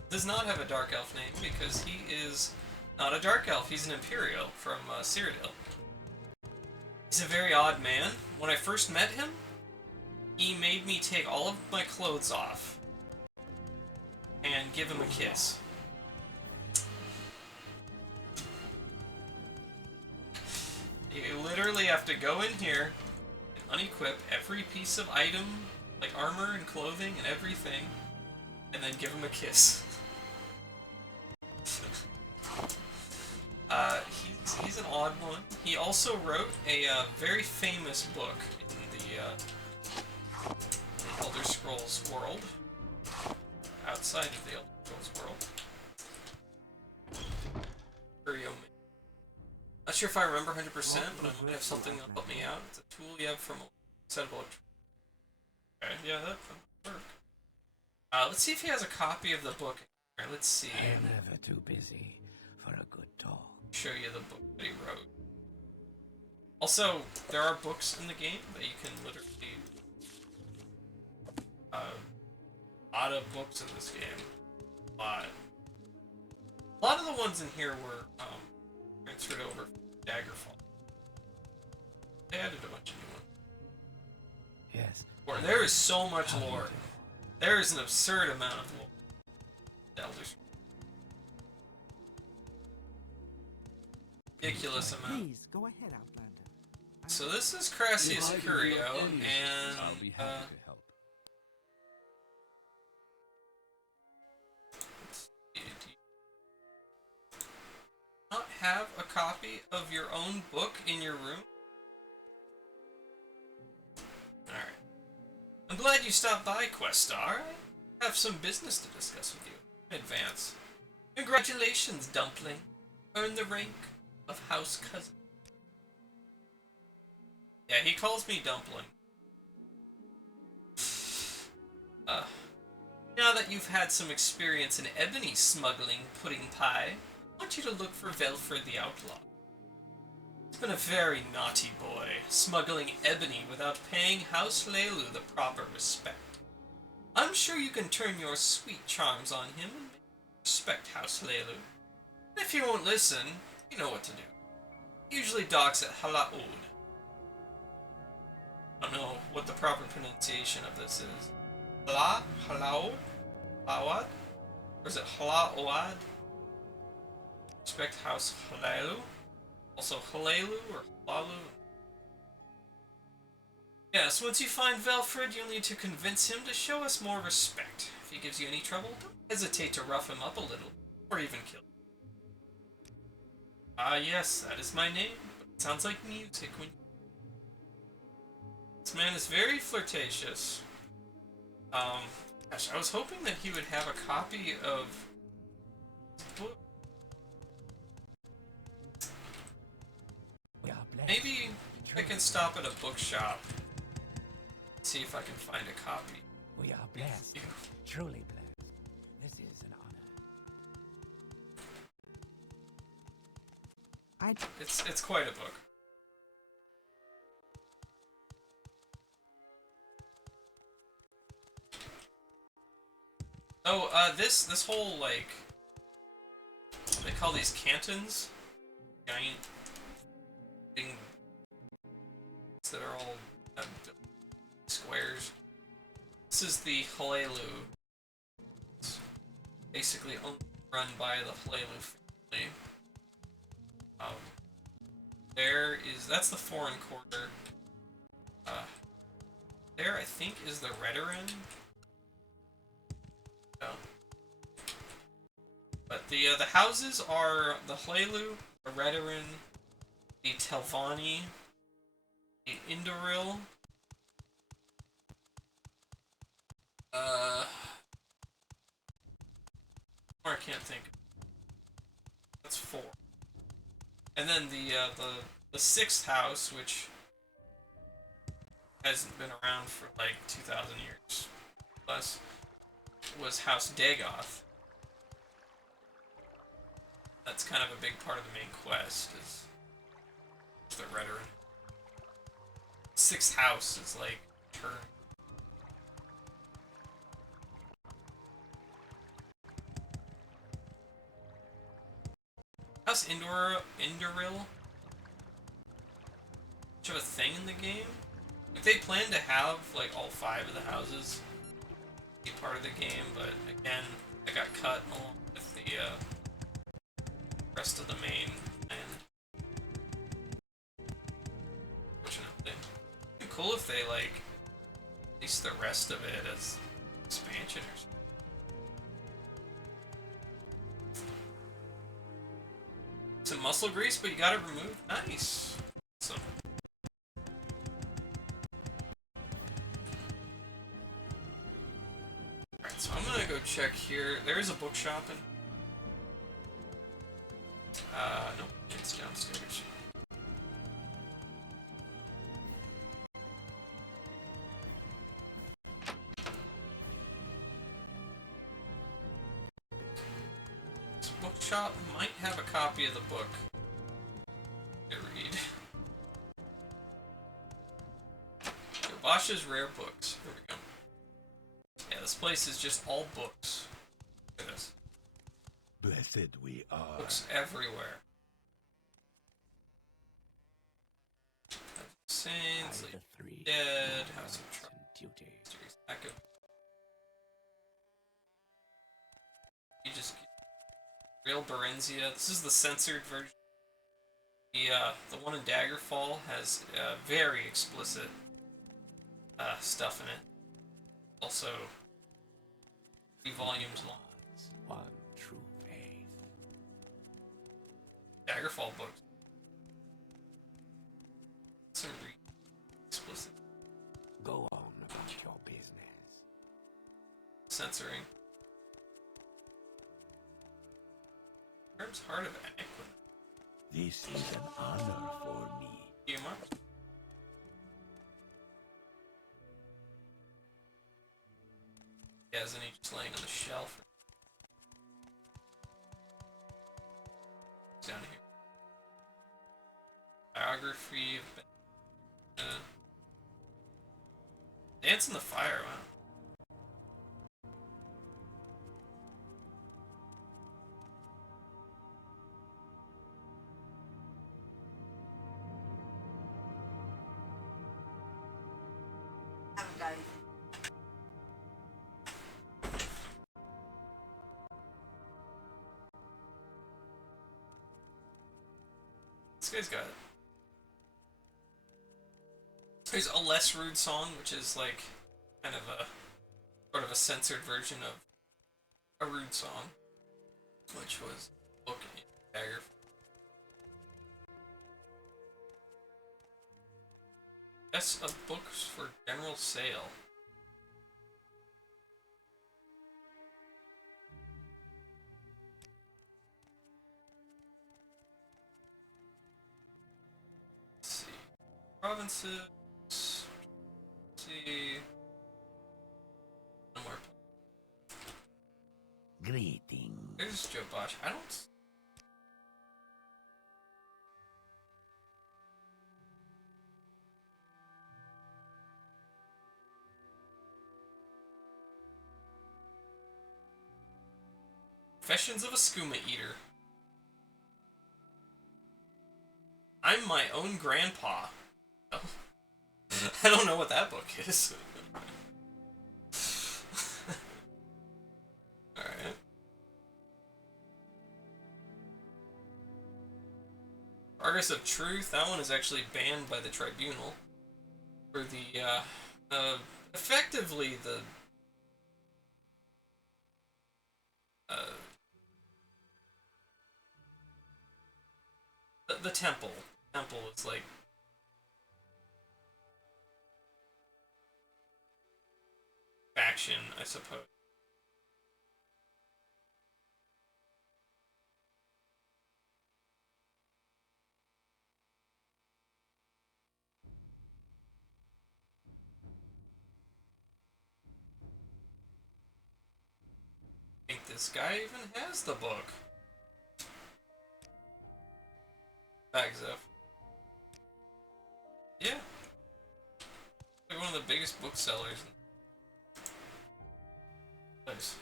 does not have a Dark Elf name because he is not a Dark Elf. He's an Imperial from Cyrodiil. He's a very odd man. When I first met him, he made me take all of my clothes off and give him a kiss. You literally have to go in here and unequip every piece of item, like armor and clothing and everything, and then give him a kiss. He's an odd one. He also wrote a very famous book in the Elder Scrolls world, outside of the Elder Scrolls world. Not sure if I remember 100%, but I might have something that'll help me out. It's a tool you have from a set of electronics. Okay, yeah, that would work. Let's see if he has a copy of the book. Alright, let's see. I'm never too busy for a good talk. Show you the book that he wrote. Also, there are books in the game that you can literally... a lot of books in this game. A lot of the ones in here were transferred over from Daggerfall. They added a bunch of new ones. Yes. Lore. There is so much lore. There is an absurd amount of lore. The Elder Scrolls. Ridiculous amount. Please, go ahead, Outlander. So this is Crassius Curio, and I'll be happy to help. do you not have a copy of your own book in your room? Alright. I'm glad you stopped by, Questar. I have some business to discuss with you in advance. Congratulations, Dumpling. Earn the rank of House Cousin. Yeah, he calls me Dumpling. Now that you've had some experience in ebony smuggling, Pudding Pie, I want you to look for Velfred the Outlaw. He's been a very naughty boy, smuggling ebony without paying House Leilu the proper respect. I'm sure you can turn your sweet charms on him and respect House Leilu. And if he won't listen, you know what to do. He usually docks at Halaud. I don't know what the proper pronunciation of this is. Halaud? Halaud? Or is it Halaoad? Respect House Leilu. Also Halelu or Halalu. Yes, once you find Velfred, you'll need to convince him to show us more respect. If he gives you any trouble, don't hesitate to rough him up a little, or even kill him. Ah, yes, that is my name, but it sounds like music when... This man is very flirtatious. Gosh, I was hoping that he would have a copy of his book. We are blessed. Maybe I can stop at a bookshop. See if I can find a copy. We are blessed. Truly blessed. This is an honor. It's quite a book. Oh, this whole, like, they call these cantons, giant things that are all squares. This is the Halelu. It's basically run by the Halelu family. That's the foreign quarter. There, I think, is the Redoran. No. But the houses are the Halelu, the Redoran, the Telvanni, the Indoril, or I can't think. That's 4. And then the 6th house, which hasn't been around for like 2,000 years plus, was House Dagoth. That's kind of a big part of the main quest, is the Redoran. 6th house is like turn. House Indoril much of a thing in the game. Like, they plan to have like all 5 of the houses be part of the game, but again, I got cut along with the rest of the main land. Fortunately, it'd be cool if they like release the rest of it as expansion or something. Some muscle grease, but you gotta remove. Nice. So. Alright, so I'm gonna go check here. There's a bookshop in. Nope, it's downstairs. This bookshop might have a copy of the book to read. Bosch's Rare Books. Here we go. Yeah, this place is just all books. Look at this. Blessed we are. Books everywhere. Saints, By the three Dead, House of words Trust, and duty. Echo. You just Real Berenzia. This is the censored version. The one in Daggerfall has very explicit stuff in it. Also, 3 volumes long. One true faith. Daggerfall books. Some explicit Go on about your business. censoring. Terms Heart of Equity. This is an honor for me. Humor. Yeah, isn't he just laying on the shelf? Down here. Biography of Dance in the Fire, wow. This guy's got. There's a less rude song, which is like kind of a sort of a censored version of a rude song, which was book in Dagger. Best of books for general sale. Let's see. Provinces. Let's see. One more. Greetings. There's Joe Bosch. I don't. Confessions of a Skooma Eater. I'm my own grandpa. Oh. I don't know what that book is. Alright. Progress of Truth. That one is actually banned by the tribunal. For the, effectively the, the temple. Temple is like faction, I suppose. I think this guy even has the book. Bags up. Yeah. Like one of the biggest booksellers. Nice.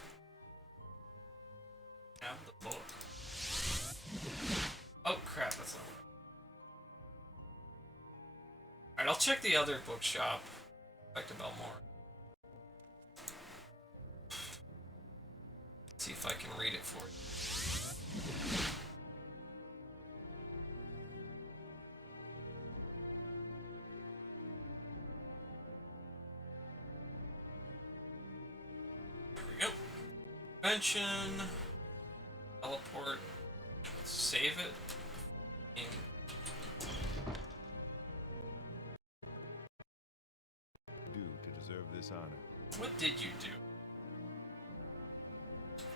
Have the book. Oh crap, that's not Alright, I'll check the other bookshop. Back to Belmore. See if I can read it for you. There we go. Convention. Teleport. Let's save it. Do to deserve this honor. What did you do?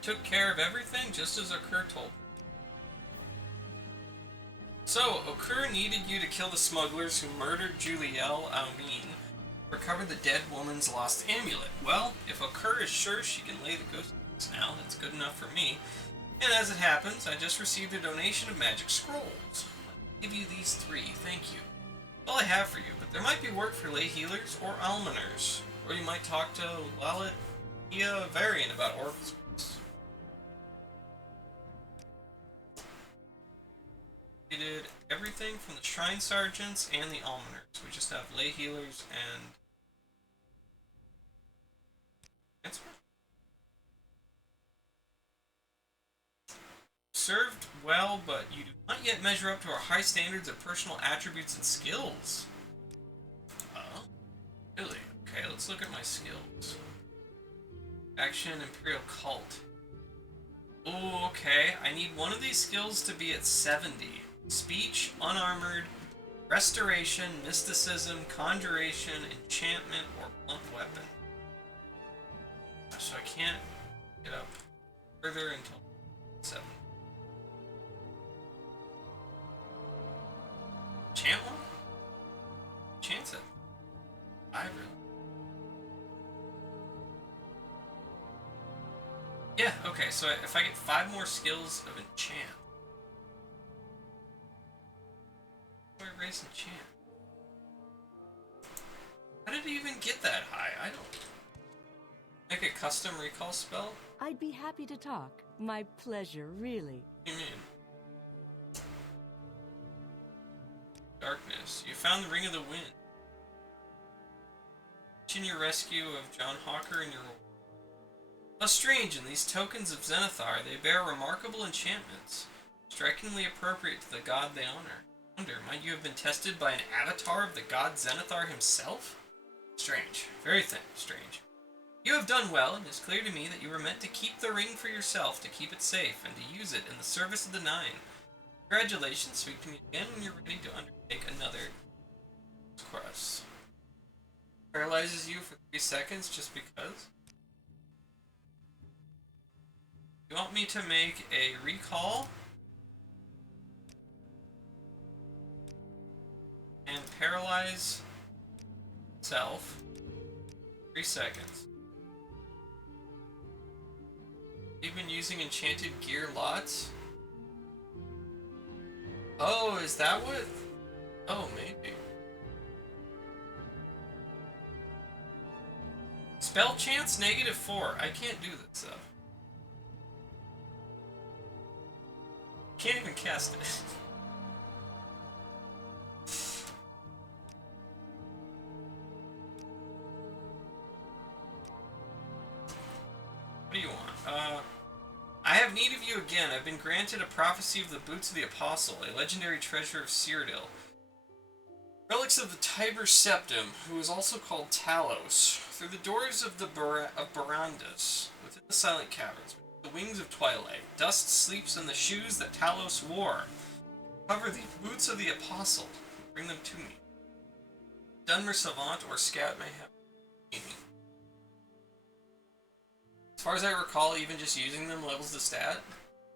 Took care of everything just as Okur told me. So, Okur needed you to kill the smugglers who murdered Juliel Amin, recover the dead woman's lost amulet. Well, if Okur is sure she can lay the ghost now, that's good enough for me. And as it happens, I just received a donation of magic scrolls. I'll give you these 3, thank you. That's all I have for you, but there might be work for lay healers or almoners. Or you might talk to Lalia Varian about oracles. We did everything from the shrine sergeants and the almoners. We just have lay healers and answer. Served well, but you do not yet measure up to our high standards of personal attributes and skills. Oh, really? Okay, let's look at my skills. Action, Imperial Cult. Oh, okay. I need one of these skills to be at 70. Speech, Unarmored, Restoration, Mysticism, Conjuration, Enchantment, or Blunt Weapon. So I can't get up further until 7. Enchant one? Chance it. I really. Yeah, okay, so if I get 5 more skills of enchant. How do I raise enchant? How did it even get that high? I don't. Make a custom recall spell? I'd be happy to talk. My pleasure, really. What do you mean? Darkness. You found the Ring of the Wind. In your rescue of John Hawker and your. How strange, in these tokens of Zenithar, they bear remarkable enchantments, strikingly appropriate to the god they honor. I wonder, might you have been tested by an avatar of the god Zenithar himself? Strange. Very strange. You have done well, and it is clear to me that you were meant to keep the ring for yourself, to keep it safe, and to use it in the service of the Nine. Congratulations, speak to me again when you're ready to undertake another quest. Paralyzes you for 3 seconds just because? You want me to make a recall? And paralyze self 3 seconds. You've been using enchanted gear lots? Oh, is that what? Oh, maybe. Spell chance -4. I can't do that stuff. Can't even cast it. What do you want? I have need of you again. I've been granted a prophecy of the Boots of the Apostle, a legendary treasure of Cyrodiil. Relics of the Tiber Septim, who is also called Talos, through the doors of the Barandus, within the silent caverns, the wings of twilight. Dust sleeps in the shoes that Talos wore. Cover the boots of the Apostle. Bring them to me. Dunmer Savant or Scout may have meaning. As far as I recall, even just using them levels the stat.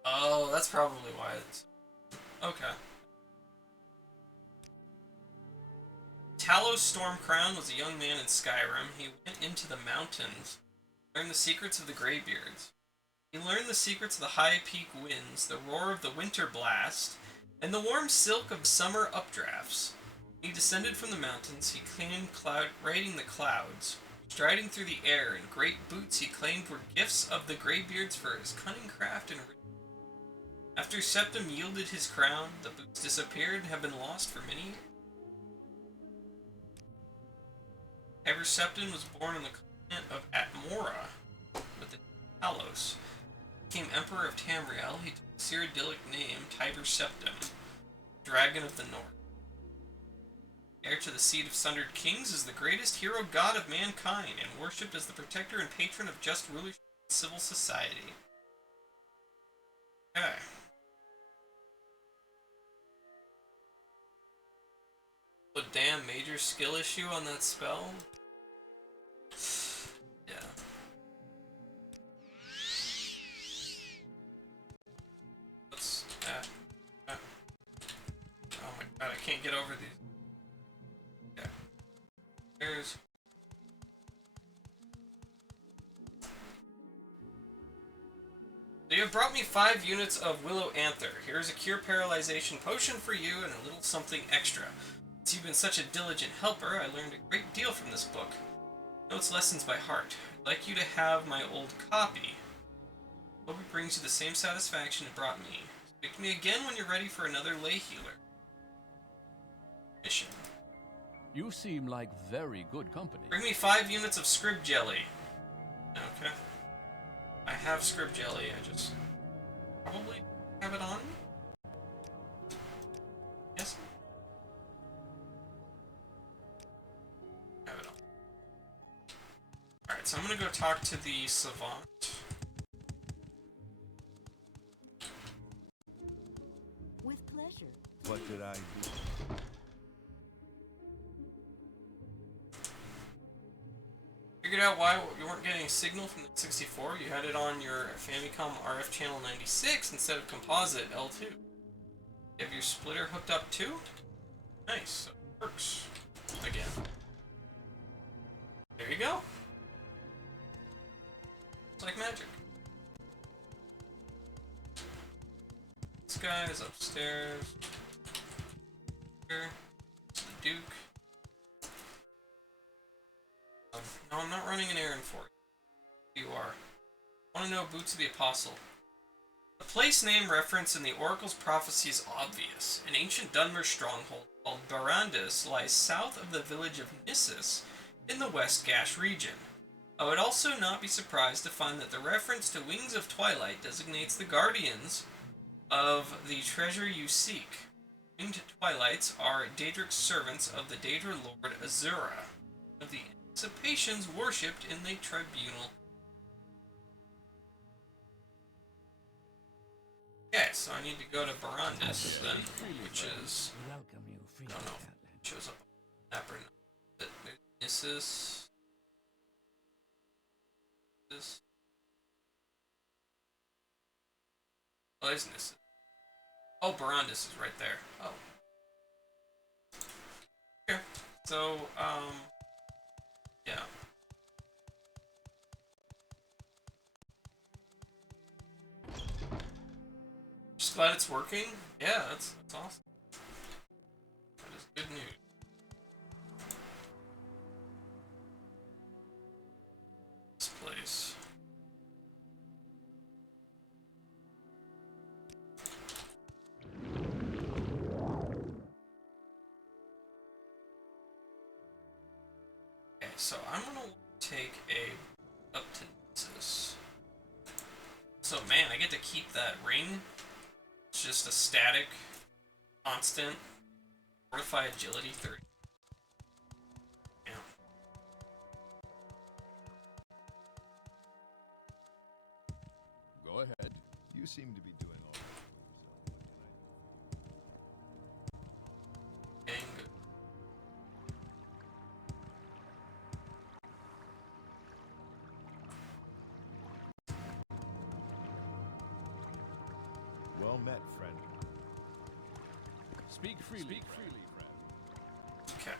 Oh, that's probably why it's... Okay. Talos Stormcrown was a young man in Skyrim. He went into the mountains, learned the secrets of the Greybeards. He learned the secrets of the high peak winds, the roar of the winter blast, and the warm silk of summer updrafts. He descended from the mountains, he claimed riding the clouds, striding through the air in great boots he claimed were gifts of the Greybeards for his cunning craft and riches. After Septim yielded his crown, the boots disappeared and have been lost for many years. Tiber Septim was born on the continent of Atmora with the Talos. Became Emperor of Tamriel. He took the Cyrodiilic name Tiber Septim, Dragon of the North. Heir to the seed of Sundered Kings, is the greatest hero god of mankind and worshipped as the protector and patron of just rulership and civil society. Okay. A damn major skill issue on that spell? Yeah. Let's... oh my god, I can't get over these. Okay. There's... So you have brought me 5 units of Willow Anther. Here's a cure paralyzation potion for you and a little something extra. Since you've been such a diligent helper, I learned a great deal from this book. I know its lessons by heart. I'd like you to have my old copy. Hope it brings you the same satisfaction it brought me. Speak to me again when you're ready for another lay healer mission. You seem like very good company. Bring me 5 units of Scrib Jelly. Okay. I have Scrib Jelly, I just probably have it on me? Yes? Have it on. Alright, so I'm gonna go talk to the Savant. With pleasure. What did I do? Figured out why you weren't getting a signal from the 64. You had it on your Famicom RF channel 96 instead of composite L2. You have your splitter hooked up too? Nice. So it works. Again. There you go. It's like magic. This guy is upstairs. Here. The Duke. No, I'm not running an errand for you. You are. I want to know Boots of the Apostle. The place name reference in the Oracle's prophecy is obvious. An ancient Dunmer stronghold called Barandus lies south of the village of Nissus in the West Gash region. I would also not be surprised to find that the reference to Wings of Twilight designates the guardians of the treasure you seek. Winged Twilights are Daedric's servants of the Daedra Lord Azura, of the Anticipations worshipped in the tribunal. Okay, so I need to go to Barandus then, which is... Welcome you, free I don't know if it shows up on the map or not. Nissus. This. Oh, there's Nissus. Oh, Barandus is right there. Oh. Okay, so, yeah. Just glad it's working. Yeah, that's awesome. That is good news. This place. Okay, so I'm gonna take a up to this. So man, I get to keep that ring. It's just a static, constant, fortify agility 30. Yeah. Go ahead. You seem to be doing all right. Dang good. Well met, friend. Speak freely. Speak freely, friend. Okay.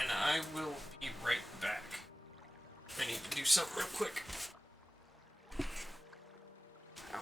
And I will be right back. I need to do something real quick. Ow.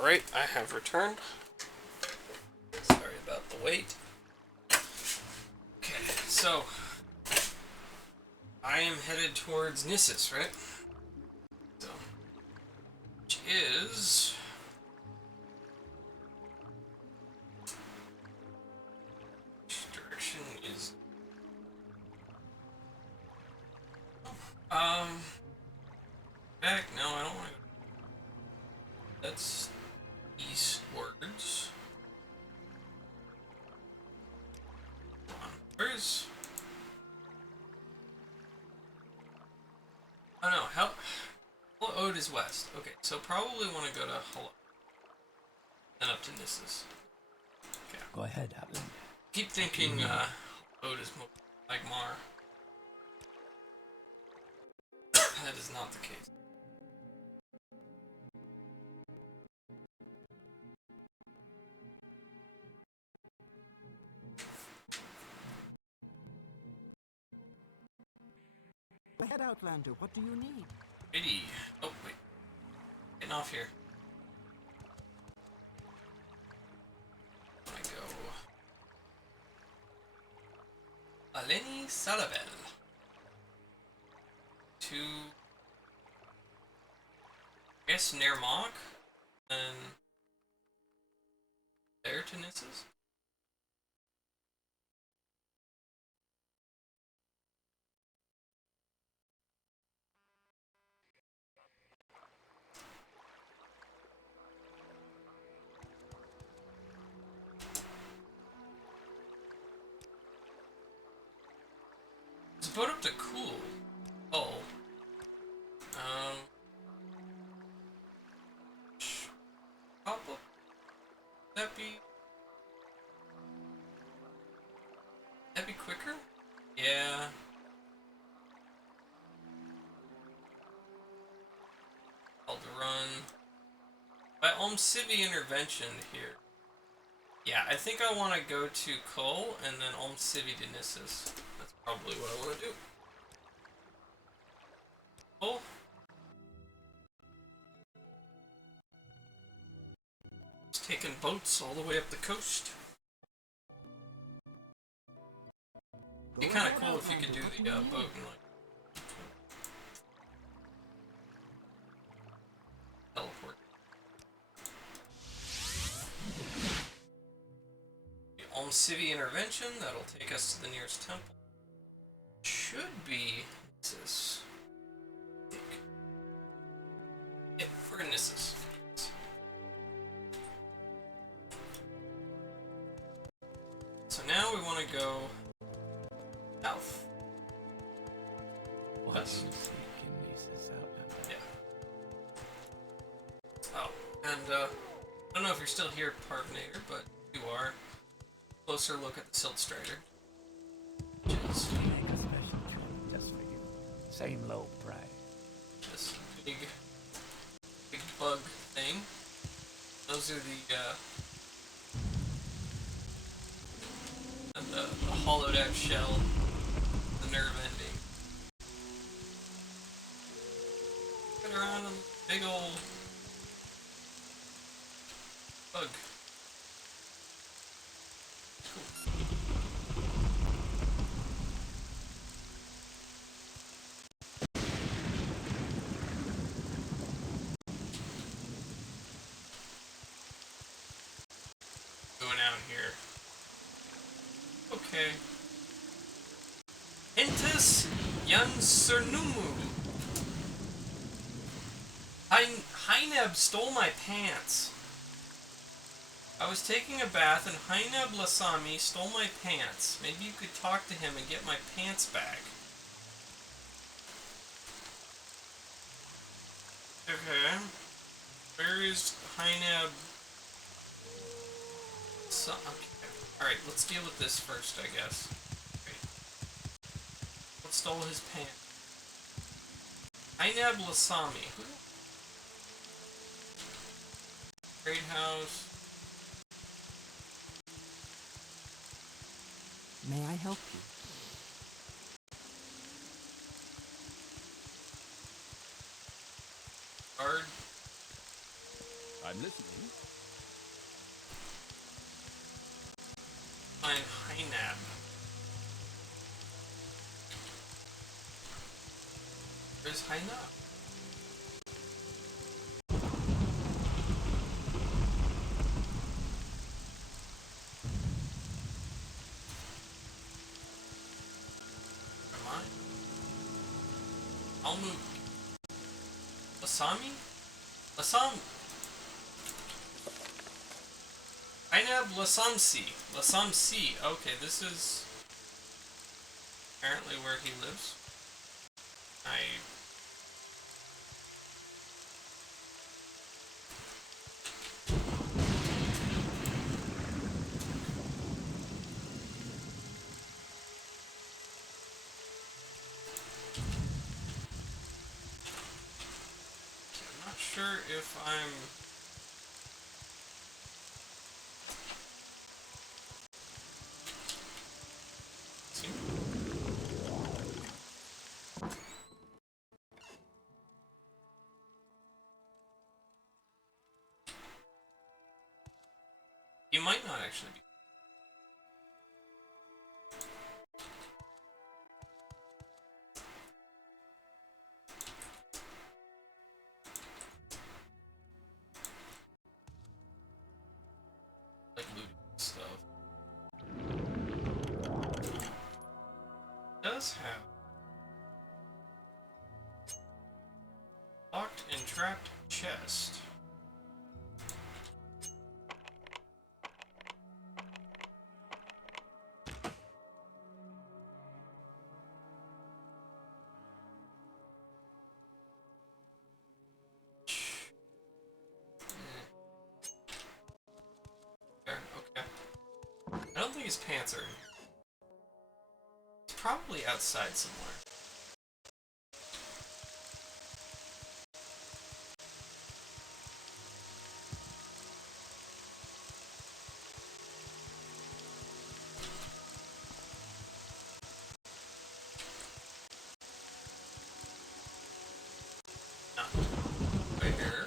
Alright, I have returned. Sorry about the wait. Okay, so I am headed towards Nissus, right? So, which is which direction is back? No, I don't want to. That's eastwards. Come on, where's? Oh no, Hell Ode is west. Okay, so probably want to go to Hello. And up to Nissus. Okay. Go ahead, Outlander. Keep thinking Ode is like Mar. That is not the case. Go ahead, Outlander. What do you need? Righty. Oh, wait. Getting off here. I go. Aleni Salavel. To. I guess Nermok. And. There to Nissus? It's a boat up to Cool. Oh. Probably. That'd be quicker? Yeah. Called to run. By Civi intervention here. Yeah, I think I want to go to Cole and then Civi to Nissus. That's probably what I want to do. Cole? Just taking boats all the way up the coast. It'd be kind of cool if you could do the boat and like teleport. The Civi intervention, that'll take us to the nearest temple. Should be Nissus. Yep, we're in Nissus. So now we want to go south. What's you thinking, Nissus, Outlander? Yeah. Oh, and I don't know if you're still here, Parvnator, but you are. Closer look at the Silt Strider. Which is Make a special treat just for you. Same low price. this big bug thing. Those are the hollowed out shell, the nerve ending. Get around a big old bug. Cool. Going out here. Okay. Entus Yansurnumu. Hyneb stole my pants. I was taking a bath and Hyneb Lasami stole my pants. Maybe you could talk to him and get my pants back. Okay. Where is Hyneb? So, okay. Alright, let's deal with this first, I guess. Okay. What stole his pants? Hyneb Lasami. Who? Trade house. May I help you? Guard. I'm listening. Nab. Where's Hainab? Am I? I'll move. Lasami? Lasam. Hainab Lasamsi. Lasamsi. Okay, this is apparently where he lives. I'm not sure if I'm... You might not actually be. Like looting stuff. It does have locked and trapped chest. There, okay. I don't think his pants are in here. It's probably outside somewhere. Not where.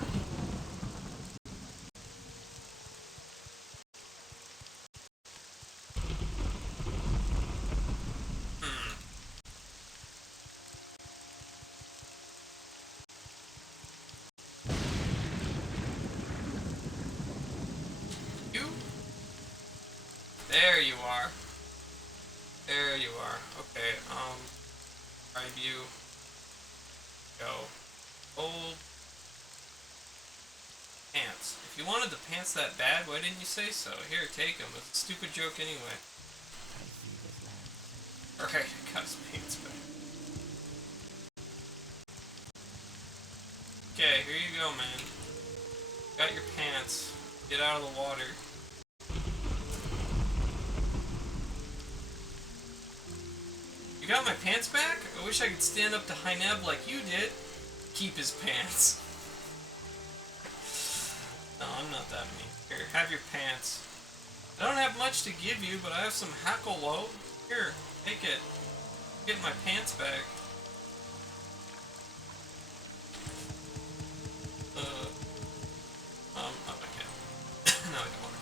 You? There you are. There you are. Okay, bribe you. Go. Old pants. If you wanted the pants that bad, why didn't you say so? Here, take them. It's a stupid joke anyway. Alright, I got his pants back. Okay, here you go, man. Got your pants. Get out of the water. You got my pants back? I wish I could stand up to Hainab like you did. Keep his pants. No, I'm not that mean. Here, have your pants. I don't have much to give you, but I have some hackalo. Here, take it. Get my pants back. Okay. No, I don't want to.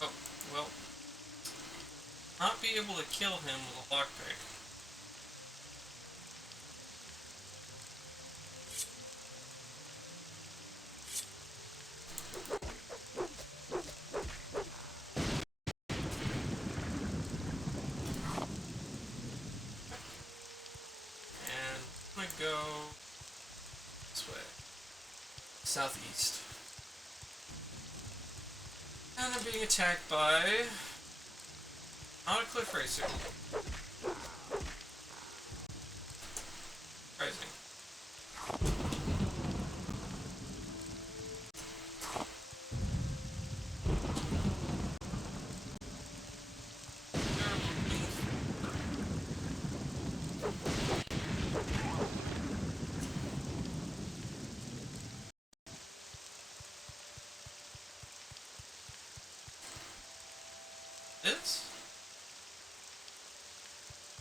Oh, well. Not be able to kill him with a lockpick. And I'm gonna go this way. Southeast. And I'm being attacked by... not a cliff racer. Surprising. This?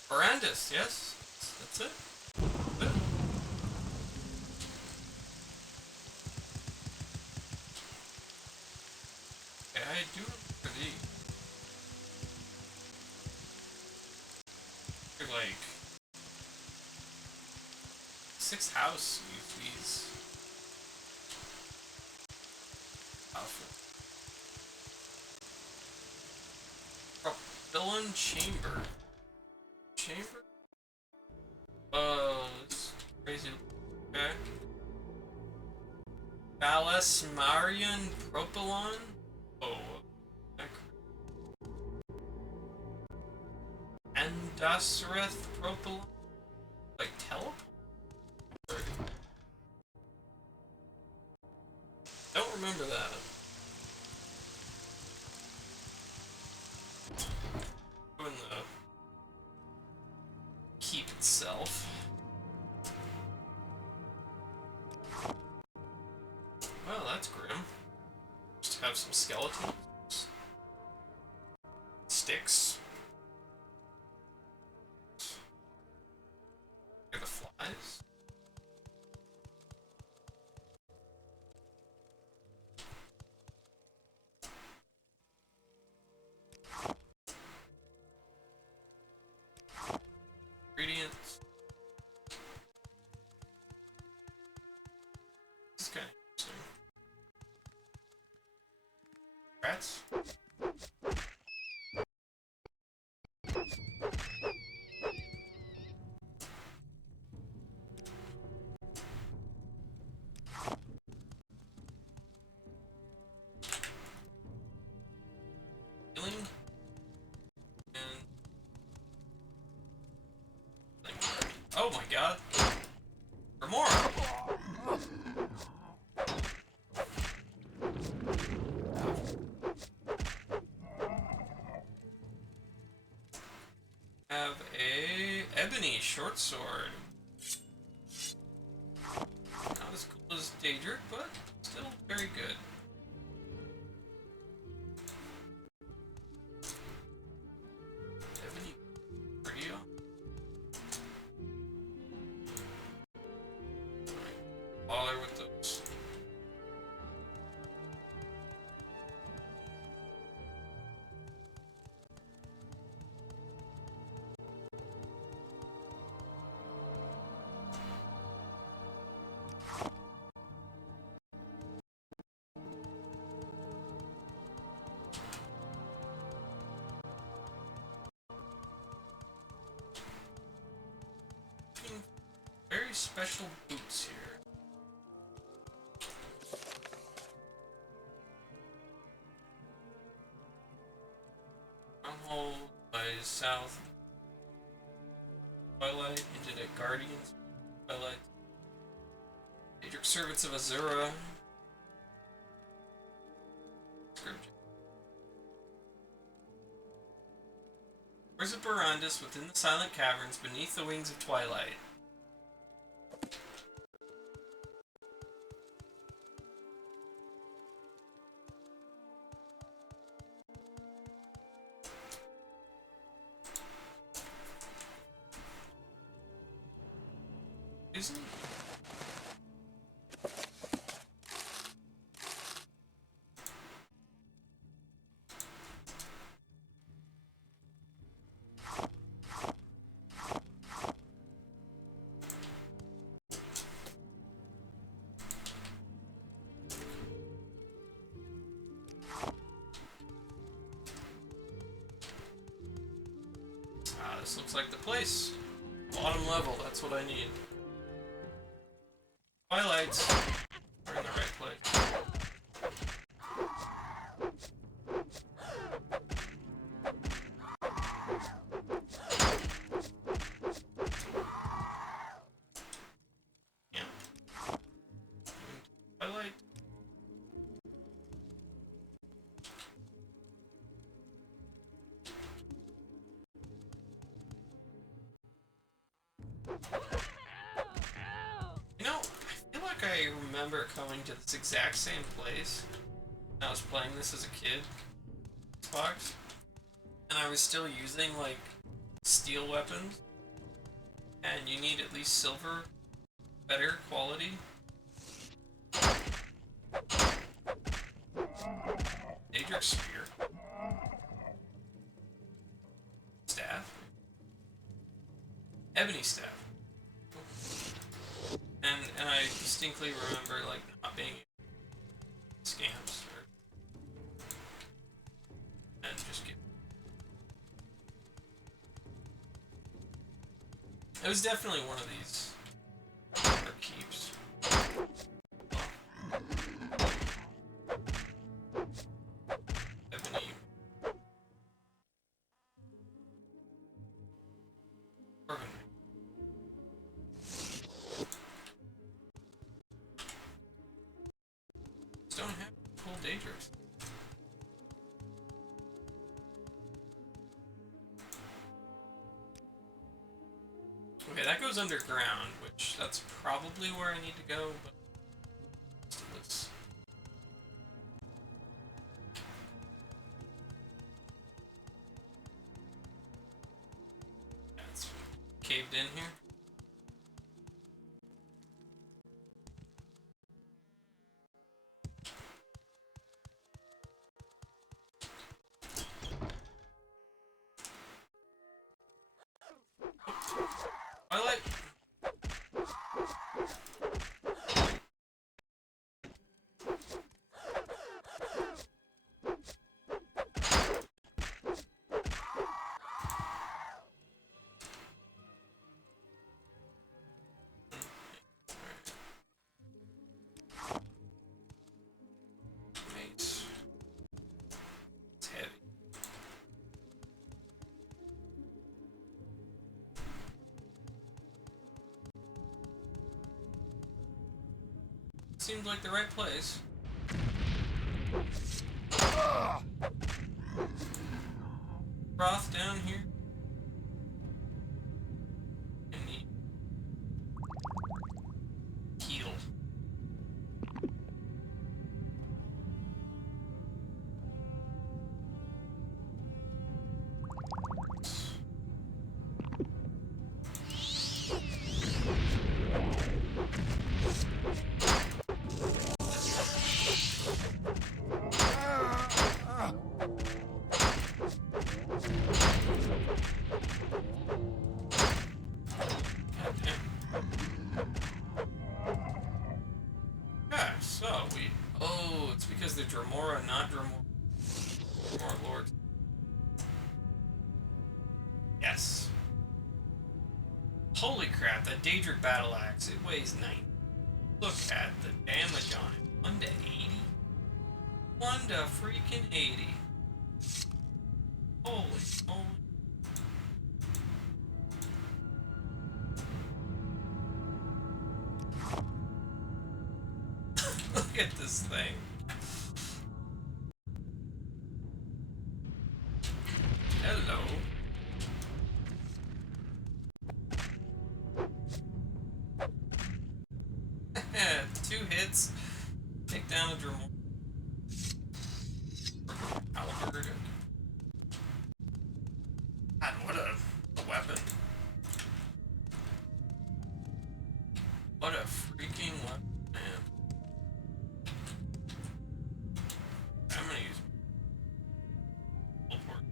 Barandus, yes. That's it. 6th house use these. Powerful. Oh, Villain Chamber. Chamber? Oh, this is crazy. Okay. Balasmarian Propylon? Oh. Endosreth Propylon? Like teleport? Don't remember that. Doing the keep itself. Well, that's grim. Just have some skeletons. Sticks. Look at the flies. Ingredients. This is kind of interesting. Rats? Healing? And... oh my god! For more! Have a ebony short sword. Not as cool as Daedric, but still very good. Ebony pretty. Bother with those. Very special boots here. Stronghold by South Twilight into the Guardians Twilight. Daedric Servants of Azura. Scripture. Where's of Barandis within the silent caverns beneath the wings of Twilight? Isn't he? Ah, this looks like the place. Bottom level, that's what I need. Twilights are in the right place. Yeah. Twilight. You know, I feel like I remember coming to this exact same place when I was playing this as a kid. Xbox. And I was still using, like, steel weapons. And you need at least silver. Better quality. Daedric Spear. Staff. Ebony Staff. I distinctly remember like not being scamps or and just get. It was definitely one of these keeps. Ebony. Organ. Just don't have full Daedrix. Okay, that goes underground, which that's probably where I need to go, but let's yeah, it's caved in here. I like. Mace. It's heavy. Seemed like the right place. Broth down here. And heal. Yeah, so we. Oh, it's because they're Dremora, not Dremora Lords. Yes. Holy crap, that Daedric Battle Axe, it weighs 9. Look at the damage on it. 1 to 80? 1 to freaking 80. Holy moly. Look at this thing. Hello. Two hits. Take down a Dremora. Halberd. God, what a weapon. What a freaking weapon, man. I'm gonna use teleport.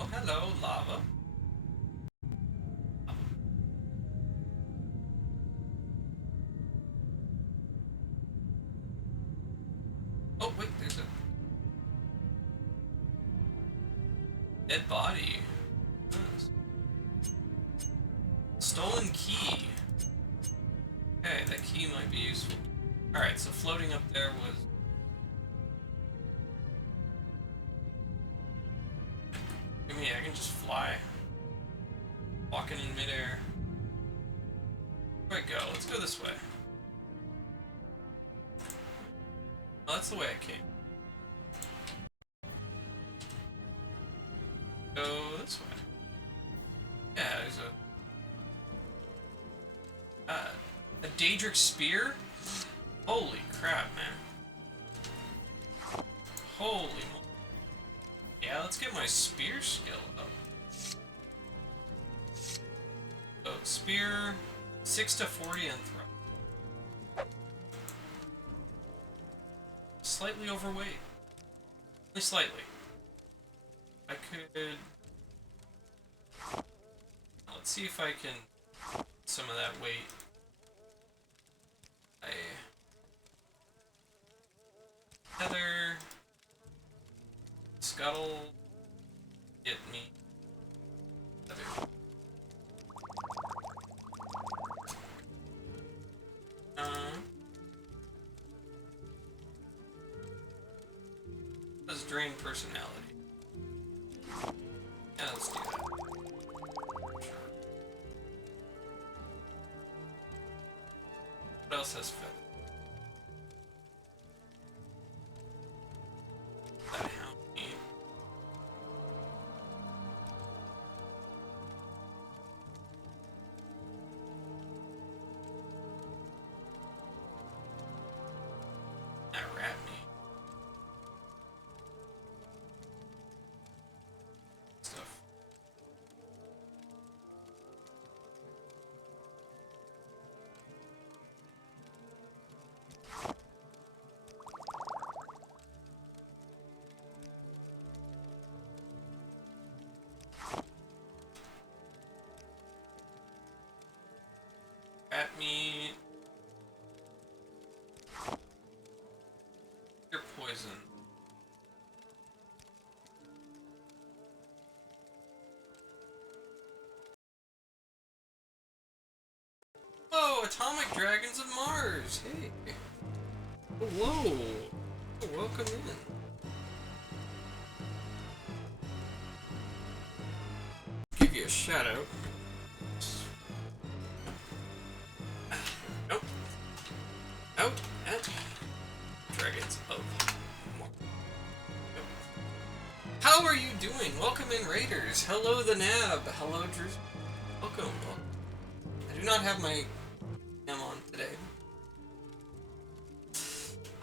Oh, hello, lava. Oh, wait, there's a dead body. Nice. Stolen key. Okay, that key might be useful. Alright, so floating up there was... Look at me, I can just fly. Walking in midair. Where do I go? Let's go this way. Oh, that's the way I came. Go this way. Yeah, there's a Daedric spear? Holy crap, man. Holy mo- Yeah, let's get my spear skill up. So, spear, 6 to 40 and throw. Slightly overweight. Only slightly. I could Let's see if I can some of that weight. Heather, Scuttle, get me. Heather. Let's drain personality. Yeah, let's do that. Sure. What else has feather? That hound meat. That rat meat. Stuff. Rat meat. You're poison. Oh, Atomic Dragons of Mars! Hey! Hello! Oh, welcome in. Give you a shout out. Nope. Out at Dragons of Mars. Nope. How are you doing? Welcome in, Raiders. Hello, the Nab. Hello, Drew. Welcome. I do not have my cam on today.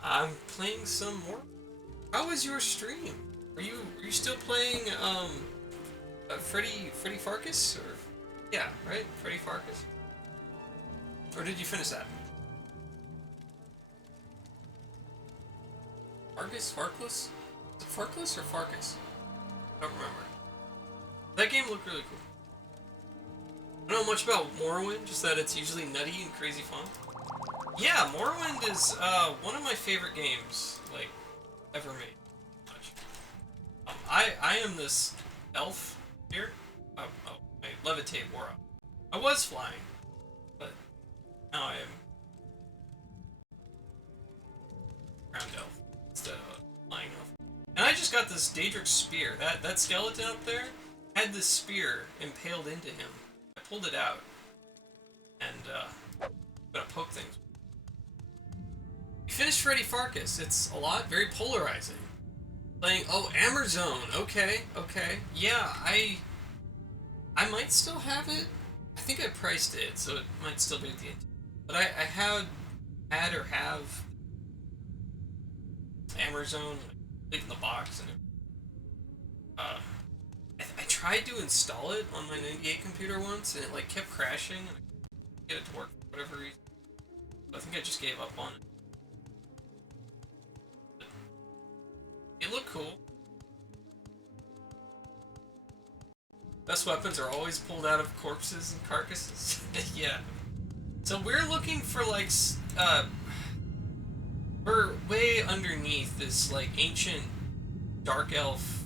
I'm playing some more. How was your stream? Are you still playing Freddy Farkas? Or yeah, right? Freddy Farkas? Or did you finish that? Farkas? Farkless? Is it Farkless or Farkas? I don't remember. That game looked really cool. I don't know much about Morrowind, just that it's usually nutty and crazy fun. Yeah, Morrowind is one of my favorite games, like, ever made. I am this elf here. Oh, my levitate wore off. I was flying, but now I am ground elf instead of a flying elf. And I just got this Daedric spear. That skeleton up there had this spear impaled into him. I pulled it out, and I'm gonna poke things. You finished Freddy Farkas. It's a lot, very polarizing. Playing, oh, Amazon. Okay. Yeah, I might still have it. I think I priced it, so it might still be at the end. But I had or have Amazon, like, in the box, and I tried to install it on my 98 computer once, and it like kept crashing, and I couldn't get it to work for whatever reason. So I think I just gave up on it. It looked cool. Best weapons are always pulled out of corpses and carcasses. Yeah. So we're looking for like, we're way underneath this like ancient dark elf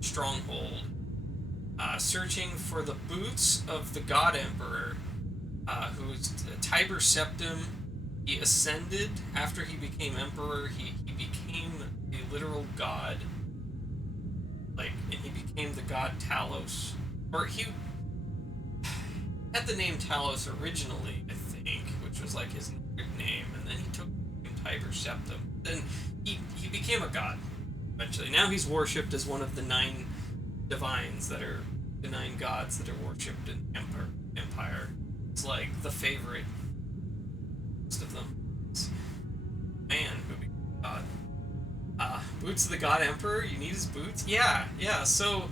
stronghold, searching for the boots of the God Emperor, who's Tiber Septim. He ascended after he became emperor. He became a literal god, like, and he became the god Talos, or he had the name Talos originally, I think, which was like his name, and then he took Tiber Septim. Then he became a god eventually. Now he's worshipped as one of the 9 divines that are the 9 gods that are worshipped in Empire. It's like the favorite of them. It's man who became god. Boots of the God Emperor. You need his boots. Yeah. So,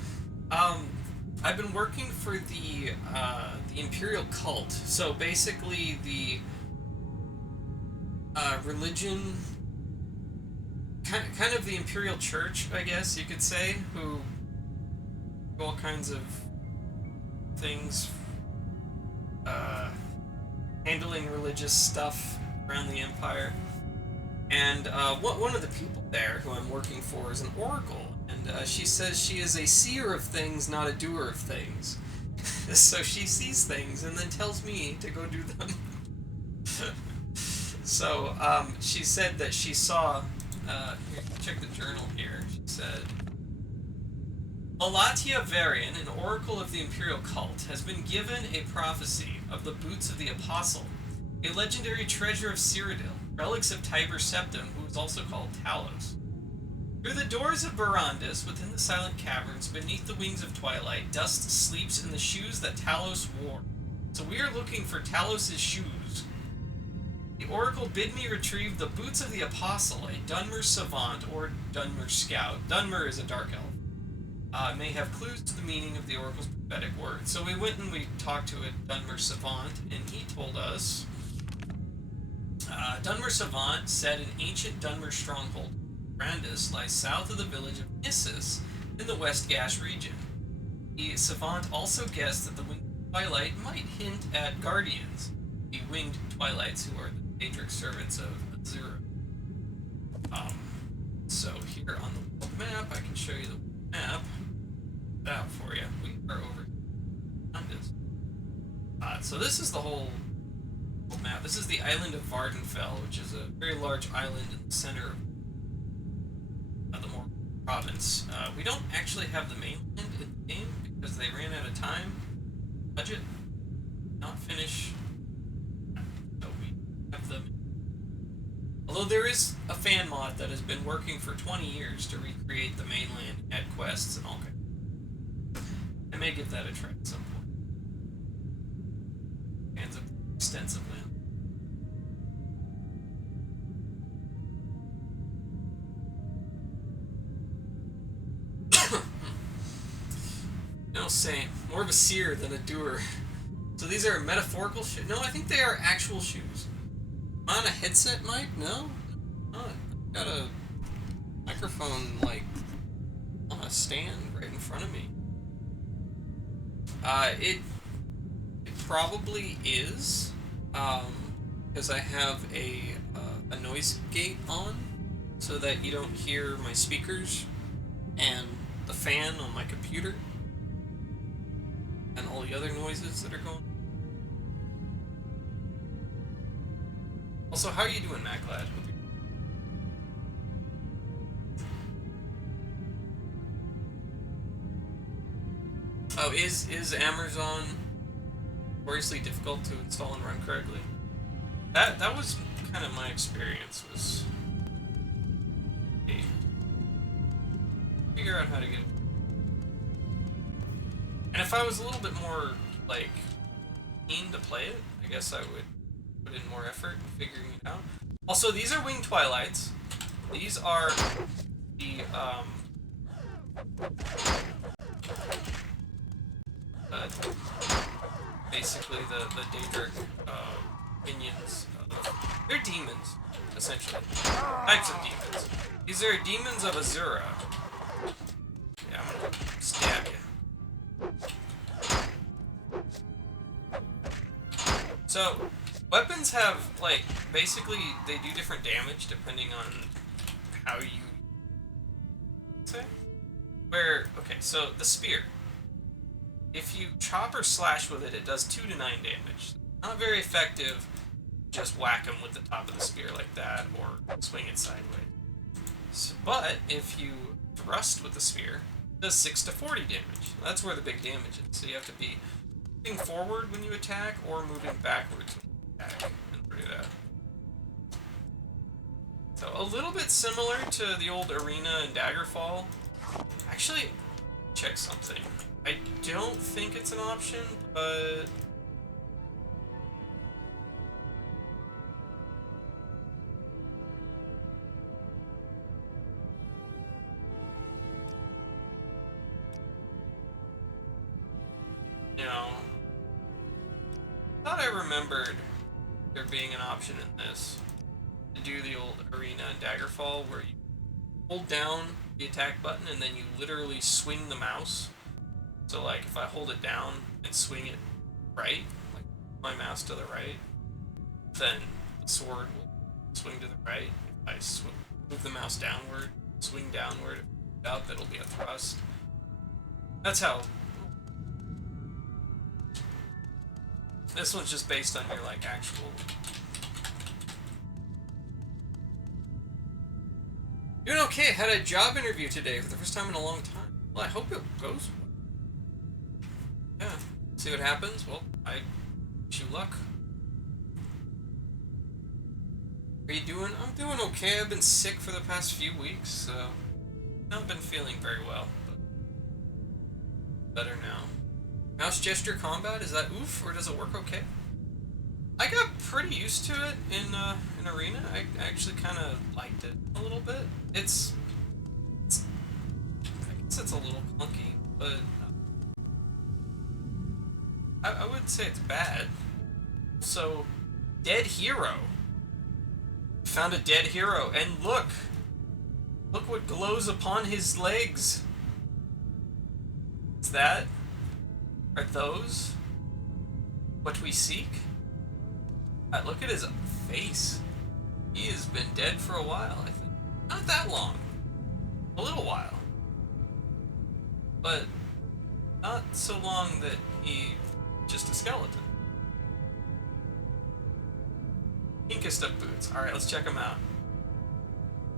I've been working for the Imperial cult. So basically, the religion, kind of the Imperial Church, I guess you could say, who do all kinds of things, handling religious stuff around the Empire. And one of the people there who I'm working for is an oracle, and she says she is a seer of things, not a doer of things. So she sees things and then tells me to go do them. So she said that she saw. Here, check the journal here. She said, Alatia Varian, an oracle of the Imperial cult, has been given a prophecy of the boots of the Apostle, a legendary treasure of Cyrodiil, relics of Tiber Septim, who is also called Talos. Through the doors of Barandus, within the silent caverns, beneath the wings of twilight, dust sleeps in the shoes that Talos wore. So we are looking for Talos' shoes. The oracle bid me retrieve the boots of the Apostle, a Dunmer savant or Dunmer scout. Dunmer is a dark elf. May have clues to the meaning of the oracle's prophetic words. So we went and we talked to a Dunmer savant, and he told us Dunmer savant said an ancient Dunmer stronghold, Brandis, lies south of the village of Nissus in the West Gash region. The savant also guessed that the winged twilight might hint at guardians, the winged twilights who are the Daedric servants of Azura. So here on the world map, I can show you the map out for you. We are over here. So this is the whole map. This is the island of Vardenfell, which is a very large island in the center of the Morrowind province. We don't actually have the mainland in the game because they ran out of time. Budget. Not finish. So we have them. Although there is a fan mod that has been working for 20 years to recreate the mainland, add quests and all kinds. I may give that a try at some point. Fans of extensive land. No, same. More of a seer than a doer. So these are metaphorical shoes? No, I think they are actual shoes. Am I on a headset mic? No? Oh, I've got a microphone, like, on a stand right in front of me. It probably is, because I have a noise gate on, so that you don't hear my speakers and the fan on my computer and all the other noises that are going. Also, how are you doing, MacLad? Oh, is Amazon notoriously difficult to install and run correctly? That was kind of my experience. Was figure out how to get it. And if I was a little bit more like keen to play it, I guess I would put in more effort in figuring it out. Also, these are Winged Twilights. These are the basically the Daedric minions. They're demons, essentially. Types of demons. These are demons of Azura. Yeah, I'm gonna stab you. So, weapons have, like, basically, they do different damage depending on how you say. Okay, so the spear. If you chop or slash with it, it does 2 to 9 damage. Not very effective, just whack them with the top of the spear like that, or swing it sideways. So, but if you thrust with the spear, it does 6 to 40 damage. That's where the big damage is. So you have to be moving forward when you attack, or moving backwards when you attack, and do that. So a little bit similar to the old Arena and Daggerfall. Actually, check something. I don't think it's an option, but you know, I thought I remembered there being an option in this to do the old Arena and Daggerfall where you hold down the attack button and then you literally swing the mouse So like if I hold it down and swing it right, like my mouse to the right, then the sword will swing to the right. If I move the mouse downward, swing downward, up, it'll be a thrust. That's how. This one's just based on your like actual. Doing okay. Had a job interview today for the first time in a long time. Well, I hope it goes well. Yeah. See what happens? Well, I wish you luck. Are you doing? I'm doing okay. I've been sick for the past few weeks, so not been feeling very well, but better now. Mouse gesture combat, is that oof, or does it work okay? I got pretty used to it in Arena. I actually kind of liked it a little bit. I guess it's a little clunky, but I wouldn't say it's bad. So, dead hero. Found a dead hero, and look what glows upon his legs. Is that? Are those what we seek? Look at his face. He has been dead for a while, I think. Not that long. A little while. But not so long that he's just a skeleton. Pinkest of boots. Alright, let's check them out.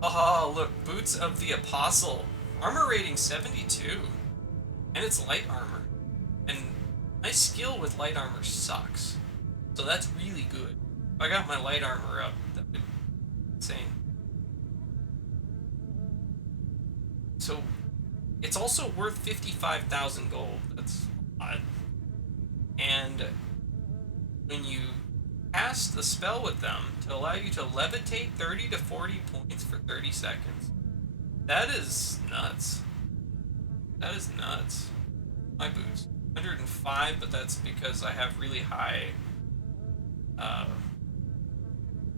Oh, look. Boots of the Apostle. Armor rating 72. And it's light armor. And my skill with light armor sucks. So that's really good. If I got my light armor up, that would be insane. So, it's also worth 55,000 gold. That's odd. And when you cast the spell with them to allow you to levitate 30 to 40 points for 30 seconds. That is nuts. That is nuts. My boots. 105, but that's because I have really high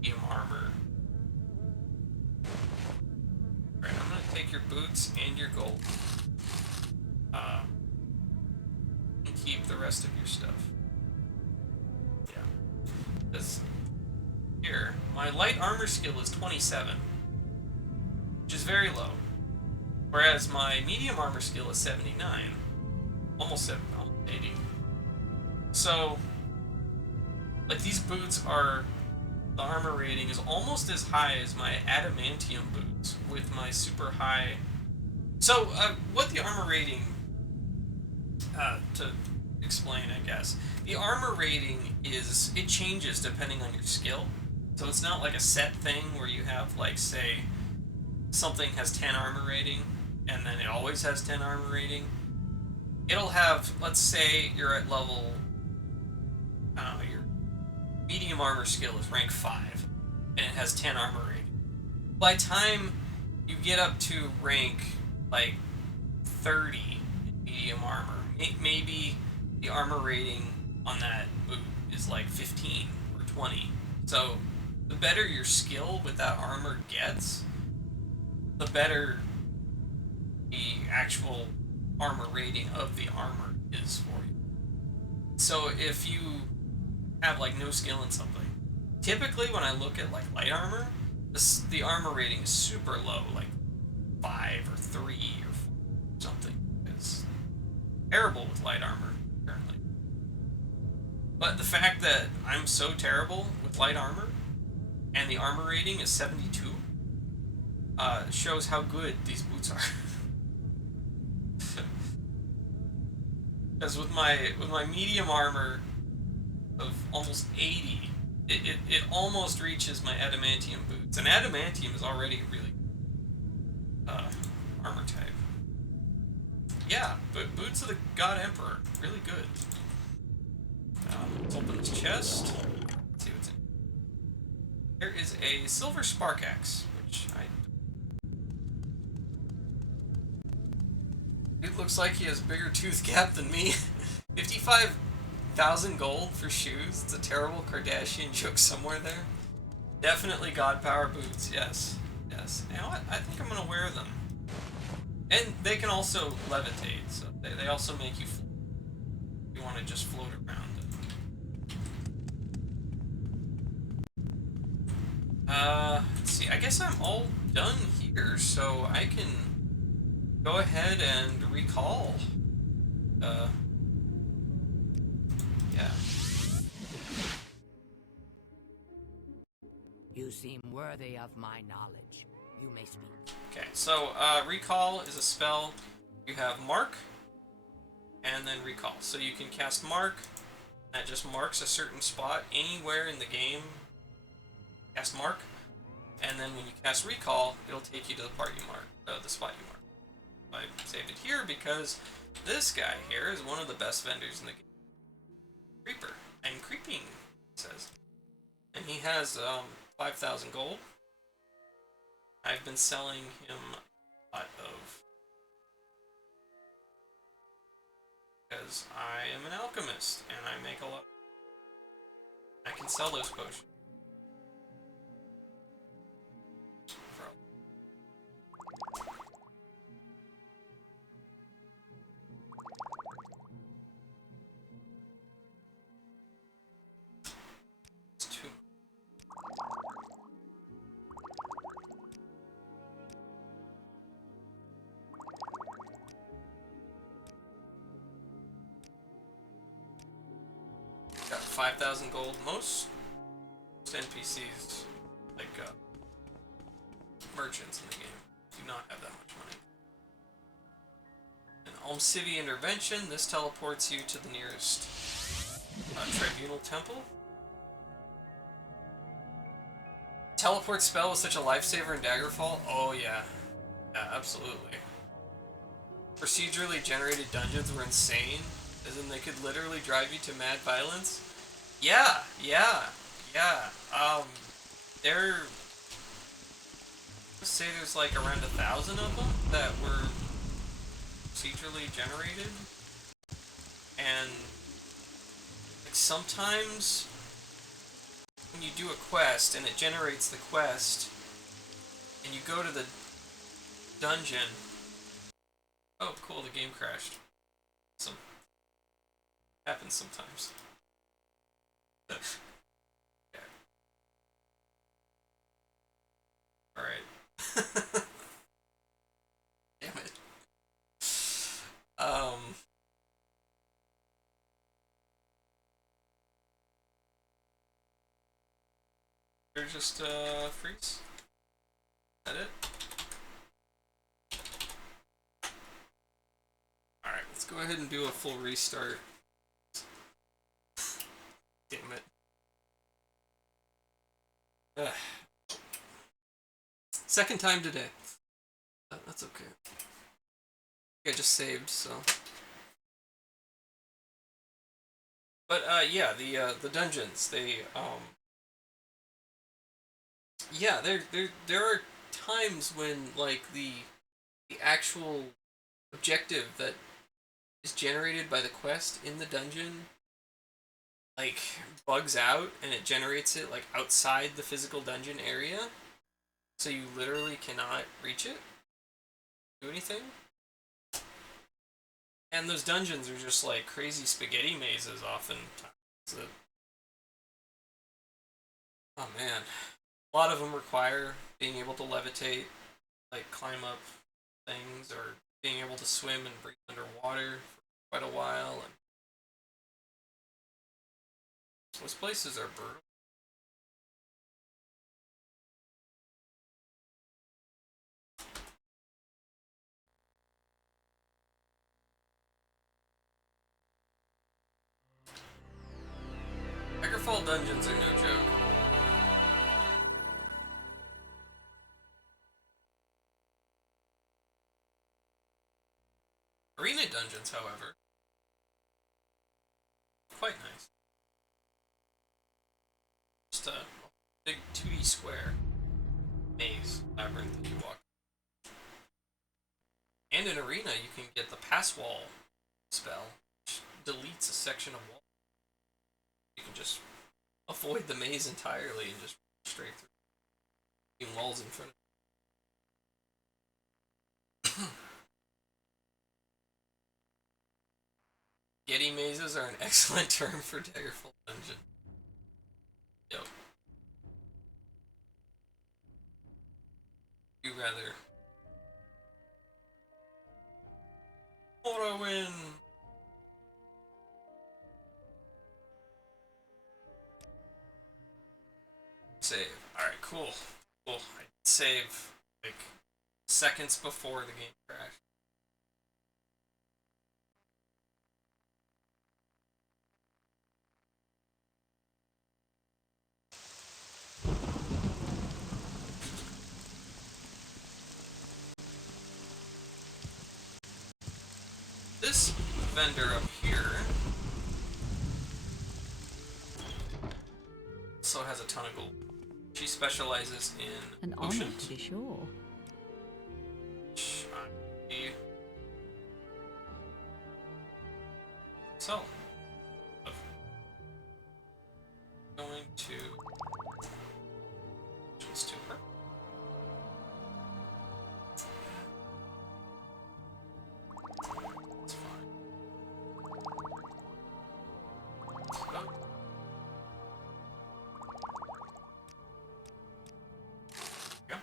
medium armor. Alright, I'm gonna take your boots and your gold. And keep the rest of your stuff. Yeah. Because here, my light armor skill is 27, which is very low. Whereas my medium armor skill is 79. Almost 80. So, like, these boots are, the armor rating is almost as high as my adamantium boots with my super high. So, what the armor rating, to explain, I guess, the armor rating is, it changes depending on your skill. So it's not like a set thing where you have, like, say, something has 10 armor rating, and then it always has 10 armor rating. It'll have, let's say you're at level, I don't know, your medium armor skill is rank 5, and it has 10 armor rating. By the time you get up to rank, like, 30 in medium armor, maybe the armor rating on that boot is like 15 or 20. So, the better your skill with that armor gets, the better the actual armor rating of the armor is for you. So if you have like no skill in something, typically when I look at like light armor, the armor rating is super low, like 5 or 3 or 4 or something. It's terrible with light armor, apparently. But the fact that I'm so terrible with light armor, and the armor rating is 72, shows how good these boots are. Because with my medium armor of almost 80, it almost reaches my adamantium boots. And adamantium is already a really armor type. Yeah, but boots of the God Emperor, really good. Let's open this chest. Let's see what's in. There is a silver spark axe, which Dude looks like he has a bigger tooth gap than me. 55,000 gold for shoes. It's a terrible Kardashian joke somewhere there. Definitely God Power boots, yes. Yes. You know what? I think I'm gonna wear them. And they can also levitate, so they also make you float. If you want to just float around. Let's see. I guess I'm all done here, so I can go ahead and recall. Yeah. You seem worthy of my knowledge. You may speak. Okay, so recall is a spell. You have mark, and then recall. So you can cast mark. That just marks a certain spot anywhere in the game. Cast mark, and then when you cast recall, it'll take you to the part you mark, the spot you mark. I saved it here because this guy here is one of the best vendors in the game. Creeper. I'm creeping, it says. And he has 5,000 gold. I've been selling him a lot of... because I am an alchemist, and I make a lot... I can sell those potions. Got 5,000 gold. Most NPCs, like merchants in the game, do not have that much money. An Alm City intervention. This teleports you to the nearest tribunal temple. Teleport spell was such a lifesaver in Daggerfall. Oh yeah, yeah, absolutely. Procedurally generated dungeons were insane, as in they could literally drive you to mad violence. Yeah. Let's say there's like around 1,000 of them that were procedurally generated, and like sometimes when you do a quest and it generates the quest, and you go to the dungeon. Oh, cool! The game crashed. Some happens sometimes. Okay. All right. Damn it. You're just freeze. Is that it? All right. Let's go ahead and do a full restart. Damn it. Second time today. That's okay. I just saved, so. But yeah, the dungeons, they yeah, there are times when like the actual objective that is generated by the quest in the dungeon like bugs out, and it generates it like outside the physical dungeon area, so you literally cannot reach it, do anything. And those dungeons are just like crazy spaghetti mazes oftentimes. Oh man, a lot of them require being able to levitate, like climb up things, or being able to swim and breathe underwater for quite a while. And those places are brutal. Daggerfall dungeons are no joke. Arena dungeons, however, quite nice. Just a big 2D square maze labyrinth that you walk. And in Arena, you can get the pass wall spell, which deletes a section of wall. You can just avoid the maze entirely and just straight through walls in front of you. Yeti mazes are an excellent term for Daggerfall Dungeon. Yep. You rather. Morrowind! Save. Alright, cool. Cool. I save, like, seconds before the game crashed. This vendor up here also has a ton of gold. She specializes in An honor, potions. to be sure. Which I so going to just to her. It's fine. So, yeah.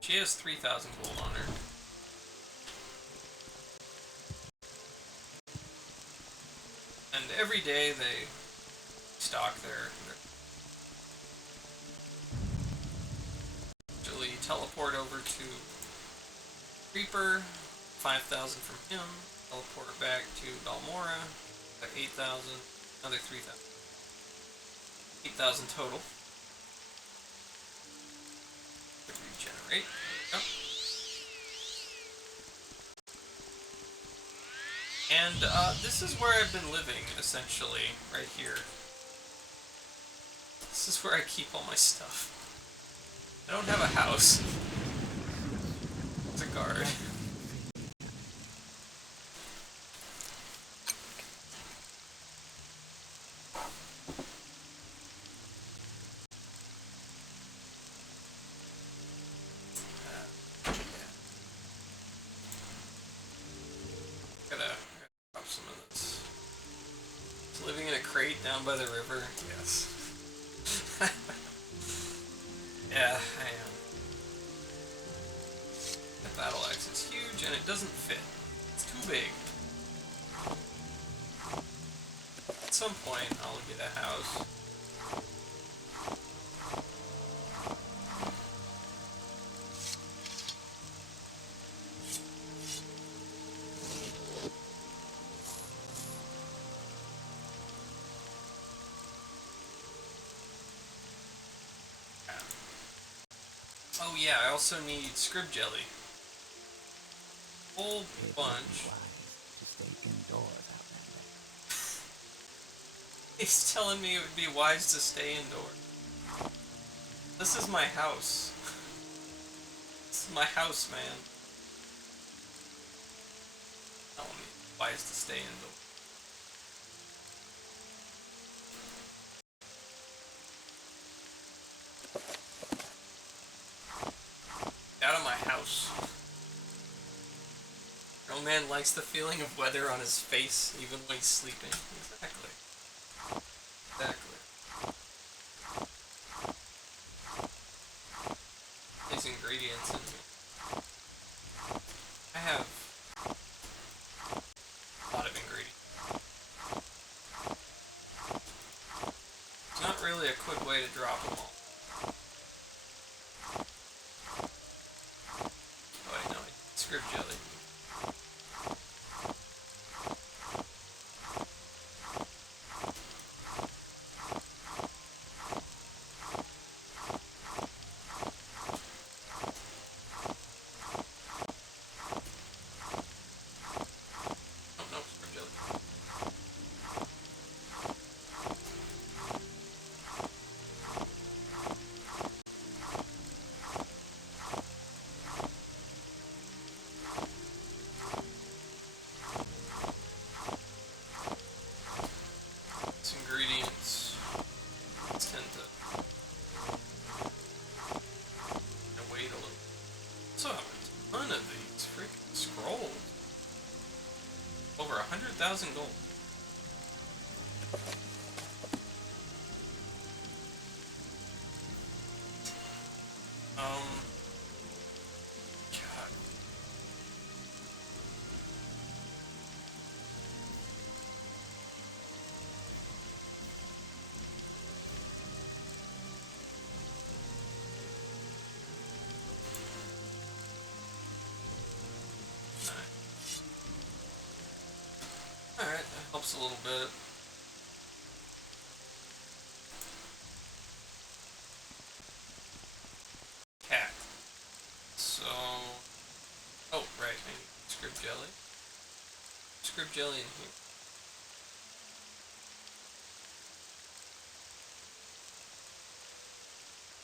She has 3,000 gold on her. And every day they stock their usually teleport over to Reaper, 5,000 from him, teleport back to Balmora, 8,000, another 3,000. 8,000 total. Regenerate. Yep. And this is where I've been living, essentially, right here. This is where I keep all my stuff. I don't have a house. It's a guard. Gotta drop some of this. Is living in a crate down by the river? Yes. Yeah, I am. The battle axe is huge and it doesn't fit. It's too big. At some point, I'll get a house. Oh yeah, I also need scrib jelly. Whole bunch. To stay indoors, Outlander. He's telling me it would be wise to stay indoors. This is my house. This is my house, man. Telling me it's wise to stay indoors. Out of my house. No man likes the feeling of weather on his face, even when he's sleeping. Exactly. Exactly. These ingredients in here. I have a lot of ingredients. It's not really a quick way to drop them all. Oh wait, no, script jelly. Oh no, script jelly. 100,000 gold. God. Alright, that helps a little bit. Cat. So... Oh, right, I need script jelly. Script jelly in here.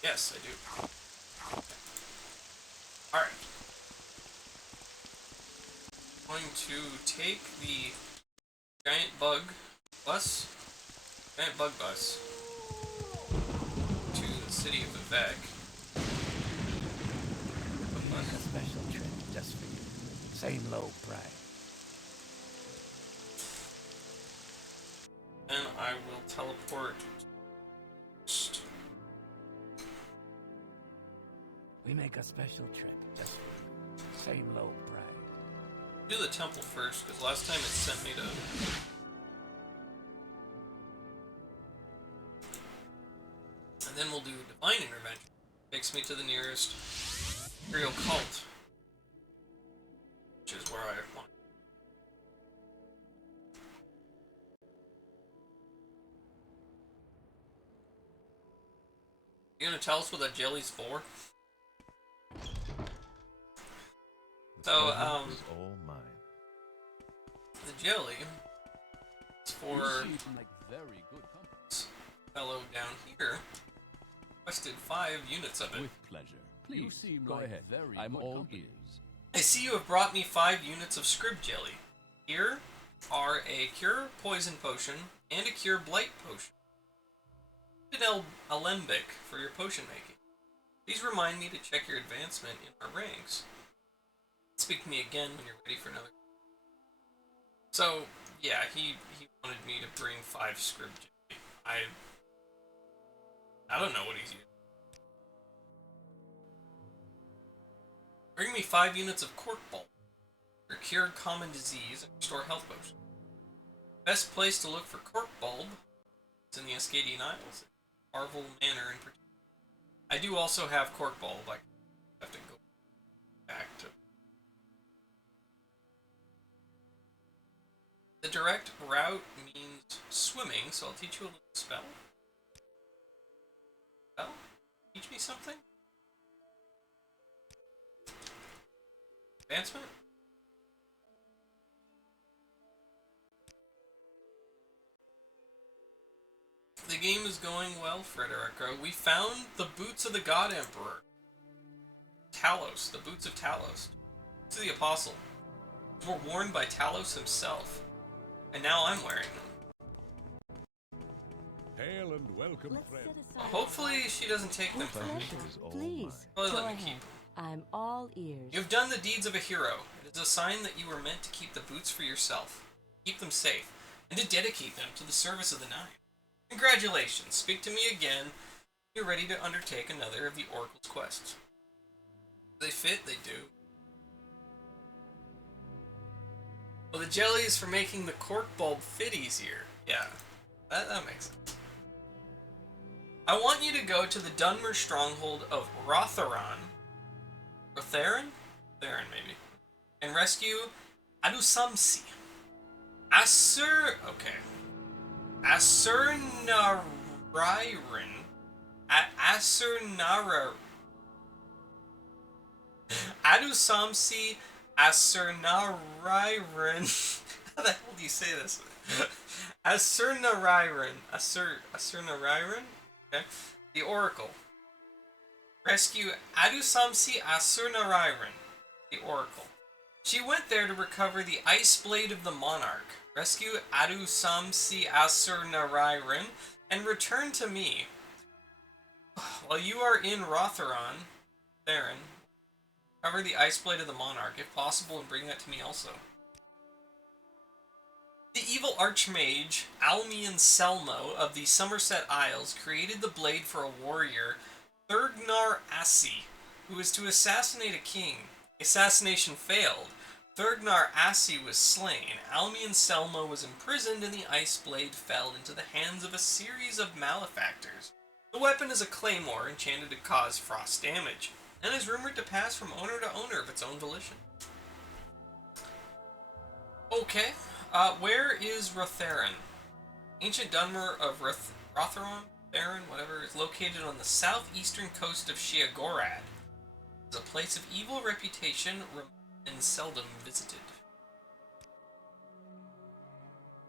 Yes, I do. Alright. I'm going to take the giant bug bus to the city of Vivek. A special trip just for you. Same low price. And I will teleport. We make a special trip just for you. Same low price. Do the temple first, because last time it sent me to... And then we'll do Divine Intervention. Takes me to the nearest Imperial cult. Which is where I want. You gonna tell us what that jelly's for? So, It's all mine. the jelly is for You seem like very good company. fellow down here. Requested 5 units of it. With pleasure. Please, go ahead. I'm all ears. I see you have brought me 5 units of scrib jelly. Here are a cure poison potion and a cure blight potion. An alembic for your potion making. Please remind me to check your advancement in our ranks. Speak to me again when you're ready for another. So, yeah, he wanted me to bring 5 scrib jelly. I don't know what he's using. Bring me 5 units of cork bulb for cure common disease and restore health potion. Best place to look for cork bulb is in the Ascadian Isles, Marvel Manor in particular. I do also have cork bulb. I have to go back to. The direct route means swimming, so I'll teach you a little spell. Spell? Teach me something? Advancement? The game is going well, Frederica. We found the boots of the God Emperor. Talos, the boots of Talos. Boots of the Apostle. Were worn by Talos himself. And now I'm wearing them. Hail and welcome, Let's friend. set aside. Hopefully she doesn't take them With from me. pleasure. is all Please, mine. Probably go let me ahead. keep them. I'm all ears. You have done the deeds of a hero. It is a sign that you were meant to keep the boots for yourself, keep them safe, and to dedicate them to the service of the Nine. Congratulations. Speak to me again. You're ready to undertake another of the Oracle's quests. Do they fit? They do. Well, the jelly is for making the cork bulb fit easier. Yeah, that makes sense. I want you to go to the Dunmer stronghold of Rotheron. Rotheron? Theron, maybe. And rescue Adusamsi. Okay. Asurnariren. Asurnara. Adusamsi Asurnariren. How the hell do you say this? Asurnariren. Asurnariren? Okay. The Oracle. Rescue Adusamsi Asurnariren. The Oracle. She went there to recover the Ice Blade of the Monarch. Rescue Adusamsi Asurnariren and return to me. While you are in Rotheron, Theron, recover the Ice Blade of the Monarch, if possible, and bring that to me also. medieval archmage Almian Selmo of the Somerset Isles created the blade for a warrior, Thurgnar Assi, who was to assassinate a king. Assassination failed. Thurgnar Assi was slain. Almian Selmo was imprisoned, and the ice blade fell into the hands of a series of malefactors. The weapon is a claymore enchanted to cause frost damage, and is rumored to pass from owner to owner of its own volition. Okay, where is Rotharen? Ancient Dunmer of Rotheron, Theron, whatever, is located on the southeastern coast of Sheogorath. It's a place of evil reputation and seldom visited.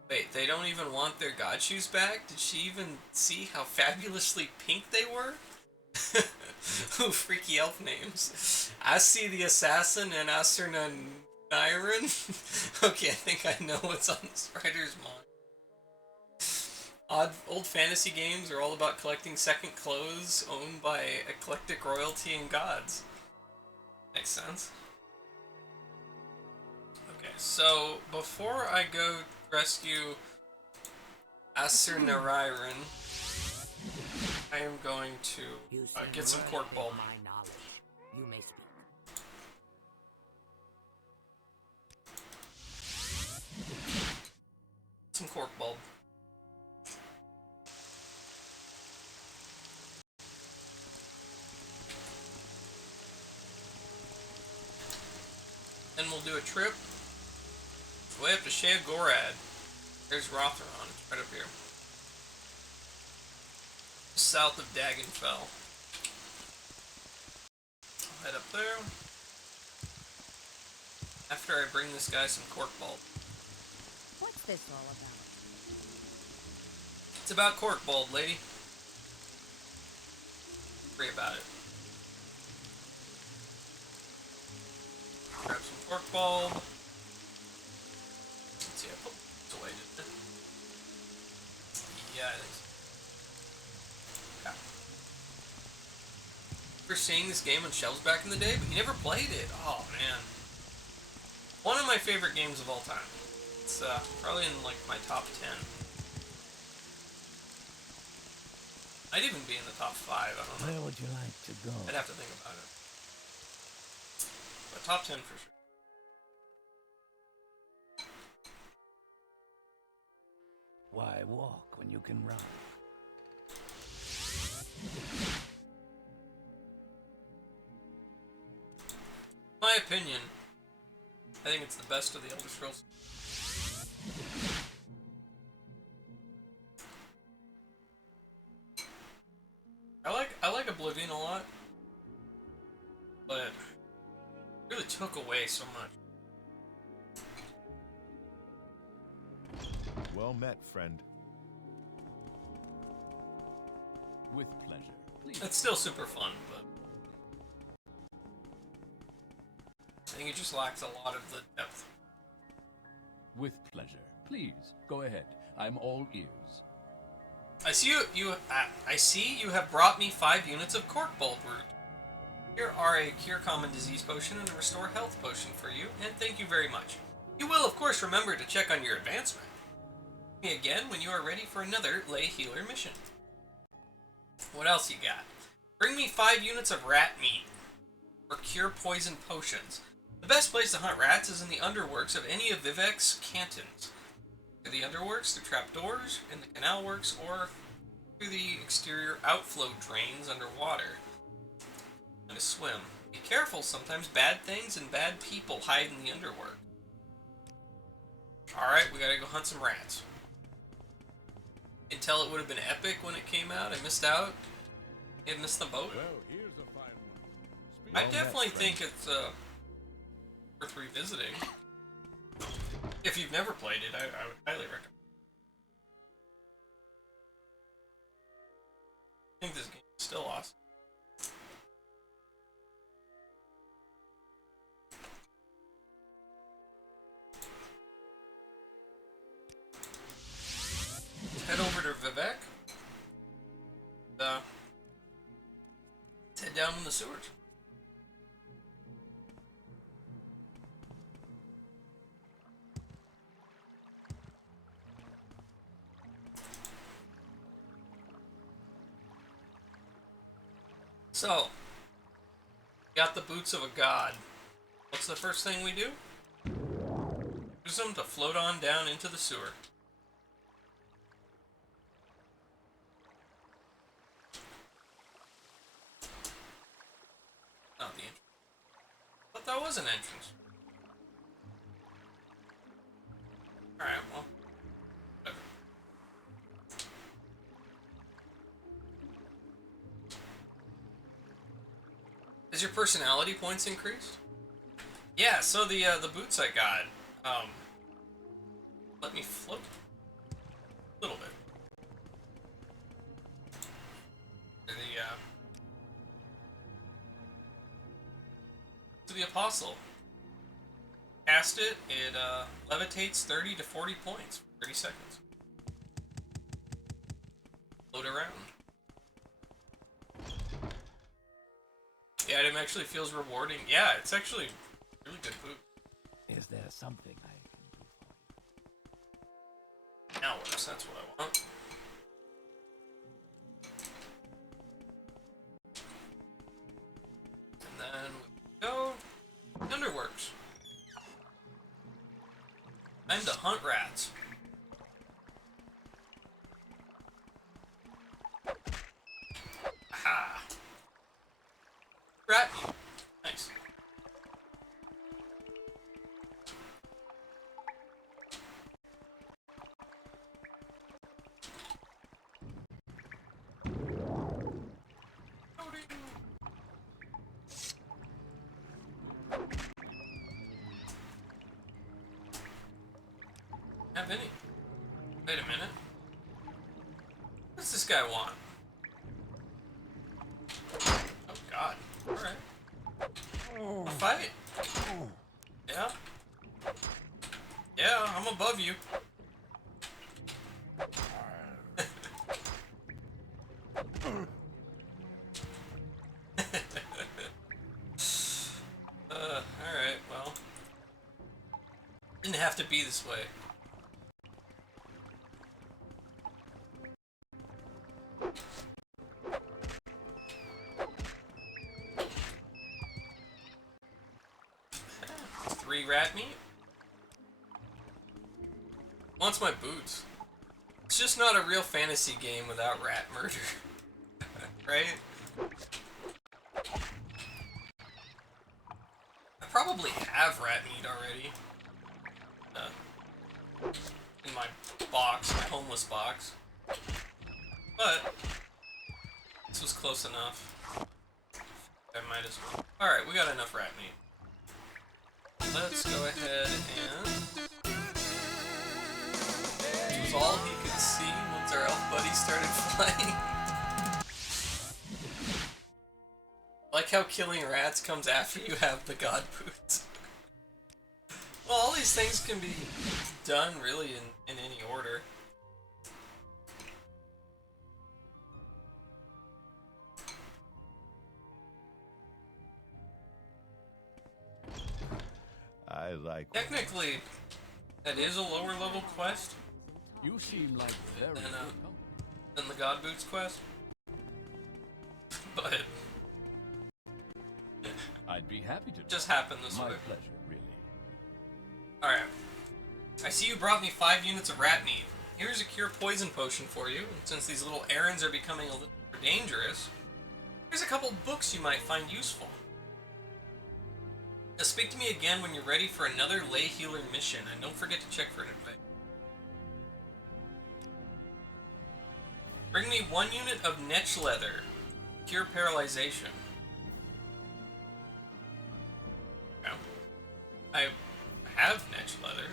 Wait, they don't even want their god shoes back? Did she even see how fabulously pink they were? Ooh, freaky elf names. Asi the Assassin and Asurnan Nyron? Okay, I think I know what's on this writer's mind. Old fantasy games are all about collecting second clothes owned by eclectic royalty and gods. Makes sense. Okay, so before I go rescue Asurnariran, I am going to get some cork bulb. My knowledge. You may speak. Some cork bulb. Then we'll do a trip way up to Sheogorath. There's Rotheron, it's right up here. South of Dagonfell. I'll head up there. After I bring this guy some cork bulb. What's this all about? It's about cork bulb, lady. Free about it. Grab some cork bulb. Let's see, I put this away, didn't I? Yeah, I think so. Okay. Remember seeing this game on shelves back in the day, but you never played it. Oh, man. One of my favorite games of all time. It's probably in like my top 10. Might even be in the top 5, I don't know. Where would you like to go? I'd have to think about it. But top 10 for sure. Why walk when you can run? My opinion, I think it's the best of the Elder Scrolls. I like Oblivion a lot, but it really took away so much. Well met, friend. With pleasure. Please. It's still super fun, but I think it just lacks a lot of the depth. With pleasure. Please, go ahead. I'm all ears. I see you have brought me 5 units of cork bulb root. Here are a cure common disease potion and a restore health potion for you, and thank you very much. You will, of course, remember to check on your advancement. Me again when you are ready for another lay healer mission. What else you got? Bring me 5 units of rat meat or cure poison potions. The best place to hunt rats is in the underworks of any of Vivek's cantons. Through the underworks, through trapdoors, in the canal works, or through the exterior outflow drains underwater. And to swim. Be careful, sometimes bad things and bad people hide in the underworld. Alright, we gotta go hunt some rats. You can tell it would have been epic when it came out. I missed out. I missed the boat. Well, here's a fine one. I definitely think it's worth revisiting. If you've never played it, I would highly recommend. I think this game is still awesome. Head over to Vivek. Head down in the sewers. So, got the boots of a god. What's the first thing we do? Use them to float on down into the sewer. Not the entrance. But that was an entrance. Alright, well. Whatever. Is your personality points increased? Yeah, so the boots I got, let me float a little bit. To the apostle. Cast it, it levitates 30 to 40 points for 30 seconds. Float around. The item actually feels rewarding. Yeah, it's actually a really good boot. Is there something I can do for you? Now works, that's what I want. And then we go. Underworks. Time to hunt rats. Aha! Rat. Nice. Have any? Wait a minute. What's this guy want? Oh god. Alright. A fight? Yeah? Yeah, I'm above you. Alright, well. Didn't have to be this way. Rat meat? Wants my boots. It's just not a real fantasy game without rat murder. Right? I probably have rat meat already. In my box, my homeless box. But this was close enough. I might as well. Alright, we got enough rat meat. Let's go ahead and... Which was all he could see once our elf buddy started flying. Like how killing rats comes after you have the god boots. Well, all these things can be done really in any order. I like. Technically, that is a lower level quest You seem like very than, good company. than the God Boots quest. But I'd be happy to. just happened this My way. pleasure, really. Alright. I see you brought me 5 units of rat meat. Here's a cure poison potion for you, and since these little errands are becoming a little more dangerous, here's a couple books you might find useful. Now speak to me again when you're ready for another lay healer mission, and don't forget to check for an invite. Bring me 1 unit of netch leather. Cure paralyzation. Yeah. I have netch leather.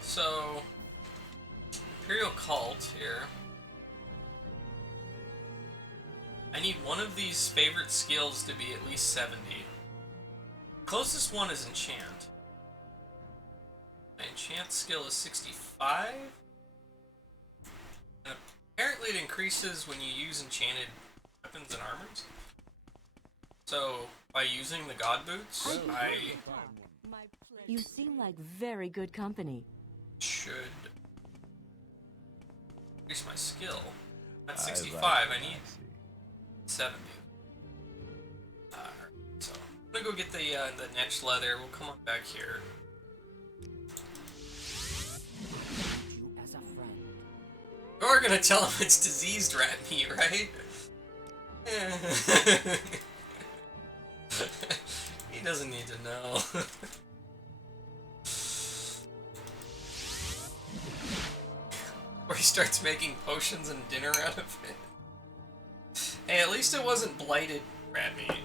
So, Imperial Cult here. I need one of these favorite skills to be at least 70. Closest one is Enchant. My Enchant skill is 65. And apparently it increases when you use enchanted weapons and armors. So, by using the God Boots, I You seem like very good company. should increase my skill. At I 65, like I what need see. 70. So I'm gonna go get the netch leather. We'll come on back here. You as a friend. You're gonna tell him it's diseased rat meat, right? He doesn't need to know. Or he starts making potions and dinner out of it. Hey, at least it wasn't blighted rat meat.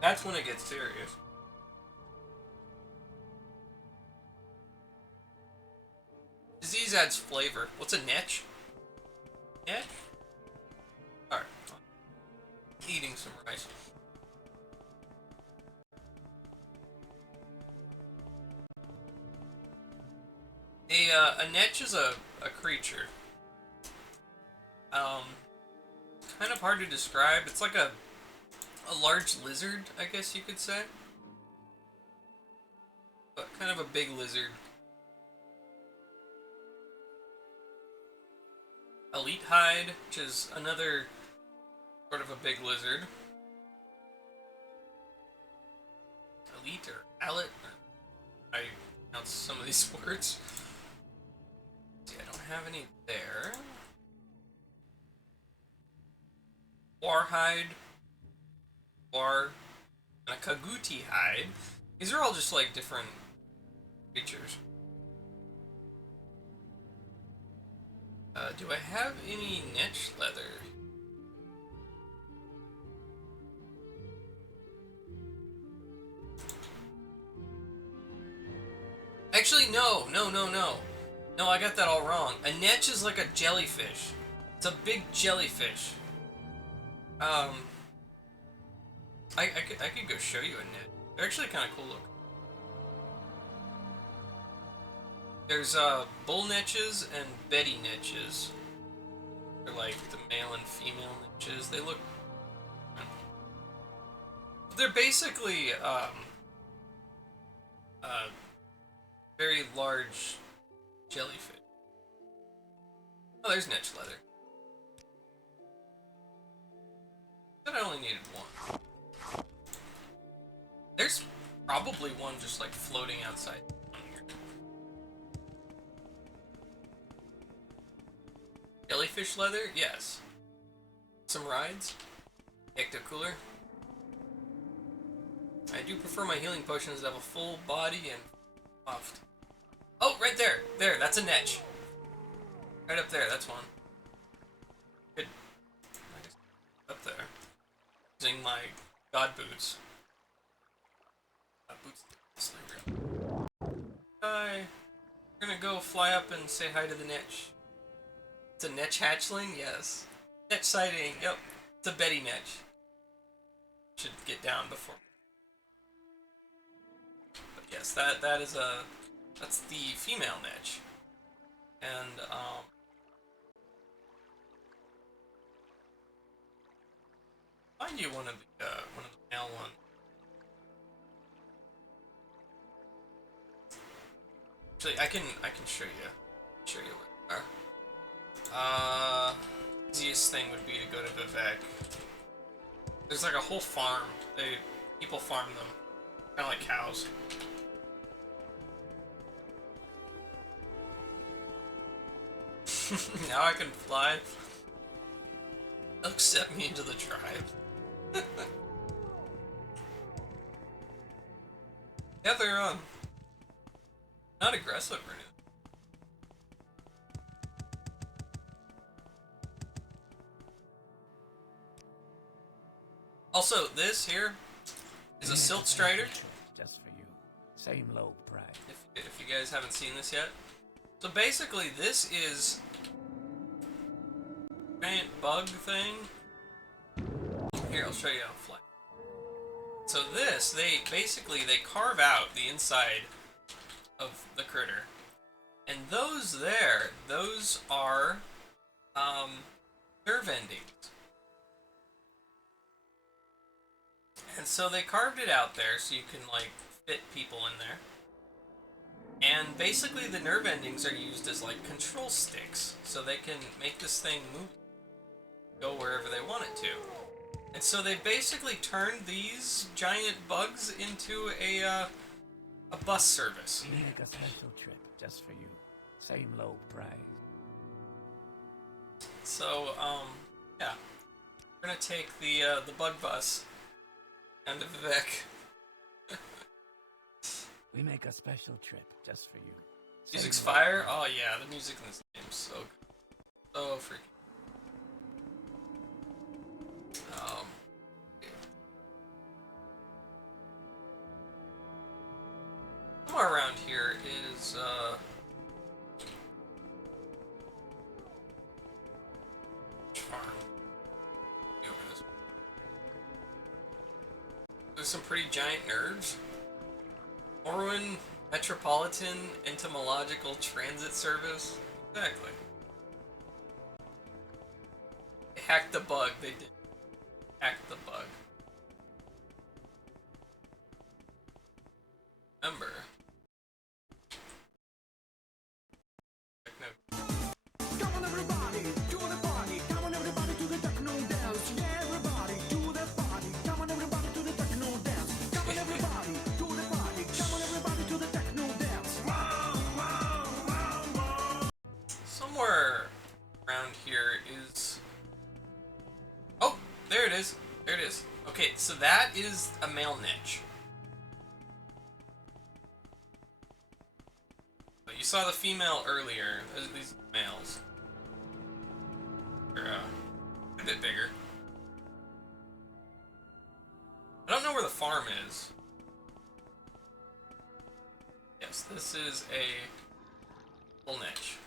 That's when it gets serious. Disease adds flavor. What's a netch? Netch? Alright. Eating some rice. A netch is a creature. Kind of hard to describe. It's like a large lizard, I guess you could say. But kind of a big lizard. Elite hide, which is another sort of a big lizard. Elite or alit, or I pronounce some of these words. See, I don't have any there. Warhide, War, and a Kaguti hide. These are all just like different creatures. Do I have any netch leather? Actually, no. No, I got that all wrong. A netch is like a jellyfish. It's a big jellyfish. I could go show you a net. They're actually kind of cool looking. There's bull netches and Betty netches. They're like the male and female netches. They look. They're basically very large jellyfish. Oh, there's netch leather. I only needed one. There's probably one just like floating outside on here. Jellyfish leather? Yes. Some rides? Ecto cooler? I do prefer my healing potions to have a full body and puffed. Oh, right there! There, that's a netch. Right up there, that's one. Good. Up there. Using my god boots. Boots. Hi. We're gonna go fly up and say hi to the netch. It's a netch hatchling? Yes. Netch sighting. Yep. It's a Betty netch. Should get down before. But yes, that is a that's the female netch. And find you one of the male ones. Actually, I can show you where they are. Easiest thing would be to go to Vivek. There's like a whole farm. People farm them, kind of like cows. Now I can fly. Accept me into the tribe. Yeah, they're not aggressive or anything. Also, this here is a silt strider. Just for you. Same low price. If you guys haven't seen this yet. So basically, this is a giant bug thing. Here, I'll show you how to fly. So this, they carve out the inside of the critter. And those are nerve endings. And so they carved it out there so you can like fit people in there. And basically the nerve endings are used as like control sticks, so they can make this thing move, go wherever they want it to. And so they basically turned these giant bugs into a bus service. We make a special trip just for you. Same low price. So, yeah. We're gonna take the bug bus and the Vivek. We make a special trip just for you. Music's Same low fire? price. Oh yeah, the music in this game is so good. So freaking. Somewhere around here is, farm. Over this. There's some pretty giant nerves. Morrowind Metropolitan Entomological Transit Service. Exactly. They hacked the bug. They did hack the bug. Remember. Come on everybody, to the party. Come on everybody to the techno dance. Yeah, everybody to the party. Come on everybody to the techno dance. Come on everybody to the party. Come on everybody to the techno dance. Somewhere around here is... Oh, there it is. There it is. Okay, so that is a male niche. But you saw the female earlier. These are males. They're a bit bigger. I don't know where the farm is. Yes, this is a full niche.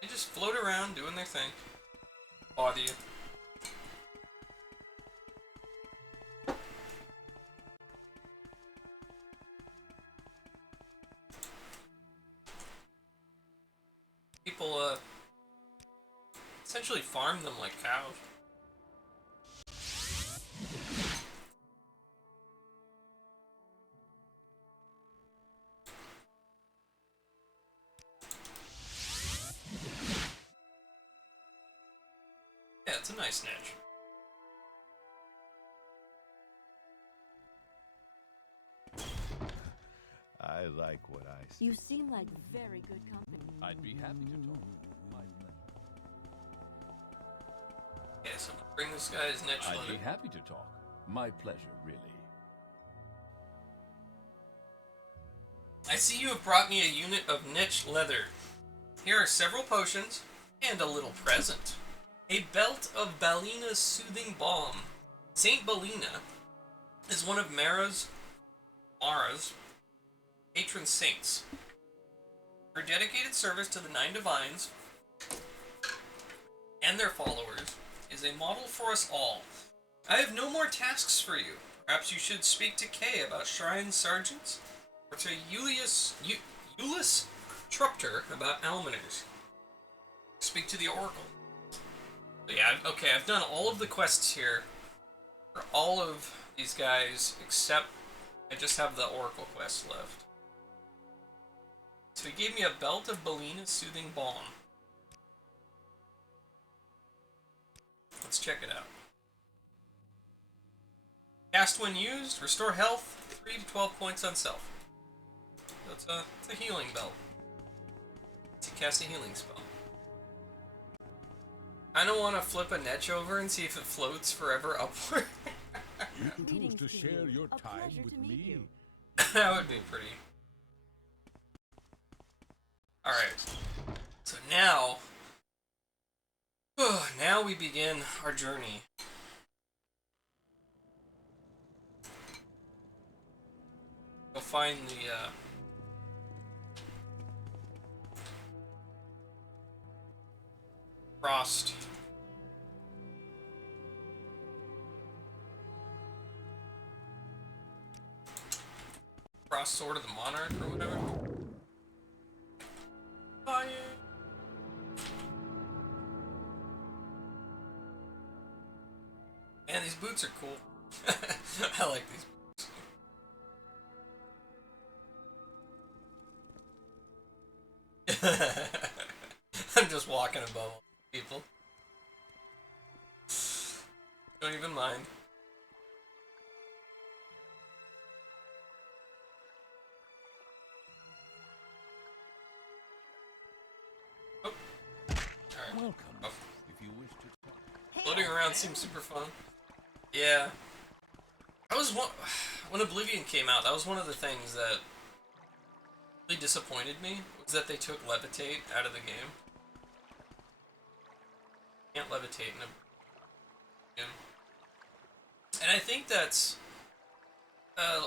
They just float around doing their thing. Bother you. People, essentially farm them like cows. Yeah, it's a nice niche. I like what I see. You seem like very good company. I'd be happy to talk. My pleasure. Yeah, so bring this guy's niche I'd be leather. happy to talk. My pleasure, really. I see you have brought me a unit of niche leather. Here are several potions and a little present. A belt of Balina's soothing balm. Saint Balina is one of Mara's patron saints. Her dedicated service to the Nine Divines and their followers is a model for us all. I have no more tasks for you. Perhaps you should speak to Kay about shrine sergeants, or to Ulysses Trupter about almoners. Speak to the Oracle. So yeah, okay, I've done all of the quests here for all of these guys, except I just have the Oracle quest left. So he gave me a belt of Balina's soothing balm. Let's check it out. Cast when used, restore health, 3 to 12 points on self. So it's a healing belt. To cast a healing spell. I don't want to flip a niche over and see if it floats forever upward. You could choose Greetings to to share you. your A time pleasure with to meet me. you. That would be pretty. Alright. So now... now we begin our journey. Go find the, Frost. Frost Sword of the Monarch or whatever. Fire. Man, these boots are cool. I like these boots. I'm just walking above people. Don't even mind. Oh. Alright. Welcome. Oh. If you wish to. Floating around seems super fun. Yeah. That was one... When Oblivion came out, that was one of the things that really disappointed me, was that they took Levitate out of the game. Can't levitate in a... And I think that's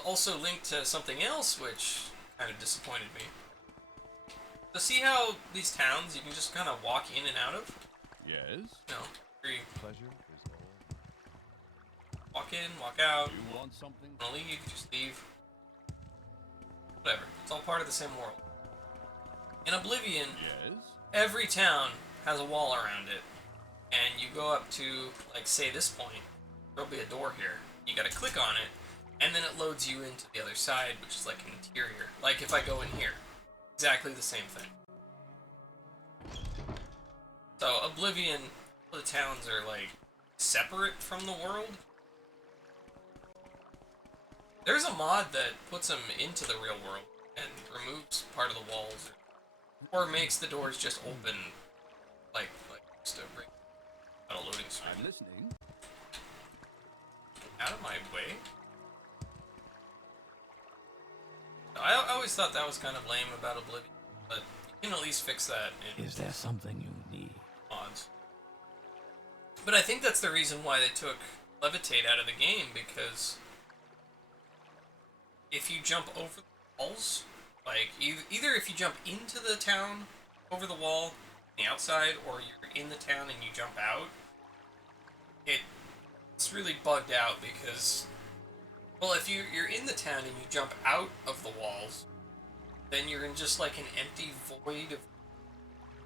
also linked to something else which kind of disappointed me. So see how these towns you can just kind of walk in and out of? Yes. No. Free. Pleasure is all. Walk in, walk out. You want something? Wanna leave, just leave. Whatever. It's all part of the same world. In Oblivion, Yes. every town has a wall around it. And you go up to, like, say this point, there'll be a door here. You gotta click on it, and then it loads you into the other side, which is like an interior. Like if I go in here. Exactly the same thing. So, Oblivion, the towns are, like, separate from the world. There's a mod that puts them into the real world and removes part of the walls. Or makes the doors just open, like just a ring. A loading screen. I'm listening. Out of my way. I always thought that was kind of lame about Oblivion, but you can at least fix that in Is there something you need? mods. But I think that's the reason why they took Levitate out of the game, because if you jump over the walls, like either if you jump into the town over the wall, on the outside, or you're in the town and you jump out, it's really bugged out because, well, if you're in the town and you jump out of the walls, then you're in just like an empty void of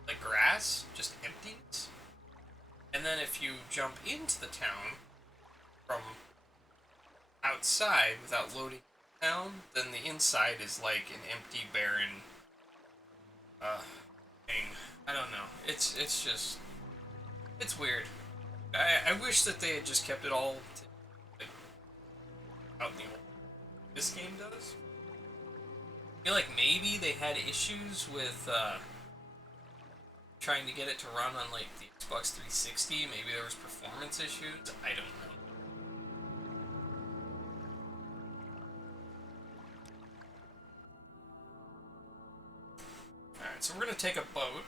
like grass, just emptiness. And then if you jump into the town from outside without loading the town, then the inside is like an empty, barren thing. I don't know. It's just, it's weird. I wish that they had just kept it all like, out in the old. This game does. I feel like maybe they had issues with trying to get it to run on like the Xbox 360. Maybe there was performance issues. I don't know. Alright, so we're gonna take a boat.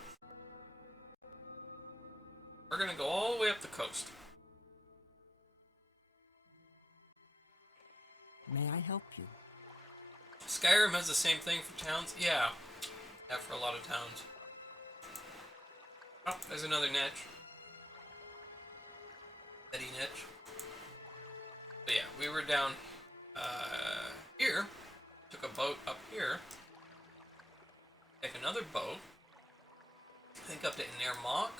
We're gonna go all the way up the coast. May I help you? Skyrim has the same thing for towns? Yeah. Yeah, for a lot of towns. Oh, there's another niche. Eddie niche. But yeah, we were down here. Took a boat up here. Take another boat. I think up to Nermok.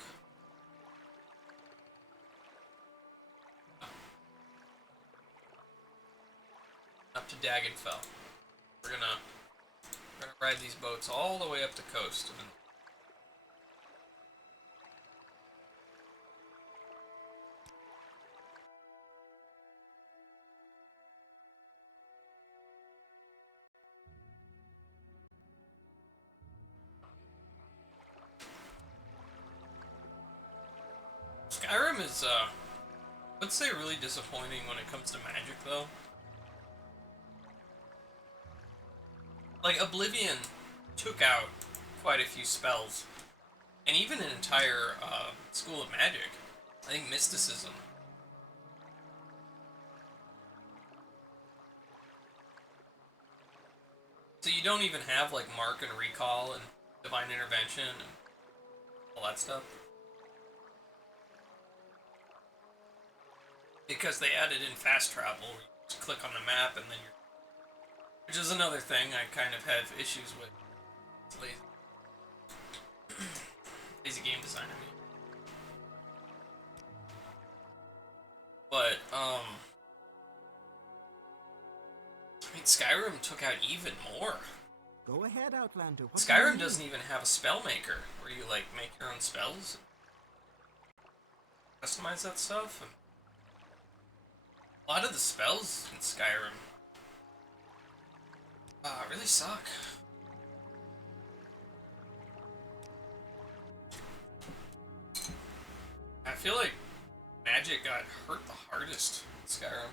Up to Dagenfell. We're gonna ride these boats all the way up the coast. Skyrim is, let's say really disappointing when it comes to magic, though. Like, Oblivion took out quite a few spells, and even an entire, school of magic. I think mysticism. So you don't even have, like, Mark and Recall and Divine Intervention and all that stuff. Because they added in fast travel, where you just click on the map and then you're... Which is another thing I kind of have issues with. It's lazy. Lazy game design, I mean. But I mean, Skyrim took out even more. Go ahead, Outlander. What do you Skyrim need? doesn't even have a spell maker where you like make your own spells, customize that stuff. And a lot of the spells in Skyrim really suck. I feel like magic got hurt the hardest in Skyrim.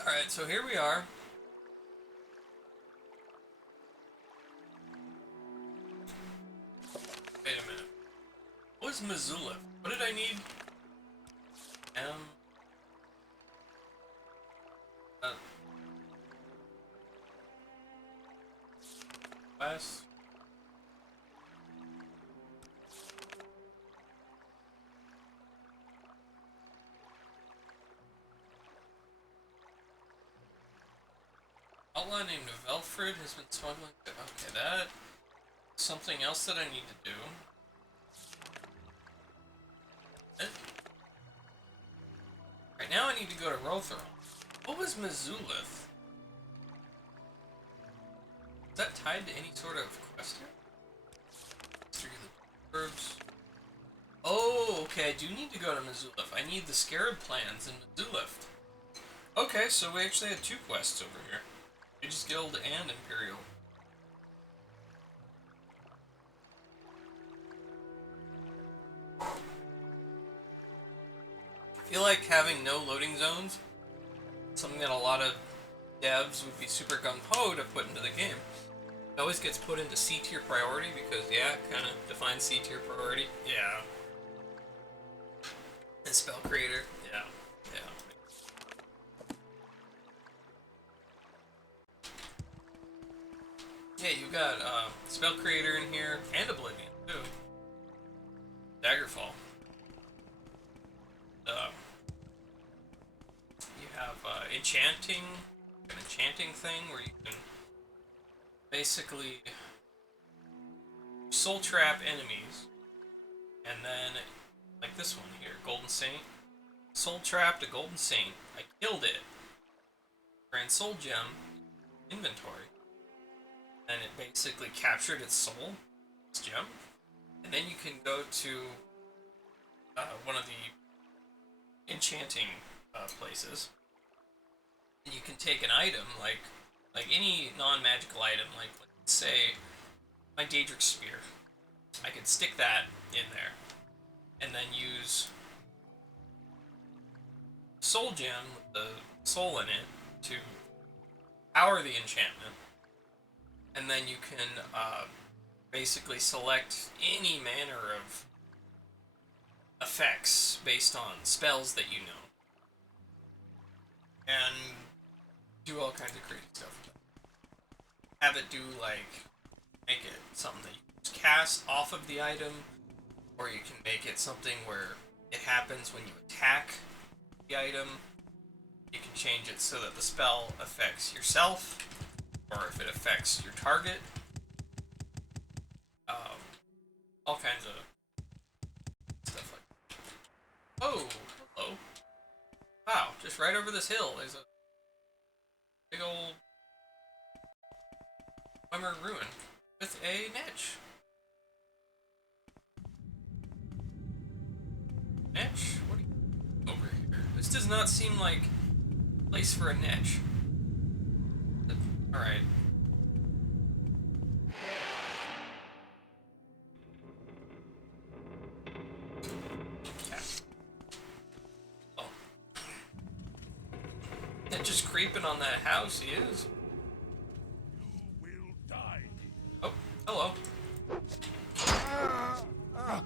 Alright, so here we are. Wait a minute. What was Missoula? What did I need? West. Outlaw named Velfred has been smuggling. Okay, that. Something else that I need to do. Right now I need to go to Rotherham. What was Missoulith? Is that tied to any sort of quest here? History of the Verbs. Oh, okay, I do need to go to Missoulith. I need the Scarab plans in Missoulith. Okay, so we actually had 2 quests over here. Aegis Guild and Imperial. I feel like having no loading zones, something that a lot of devs would be super gung-ho to put into the game. It always gets put into C tier priority because, yeah, it kind of defines C tier priority. Yeah. And spell creator. Yeah. Yeah, you got spell creator in here and Oblivion too. Daggerfall. You have enchanting, an enchanting thing where you can basically soul trap enemies, and then like this one here, Golden Saint. Soul trapped a Golden Saint. I killed it. Ran Soul Gem inventory, and it basically captured its soul, its gem, and then you can go to one of the enchanting places, and you can take an item like any non-magical item, like let's say my Daedric Spear. I could stick that in there, and then use Soul Gem with the soul in it to power the enchantment, and then you can basically select any manner of effects based on spells that you know, and do all kinds of crazy stuff with it. Have it do like, make it something that you can cast off of the item, or you can make it something where it happens when you attack the item. You can change it so that the spell affects yourself, or if it affects your target. All kinds of stuff like that. Oh, hello. Wow, just right over this hill there's a big old Weimar ruin with a niche. Niche? What are you over here? This does not seem like a place for a niche. Alright. Oh. And just creeping on that house, he is. You will die. Oh, hello. Ah.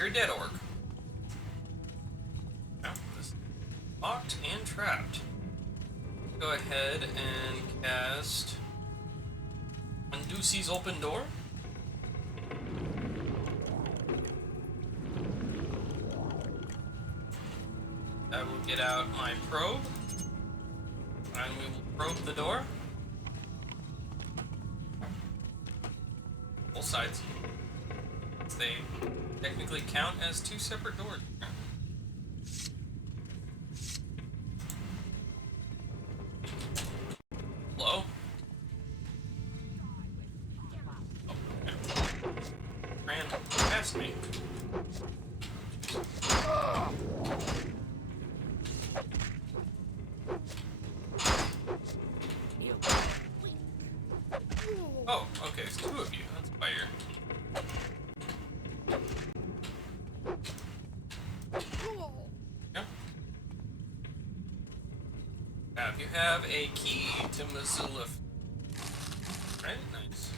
hear a dead orc. Oh, this is locked and trapped. Go ahead and cast Unduce's Open Door. I will get out my probe, and we will probe the door. Both sides. They technically count as two separate doors. Hello? Oh, okay. Ran past me. Oh, okay, it's two of you. That's fire. Yeah. Now, if you have a key to Missoula, right? Nice.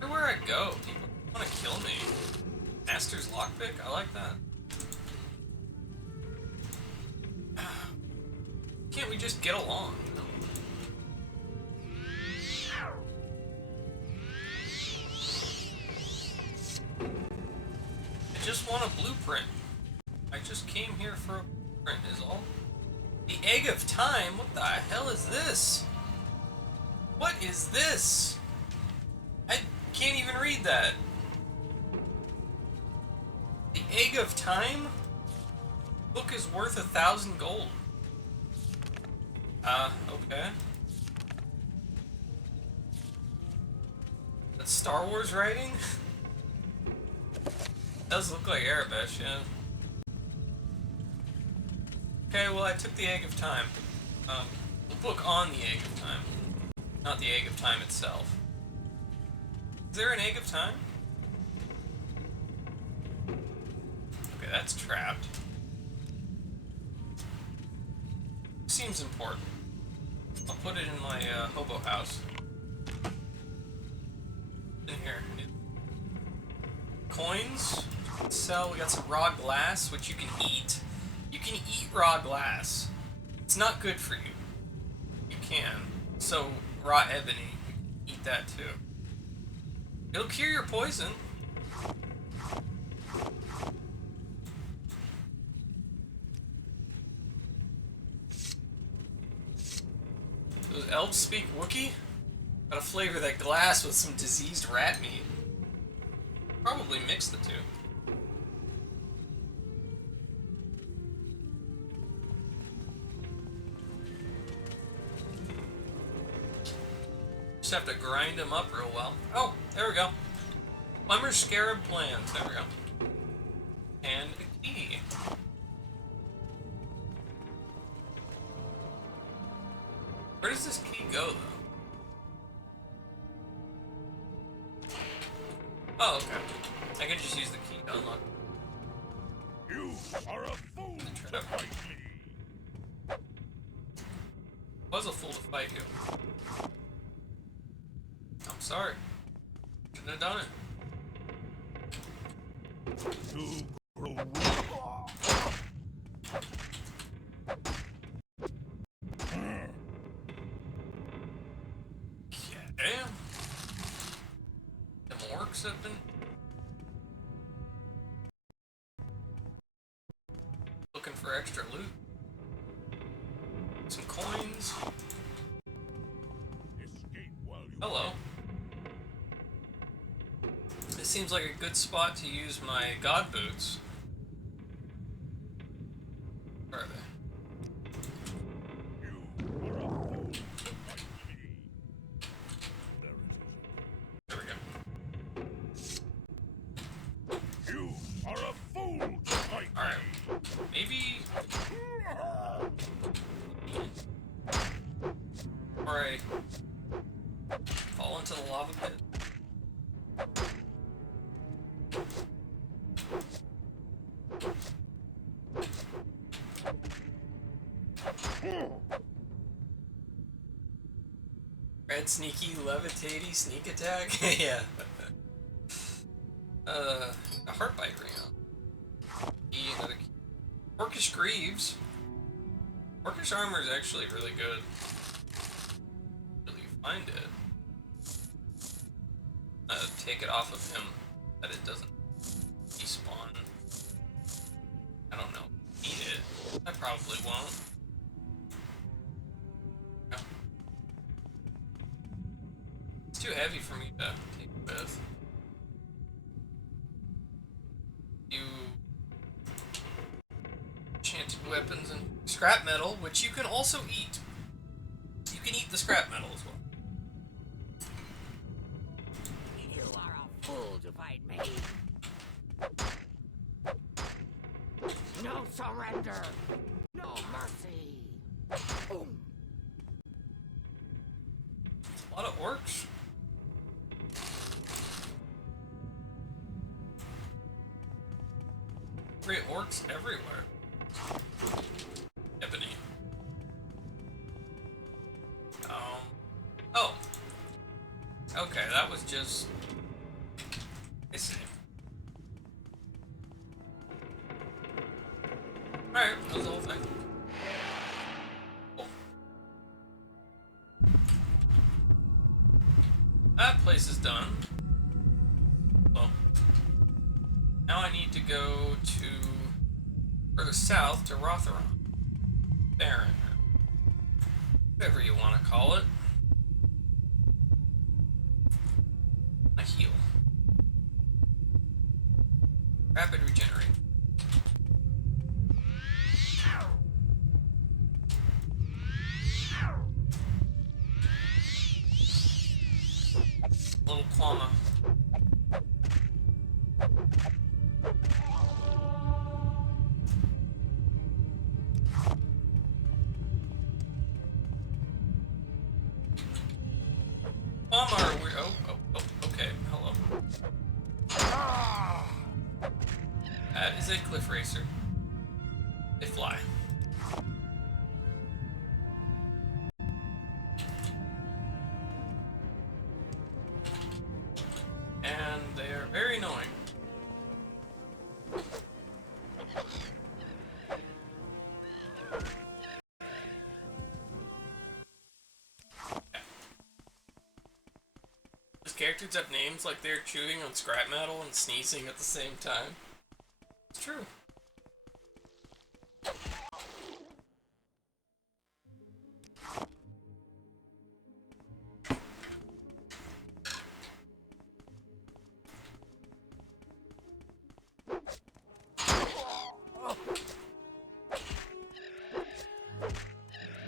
Everywhere I go, people want to kill me. Master's lockpick? I like that. Can't we just get along? You know? I just want a blueprint. I just came here for a blueprint, is all. The Egg of Time? What the hell is this? What is this? I can't even read that. The Egg of Time? Book is worth 1,000 gold. Okay. That's Star Wars writing? Does look like Arabesh, yeah. Okay, well I took the Egg of Time. The book on the Egg of Time. Not the Egg of Time itself. Is there an Egg of Time? Okay, that's trapped. Seems important. I'll put it in my hobo house. In here. Coins. Sell. We got some raw glass, which you can eat. You can eat raw glass. It's not good for you. You can. So, raw ebony. You can eat that too. It'll cure your poison. Those elves speak Wookiee? Gotta flavor that glass with some diseased rat meat. Probably mix the two. Just have to grind them up real well. Oh, there we go. Plumber's Scarab plans. There we go. And a key. Where does this key go, though? Oh, okay. I can just use the key to unlock. You are a fool to fight me. Was a fool to fight you. I'm sorry. Shouldn't have done it. To grow weak. Damn. Them orcs have been looking for extra loot. Some coins. Escape while you Hello. This seems like a good spot to use my god boots. Where are they? You are a fool to fight me. There it There we go. is. You are a fool to fight Alright. me. Maybe. Or I fall into the lava pit. Red sneaky levitatey sneak attack? Yeah. A Heartbite ring up. Key, another key. Orcish Greaves. Orcish armor is actually really good. Until you find it. Take it off of him, that it doesn't despawn. I don't know. Eat it. I probably won't. No. It's too heavy for me to take it with. You enchanted weapons and scrap metal, which you can also eat. You can eat the scrap metal as well. You are a fool to fight me. No surrender. No mercy. Boom. A lot of orcs. Great orcs everywhere. Ebony. Oh. Okay, that was just... I see. Alright, that was the whole thing. Cool. That place is done. Well, now I need to go to further south to Rotheron. Baron, or whatever you want to call it. A heal. Rapid regenerate. Little Plama. Plama are weird. Oh, okay. Hello. That is a cliff racer. They fly. And they are very annoying. These characters have names like they're chewing on scrap metal and sneezing at the same time. It's true.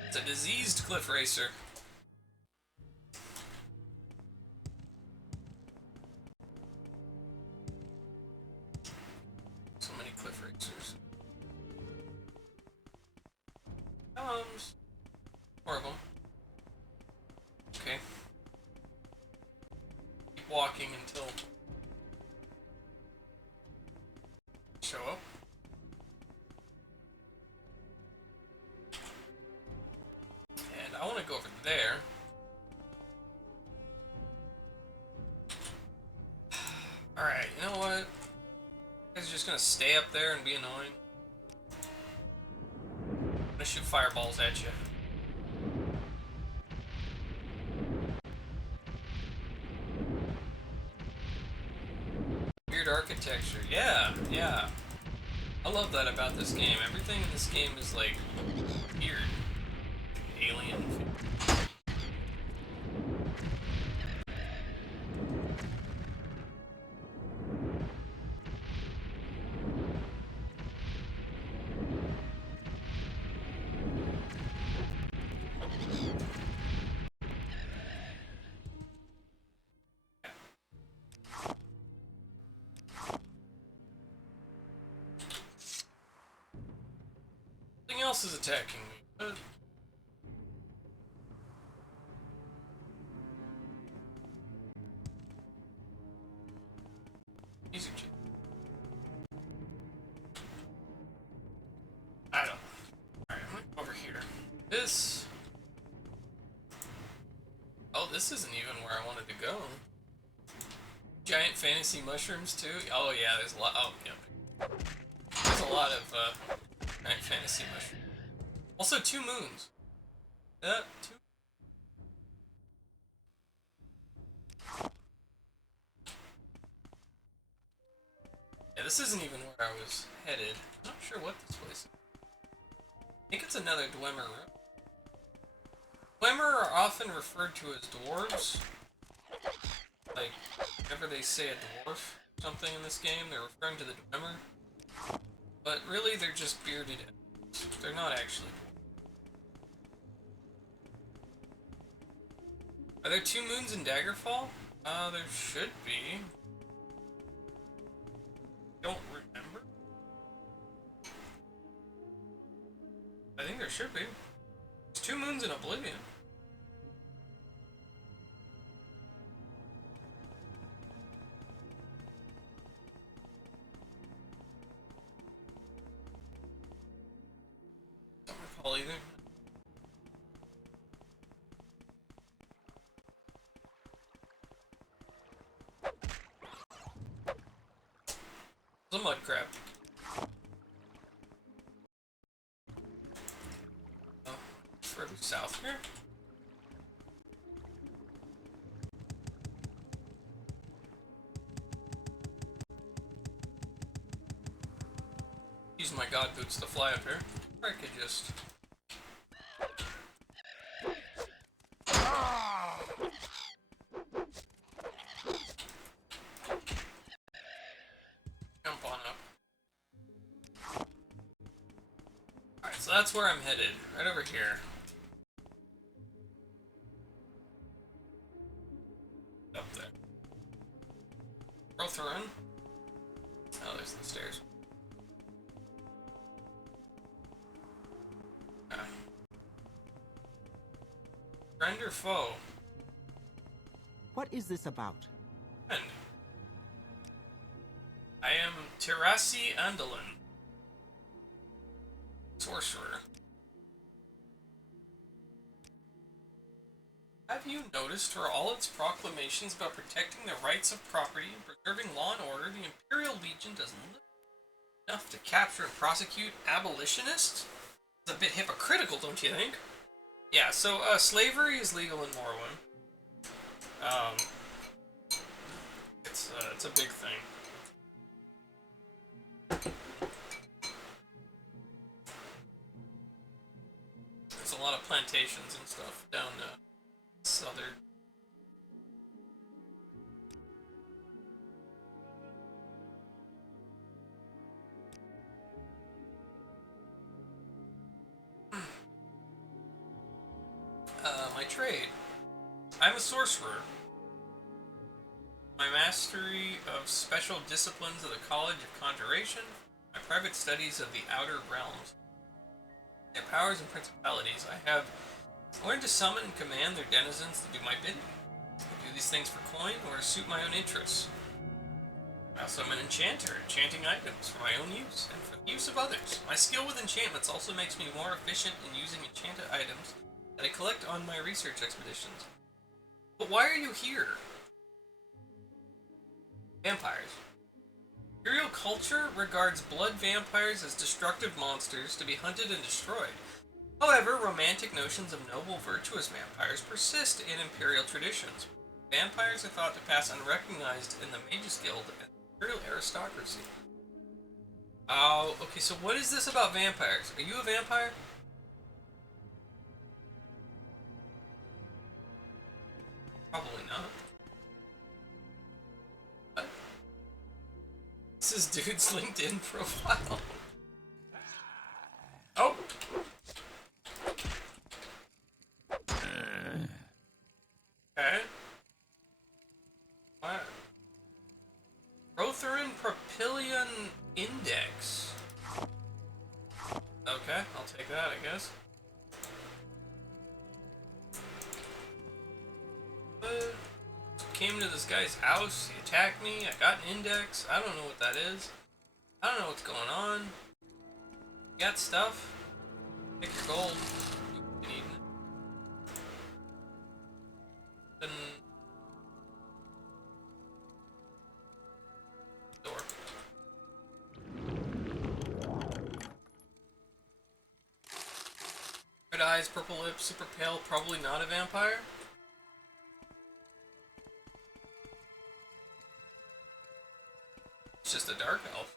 It's a diseased cliff racer. So many cliff racers. Four of them. Okay. Keep walking until show up. And I want to go over there. Alright, you know what? You guys are just gonna stay up there and be annoying. I'm gonna shoot fireballs at you. Weird architecture. Yeah, yeah. I love that about this game. Everything in this game is like weird. Alien. Something else is attacking me. Music chip. I don't know. Alright, I'm gonna go over here. This. Oh, this isn't even where I wanted to go. Giant fantasy mushrooms too. Oh yeah, there's a lot. Oh yeah, there's a lot of giant fantasy mushrooms. Also, 2 moons. Two. Yeah, this isn't even where I was headed. I'm not sure what this place is. I think it's another Dwemer room. Dwemer are often referred to as dwarves. Like, whenever they say a dwarf or something in this game, they're referring to the Dwemer. But really, they're just bearded elves. They're not actually dwarves. Are there 2 moons in Daggerfall? There should be. Don't remember. I think there should be. There's 2 moons in Oblivion. Don't recall either. It's a mud crab. Oh, further south here. Use my god boots to fly up here. Or I could just... jump on up. Alright, so that's where I'm headed. Right over here. Up there. Roll through in. Oh, there's the stairs. Friend or foe? What is this about? Friend. I am Terasi Andalin. Sorcerer. Have you noticed, for all its proclamations about protecting the rights of property and preserving law and order, the Imperial Legion does little enough to capture and prosecute abolitionists? It's a bit hypocritical, don't you think? Yeah, so slavery is legal in Morrowind. It's a big thing. There's a lot of plantations and stuff down southern. My trade. I'm a sorcerer. My mastery of special disciplines of the College of Conjuration, my private studies of the Outer Realms, their powers and principalities. I have learned to summon and command their denizens to do my bidding. I do these things for coin or to suit my own interests. I also am an enchanter, enchanting items for my own use and for the use of others. My skill with enchantments also makes me more efficient in using enchanted items that I collect on my research expeditions. But why are you here? Vampires. Imperial culture regards blood vampires as destructive monsters to be hunted and destroyed. However, romantic notions of noble, virtuous vampires persist in Imperial traditions. Vampires are thought to pass unrecognized in the Mages Guild and Imperial aristocracy. Oh, okay, so what is this about vampires? Are you a vampire? Probably not. What? This is dude's LinkedIn profile. Oh! Okay. What? Rotherin Propylian Index. Okay, I'll take that, I guess. Came to this guy's house, he attacked me, I got an index, I don't know what that is. I don't know what's going on. You got stuff? Take your gold. You need it. Then... Red eyes, purple lips, super pale, probably not a vampire. It's just a dark elf.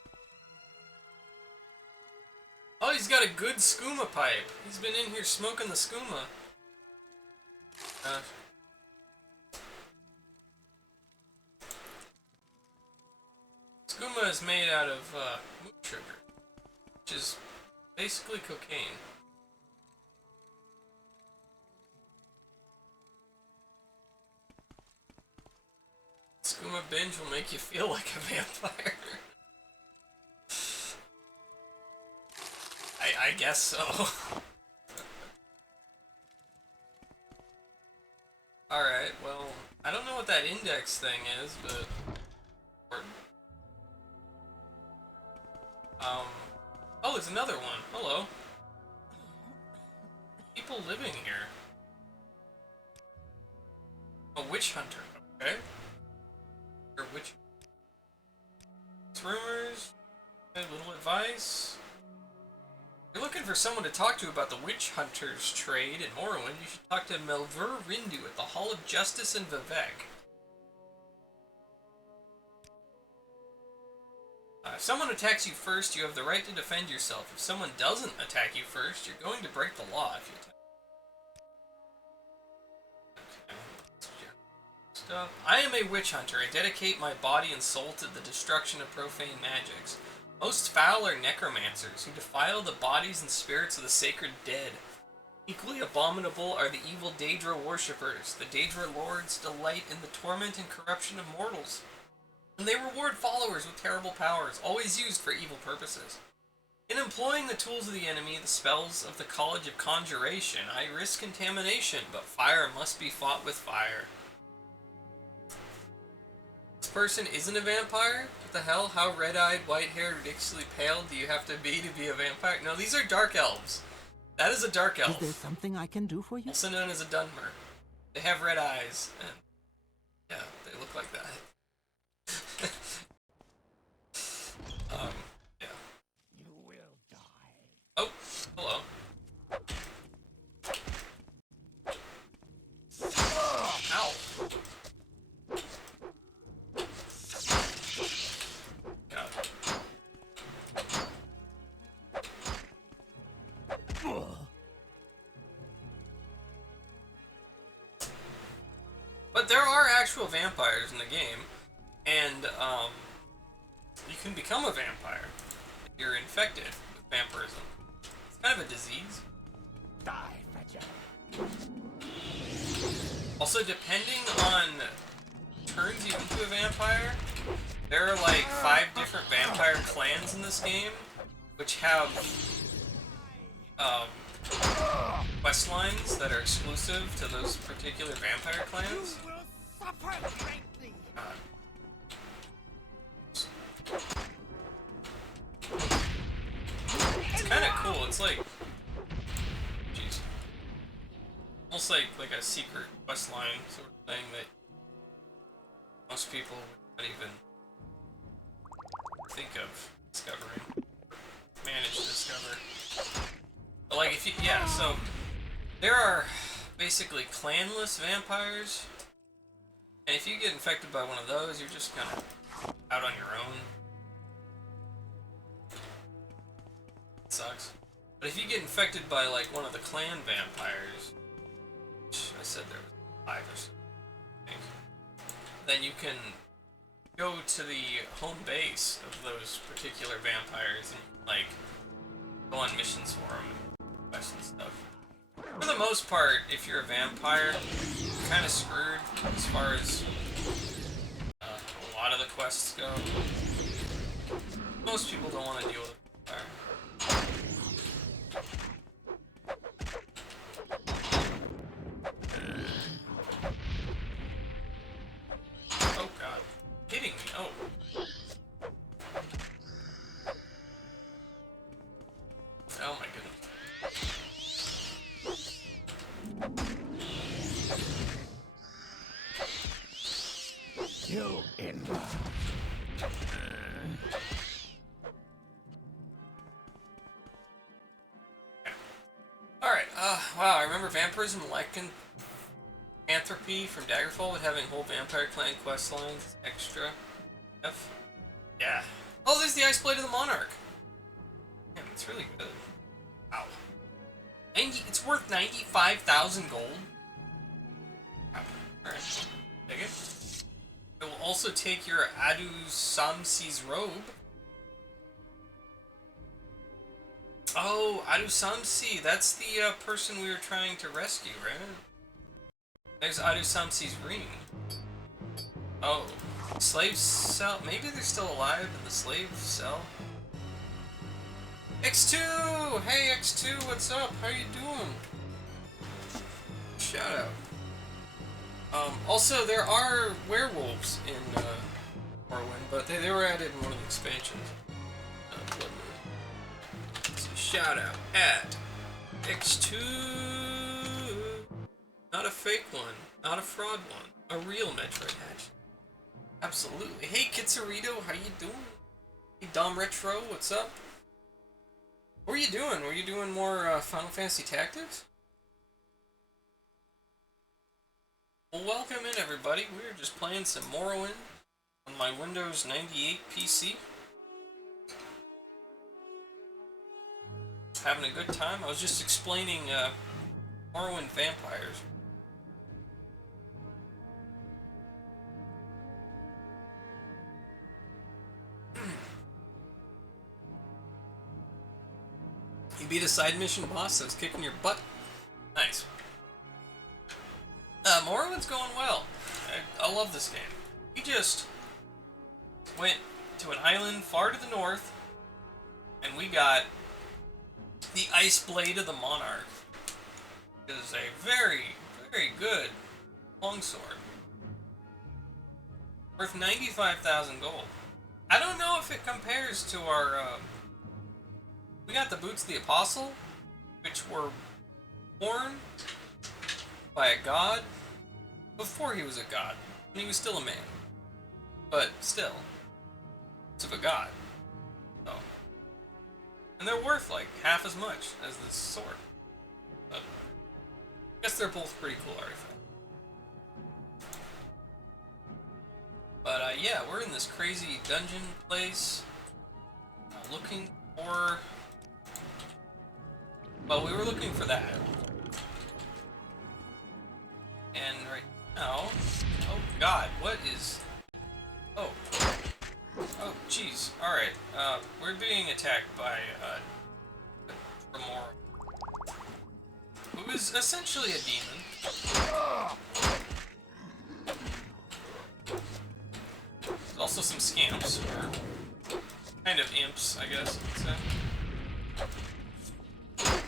Oh, he's got a good skooma pipe. He's been in here smoking the skooma. Skooma is made out of moon sugar, which is basically cocaine. Skooma binge will make you feel like a vampire. I guess so. Alright, well, I don't know what that index thing is, but... Oh, there's another one. Hello. People living here. A witch hunter, okay. Or witch... Rumors, a little advice. If you're looking for someone to talk to about the witch hunter's trade in Morrowind, you should talk to Melvur Rindu at the Hall of Justice in Vivek. If someone attacks you first, you have the right to defend yourself. If someone doesn't attack you first, you're going to break the law if you attack. Okay. Stuff. I am a witch hunter. I dedicate my body and soul to the destruction of profane magics. Most foul are necromancers, who defile the bodies and spirits of the sacred dead. Equally abominable are the evil Daedra worshippers. The Daedra lords delight in the torment and corruption of mortals, and they reward followers with terrible powers, always used for evil purposes. In employing the tools of the enemy, the spells of the College of Conjuration, I risk contamination, but fire must be fought with fire. This person isn't a vampire? What the hell? How red-eyed, white-haired, ridiculously pale do you have to be a vampire? No, these are dark elves. That is a dark elf. Is there something I can do for you? Also known as a Dunmer. They have red eyes, and yeah, they look like that. Yeah. You will die. Oh, hello. Ow. God. But there are actual vampires in the game, and you can become a vampire if you're infected with vampirism. It's kind of a disease. Die, Fetcher. Also, depending on turns you into a vampire, there are like 5 different vampire clans in this game, which have quest lines that are exclusive to those particular vampire clans. You will suffer greatly. It's kind of cool. It's like, jeez, almost like a secret quest line sort of thing that most people would not even think of discovering, manage to discover. But like, if you, yeah, so there are basically clanless vampires, and if you get infected by one of those, you're just kind of out on your own. It sucks. But if you get infected by like one of the clan vampires, which I said there was 5 or so, I think, then you can go to the home base of those particular vampires and like go on missions for them and quests and stuff. For the most part, if you're a vampire, you're kind of screwed as far as a lot of the quests go. Most people don't want to deal with a vampire. Oh god. Hitting me. Oh. Oh my goodness. You inver. Alright, Wow, I remember Vampirism Lycanthropy from Daggerfall with having whole Vampire Clan quest lines extra. F. Yeah. Oh, there's the Ice Blade of the Monarch. Damn, it's really good. Wow. It's worth 95,000 gold. Wow. Alright. Take it. It will also take your Adu Samsi's robe. Oh, Adu Samsi. That's the person we were trying to rescue, right? There's Adu Samsi's ring. Oh. Slave cell. Maybe they're still alive in the slave cell. X2! Hey X2, what's up? How you doing? Shout out. Also, there are werewolves in Morrowind, but they were added in one of the expansions. Blood Moon. So shout out at X2. Not a fake one, not a fraud one, a real Metroid hatch. Absolutely. Hey Kitsarito, how you doing? Hey Dom Retro, what's up? What were you doing? Were you doing more Final Fantasy Tactics? Well, welcome in everybody. We were just playing some Morrowind on my Windows 98 PC. Having a good time. I was just explaining Morrowind vampires. You beat a side mission boss that was kicking your butt. Nice. Morrowind's going well. I love this game. We just went to an island far to the north, and we got the Ice Blade of the Monarch. It is a very, very good longsword. Worth 95,000 gold. I don't know if it compares to our... we got the Boots of the Apostle, which were worn by a god before he was a god, and he was still a man. But still, it's of a god. So, and they're worth like half as much as this sword. But I guess they're both pretty cool artifacts. But yeah, we're in this crazy dungeon place, looking for... Well, we were looking for that. And right now... Oh god, what is... Oh. Oh, jeez. Alright, we're being attacked by, Tremor. Who is essentially a demon. There's also some scamps, or kind of imps, I guess you could say.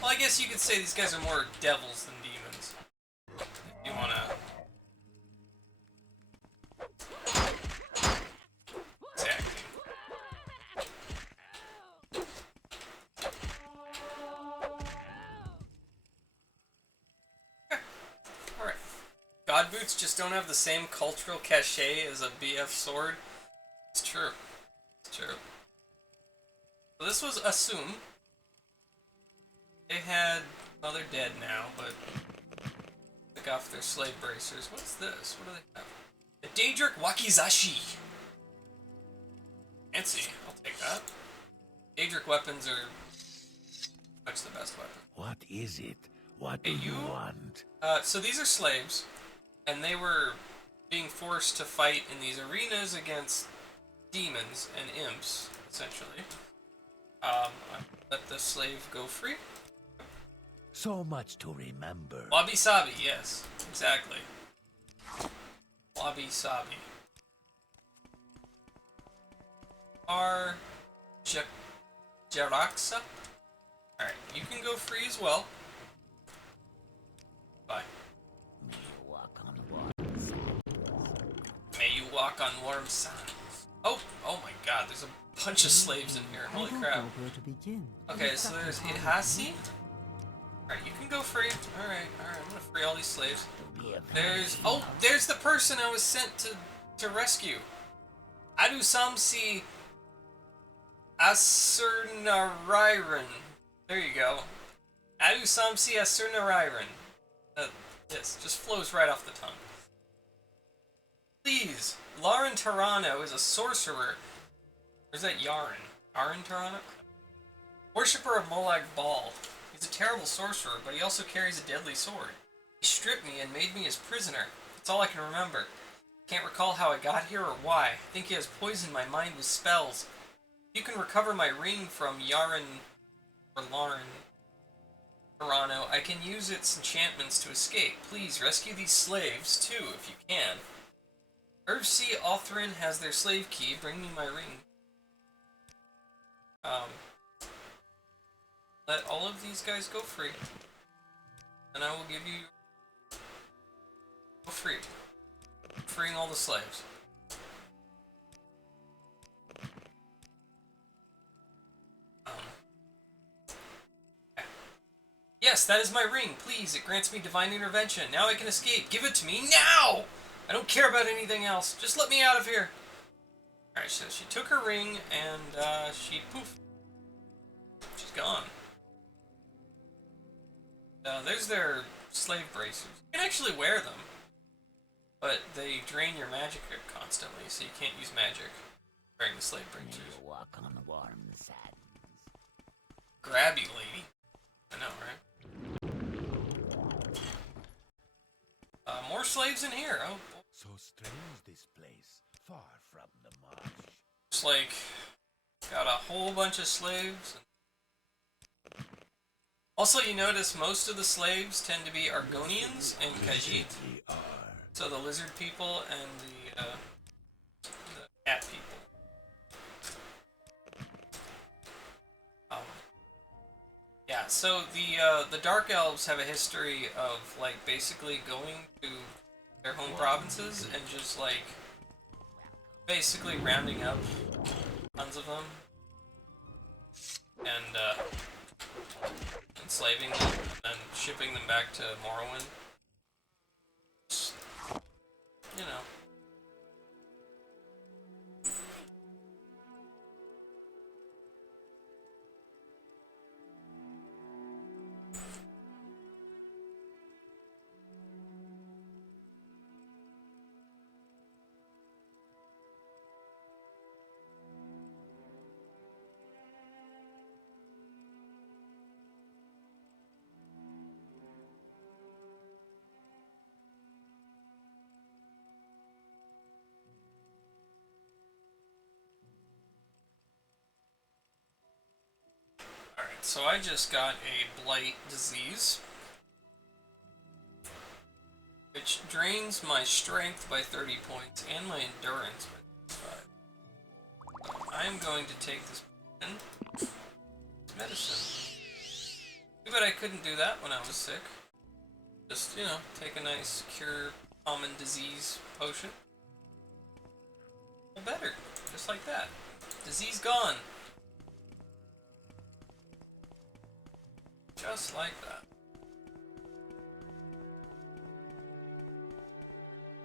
Well, I guess you could say these guys are more devils than demons. If you wanna... Exactly. Alright. God boots just don't have the same cultural cachet as a BF sword. It's true. It's true. So this was Assume. They had... Well, they're dead now, but... Took off their slave bracers. What's this? What do they have? A Daedric Wakizashi! Fancy. I'll take that. Daedric weapons are... much the best weapon. What is it? What Hey, do you you- want? So these are slaves, and they were being forced to fight in these arenas against demons and imps, essentially. I let the slave go free. So much to remember. Wabi Sabi, yes, exactly. Wabi Sabi. Jaraxa? Alright, you can go free as well. Bye. May you walk on water. May you walk on warm sands. Oh my god, there's a bunch of slaves in here. Holy I don't crap. know where to begin. Okay, It's so such a there's hard Ihasi. Alright, you can go free. Alright, I'm gonna free all these slaves. There's the person I was sent to rescue. Adu Samsi Asurnariran. There you go. Adu Samsi Asurnarairan. Yes, just flows right off the tongue. Please, Lauren Tarano is a sorcerer. Or is that Yaren? Yaren Tarano? Worshipper of Molag Bal. He's a terrible sorcerer, but he also carries a deadly sword. He stripped me and made me his prisoner. That's all I can remember. Can't recall how I got here or why. I think he has poisoned my mind with spells. You can recover my ring from Yaren or Lauren Tarano. I can use its enchantments to escape. Please rescue these slaves too, if you can. Urvsi Othrin has their slave key. Bring me my ring. Let all of these guys go free. And I will give you... Go free. Freeing all the slaves. Okay. Yes, that is my ring. Please, it grants me divine intervention. Now I can escape. Give it to me now! I don't care about anything else. Just let me out of here. Alright, so she took her ring and she poof. She's gone. There's their slave bracers. You can actually wear them. But they drain your magic constantly, so you can't use magic wearing the slave bracers. You walk on warm sands. Grab you, lady. I know, right? More slaves in here. Oh, So strange this place, far from the marsh. it's like got a whole bunch of slaves. Also, you notice most of the slaves tend to be Argonians and Khajiit. So the lizard people and the cat people. Yeah, so the Dark Elves have a history of like basically going to their home provinces and just like basically rounding up tons of them and enslaving them and shipping them back to Morrowind. You know. Alright, so I just got a blight disease, which drains my strength by 30 points and my endurance by 5. So I'm going to take this medicine. Too bad I couldn't do that when I was sick. Just, you know, take a nice cure common disease potion. Well, better. Just like that. Disease gone. Just like that.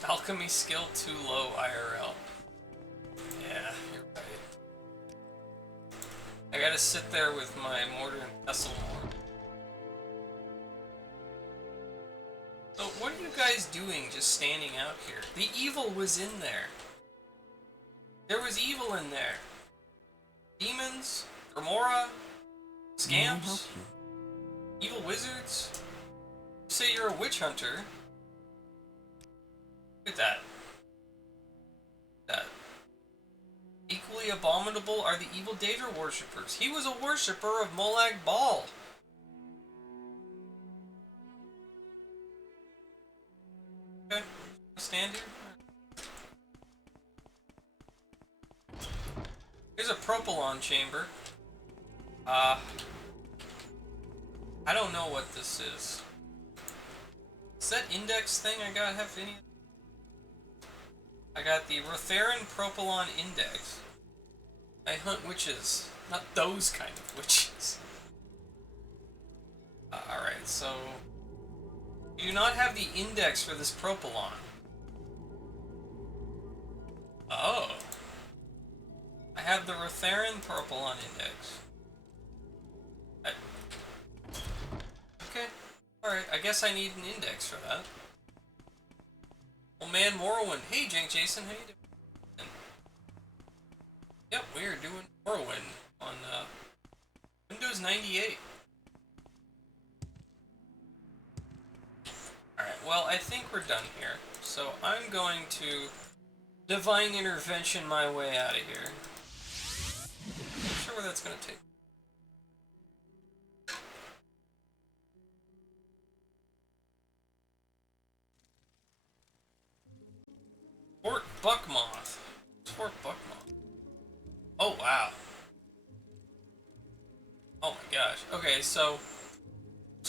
Alchemy skill too low IRL. Yeah, you're right. I gotta sit there with my mortar and pestle more. So what are you guys doing just standing out here? The evil was in there. There was evil in there. Demons, Remora, scamps, evil wizards. You say you're a witch hunter. Look at that. That. Equally abominable are the evil Daedra worshippers. He was a worshipper of Molag Bal. Okay, stand here. Here's a propylon chamber. I don't know what this is. Is that index thing I got have any? I got the Rotheran Propylon Index. I hunt witches. Not those kind of witches. Alright, so... You do not have the index for this Propylon. Oh. I have the Rotheran Propylon Index. Alright, I guess I need an index for that. Well, man, Morrowind. Hey, Jank Jason, how you doing? Yep, we are doing Morrowind on Windows 98. Alright, well, I think we're done here. So I'm going to Divine Intervention my way out of here. Not sure where that's going to take. Fort Buckmoth. Fort Buckmoth. Oh, wow. Oh my gosh. Okay, so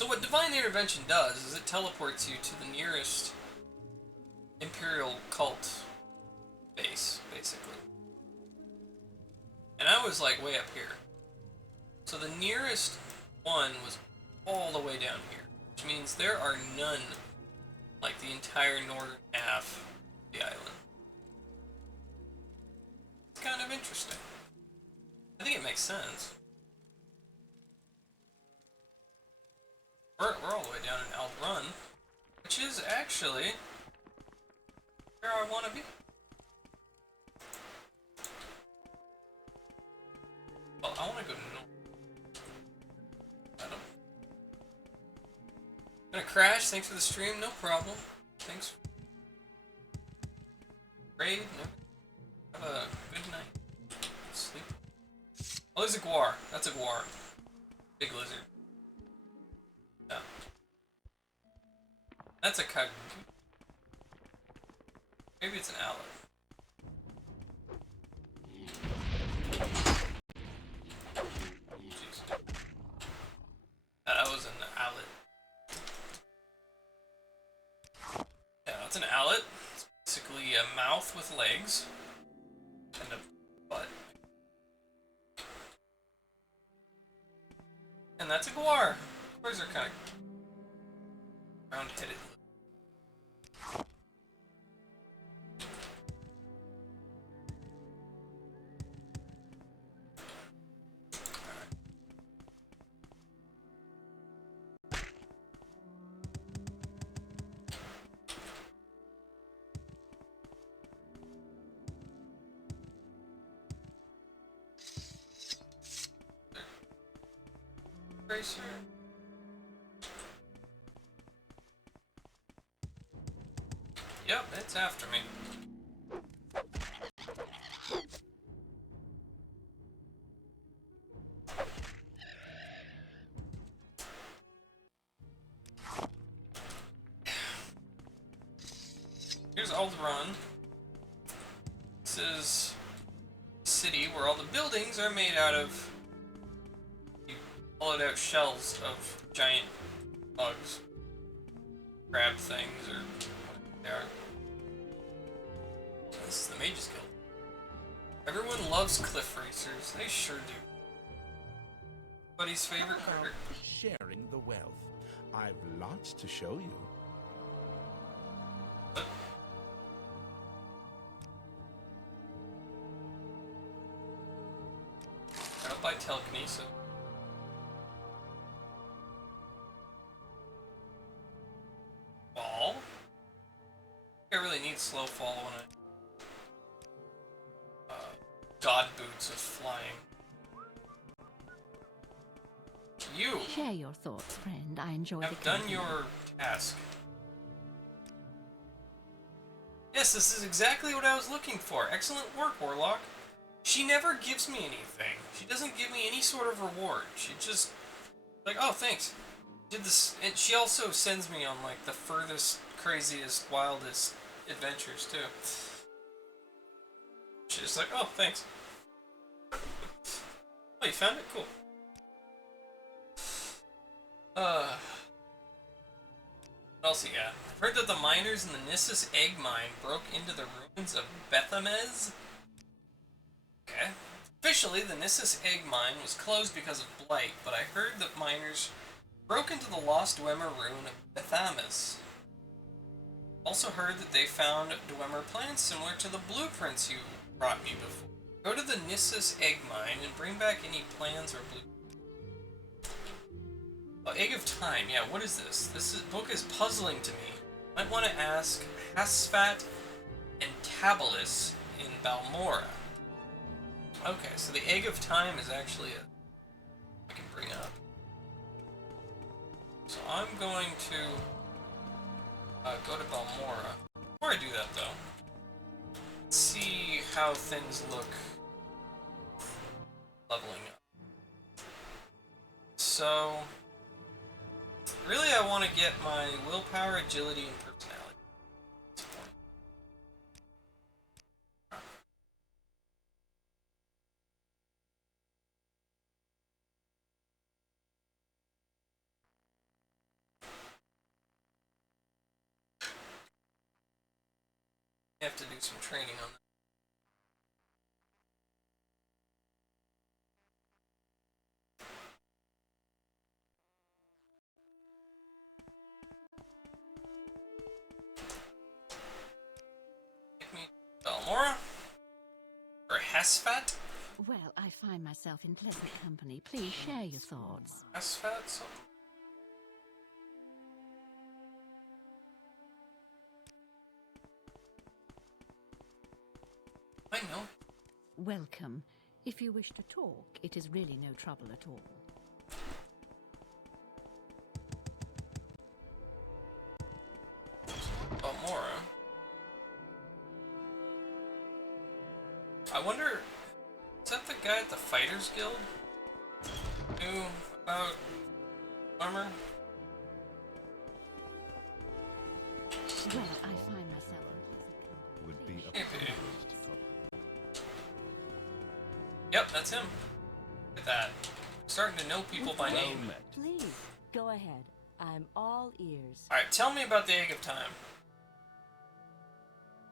what Divine Intervention does is it teleports you to the nearest Imperial cult base, basically. And I was like way up here. So the nearest one was all the way down here, which means there are none like the entire northern half of the island. It's kind of interesting. I think it makes sense. We're all the way down in Aldrun, which is actually where I want to be. Well, I want to go north. I don't. Gonna crash. Thanks for the stream. No problem. Thanks. Raid. No. Have a good night. Sleep. Oh, there's a guar. That's a guar. Big lizard. Yeah. That's a kag. Maybe it's an owlet. Jeez. That was an owlet. Yeah, that's an owlet. It's basically a mouth with legs and a butt. And that's a guar. Guars are kind of round-headed. Racer. Yep, it's after me. Here's Aldrun. This is a city where all the buildings are made out of hollowed out shells of giant bugs, crab things, or whatever they are. This is the Mage's Guild. Everyone loves cliff racers. They sure do. Buddy's favorite card. Sharing the wealth. I've lots to show you. What? Out by telekinesis. Fall? I really need slow fall when I god boots of flying. You Share your thoughts, friend. I enjoy have the done company. your task. Yes, this is exactly what I was looking for. Excellent work, Warlock. She never gives me anything. She doesn't give me any sort of reward. She just like, oh, thanks. Did this, and she also sends me on like the furthest, craziest, wildest adventures too. She's just like, oh, thanks. Oh, you found it? Cool. What else you got? I've heard that the miners in the Nissus egg mine broke into the ruins of Bethamez. Okay. Officially, the Nissus egg mine was closed because of blight, but I heard that miners broke into the lost Dwemer ruin of Bethamez. Also heard that they found Dwemer plans similar to the blueprints you brought me before. Go to the Nissus egg mine and bring back any plans or blueprints. Oh, Egg of Time. Yeah, what is this? Book is puzzling to me. Might want to ask Hasfat and Tabalus in Balmora. Okay, so the Egg of Time is actually I can bring up. So I'm going to go to Balmora. Before I do that, though, let's see how things look leveling up. So, really I want to get my willpower, agility, and personality at this point. I have to do some training on that. Take me to Balmora? Or Hasfat? Well, I find myself in pleasant company. Please share your thoughts. Hasfat? So I know. Welcome. If you wish to talk, it is really no trouble at all. Balmora. I wonder, is that the guy at the Fighters Guild? Knew about armor? Well, I find myself in pleasant company. Would be a Maybe. Yep, that's him. Look at that. Starting to know people by well name. met. Please, go ahead. I'm all ears. Alright, tell me about the Egg of Time.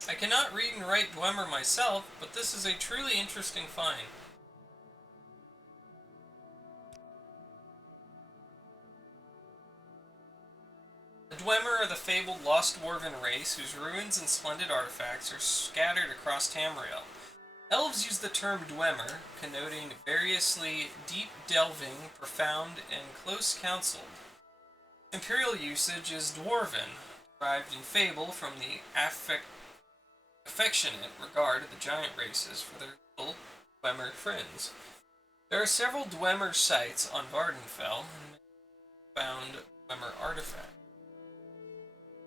I cannot read and write Dwemer myself, but this is a truly interesting find. The Dwemer are the fabled lost dwarven race whose ruins and splendid artifacts are scattered across Tamriel. Elves use the term Dwemer, connoting variously deep-delving, profound, and close-counseled. Imperial usage is Dwarven, derived in fable from the affectionate regard of the giant races for their little Dwemer friends. There are several Dwemer sites on Vardenfell, and found Dwemer artifacts.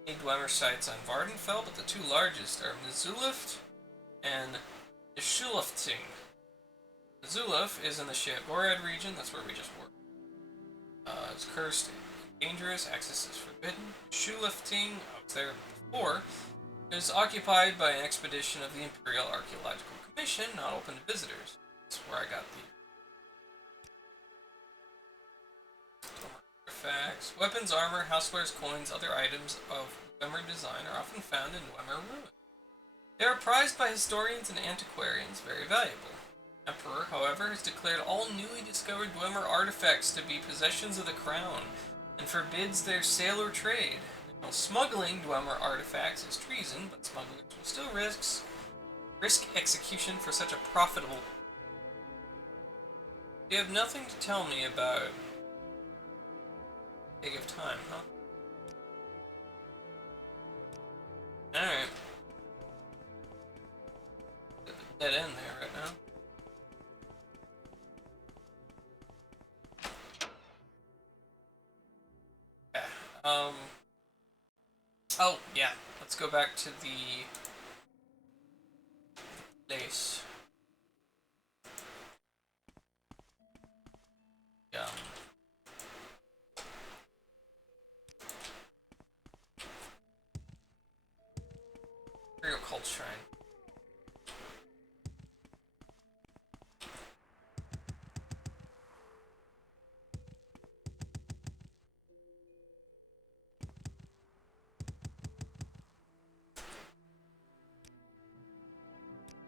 Many Dwemer sites on Vardenfell, but the two largest are Mizuluft and Shulafting. Zuluf is in the Sheogorath region, that's where we just were. It's cursed and dangerous, access is forbidden. Shulafting, I was there before, is occupied by an expedition of the Imperial Archaeological Commission, not open to visitors. That's where I got the artifacts. Weapons, armor, housewares, coins, other items of Dwemer design are often found in Dwemer ruins. They are prized by historians and antiquarians, very valuable. The Emperor, however, has declared all newly discovered Dwemer artifacts to be possessions of the crown, and forbids their sale or trade. Now, smuggling Dwemer artifacts is treason, but smugglers will still risk execution for such a profitable... You have nothing to tell me about Egg of Time, huh? Alright. Dead end there right now. Yeah. Oh, yeah. Let's go back to the place. Yeah. Imperial Cult Shrine.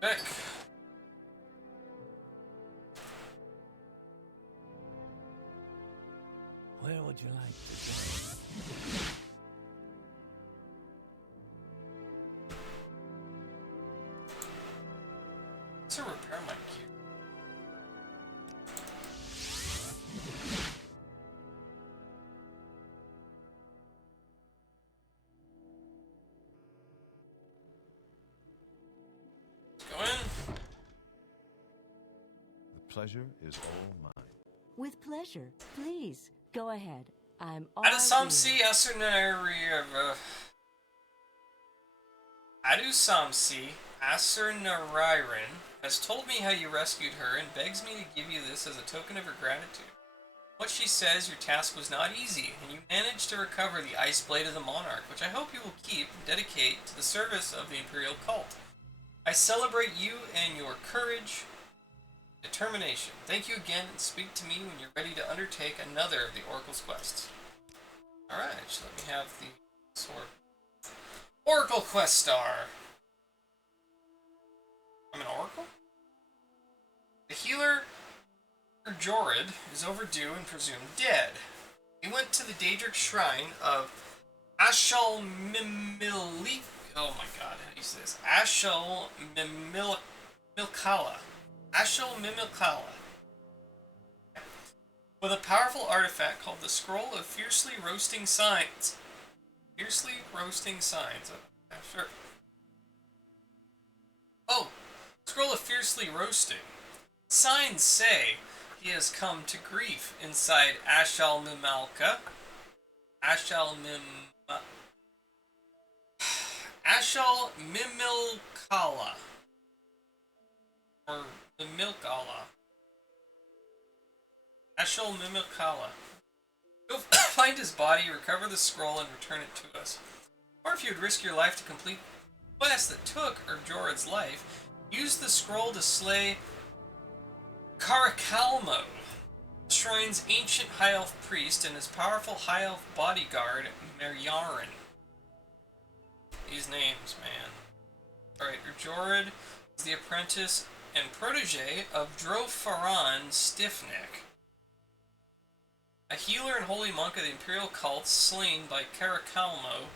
Back. Where would you like to go? To repair my gear. pleasure is all mine. With pleasure. Please, go ahead. I'm all Adusamsi ears. Asurnariran has told me how you rescued her and begs me to give you this as a token of her gratitude. What she says, your task was not easy, and you managed to recover the Ice Blade of the Monarch, which I hope you will keep and dedicate to the service of the Imperial cult. I celebrate you and your courage, determination. Thank you again, and speak to me when you're ready to undertake another of the Oracle's quests. Alright, so let me have the sword. Oracle Quest Star. I'm an Oracle? The healer, Jorid, is overdue and presumed dead. He went to the Daedric Shrine of Ashal Mimilik. Oh my god, how do you say this? Ashal Mimilkala. Ashal Mimilkala. With a powerful artifact called the Scroll of Fiercely Roasting Signs. Fiercely Roasting Signs. Sure. Oh! Scroll of Fiercely Roasting. Signs say he has come to grief inside Ashal Mimalka. Ashal Mimilkala. Or Mimilkala. Ashal Mimilkala. Go find his body, recover the scroll, and return it to us. Or if you would risk your life to complete the quest that took Jorid's life, use the scroll to slay Carakalmo, the shrine's ancient High Elf priest, and his powerful High Elf bodyguard, Meryarin. These names, man. Alright, Jorid is the apprentice and protege of Drofaran Stiffneck, a healer and holy monk of the Imperial cult slain by Carakalmo.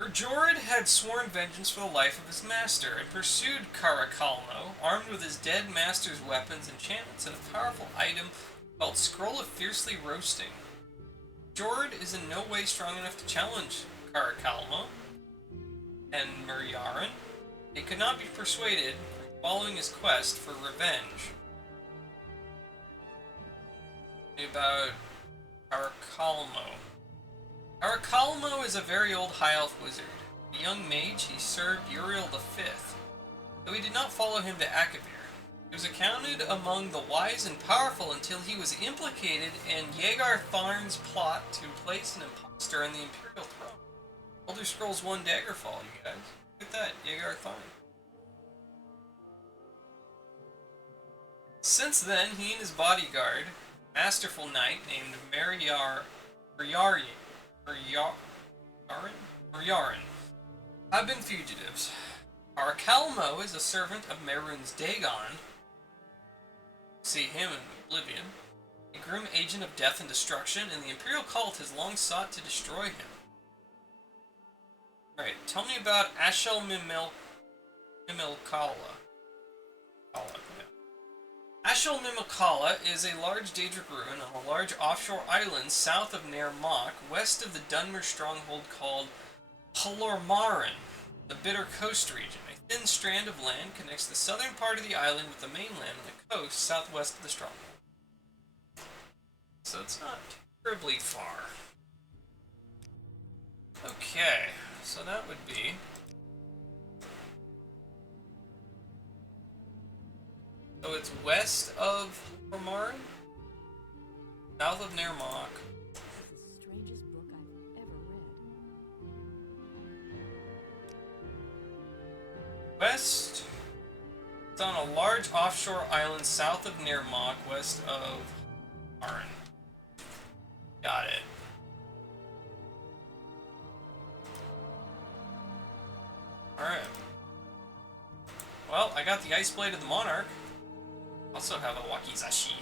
Jorid had sworn vengeance for the life of his master and pursued Carakalmo, armed with his dead master's weapons, enchantments, and a powerful item called Scroll of Fiercely Roasting. Jorid is in no way strong enough to challenge Carakalmo and Meryarin. He could not be persuaded from following his quest for revenge. About Carakalmo. Carakalmo is a very old High Elf wizard. A young mage, he served Uriel V, though he did not follow him to Akavir. He was accounted among the wise and powerful until he was implicated in Yegar Tharn's plot to place an impostor on the Imperial throne. Elder Scrolls 1 Daggerfall, you guys. Look at that, Yegar Tharn. Since then, he and his bodyguard, masterful knight named Meryarin, have been fugitives. Carakalmo is a servant of Merun's Dagon. See him in Oblivion. A grim agent of death and destruction, and the Imperial cult has long sought to destroy him. Alright, tell me about Ashel Mimilkala. Ashel Mimilkala is a large Daedric ruin on a large offshore island south of Nair Mok, west of the Dunmer stronghold called Halormarin, the Bitter Coast region. A thin strand of land connects the southern part of the island with the mainland and the coast southwest of the stronghold. So it's not terribly far. Okay, so that would be... So it's west of Halormarin, south of Nair Mok. This is the strangest book I've ever read. West. It's on a large offshore island south of Nair Mok, west of Halormarin. Got it. Alright. Well, I got the Ice Blade of the Monarch. Also have a Wakizashi.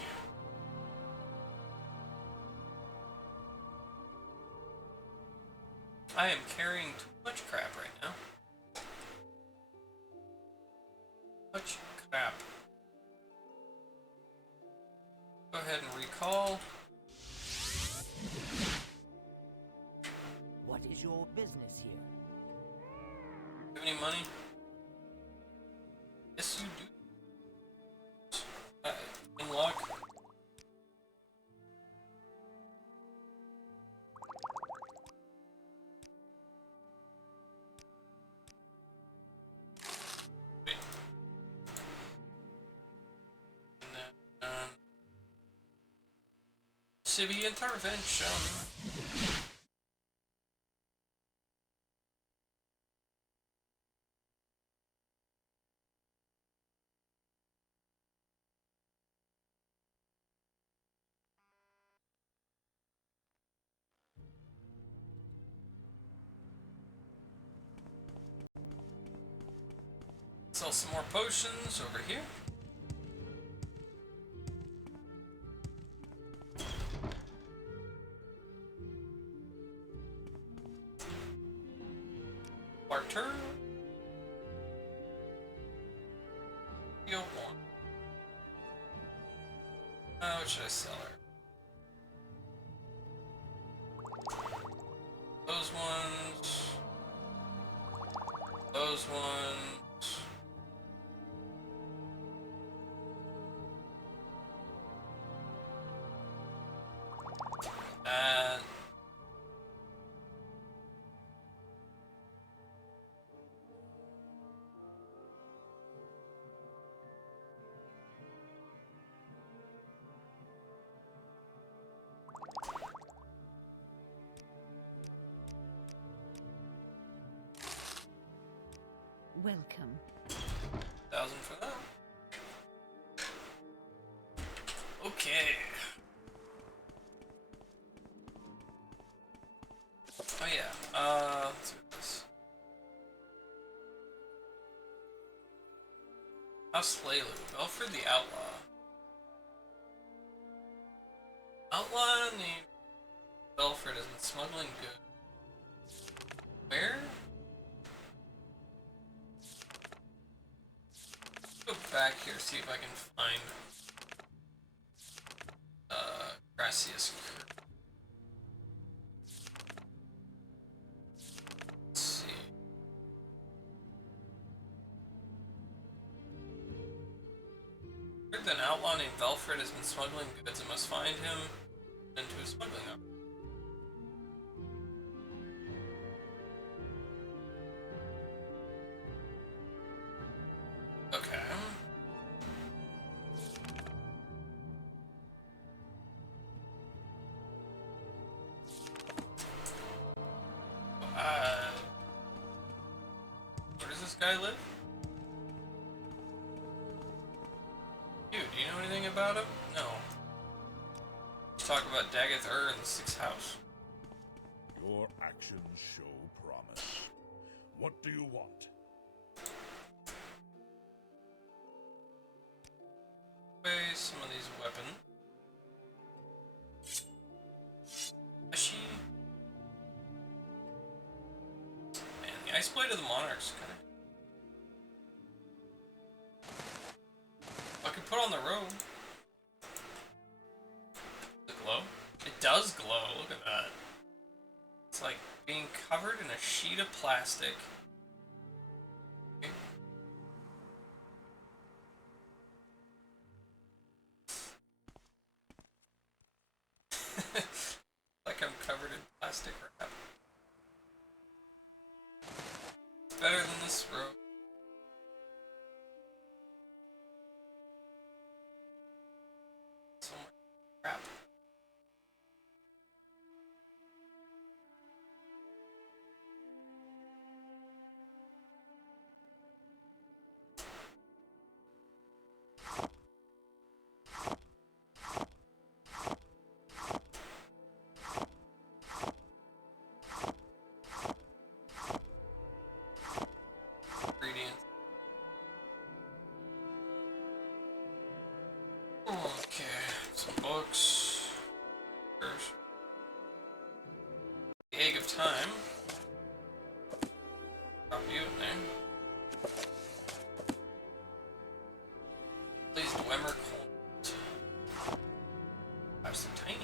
I am carrying too much crap right now. Much crap. Go ahead and recall. What is your business here? Have any money? Yes, you do. city intervention. Sell some more potions over here. Barter. Deal one. What should I sell her? Those ones. Those ones. That. Welcome. 1,000 for that. Okay. Oh yeah. Let's do this. House Lelu, Belford the Outlaw. Outlaw named Belford has been smuggling goods. Where? Go back here, see if I can find Gracias. Let's see. Heard that an outlaw named Velfred has been smuggling goods. I must find him into a smuggling operation. Okay. Where does this guy live? Dude, do you know anything about him? No. Let's talk about Daggett Ur in the 6th house. Your actions show promise. What do you want? Some of these weapons. Ashi. Man, the Ice Blade of the Monarch's kind of. I could put on the robe. Does it glow? It does glow. Look at that. It's like being covered in a sheet of plastic. Like I'm covered in plastic wrap. It's better than this robe. So much crap. Ingredients. Okay, some books. First. The Egg of Time. Drop you in there. Please, Dwemer Colt. I'm so tiny.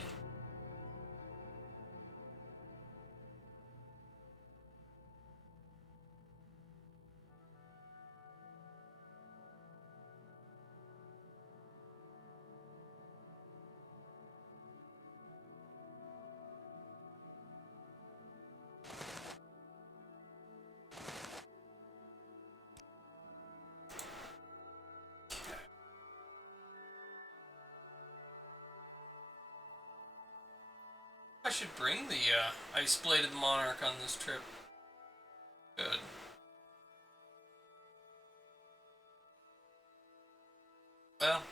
I should bring the ice-bladed monarch on this trip. Good. Well,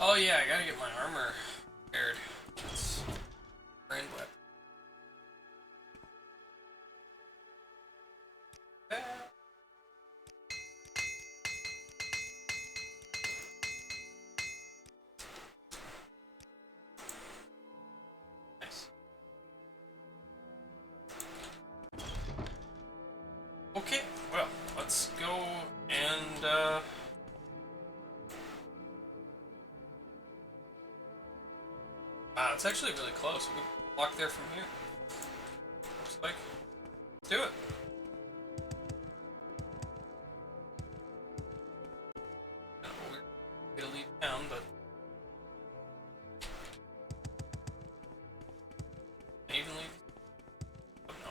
oh yeah, I gotta get my armor repaired. It's brain wet. Nice. Okay, well, let's go and wow, it's actually really close. We can walk there from here. Looks like. Let's do it. We're gonna leave town, but can I even leave? Oh no.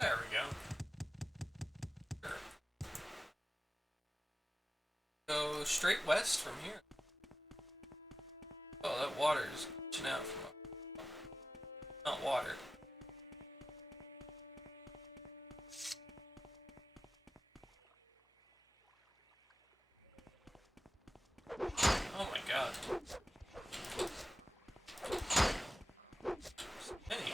There we go. Sure. Go straight west from here. Oh, that water is gushing out from up. Not water. Oh my god. So many.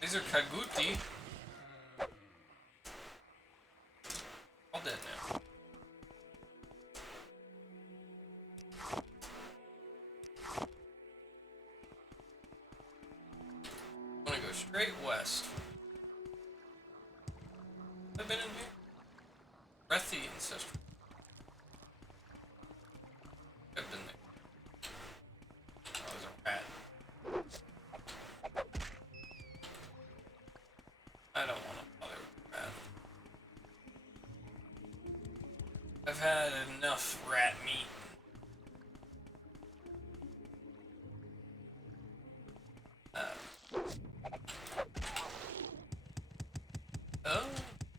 These are Kaguti. All dead now. I'm gonna go straight west. Have I been in here? Breathy ancestral. I've been there. Oh, there's a rat. I don't want to bother with rat. I've had enough rat meat. Oh,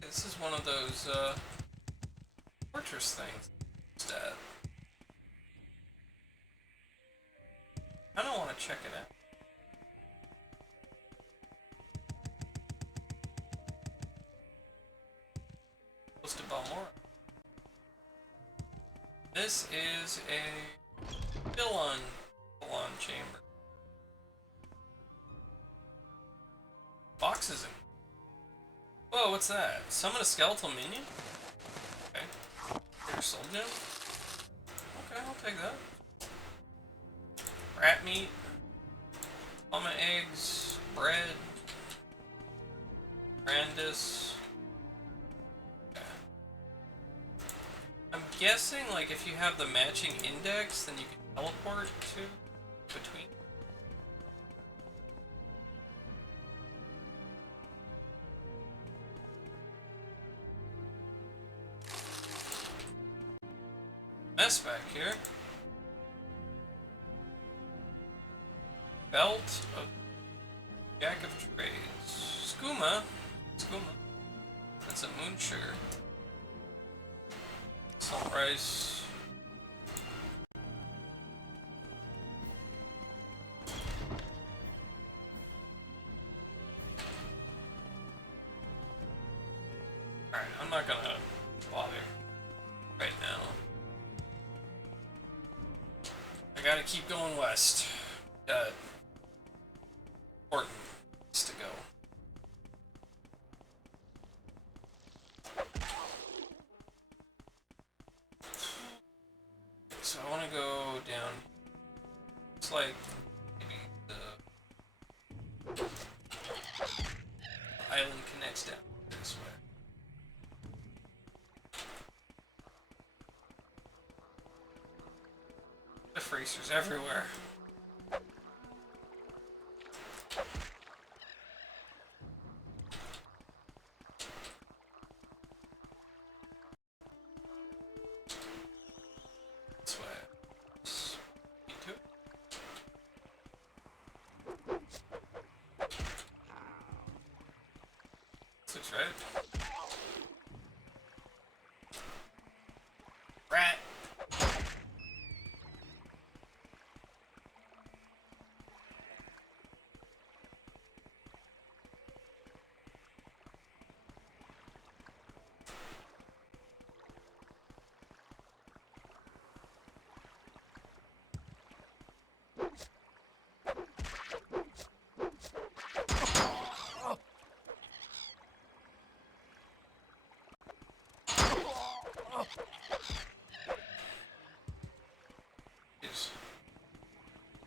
this is one of those fortress things. Instead, I don't want to check it out. Close to Balmora. This is a Dillon chamber. Boxes in. Whoa, what's that? Summon a skeletal minion? Okay. Your soul gem? Okay, I'll take that. Rat meat. Llama eggs. Bread. Brandis. Okay. I'm guessing, like, if you have the matching index, then you can teleport to between. Mess back here. Belt of Jack of Trades. Skooma. That's a moon sugar. Salt rice. Alright, I'm not gonna bother right now. I gotta keep going west. Got important place to go. So I want to go down. It's like maybe the it's down this way. The freezers everywhere. This way. Speed to it. This looks right. Rat.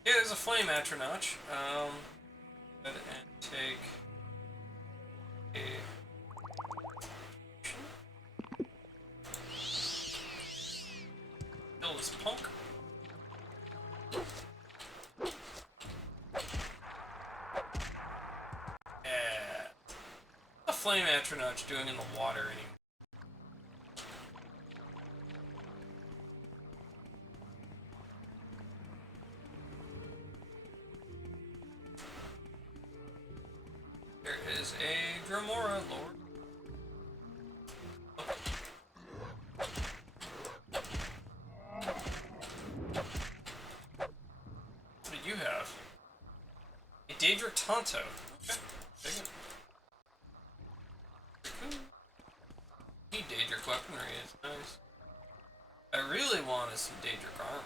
Yeah, there's a flame atronach. Go ahead and take a kill this punk. Yeah. What's a flame atronach doing in the water anymore? There is a Dremora Lord. What did you have? A Daedra Tonto. Okay, take it. Cool. Need Daedric weaponry, it's nice. I really want is some Daedric armor.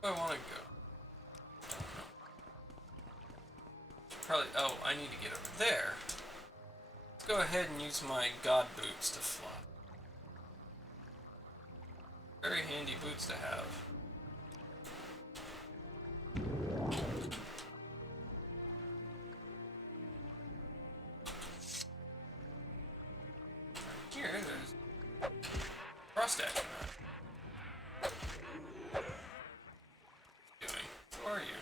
Where do I want to go? Probably. Oh, I need to get over there. Let's go ahead and use my god boots to fly. Very handy boots to have. Here, there's frost action. Who are you?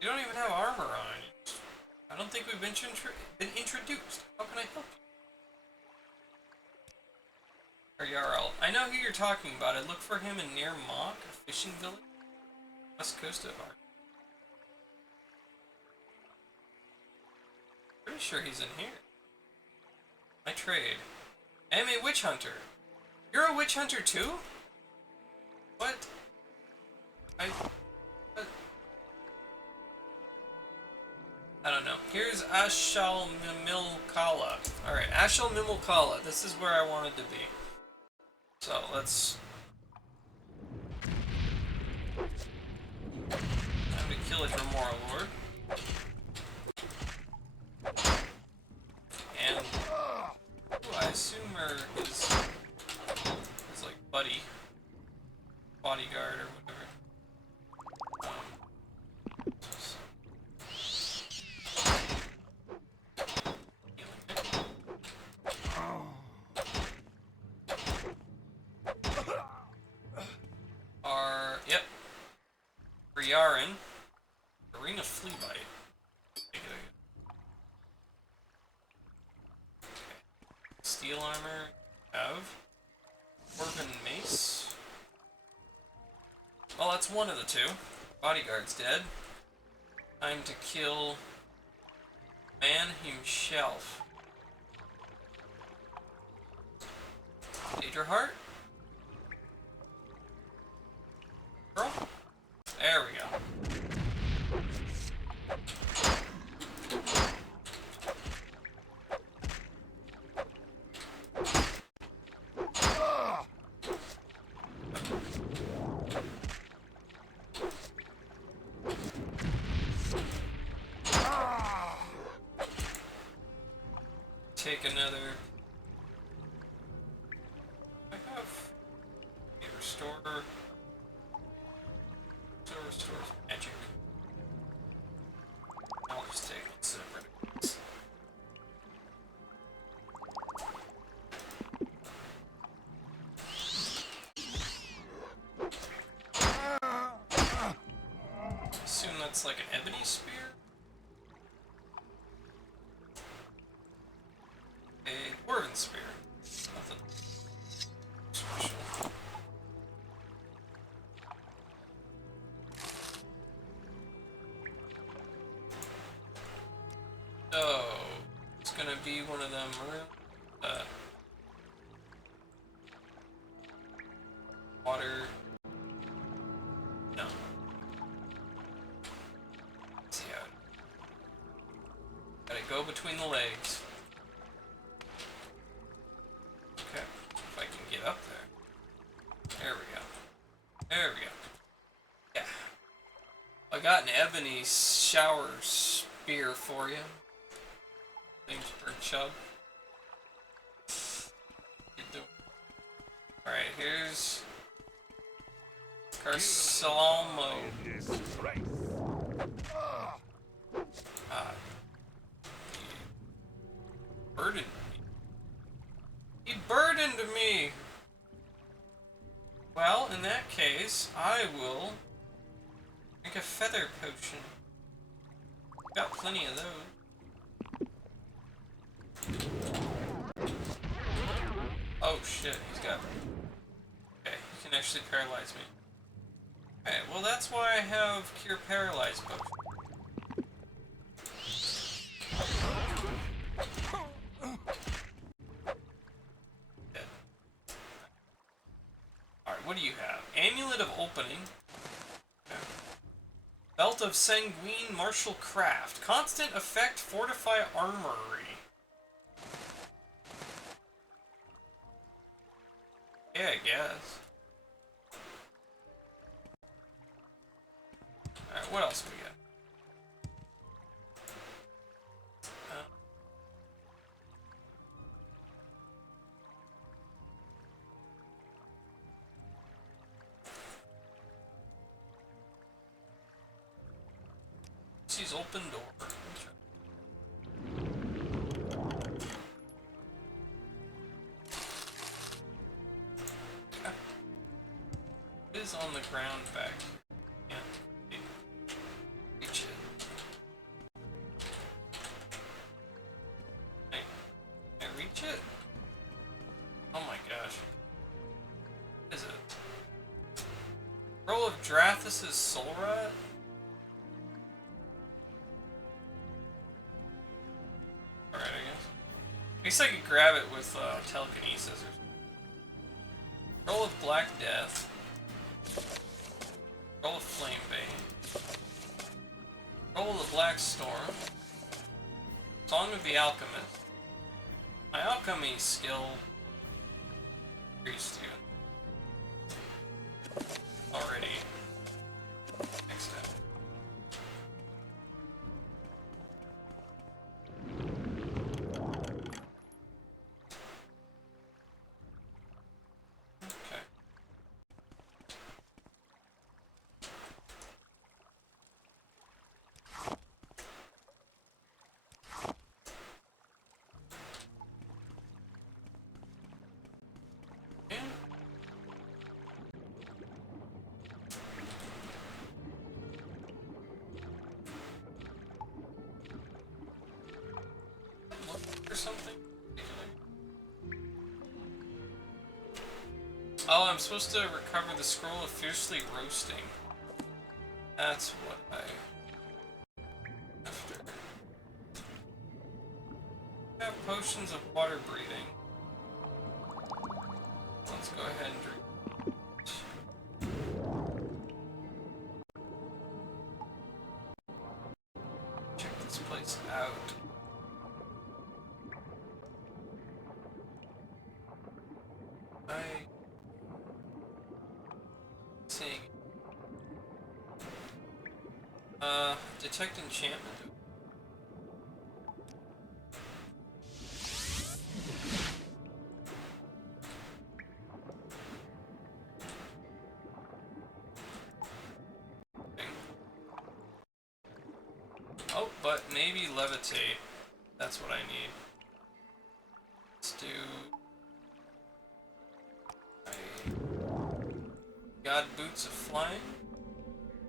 You don't even have armor on. I don't think we've been introduced. How can I help you? Or Jarl. I know who you're talking about. I looked for him in near Mock, a fishing village. West coast of Ark. Pretty sure he's in here. I trade. I am a witch hunter. You're a witch hunter too? What? I don't know. Here's Ashal-Mimilkala. Alright, Ashal-Mimilkala. This is where I wanted to be. So, let's... Time to kill a Dremora Lord. And... Ooh, I assume his like, bodyguard or whatever. Yep. For Yaren, Arena Flea Bite. Okay. Steel armor, have. Dwarven mace. Well, that's one of the two. Bodyguard's dead. Time to kill man himself. Daedra Heart. Girl? There we go. take another. I have a restore. So restores magic. I'll just take one separate. Assume that's like an ebony spear. A dwarven spear. Nothing special. So it's gonna be one of them. Water. No. Let's see how. Gotta go between the legs. Okay, if I can get up there. There we go. There we go. Yeah. I got an ebony shower spear for you. Thanks for chub. Alright, here's Carsalmo. He burdened me. He burdened me! Well, in that case, I will make a feather potion. Got plenty of those. Oh shit, he's got... Okay, he can actually paralyze me. Okay, well that's why I have Cure Paralyze potion. Dead. Alright, what do you have? Amulet of Opening. Okay. Belt of Sanguine Martial Craft. Constant effect Fortify Armory. Yeah, I guess. Alright, what else we got? Sees open door. It is on the ground back here. Can't reach it. Can I reach it? Oh my gosh. What is it? Roll of Drathis' Soul Rat? Alright, I guess. I guess I could grab it with telekinesis or something. Roll of Black Death. Roll of Flame Bane. Roll of the Black Storm. Song of the Alchemist. My alchemy skill increased to already. Next step. Okay. Yeah. Look for something particular. Oh, I'm supposed to recover the scroll of fiercely roasting. That's what I after. I have potions of water breathing. Let's go ahead and drink. Check this place out. Seeing. Detect enchantment. but maybe levitate. That's what I need. Let's do... God boots of flying?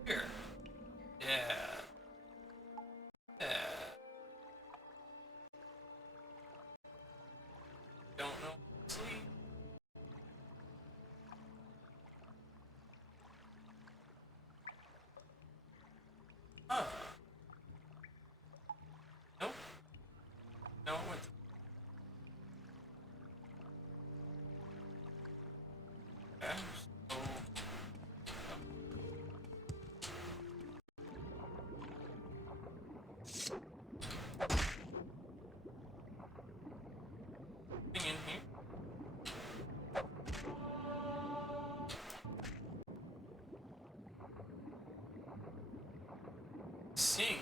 Here. Yeah. Yeah. Don't know. Sleep. Huh. Nope. No, it went. Okay. So. In here. Seeing you.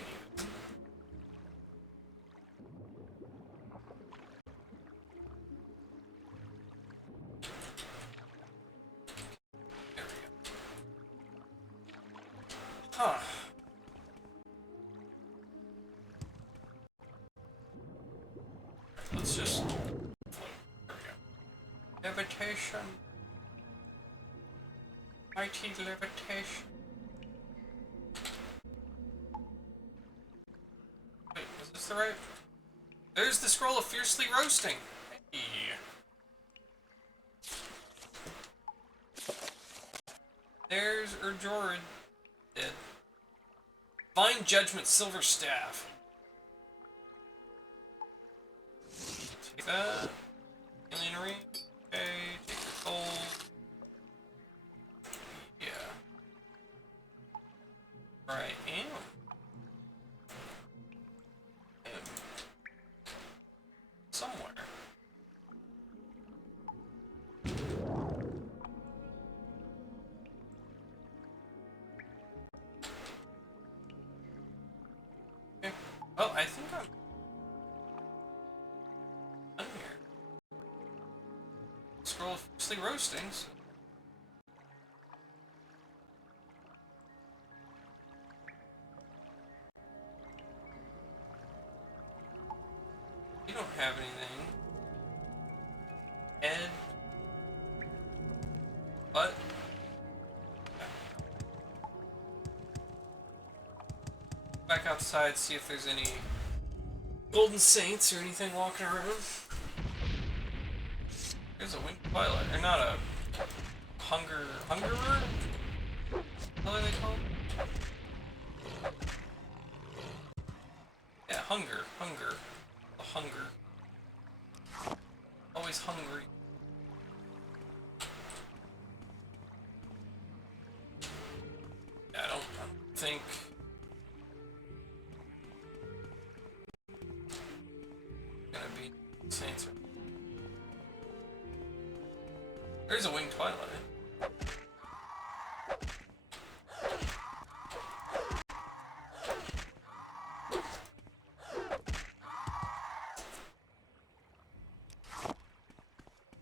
There we go. Huh. Let's just float. There we go. Levitation. Mighty levitation. Wait, is this the right? There's the scroll of fiercely roasting. Hey. There's Urjorid. Dead. Divine Judgment Silver Staff. Take that. Alien ring. Okay, take the gold. Yeah. Right, am. Somewhere. Okay. Well, I think I'm done here. Scroll of fiercely roasting. So. You don't have anything. Head. Butt. Back outside, see if there's any golden saints or anything walking around. There's a winged twilight. Or not a hungerer? What are they called? Yeah, hunger. A hunger. Always hungry. Yeah, I don't think... gonna be saints. There's a winged twilight.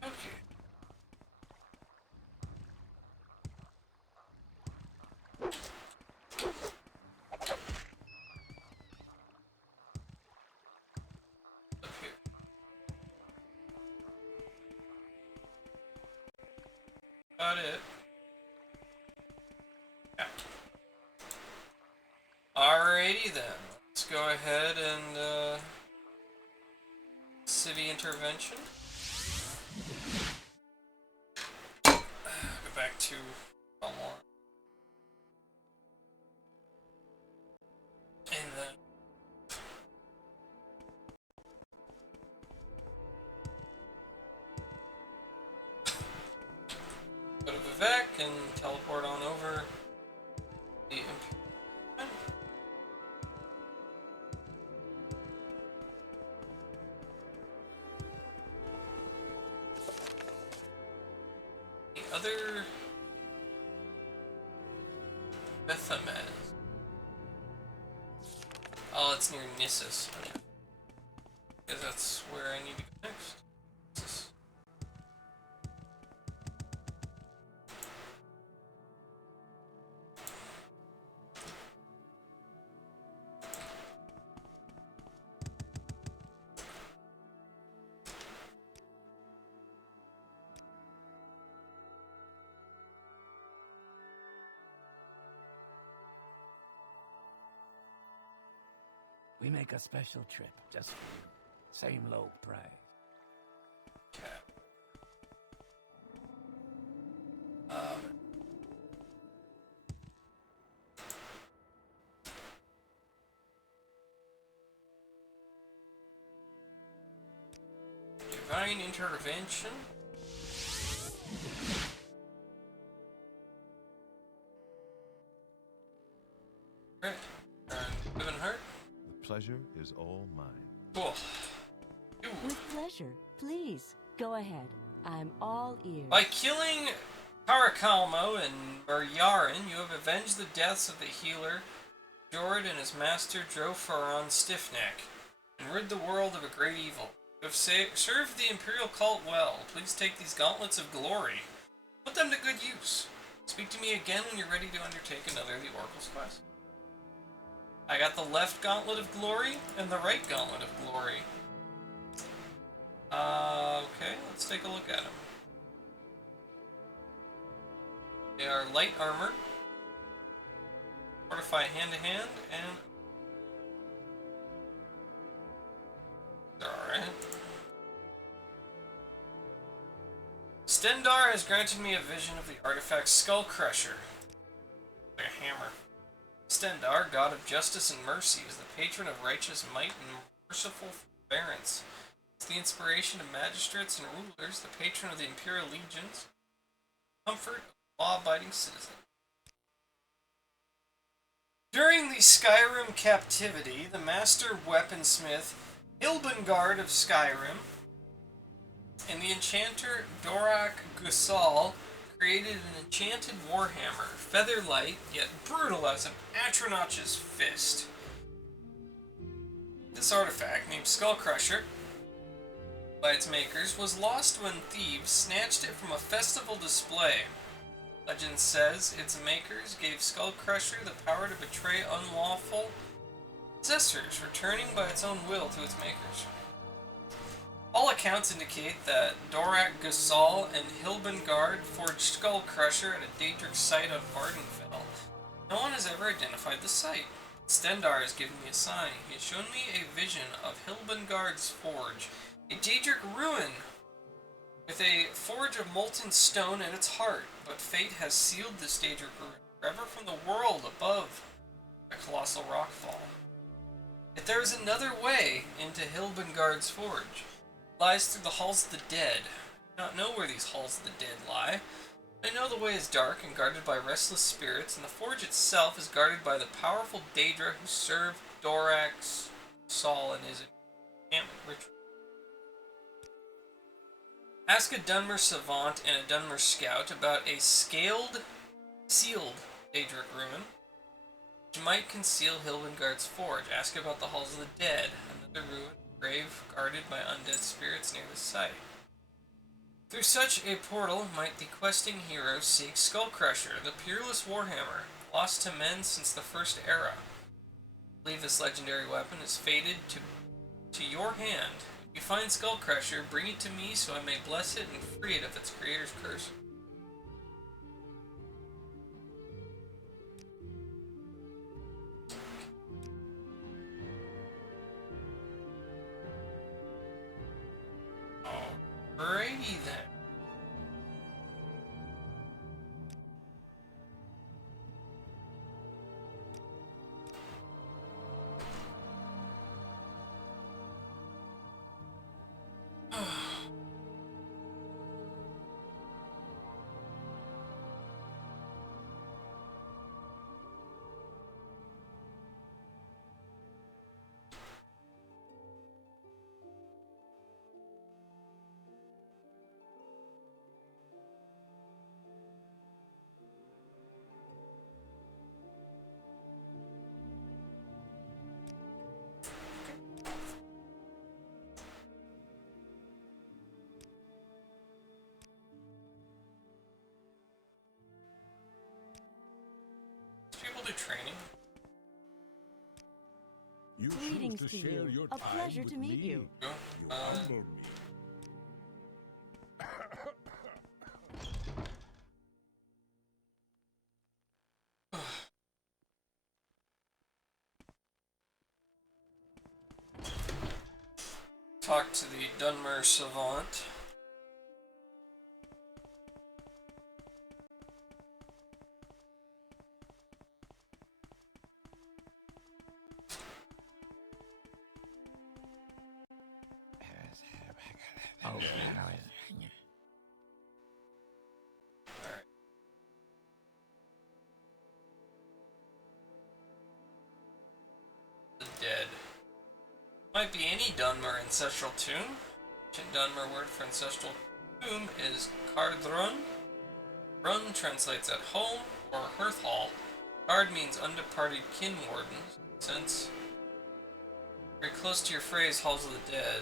Okay. Up here. About it. Yeah. Alrighty then. Let's go ahead and city intervention. Go back to Belmore. And then go to Vivek and teleport on over the Imperial. The other Bethamez. Oh, it's near Nissus. Okay. Because that's where I need to go next. Nissus. We make a special trip just for you. Same low price. Okay. Divine intervention. Right. Living heart. The pleasure is all mine. Cool. With pleasure. Please, go ahead. I'm all ears. By killing Parakalmo and Muryarin, you have avenged the deaths of the healer, Jord, and his master Drofaron Stiffneck, and rid the world of a great evil. You have served the Imperial cult well. Please take these gauntlets of glory. Put them to good use. Speak to me again when you're ready to undertake another of the Oracle's quest. I got the left gauntlet of glory and the right gauntlet of glory. Okay, let's take a look at them. They are light armor, fortify hand to hand, and alright. Stendar has granted me a vision of the artifact Skull Crusher. Like a hammer. Stendar, god of justice and mercy, is the patron of righteous might and merciful forbearance. It's the inspiration of magistrates and rulers, the patron of the imperial legions, comfort of law-abiding citizens. During the Skyrim captivity, the master weaponsmith Hilbengard of Skyrim and the enchanter Dorak Gusal created an enchanted warhammer, feather-light yet brutal as an Atronach's fist. This artifact, named Skullcrusher by its makers, was lost when thieves snatched it from a festival display. Legend says its makers gave Skullcrusher the power to betray unlawful possessors, returning by its own will to its makers. All accounts indicate that Dorak Gusal and Hilbengard forged Skullcrusher at a Daedric site on Vardenfell. No one has ever identified the site. Stendar has given me a sign. He has shown me a vision of Hilbengard's forge, a Daedric ruin with a forge of molten stone at its heart, but fate has sealed this Daedric ruin forever from the world above a colossal rockfall. Yet there is another way into Hilbengard's forge. It lies through the halls of the dead. I do not know where these halls of the dead lie. I know the way is dark and guarded by restless spirits, and the forge itself is guarded by the powerful Daedra who served Dorak's Saul in his encampment ritual. Ask a Dunmer savant and a Dunmer scout about a sealed Daedric ruin which might conceal Hilbengard's forge. Ask about the halls of the dead, another ruin, grave guarded by undead spirits near the site. Through such a portal might the questing heroes seek Skullcrusher, the peerless warhammer, lost to men since the First Era. I believe this legendary weapon is fated to your hand. If you find Skullcrusher, bring it to me so I may bless it and free it of its creator's curse. Alrighty then. People do training. You Greetings choose to to share you. your A time pleasure with to meet me. you. You humble me. talk to the Dunmer Savant. The dead. Might be any Dunmer ancestral tomb. Ancient Dunmer word for ancestral tomb is Cardrun. Run translates at home or hearth hall. Card means undeparted kin warden, since very close to your phrase halls of the dead.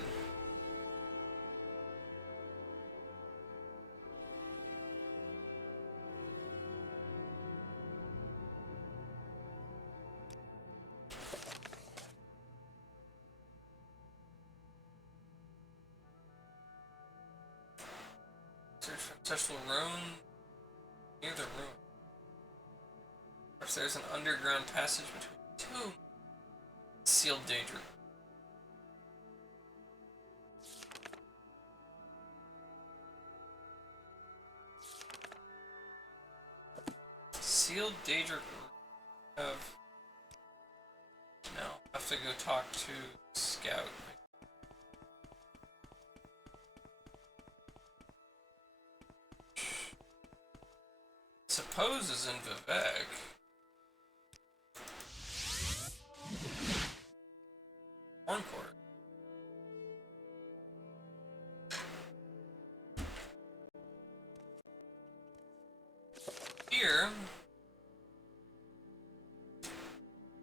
Search for ancestral rune near the ruin. Or if there's an underground passage between two sealed danger. Sealed danger of no. I have to go talk to Scout. Suppose is in Vivek. Horncourt. Here,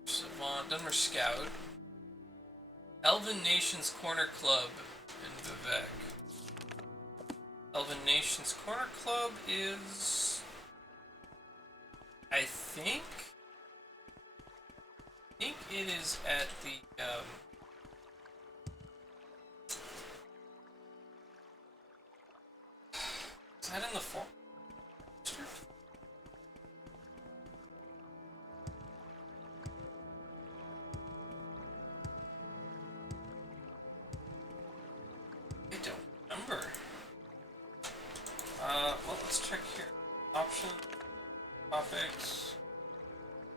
Savant, Dunmer Scout, Elven Nations Corner Club in Vivek. Elven Nations Corner Club is, I think it is at the is that in the form? I don't remember. Well, let's check here. Option, topics,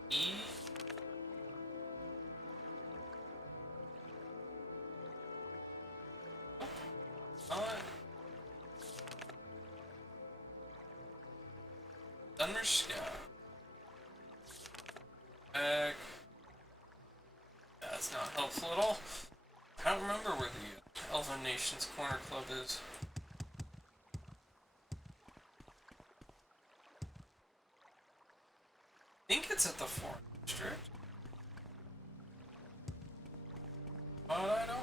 E. Thunder Scout. Back. That's not helpful at all. I don't remember where the Elven Nations Corner Club is. I think it's at the Forest District. But I don't.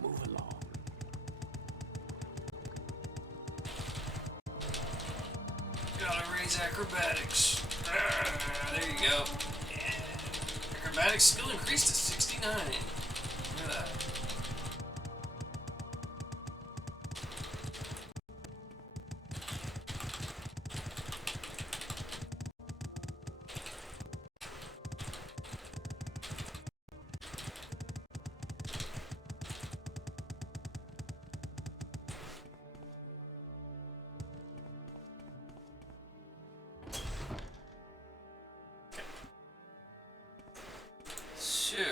Move along. Gotta raise acrobatics. There you go. Yeah. Acrobatics skill increased to 69. Look at that. So,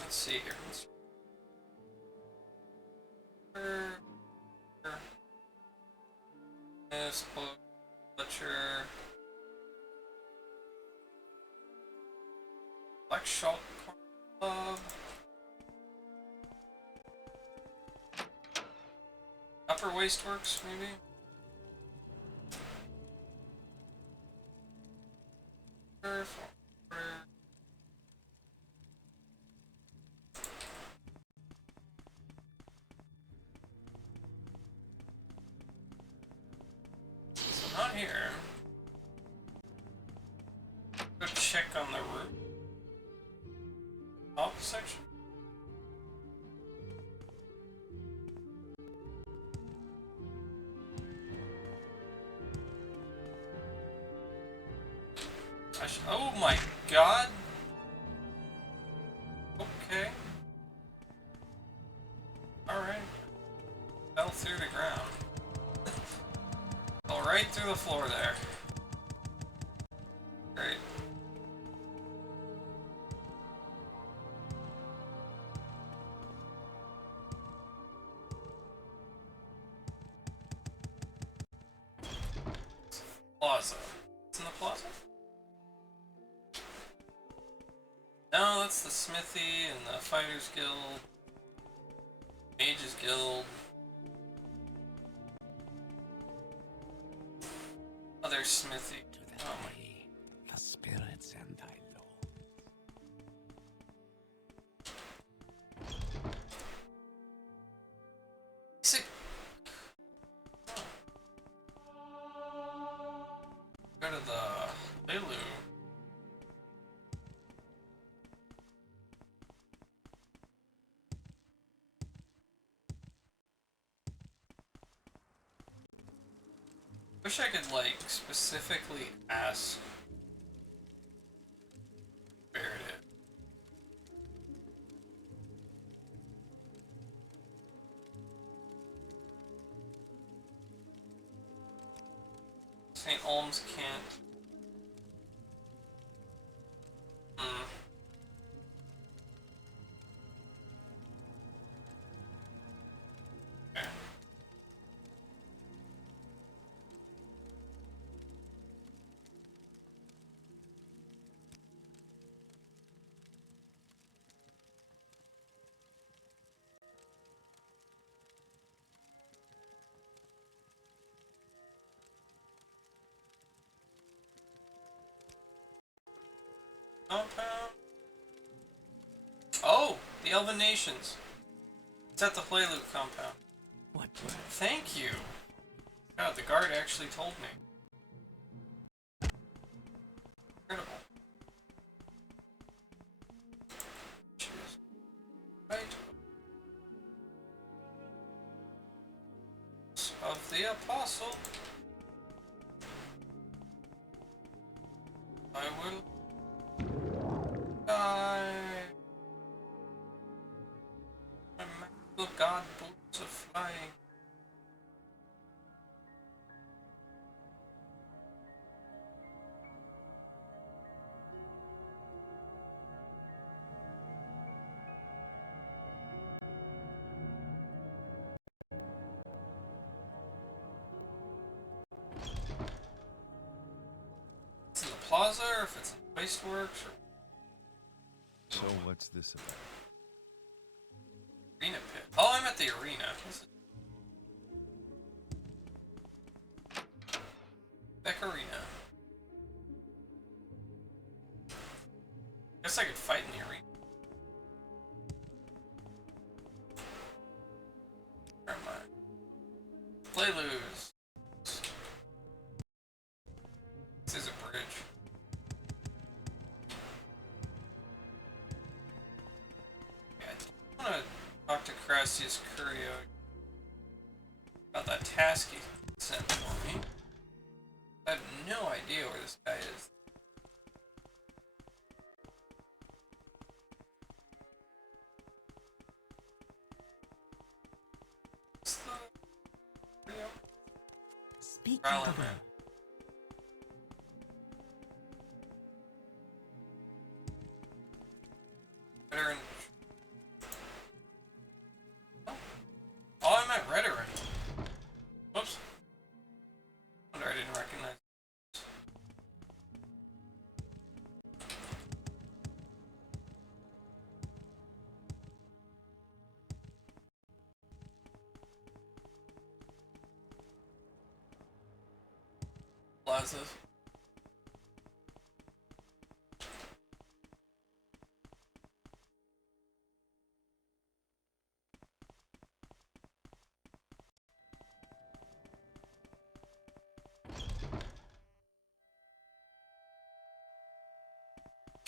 let's see here. Yes, Butcher. Black Shot Club. Upper Wasteworks, maybe? So not here. Go Top section? Oh my god! Okay. Alright. Fell through the ground. Fell right through the floor there. Great. Plaza. It's in the plaza? No, that's the smithy and the fighters guild. Mages guild. Other smithy. Oh my. The spirits and thy lord. Sick. Go to the Lulu. Wish I could like specifically ask where it is. St. Olm's can't. Okay. Compound. Oh, the Elven Nations. It's at the Playloop compound. What? Thank you. God, the guard actually told me. Incredible. Choose. Right. Of the Apostle. I will die. My magical god bolts are flying. It's in the plaza, or if it's in the wasteworks, or So what's this about? arena pit. Oh, I'm at the arena. Beck Arena. Guess I could fight in the arena. Where am I? Play lose. This is a bridge. Yeah, I want to talk to Crassius Curio about that task he sent for me. I have no idea where this guy is. What's the Curio? Speak Prowler to them. man. Veteran. Oh, I'm at Veteran. Whoops. Wonder I didn't recognize. Plazas.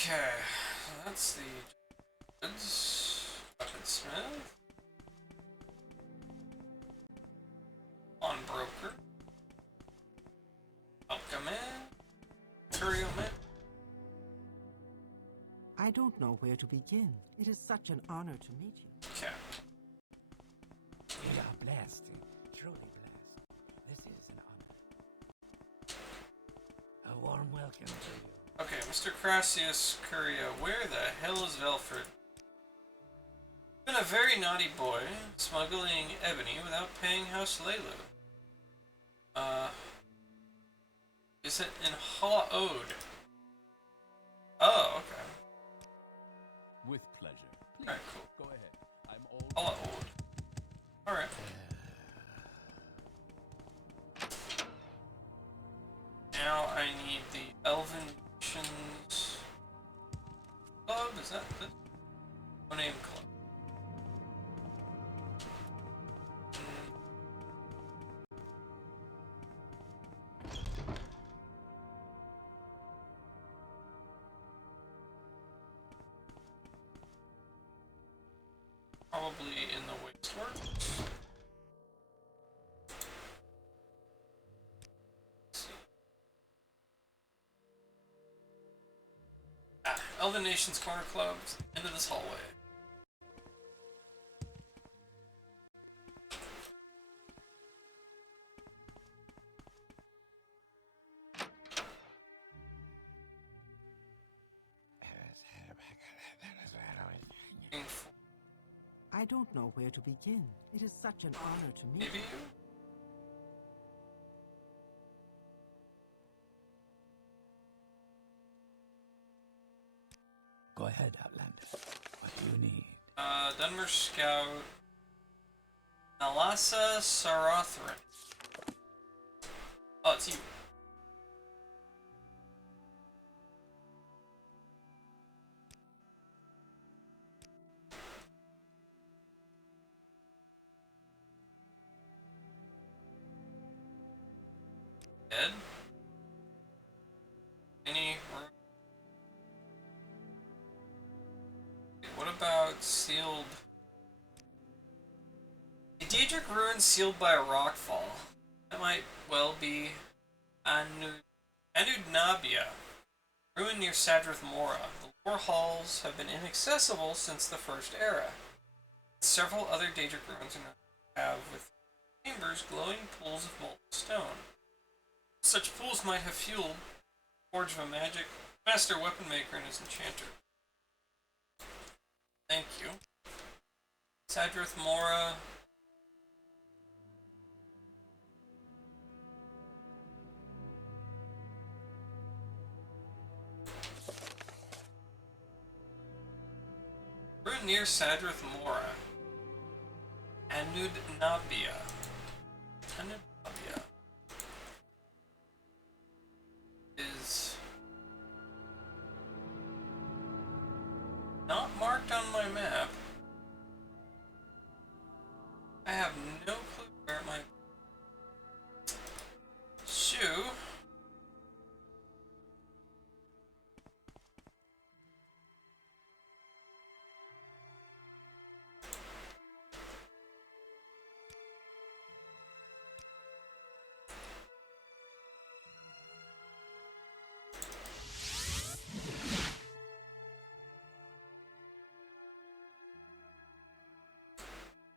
Okay, so that's the Woods, Weaponsmith, Pawnbroker, Alchemist, Material Man. I don't know where to begin. It is such an honor to meet you. Okay. We are blessed, truly blessed. This is an honor. A warm welcome to you. Okay, Mr. Crassius Curia, where the hell is Velfred? Been a very naughty boy, smuggling ebony without paying House Lelu. Is it in Hala Ode? Oh, okay. With pleasure. Please, Alright, cool. go ahead. I'm all Hala Ode. Alright. Now I need the Elven Nations Club, is that the no name club? Probably in the Wasteworks. Elven Nations Corner Club, into this hallway. I don't know where to begin. It is such an honor to meet Maybe you. you? Go ahead, Outlander. What do you need? Dunmer Scout. Nalasa Sarathrin. Oh, it's you. Dead? Any room? What about sealed? A Daedric ruin sealed by a rockfall. That might well be Anudnabia, ruin near Sadrith Mora. The lore halls have been inaccessible since the First Era. Several other Daedric ruins have with chambers glowing pools of molten stone. Such pools might have fueled the forge of a master weapon maker and his enchanter. Thank you. Sadrith Mora. Ruin near Sadrith Mora. Anudnabia. Anudnabia is not marked on my map. I have no clue where it might be. Shoo.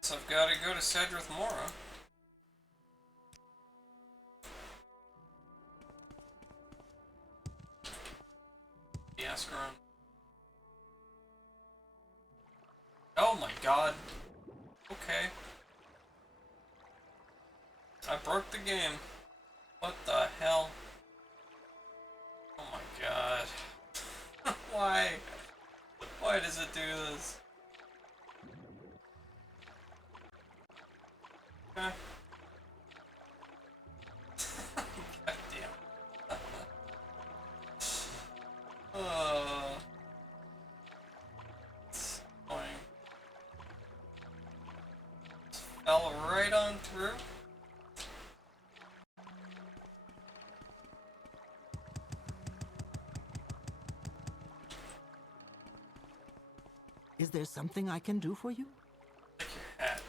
So I've got to go to Sadrith Mora. Ask around. Oh my god. Okay. I broke the game. What the hell? Oh my god. Why? Why does it do this? Okay. God damn. It's annoying. Fell right on through. Is there something I can do for you? Like your hat.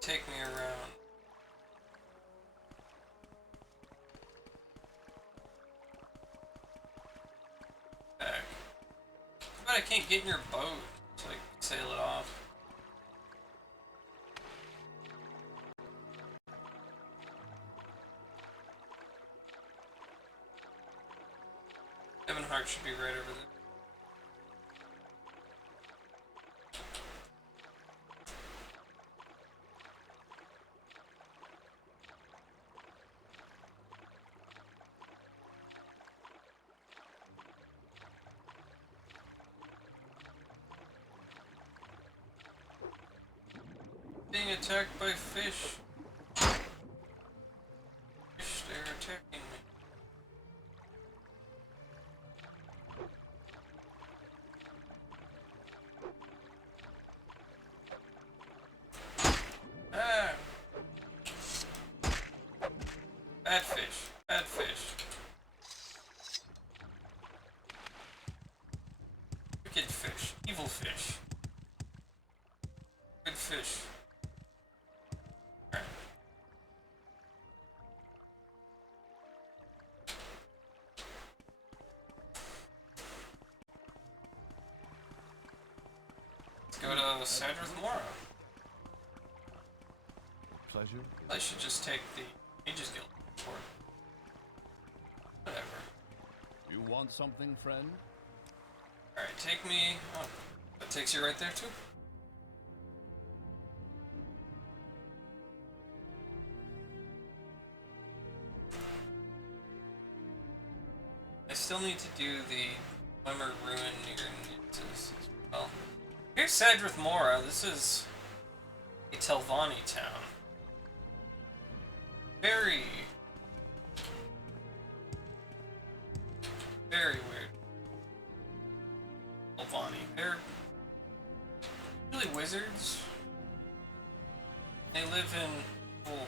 Take me around. Back. But I can't get in your boat so I can sail it off. Evan Hart should be right over there. Being attacked by fish. Fish, they're attacking me. Ah! Bad fish. Bad fish. Wicked fish. Evil fish. Good fish. Alright. Let's go to Sadrith Mora. Pleasure? I should just take the Mages Guild for it. Whatever. You want something, friend? Alright, take me... Oh, that takes you right there too? I still need to do the Wimmer Ruin near Nintas as well. Here's Sadrith Mora. This is a Telvanni town. Very weird. Telvanni. They're really wizards. They live in little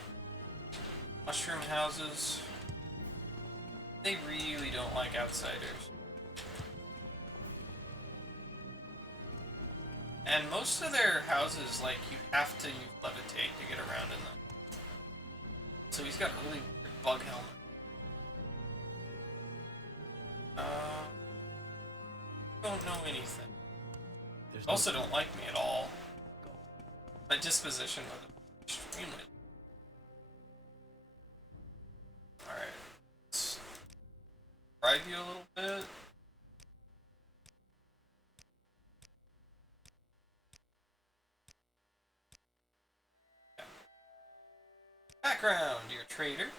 mushroom houses. They really don't like outsiders. And most of their houses, like, you have to use levitate to get around in them. So he's got a really weird bug helmet. Don't know anything. Also don't like me at all. My disposition was extremely... Alright. Let's bribe you a little bit. Background, you're a trader.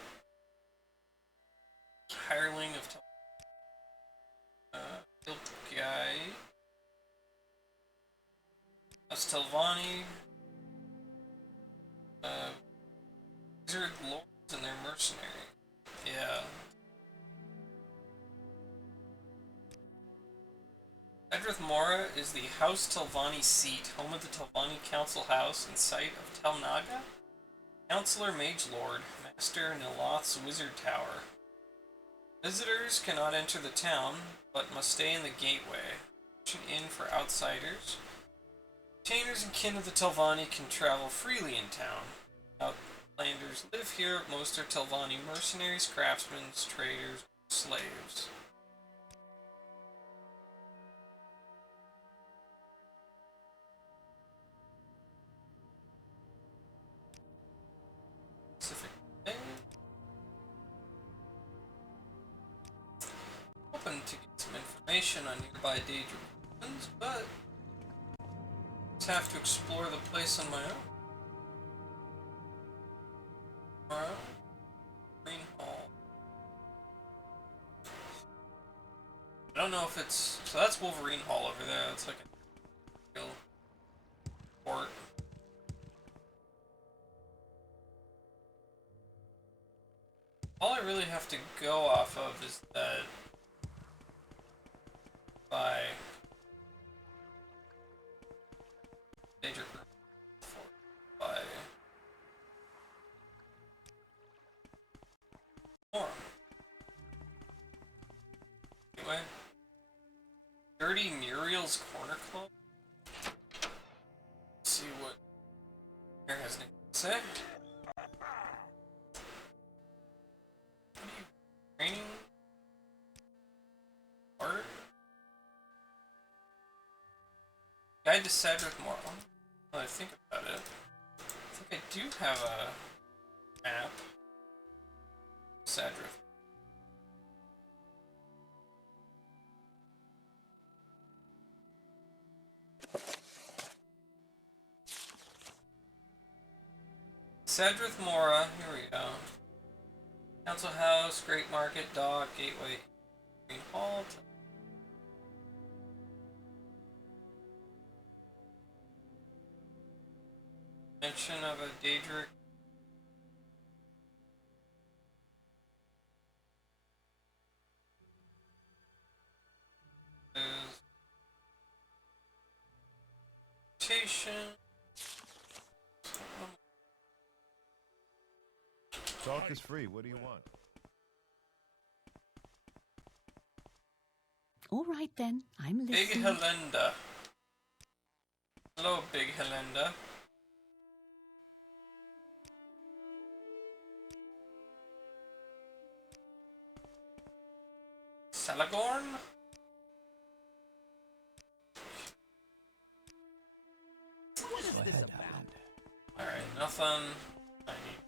Hireling of Guild guy. That's Telvanni. Wizard lords and their mercenary. Yeah. Sadrith Mora is the House Telvanni seat, home of the Telvanni Council House and site of Telnaga, Counselor Mage Lord, Master Niloth's Wizard Tower. Visitors cannot enter the town, but must stay in the gateway. An inn for outsiders. Retainers and kin of the Telvanni can travel freely in town. Outlanders live here. Most are Telvanni mercenaries, craftsmen, traders, slaves. Specific thing. Hoping to get some information on nearby dangerous, but just have to explore the place on my own. Alright. Green Hall. I don't know if it's... So that's Wolverine Hall over there. That's like a real port. All I really have to go off of is that by major group by more. Anyway, Dirty Muriel's Corner Club? Let's see what here has Nick to say. What are you training? Art? Guide to Cedric Moore. Now that I think about it, I think I do have a map. Cedric. Cedric Mora, here we go. Council House, Great Market, Dock, Gateway, Green Hall. Mention of a Daedric. Station. Talk is free. What do you want? All right then, I'm Big listening. Helenda. Hello, Big Helenda. Salagorn? What is this about? Alright, nothing I need.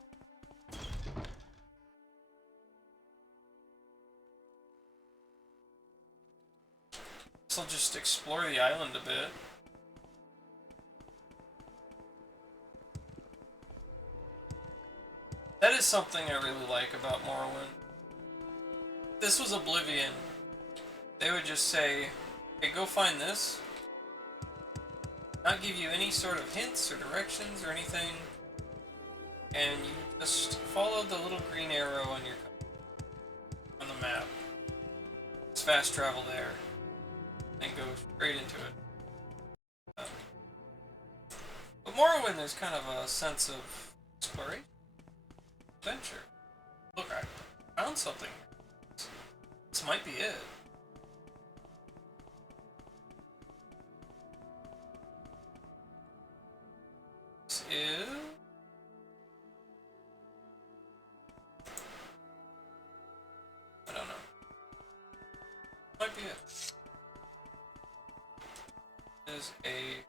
So I'll just explore the island a bit. That is something I really like about Morrowind. If this was Oblivion, they would just say, hey, go find this. Not give you any sort of hints or directions or anything. And you just follow the little green arrow on your on the map. It's fast travel there. And go straight into it. But Morrowind, there's kind of a sense of exploration. Adventure. Look, I found something. This might be it. This is... I don't know. Might be it. Is a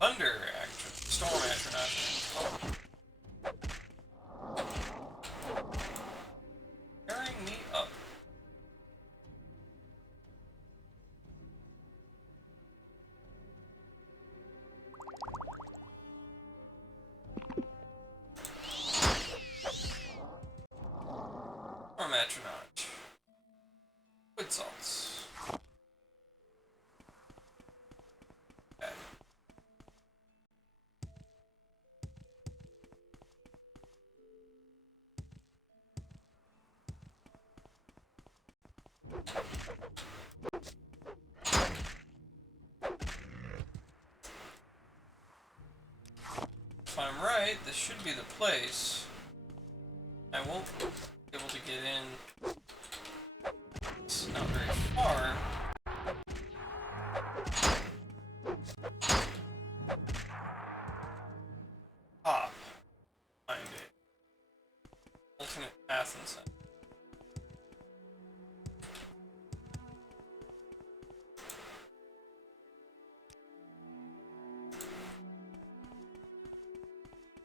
thunder action, storm action. Oh. Carrying me up. Storm atronach. Wood salts. If I'm right, this should be the place. I won't be able to get in. It's not very far. Hop. Find it. Alternate path inside.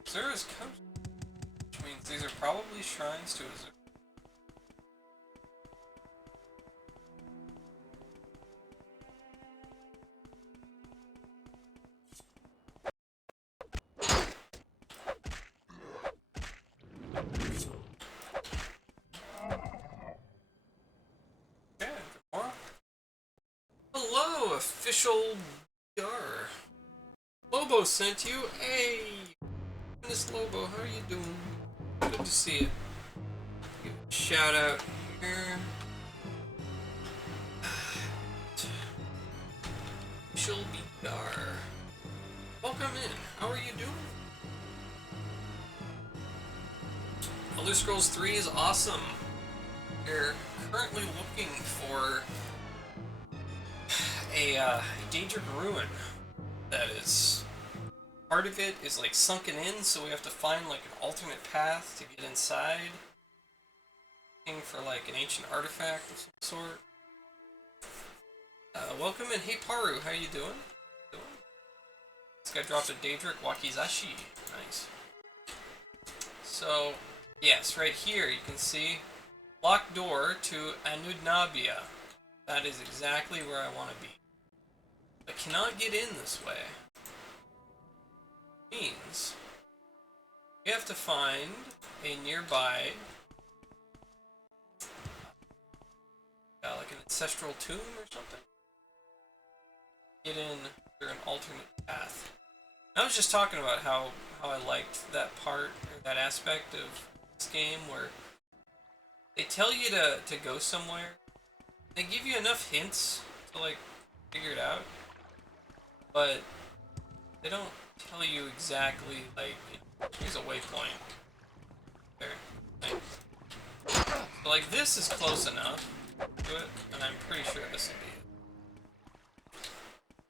Azura's coast, which means these are probably shrines to Azura. Yeah, more. Hello, official BR. Lobo sent you. Hey, Miss Lobo, how are you doing? Good to see you. Give a shout out here. Official BR. Welcome in. How are you doing? Elder Scrolls 3 is awesome. We're currently looking for a Daedric ruin that is part of it is like sunken in, so we have to find like an alternate path to get inside. Looking for like an ancient artifact of some sort. Welcome and hey Paru, how you doing? This guy dropped a Daedric Wakizashi. Nice. So, yes, right here you can see locked door to Anudnabia. That is exactly where I want to be. I cannot get in this way. Means we have to find a nearby, like an ancestral tomb or something. Get in through an alternate path. I was just talking about how I liked that part, or that aspect of this game where they tell you to go somewhere. They give you enough hints to like figure it out, but they don't tell you exactly like here's a waypoint. There. So like this is close enough to it, and I'm pretty sure this will be it.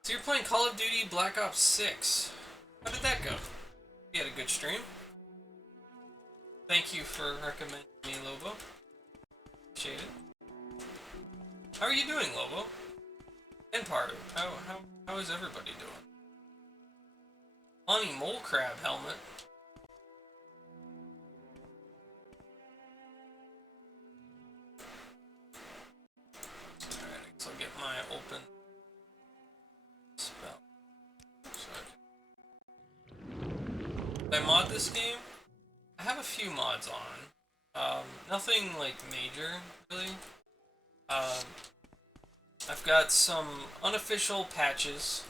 So you're playing Call of Duty Black Ops 6. How did that go? You had a good stream. Thank you for recommending me, Lobo. Appreciate it. How are you doing, Lobo? And Paru. How is everybody doing? Lonnie Mole Crab helmet. Alright, so I'll get my open spell. Did I mod this game? I have a few mods on. Nothing like major, really. I've got some unofficial patches.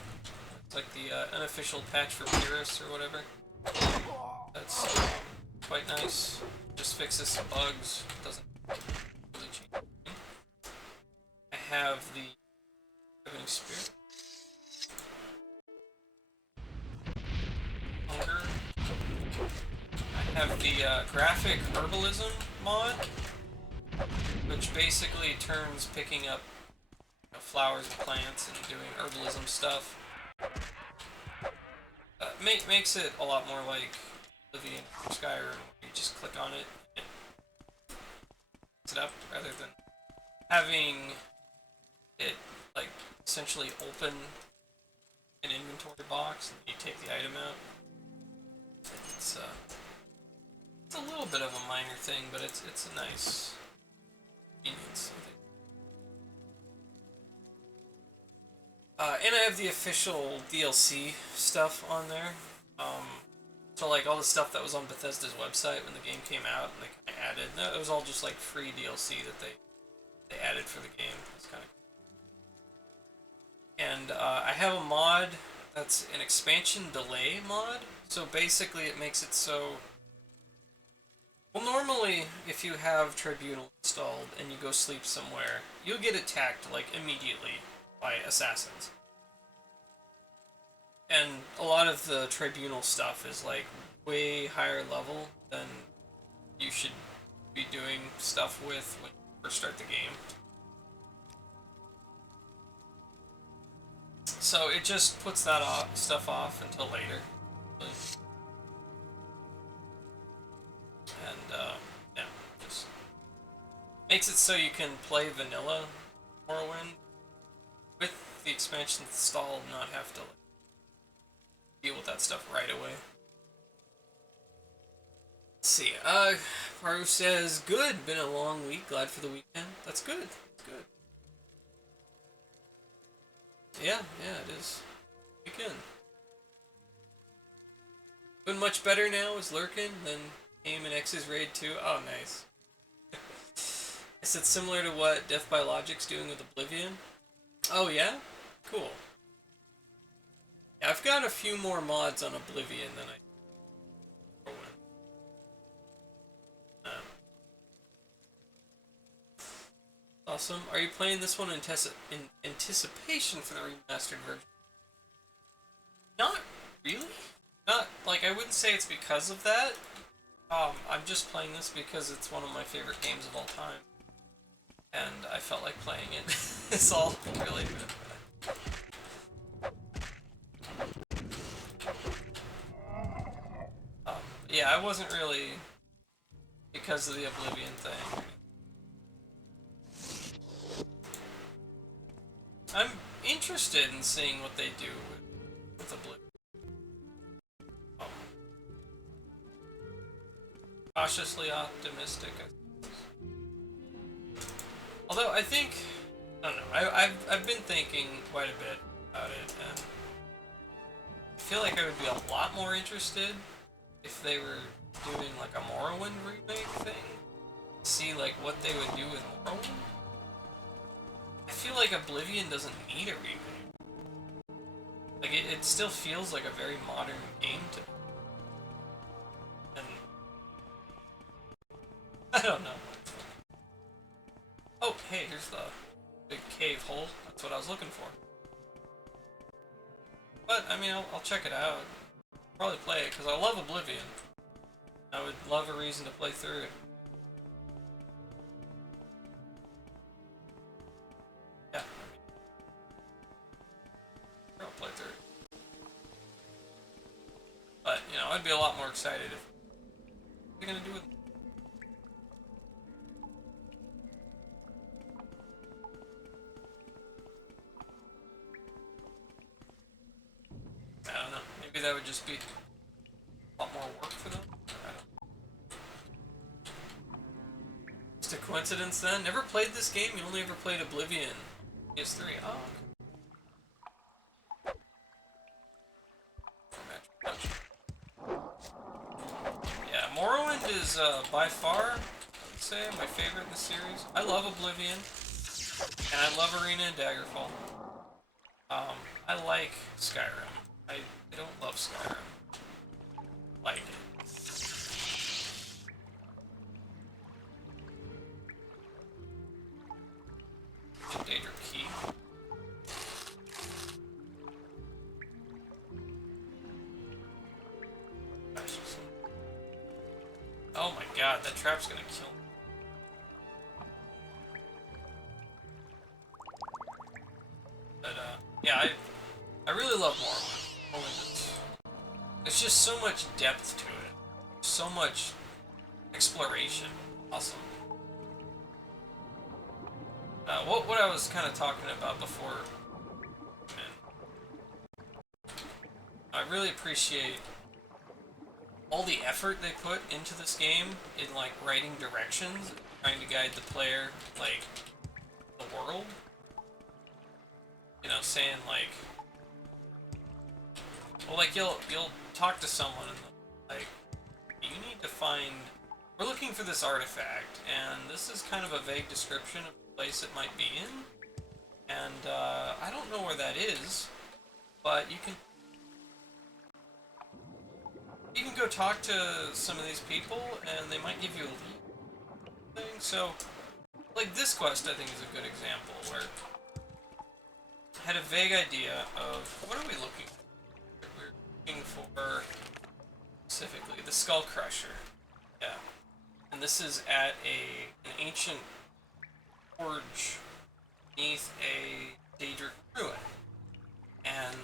It's like the unofficial patch for Purist or whatever. That's quite nice. Just fixes some bugs. Doesn't really change anything. I have the Living Spirit. Hunger. I have the graphic herbalism mod, which basically turns picking up flowers and plants and doing herbalism stuff. Makes it a lot more like Oblivion or Skyrim. You just click on it and it picks it up, rather than having it like essentially open an inventory box and you take the item out. It's a little bit of a minor thing, but it's a nice convenience, I think. And I have the official DLC stuff on there. So like all the stuff that was on Bethesda's website when the game came out, and they kind of added. It was all just like free DLC that they added for the game. It's kind of. And I have a mod that's an expansion delay mod. So basically, it makes it so. Well, normally, if you have Tribunal installed and you go sleep somewhere, you'll get attacked like immediately by assassins. And a lot of the Tribunal stuff is like way higher level than you should be doing stuff with when you first start the game. So it just puts that stuff off until later. And yeah, just makes it so you can play vanilla Morrowind with the expansion installed, not have to deal with that stuff right away. Let's see. Paru says, good, been a long week, glad for the weekend. That's good. That's good. Yeah, it is. Weekend. Doing much better now as Lurkin than Aim and X's Raid 2. Oh, nice. Is it similar to what Death by Logic's doing with Oblivion? Oh, yeah? Cool. Yeah, I've got a few more mods on Oblivion than I... Awesome. Are you playing this one in anticipation for the remastered version? Not really. Not, like, I wouldn't say it's because of that. I'm just playing this because it's one of my favorite games of all time. and I felt like playing it. It's all really good. Yeah, I wasn't really because of the Oblivion thing. I'm interested in seeing what they do with Oblivion. Cautiously optimistic, I suppose. Although I think, I don't know, I've been thinking quite a bit about it, and I feel like I would be a lot more interested if they were doing like a Morrowind remake thing. See like what they would do with Morrowind. I feel like Oblivion doesn't need a remake. Like it still feels like a very modern game to me. And I don't know. Oh, hey, here's the big cave hole. That's what I was looking for. But, I mean, I'll check it out. Probably play it, because I love Oblivion. I would love a reason to play through it. Yeah, I'll play through it. But, you know, I'd be a lot more excited if... What are you gonna do with... I don't know. Maybe that would just be a lot more work for them. I don't know. Just a coincidence then? Never played this game? You only ever played Oblivion. PS3. Oh, okay. Yeah, Morrowind is by far, I would say, my favorite in the series. I love Oblivion. And I love Arena and Daggerfall. I like Skyrim. I don't love Skyrim. Like it. Daedra key. Oh my god, that trap's gonna kill me. But yeah, I really love Morrowind. There's just so much depth to it. So much exploration. Awesome. What I was kind of talking about before, man, I really appreciate all the effort they put into this game in like writing directions, trying to guide the player, like the world. You know, saying like, well, like you'll talk to someone and like, you need to find. We're looking for this artifact, and this is kind of a vague description of the place it might be in. And I don't know where that is, but you can go talk to some of these people, and they might give you a lead thing. So, like this quest, I think is a good example where I had a vague idea of what are we looking for. We're looking for specifically the Skull Crusher. Yeah. And this is at an ancient forge beneath a Daedric ruin. And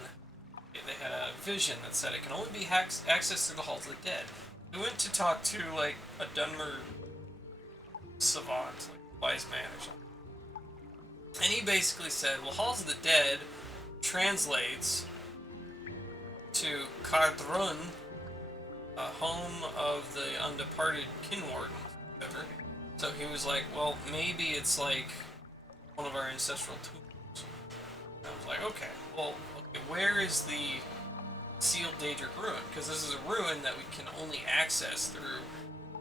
they had a vision that said it can only be accessed through the Halls of the Dead. We went to talk to, like, a Dunmer savant, like, wise man or something. And he basically said, well, Halls of the Dead translates to Cardrun, home of the undeparted Kinwarden, whatever. So he was like, well, maybe it's like one of our ancestral tombs. And I was like, okay, well, okay, where is the sealed Daedric ruin? Because this is a ruin that we can only access through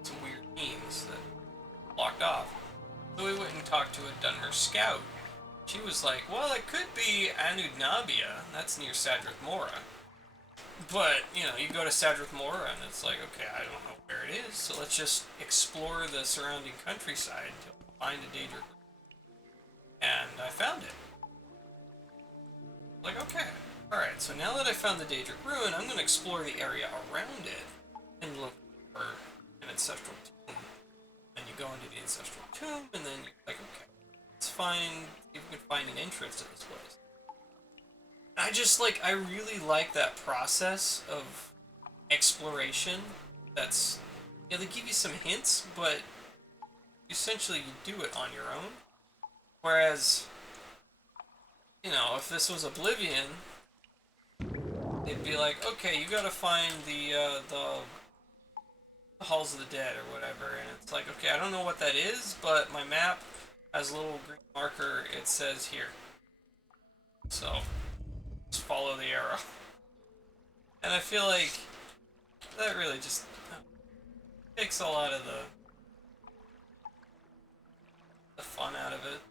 some weird means that blocked off. So we went and talked to a Dunmer scout. She was like, well, it could be Anudnabia. That's near Sadrith Mora. But, you know, you go to Sadrith Mora and it's like, okay, I don't know where it is, so let's just explore the surrounding countryside to find a Daedric. And I found it. Like, okay, alright, so now that I found the Daedric ruin, I'm going to explore the area around it and look for an ancestral tomb. And you go into the ancestral tomb, and then you're like, okay, find if you can find an entrance to this place. I just like I really like that process of exploration. That's they give you some hints, but essentially you do it on your own. Whereas, if this was Oblivion, it'd be like, okay, you gotta find the Halls of the Dead or whatever, and it's like, okay, I don't know what that is, but my map has a little green marker, it says here. So, just follow the arrow. And I feel like that really just takes a lot of the fun out of it.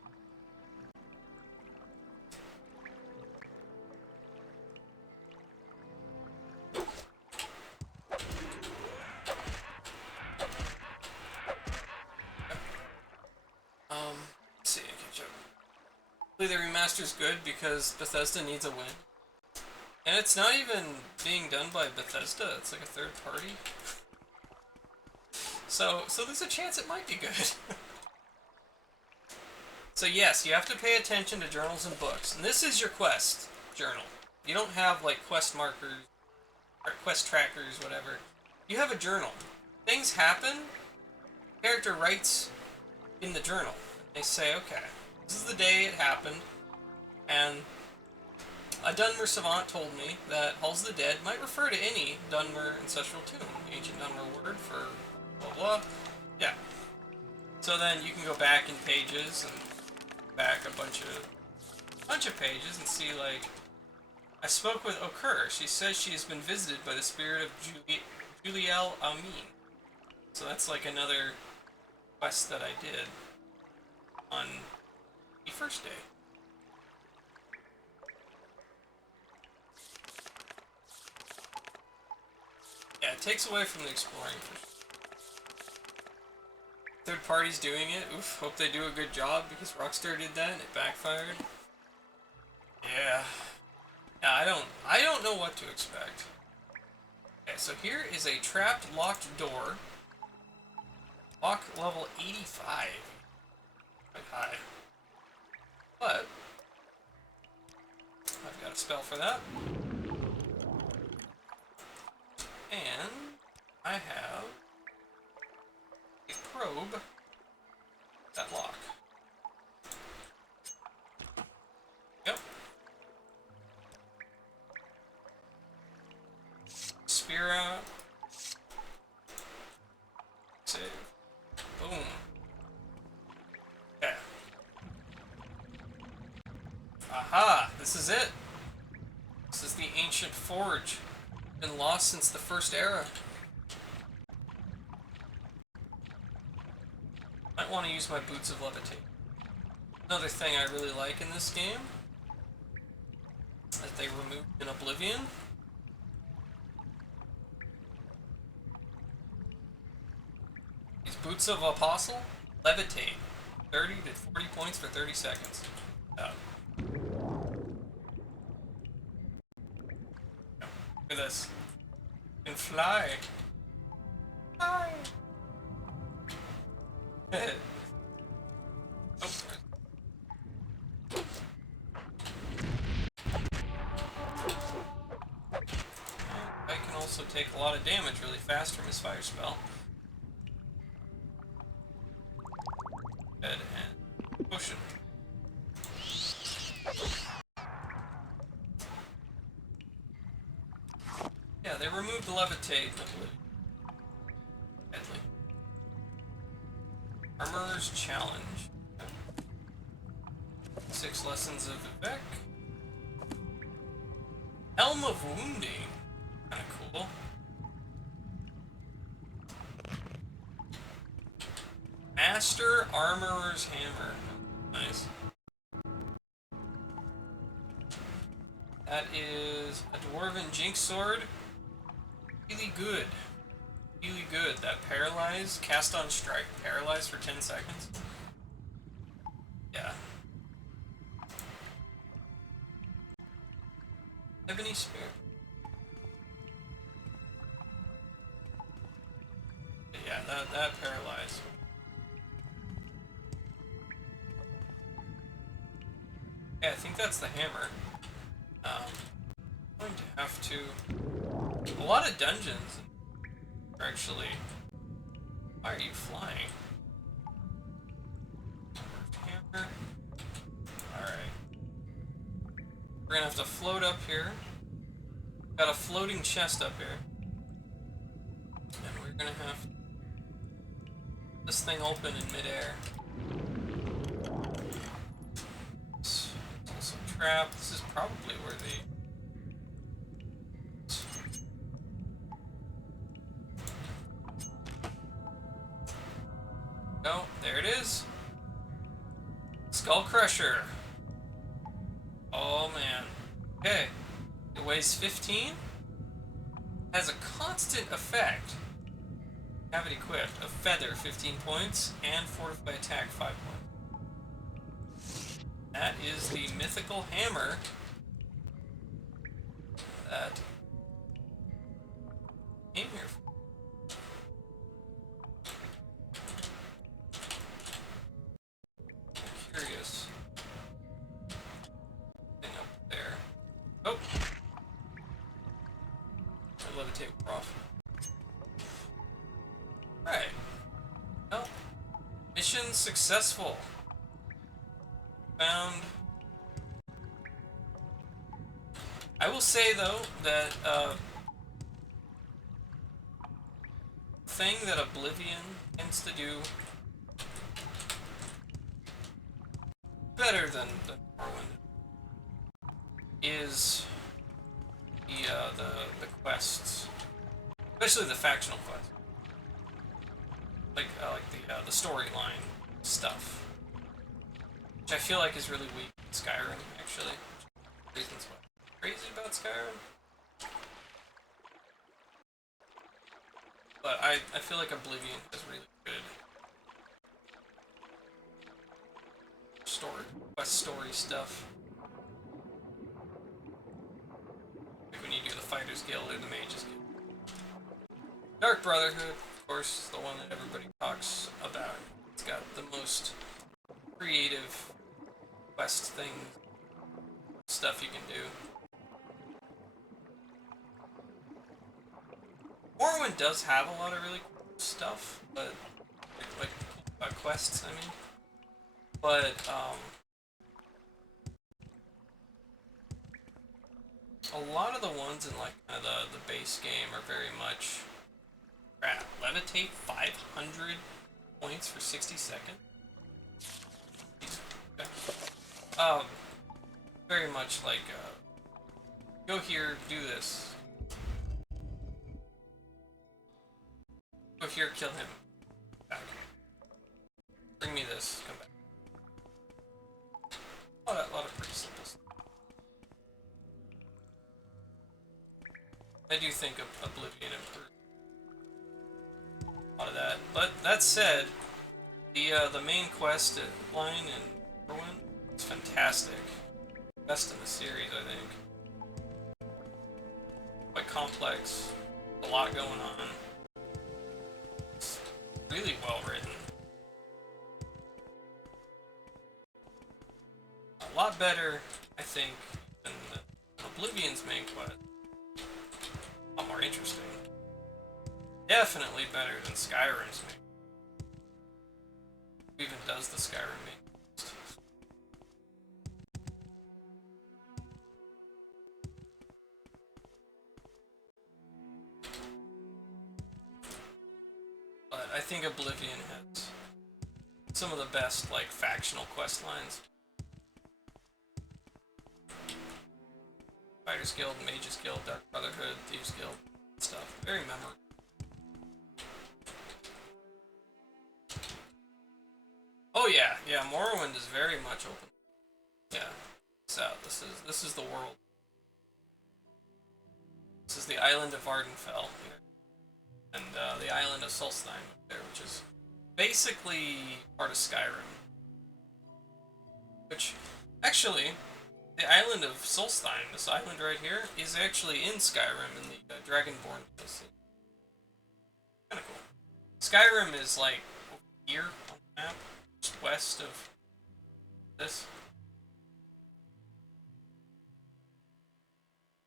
Let's see, hopefully the remaster's good because Bethesda needs a win. And it's not even being done by Bethesda, it's like a third party. So there's a chance it might be good. So yes, you have to pay attention to journals and books. And this is your quest journal. You don't have like quest markers, or quest trackers, whatever. You have a journal. Things happen, character writes in the journal. They say, okay, this is the day it happened, and a Dunmer savant told me that Halls of the Dead might refer to any Dunmer ancestral tomb, ancient Dunmer word for blah blah. Yeah. So then you can go back in pages and back a bunch of pages and see, like, I spoke with Okur. She says she has been visited by the spirit of Juliel Amin. So that's like another quest that I did on the first day. Yeah, it takes away from the exploring. Third parties doing it. Oof, hope they do a good job because Rockstar did that and it backfired. Yeah. Yeah, I don't know what to expect. Okay, so here is a trapped locked door. Lock level 85. Quite high. But I've got a spell for that. And I have a probe that lock. Yep. Spear out. Save. Boom. Okay. Aha! This is it! This is the ancient forge. Been lost since the first era. Might want to use my boots of levitation. Another thing I really like in this game that they removed in Oblivion. These boots of apostle levitate 30 to 40 points for 30 seconds. Look at this. You can fly. Fly. Oh. I can also take a lot of damage really fast from his fire spell. Dead and potion. Yeah, they removed the levitate. Deadly. Armorer's Challenge. 6 lessons of Vivek. Helm of Wounding. Kinda cool. Master Armorer's Hammer. Nice. That is a Dwarven Jinx Sword. Really good. Really good. That Paralyze, cast on strike, paralyze for 10 seconds. Yeah. Ebony Spear. Yeah, that paralyze. Yeah, I think that's the hammer. I'm going to have to... A lot of dungeons are actually... Why are you flying? Hammer. Alright. We're gonna have to float up here. Got a floating chest up here. And we're gonna have this thing open in midair. It's also trapped. This is probably where the... Oh, there it is. Skull Crusher. Oh man. Okay. It weighs 15. Has a constant effect. Have it equipped. A feather, 15 points, and fortify attack, 5 points. That is the mythical hammer that came here for. Curious. Thing up there. Oh! I levitate off. Right. Well, mission successful. Found. I will say though that thing that Oblivion tends to do better than Morrowind is the quests, especially the factional quests, like the storyline stuff, which I feel like is really weak in Skyrim. Actually, reasons why I'm crazy about Skyrim, but I feel like Oblivion has really good quest story stuff. Like when you do the Fighters Guild or the Mages Guild. Dark Brotherhood, of course, is the one that everybody talks about. It's got the most creative quest stuff you can do. Morrowind does have a lot of really cool stuff, but like quests, I mean. But a lot of the ones in like kind of the base game are very much crap. Levitate 500 points for 60 seconds. Okay. Very much like go here, do this. Go here, kill him. Back. Bring me this. Come back. A lot of pretty simple stuff. I do think of Oblivion improved a lot of that. But that said, the main quest line in Morrowind is fantastic. Best in the series, I think. Quite complex. A lot going on. It's really well written. A lot better, I think, than Oblivion's main quest. A lot more interesting. Definitely better than Skyrim's main. Who even does the Skyrim main quest? But I think Oblivion has some of the best, like, factional quest lines. Fighters Guild, Mages Guild, Dark Brotherhood, Thieves Guild, stuff. Very memorable. Oh yeah, yeah. Morrowind is very much open. Yeah, so this is the world. This is the island of Ardenfell here, and the island of Solstheim up there, which is basically part of Skyrim. Which, actually. The island of Solstheim, this island right here, is actually in Skyrim in the Dragonborn place. Kinda cool. Skyrim is like over here on the map, just west of this.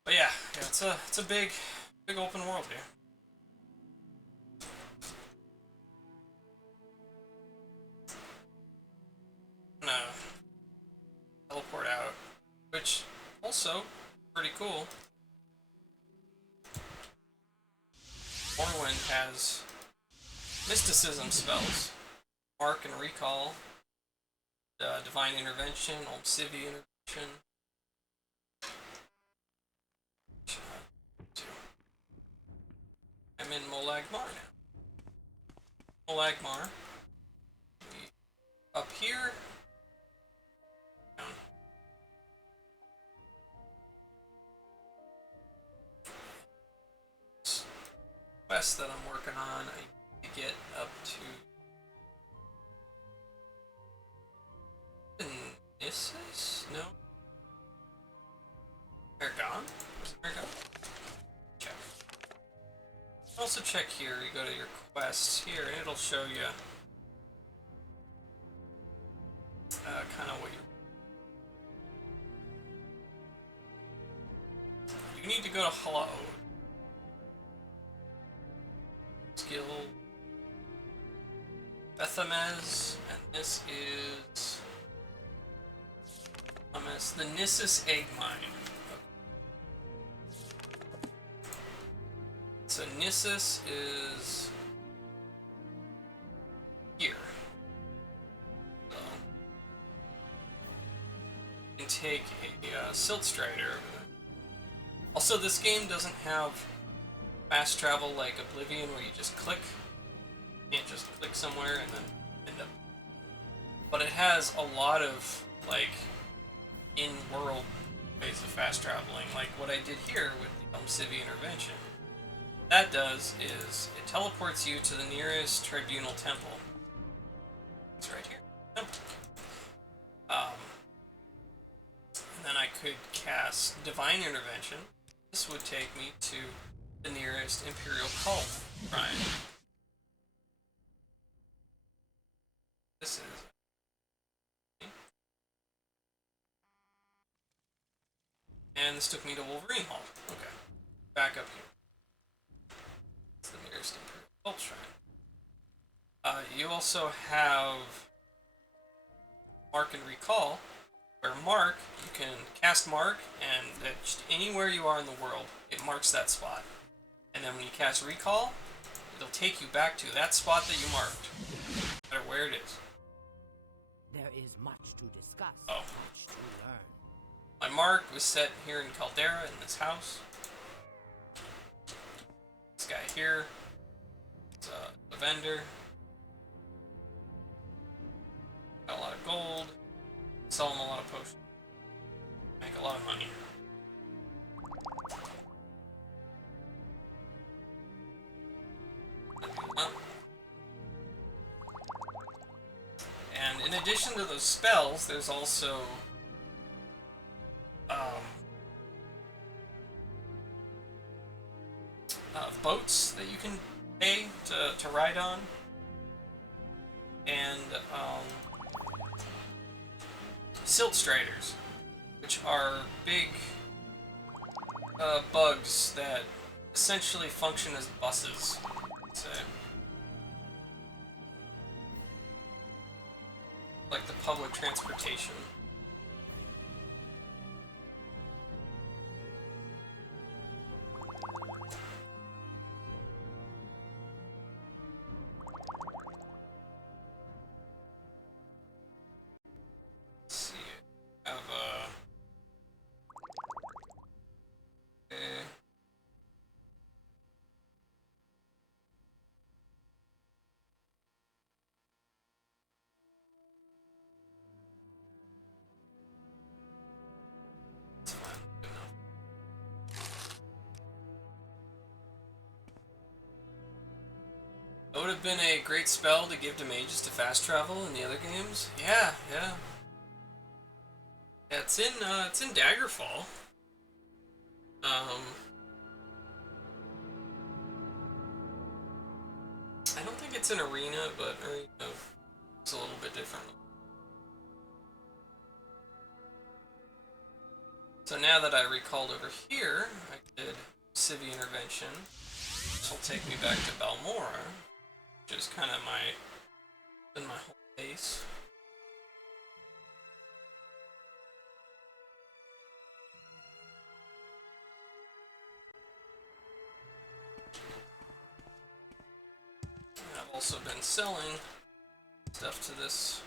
But yeah, it's a big open world here. I'm gonna teleport out, which also pretty cool. Morrowind has mysticism spells, Mark and Recall, Divine Intervention, Obsidian Intervention. I'm in Molagmar now. Molagmar. Up here. Down. Quest that I'm working on, I need to get up to Nissus? No. Ergon? Was it Ergon? Check. Also check here, you go to your quests here, and it'll show you kind of what you need to go to Hello. Skill Bethamez, and this is the Nissus Egg Mine. So Nissus is here. So you can take a Silt Strider over there. Also, this game doesn't have fast travel like Oblivion where you just click. You can't just click somewhere and then end up. But it has a lot of like in-world ways of fast traveling, like what I did here with the Obsidian Intervention. What that does is it teleports you to the nearest Tribunal Temple. It's right here. Temple. And then I could cast Divine Intervention. This would take me to the nearest Imperial Cult shrine. This is. And this took me to Wolverine Hall. Okay. Back up here. It's the nearest Imperial Cult shrine. You also have Mark and Recall, where Mark, you can cast Mark, and just anywhere you are in the world, it marks that spot. And then when you cast Recall, it'll take you back to that spot that you marked, no matter where it is. There is much to discuss, Oh. much to learn. My mark was set here in Caldera, in this house. This guy here is a vendor. Got a lot of gold. Sell him a lot of potions. Make a lot of money. And in addition to those spells, there's also boats that you can pay to ride on, and Silt Striders, which are big bugs that essentially function as buses. So, like the public transportation. Let's see. I have it's fine. Good enough. That would have been a great spell to give to mages to fast travel in the other games. Yeah. Yeah, it's in Daggerfall. I don't think it's an arena, but arena is a little bit different. So now that I recalled over here, I did Civi Intervention. This will take me back to Balmora, which is kind of my whole base. And I've also been selling stuff to this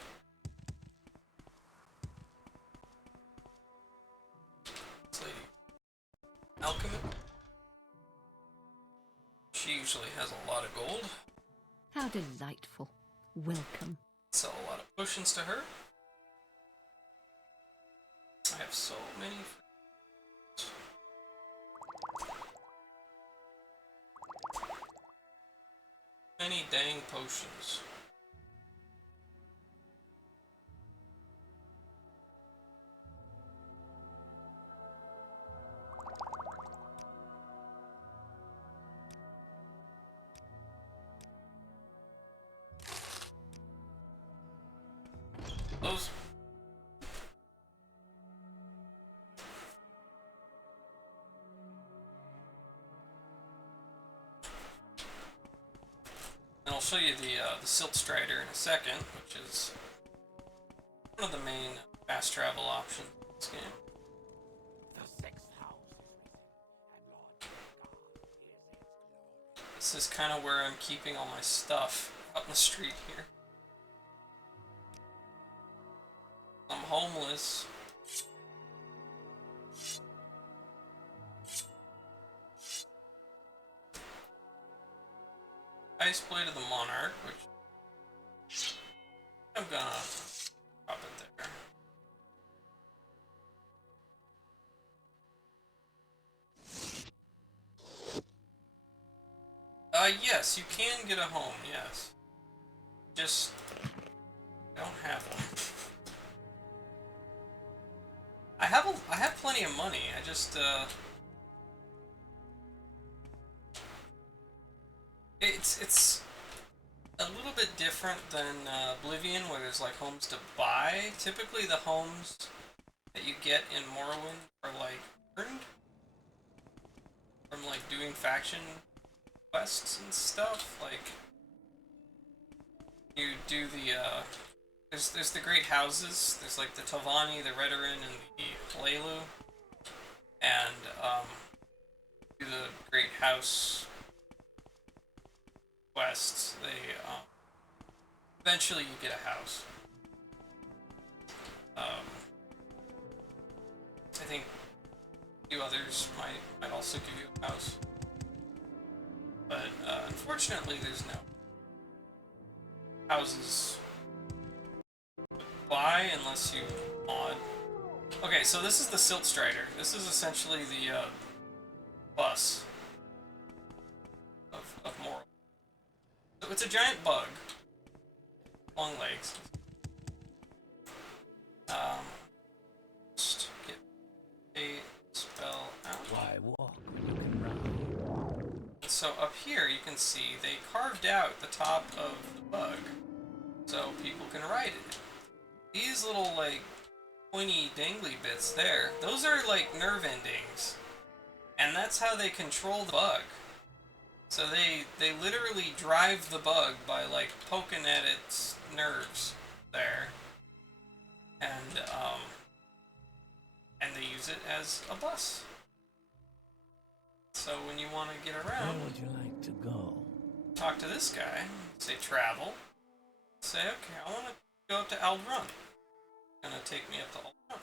lady, alchemist. She usually has a lot of gold. How delightful. Welcome. Sell a lot of potions to her. I have so many. Many dang potions. Those. And I'll show you the Silt Strider in a second, which is one of the main fast travel options in this game. The sixth house is risen, and Lord God is its glory. This is kind of where I'm keeping all my stuff out in the street here. I'm homeless. Ice Blade of the Monarch, which I'm gonna drop it there. Yes, you can get a home, yes. Just don't have one. I have plenty of money. I just it's a little bit different than Oblivion, where there's like homes to buy. Typically, the homes that you get in Morrowind are like earned from like doing faction quests and stuff. Like you do the there's the great houses. There's like the Tovani, the Redoran, and the Hlelu, and do the great house quests. They eventually you get a house. I think a few others might also give you a house, but unfortunately there's no houses to buy unless you mod. Okay, so this is the Silt Strider. This is essentially the bus of Morrowind. So it's a giant bug. Long legs. Just get a spell out. Why walk when you can run? So up here you can see they carved out the top of the bug so people can ride it. These little like pointy dangly bits there, those are like nerve endings. And that's how they control the bug. So they literally drive the bug by like poking at its nerves there. And they use it as a bus. So when you want to get Where around, would you like to go? talk to this guy, say travel, say okay, I want to go up to Aldrun. It's gonna take me up to Aldrun.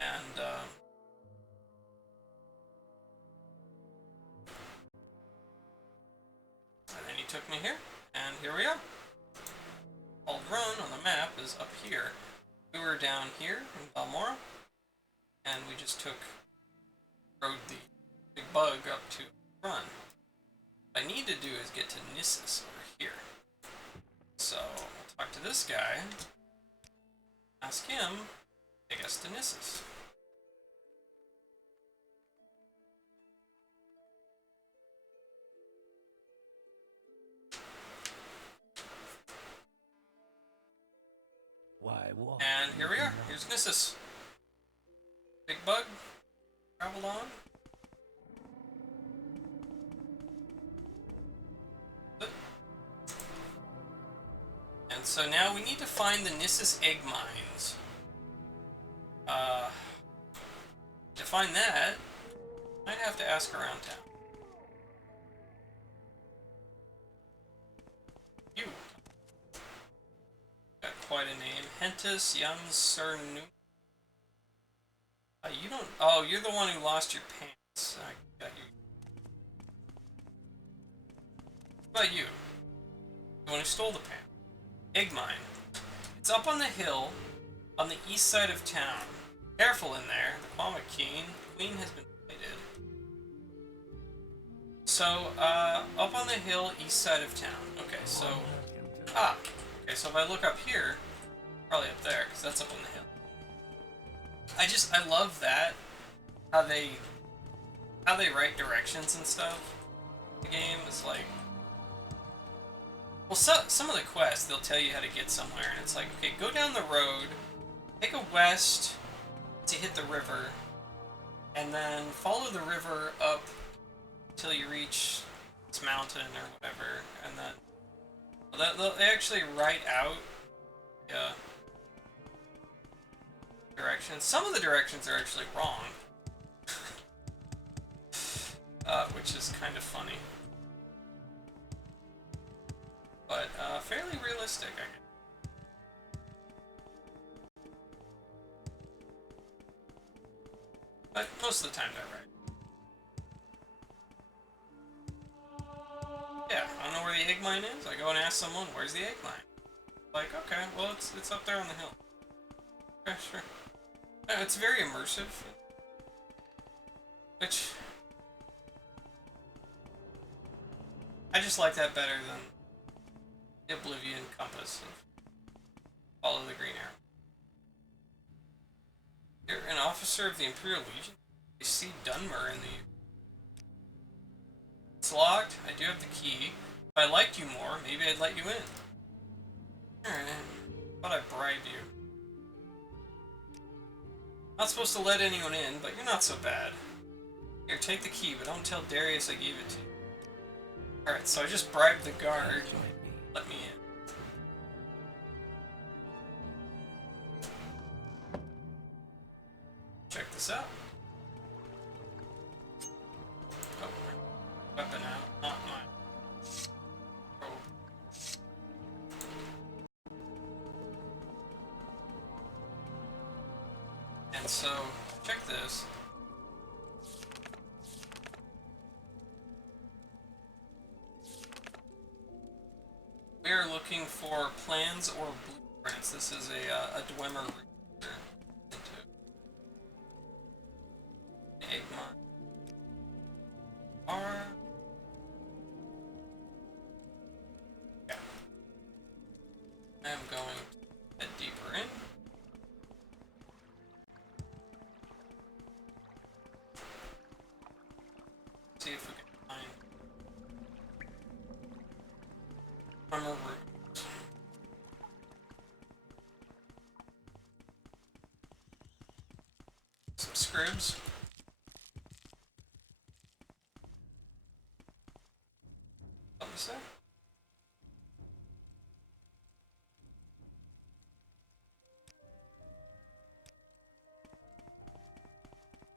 And then he took me here, and here we are. Aldrun on the map is up here. We were down here in Balmora, and we just rode the big bug up to Run. What I need to do is get to Nissus over here. So I'll talk to this guy, ask him to take us to Nissus. Why, what? And here we are. Here's Nissus. Big bug. Traveled on. And so now we need to find the Nissus egg mines. To find that, I'd have to ask around town. You. Got quite a name. Hentus Young Sir Nu. You don't. Oh, you're the one who lost your pants. I got you. What about you? The one who stole the pants. Egg mine. It's up on the hill on the east side of town. Careful in there. The Kwama Queen has been sighted. So, up on the hill east side of town. Okay, so... Okay, so if I look up here, probably up there, because that's up on the hill. I love that. How they write directions and stuff. The game is like... Well, some of the quests, they'll tell you how to get somewhere, and it's like, okay, go down the road, take a west to hit the river, and then follow the river up till you reach this mountain or whatever, and then they actually write out directions. Some of the directions are actually wrong, which is kind of funny. But, fairly realistic, I guess. But most of the time they're right. Yeah, I don't know where the egg mine is. I go and ask someone, where's the egg mine? Like, okay, well, it's up there on the hill. Okay, sure. Yeah, it's very immersive. Which... I just like that better than the Oblivion Compass of Follow the Green Arrow. You're an officer of the Imperial Legion? You see Dunmer in the... It's locked. I do have the key. If I liked you more, maybe I'd let you in. Alright. Thought I'd bribe you. Not supposed to let anyone in, but you're not so bad. Here, take the key, but don't tell Darius I gave it to you. Alright, so I just bribed the guard. Let me in. Check this out. Oh, weapon out, not mine. Oh. And so, check this. We are looking for plans or blueprints. This is a Dwemer reader into egg mine. Yeah. I'm going to head deeper in. See if we can find armor root. Some scribs. What was that?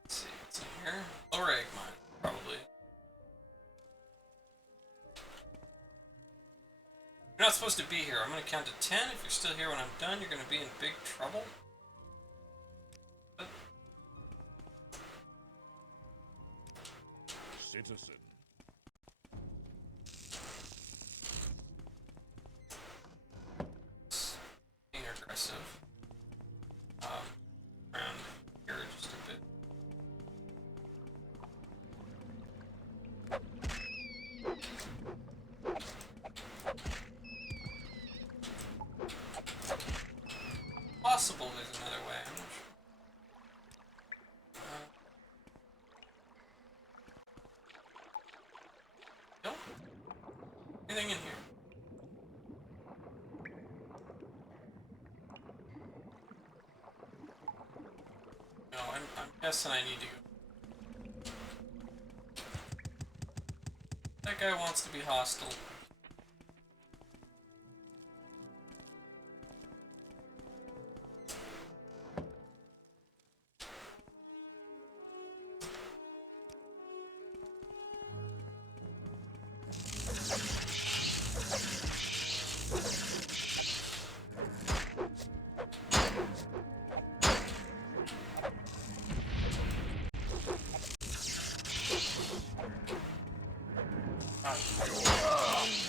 Let's see what's in here. Lower egg mine, probably. You're not supposed to be here. I'm going to count to 10. If you're still here when I'm done, you're going to be in big trouble. Citizen. Being aggressive. Around here just a bit. Possible there's another way. I'm not sure. Nope. Anything in here? No, I'm guessing I need to go. That guy wants to be hostile.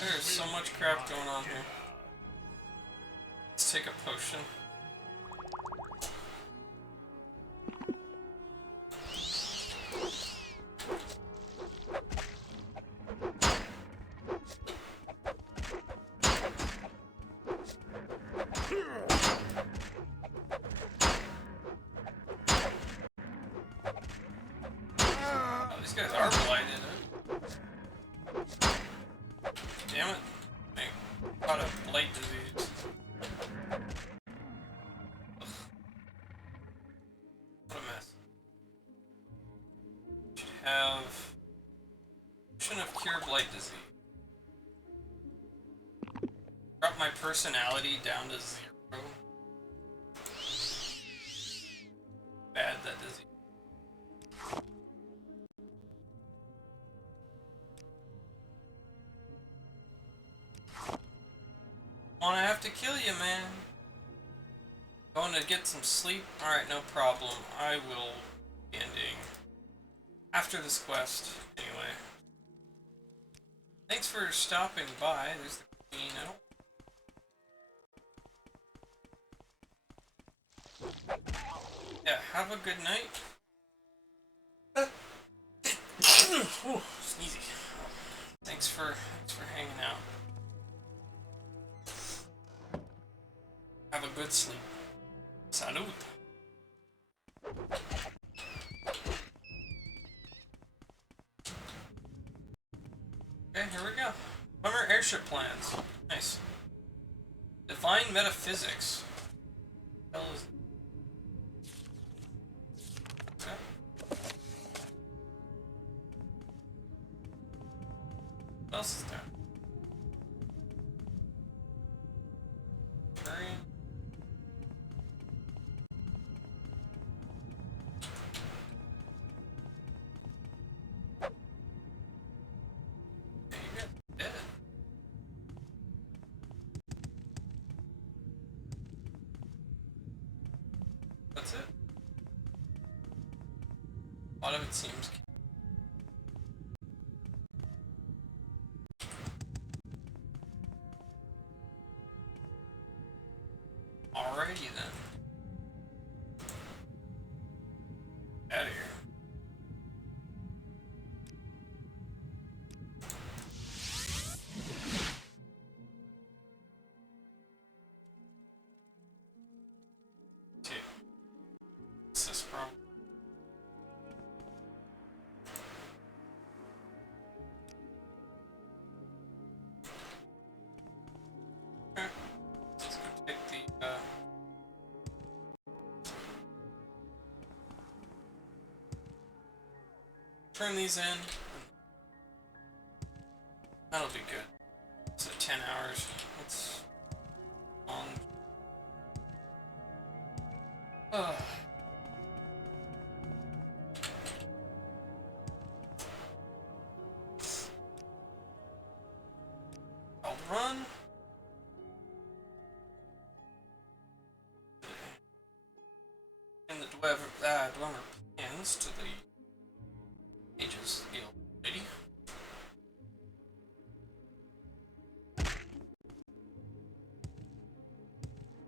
There's so much crap going on here. Let's take a potion. Oh, these guys are blighted. Damn it. I caught a blight disease. Ugh. What a mess. Should have potion of cure blight disease. Drop my personality down to 0. Bad that disease. Wanna have to kill you, man. Going to get some sleep? Alright, no problem. I will be ending after this quest, anyway. Thanks for stopping by. There's the queen. Yeah, have a good night. Ooh, sneezy. Thanks for hanging out. Have a good sleep. Salud. Okay, here we go. Summer airship plans. Nice. Divine metaphysics. What the hell is... Okay. What else is there? Curry. That's it. A lot of it seems. Alrighty then. Out of here. What's this problem? Okay. Let's go take the turn these in. That'll be good. It's at 10 hours. That's long. Ugh. I'll run. And the Dwemer plans to the Aegis Guild lady.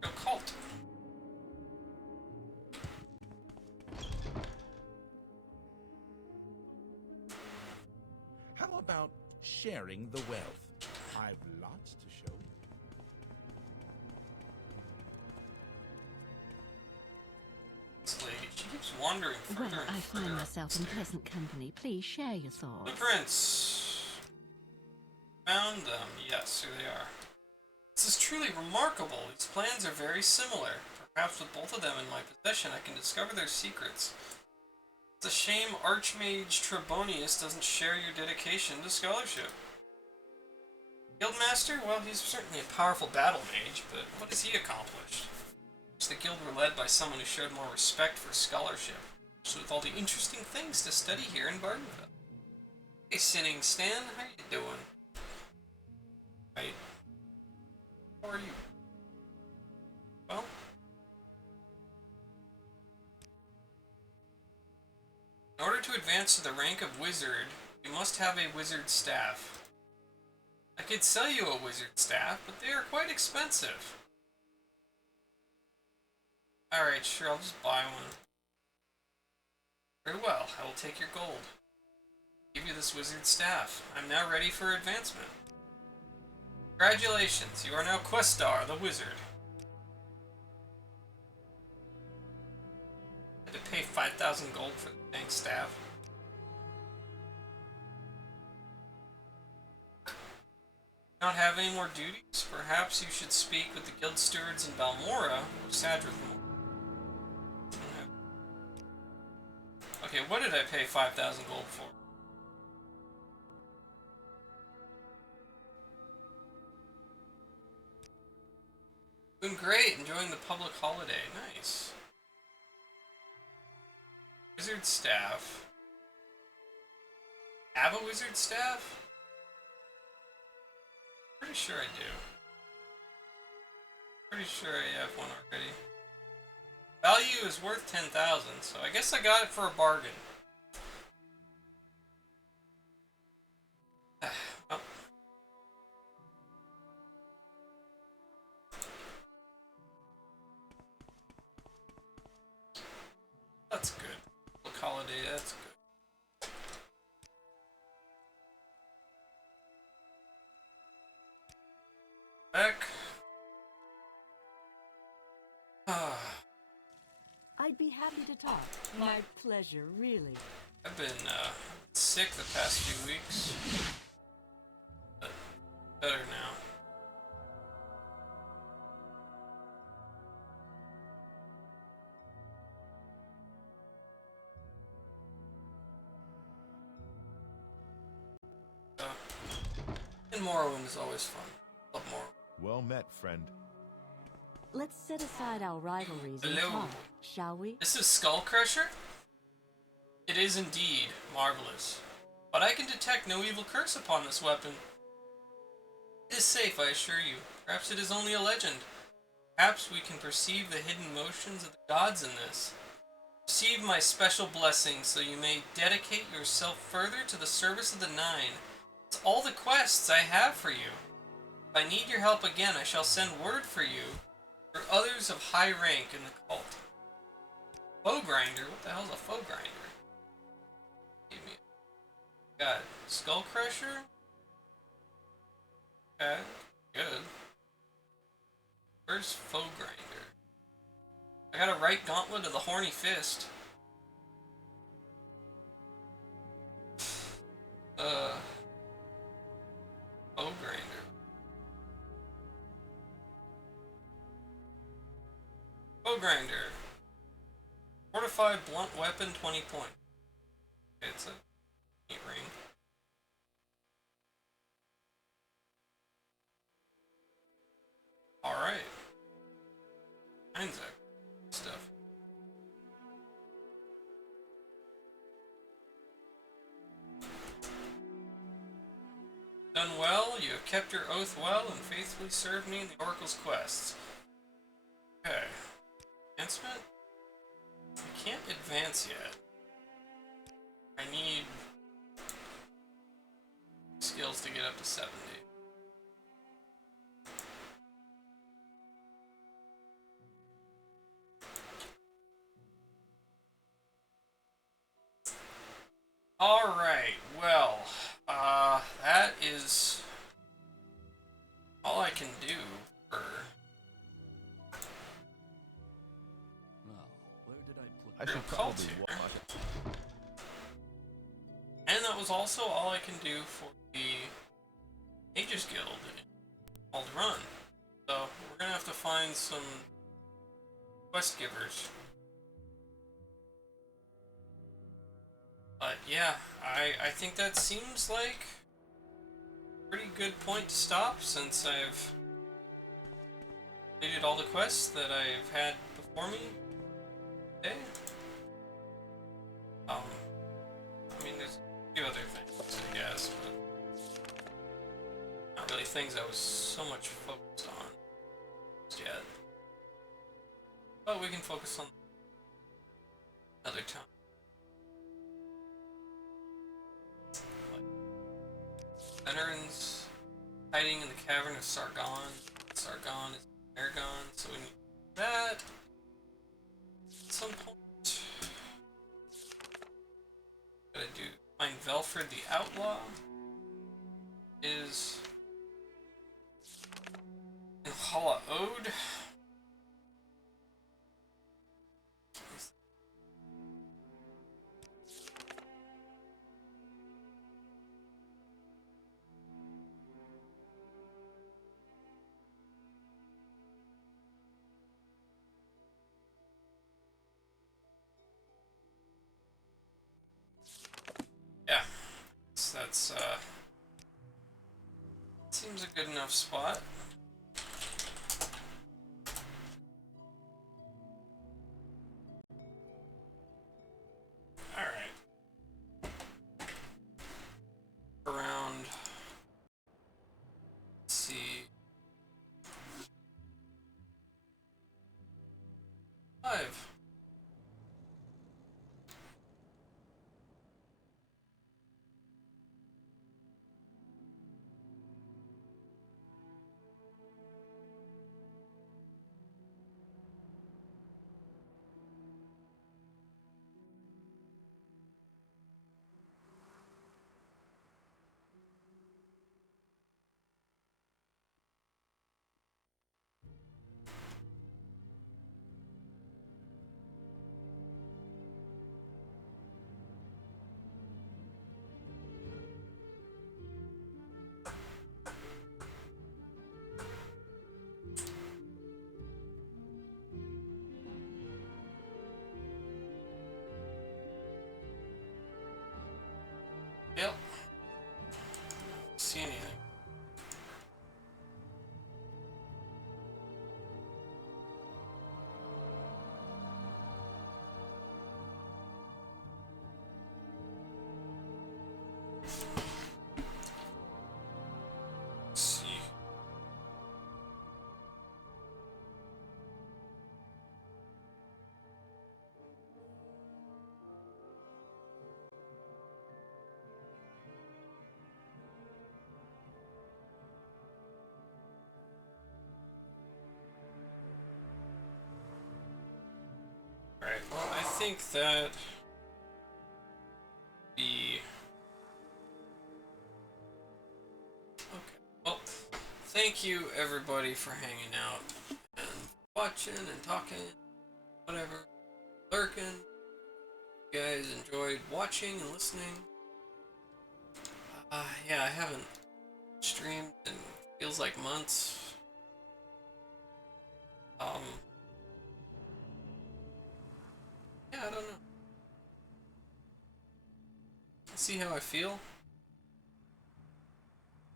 Go cult. How about sharing the wealth? I've lots to show. This lady, she keeps wandering further Well, I and find further myself in upstairs. pleasant company. Please share your thoughts. The prince. Found them. Yes, here they are. This is truly remarkable. These plans are very similar. Perhaps with both of them in my possession, I can discover their secrets. It's a shame Archmage Trebonius doesn't share your dedication to scholarship. Guildmaster? Well, he's certainly a powerful battle mage, but what has he accomplished? The guild were led by someone who showed more respect for scholarship, so with all the interesting things to study here in Bardenville. Hey, Sinning Stan, how you doing? Right. How are you? Well? In order to advance to the rank of wizard, you must have a wizard staff. I could sell you a wizard staff, but they are quite expensive. Alright, sure, I'll just buy one. Very well, I will take your gold. Give you this wizard staff. I'm now ready for advancement. Congratulations, you are now Questar, the wizard. I had to pay 5,000 gold for the dang staff. Not have any more duties? Perhaps you should speak with the guild stewards in Balmora or Sadrithmore. Okay, what did I pay 5,000 gold for? Doing great, enjoying the public holiday. Nice. Wizard staff. Have a wizard staff? Pretty sure I do. Pretty sure I have one already. Value is worth 10,000, so I guess I got it for a bargain. Oh. That's good. Look, holiday, that's good. Back. I'd be happy to talk. My pleasure, really. I've been sick the past few weeks. But better now. And Morrowind is always fun. Love Morrowind. Well met, friend. Let's set aside our rivalries and Hello. talk, shall we? This is Skullcrusher? It is indeed marvelous. But I can detect no evil curse upon this weapon. It is safe, I assure you. Perhaps it is only a legend. Perhaps we can perceive the hidden motions of the gods in this. Receive my special blessing so you may dedicate yourself further to the service of the Nine. It's all the quests I have for you. If I need your help again, I shall send word for you or others of high rank in the cult. Foe grinder? What the hell's a foe grinder? Give me. Got Skull Crusher. Okay, good. Where's foe grinder? I got a right gauntlet of the horny fist. Foe grinder. Foe grinder. Fortified blunt weapon, 20 points. It's a neat ring. Alright. Mine's a stuff. Done well, you have kept your oath well and faithfully served me in the Oracle's quests. Okay. Advancement? I can't advance yet. I need skills to get up to 70. Alright, well, that is all I can do for... Now, where did I put I Real should cult probably here. watch it. And that was also all I can do for the Mages Guild called Run. So we're gonna have to find some quest givers. But yeah, I think that seems like a pretty good point to stop since I've completed all the quests that I've had before me today. I mean, there's a few other things, I guess, but not really things I was so much focused on just yet. But we can focus on another time. Veterans hiding in the cavern of Sargon. Sargon is Aragon, so we need that at some point. Gotta do find Velfred the Outlaw. Is Valhalla Ode. Yeah, that's seems a good enough spot. All right, around. Let's see. Five. Yep. See anything? Let's see. Alright, well, I think that the... Okay, well, thank you everybody for hanging out and watching and talking, whatever, lurking. You guys enjoyed watching and listening. Yeah, I haven't streamed in feels like months. Yeah, I don't know. See how I feel.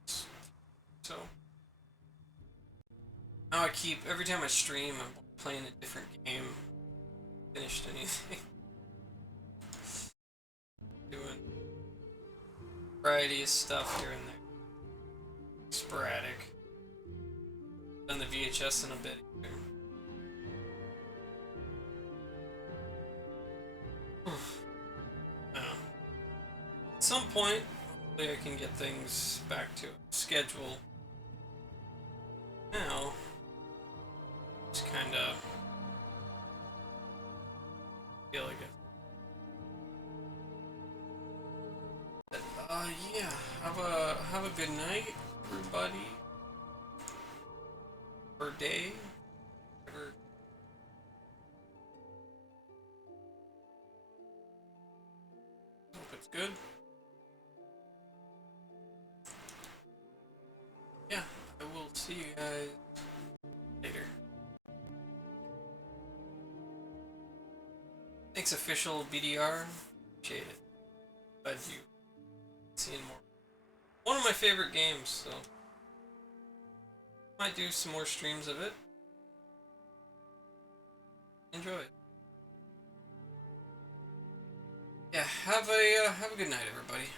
So now I keep every time I stream, I'm playing a different game. Finished anything? Doing variety of stuff here and there. Sporadic. Done the VHS in a bit here. At some point, hopefully I can get things back to schedule. Now, just kind of feel like it. But, yeah. Have a good night, everybody. Or day. Whatever. Hope it's good. Yeah, I will see you guys later. Thanks, official BDR. Appreciate it. Glad you seeing more. One of my favorite games, so might do some more streams of it. Enjoy. Yeah, have a good night, everybody.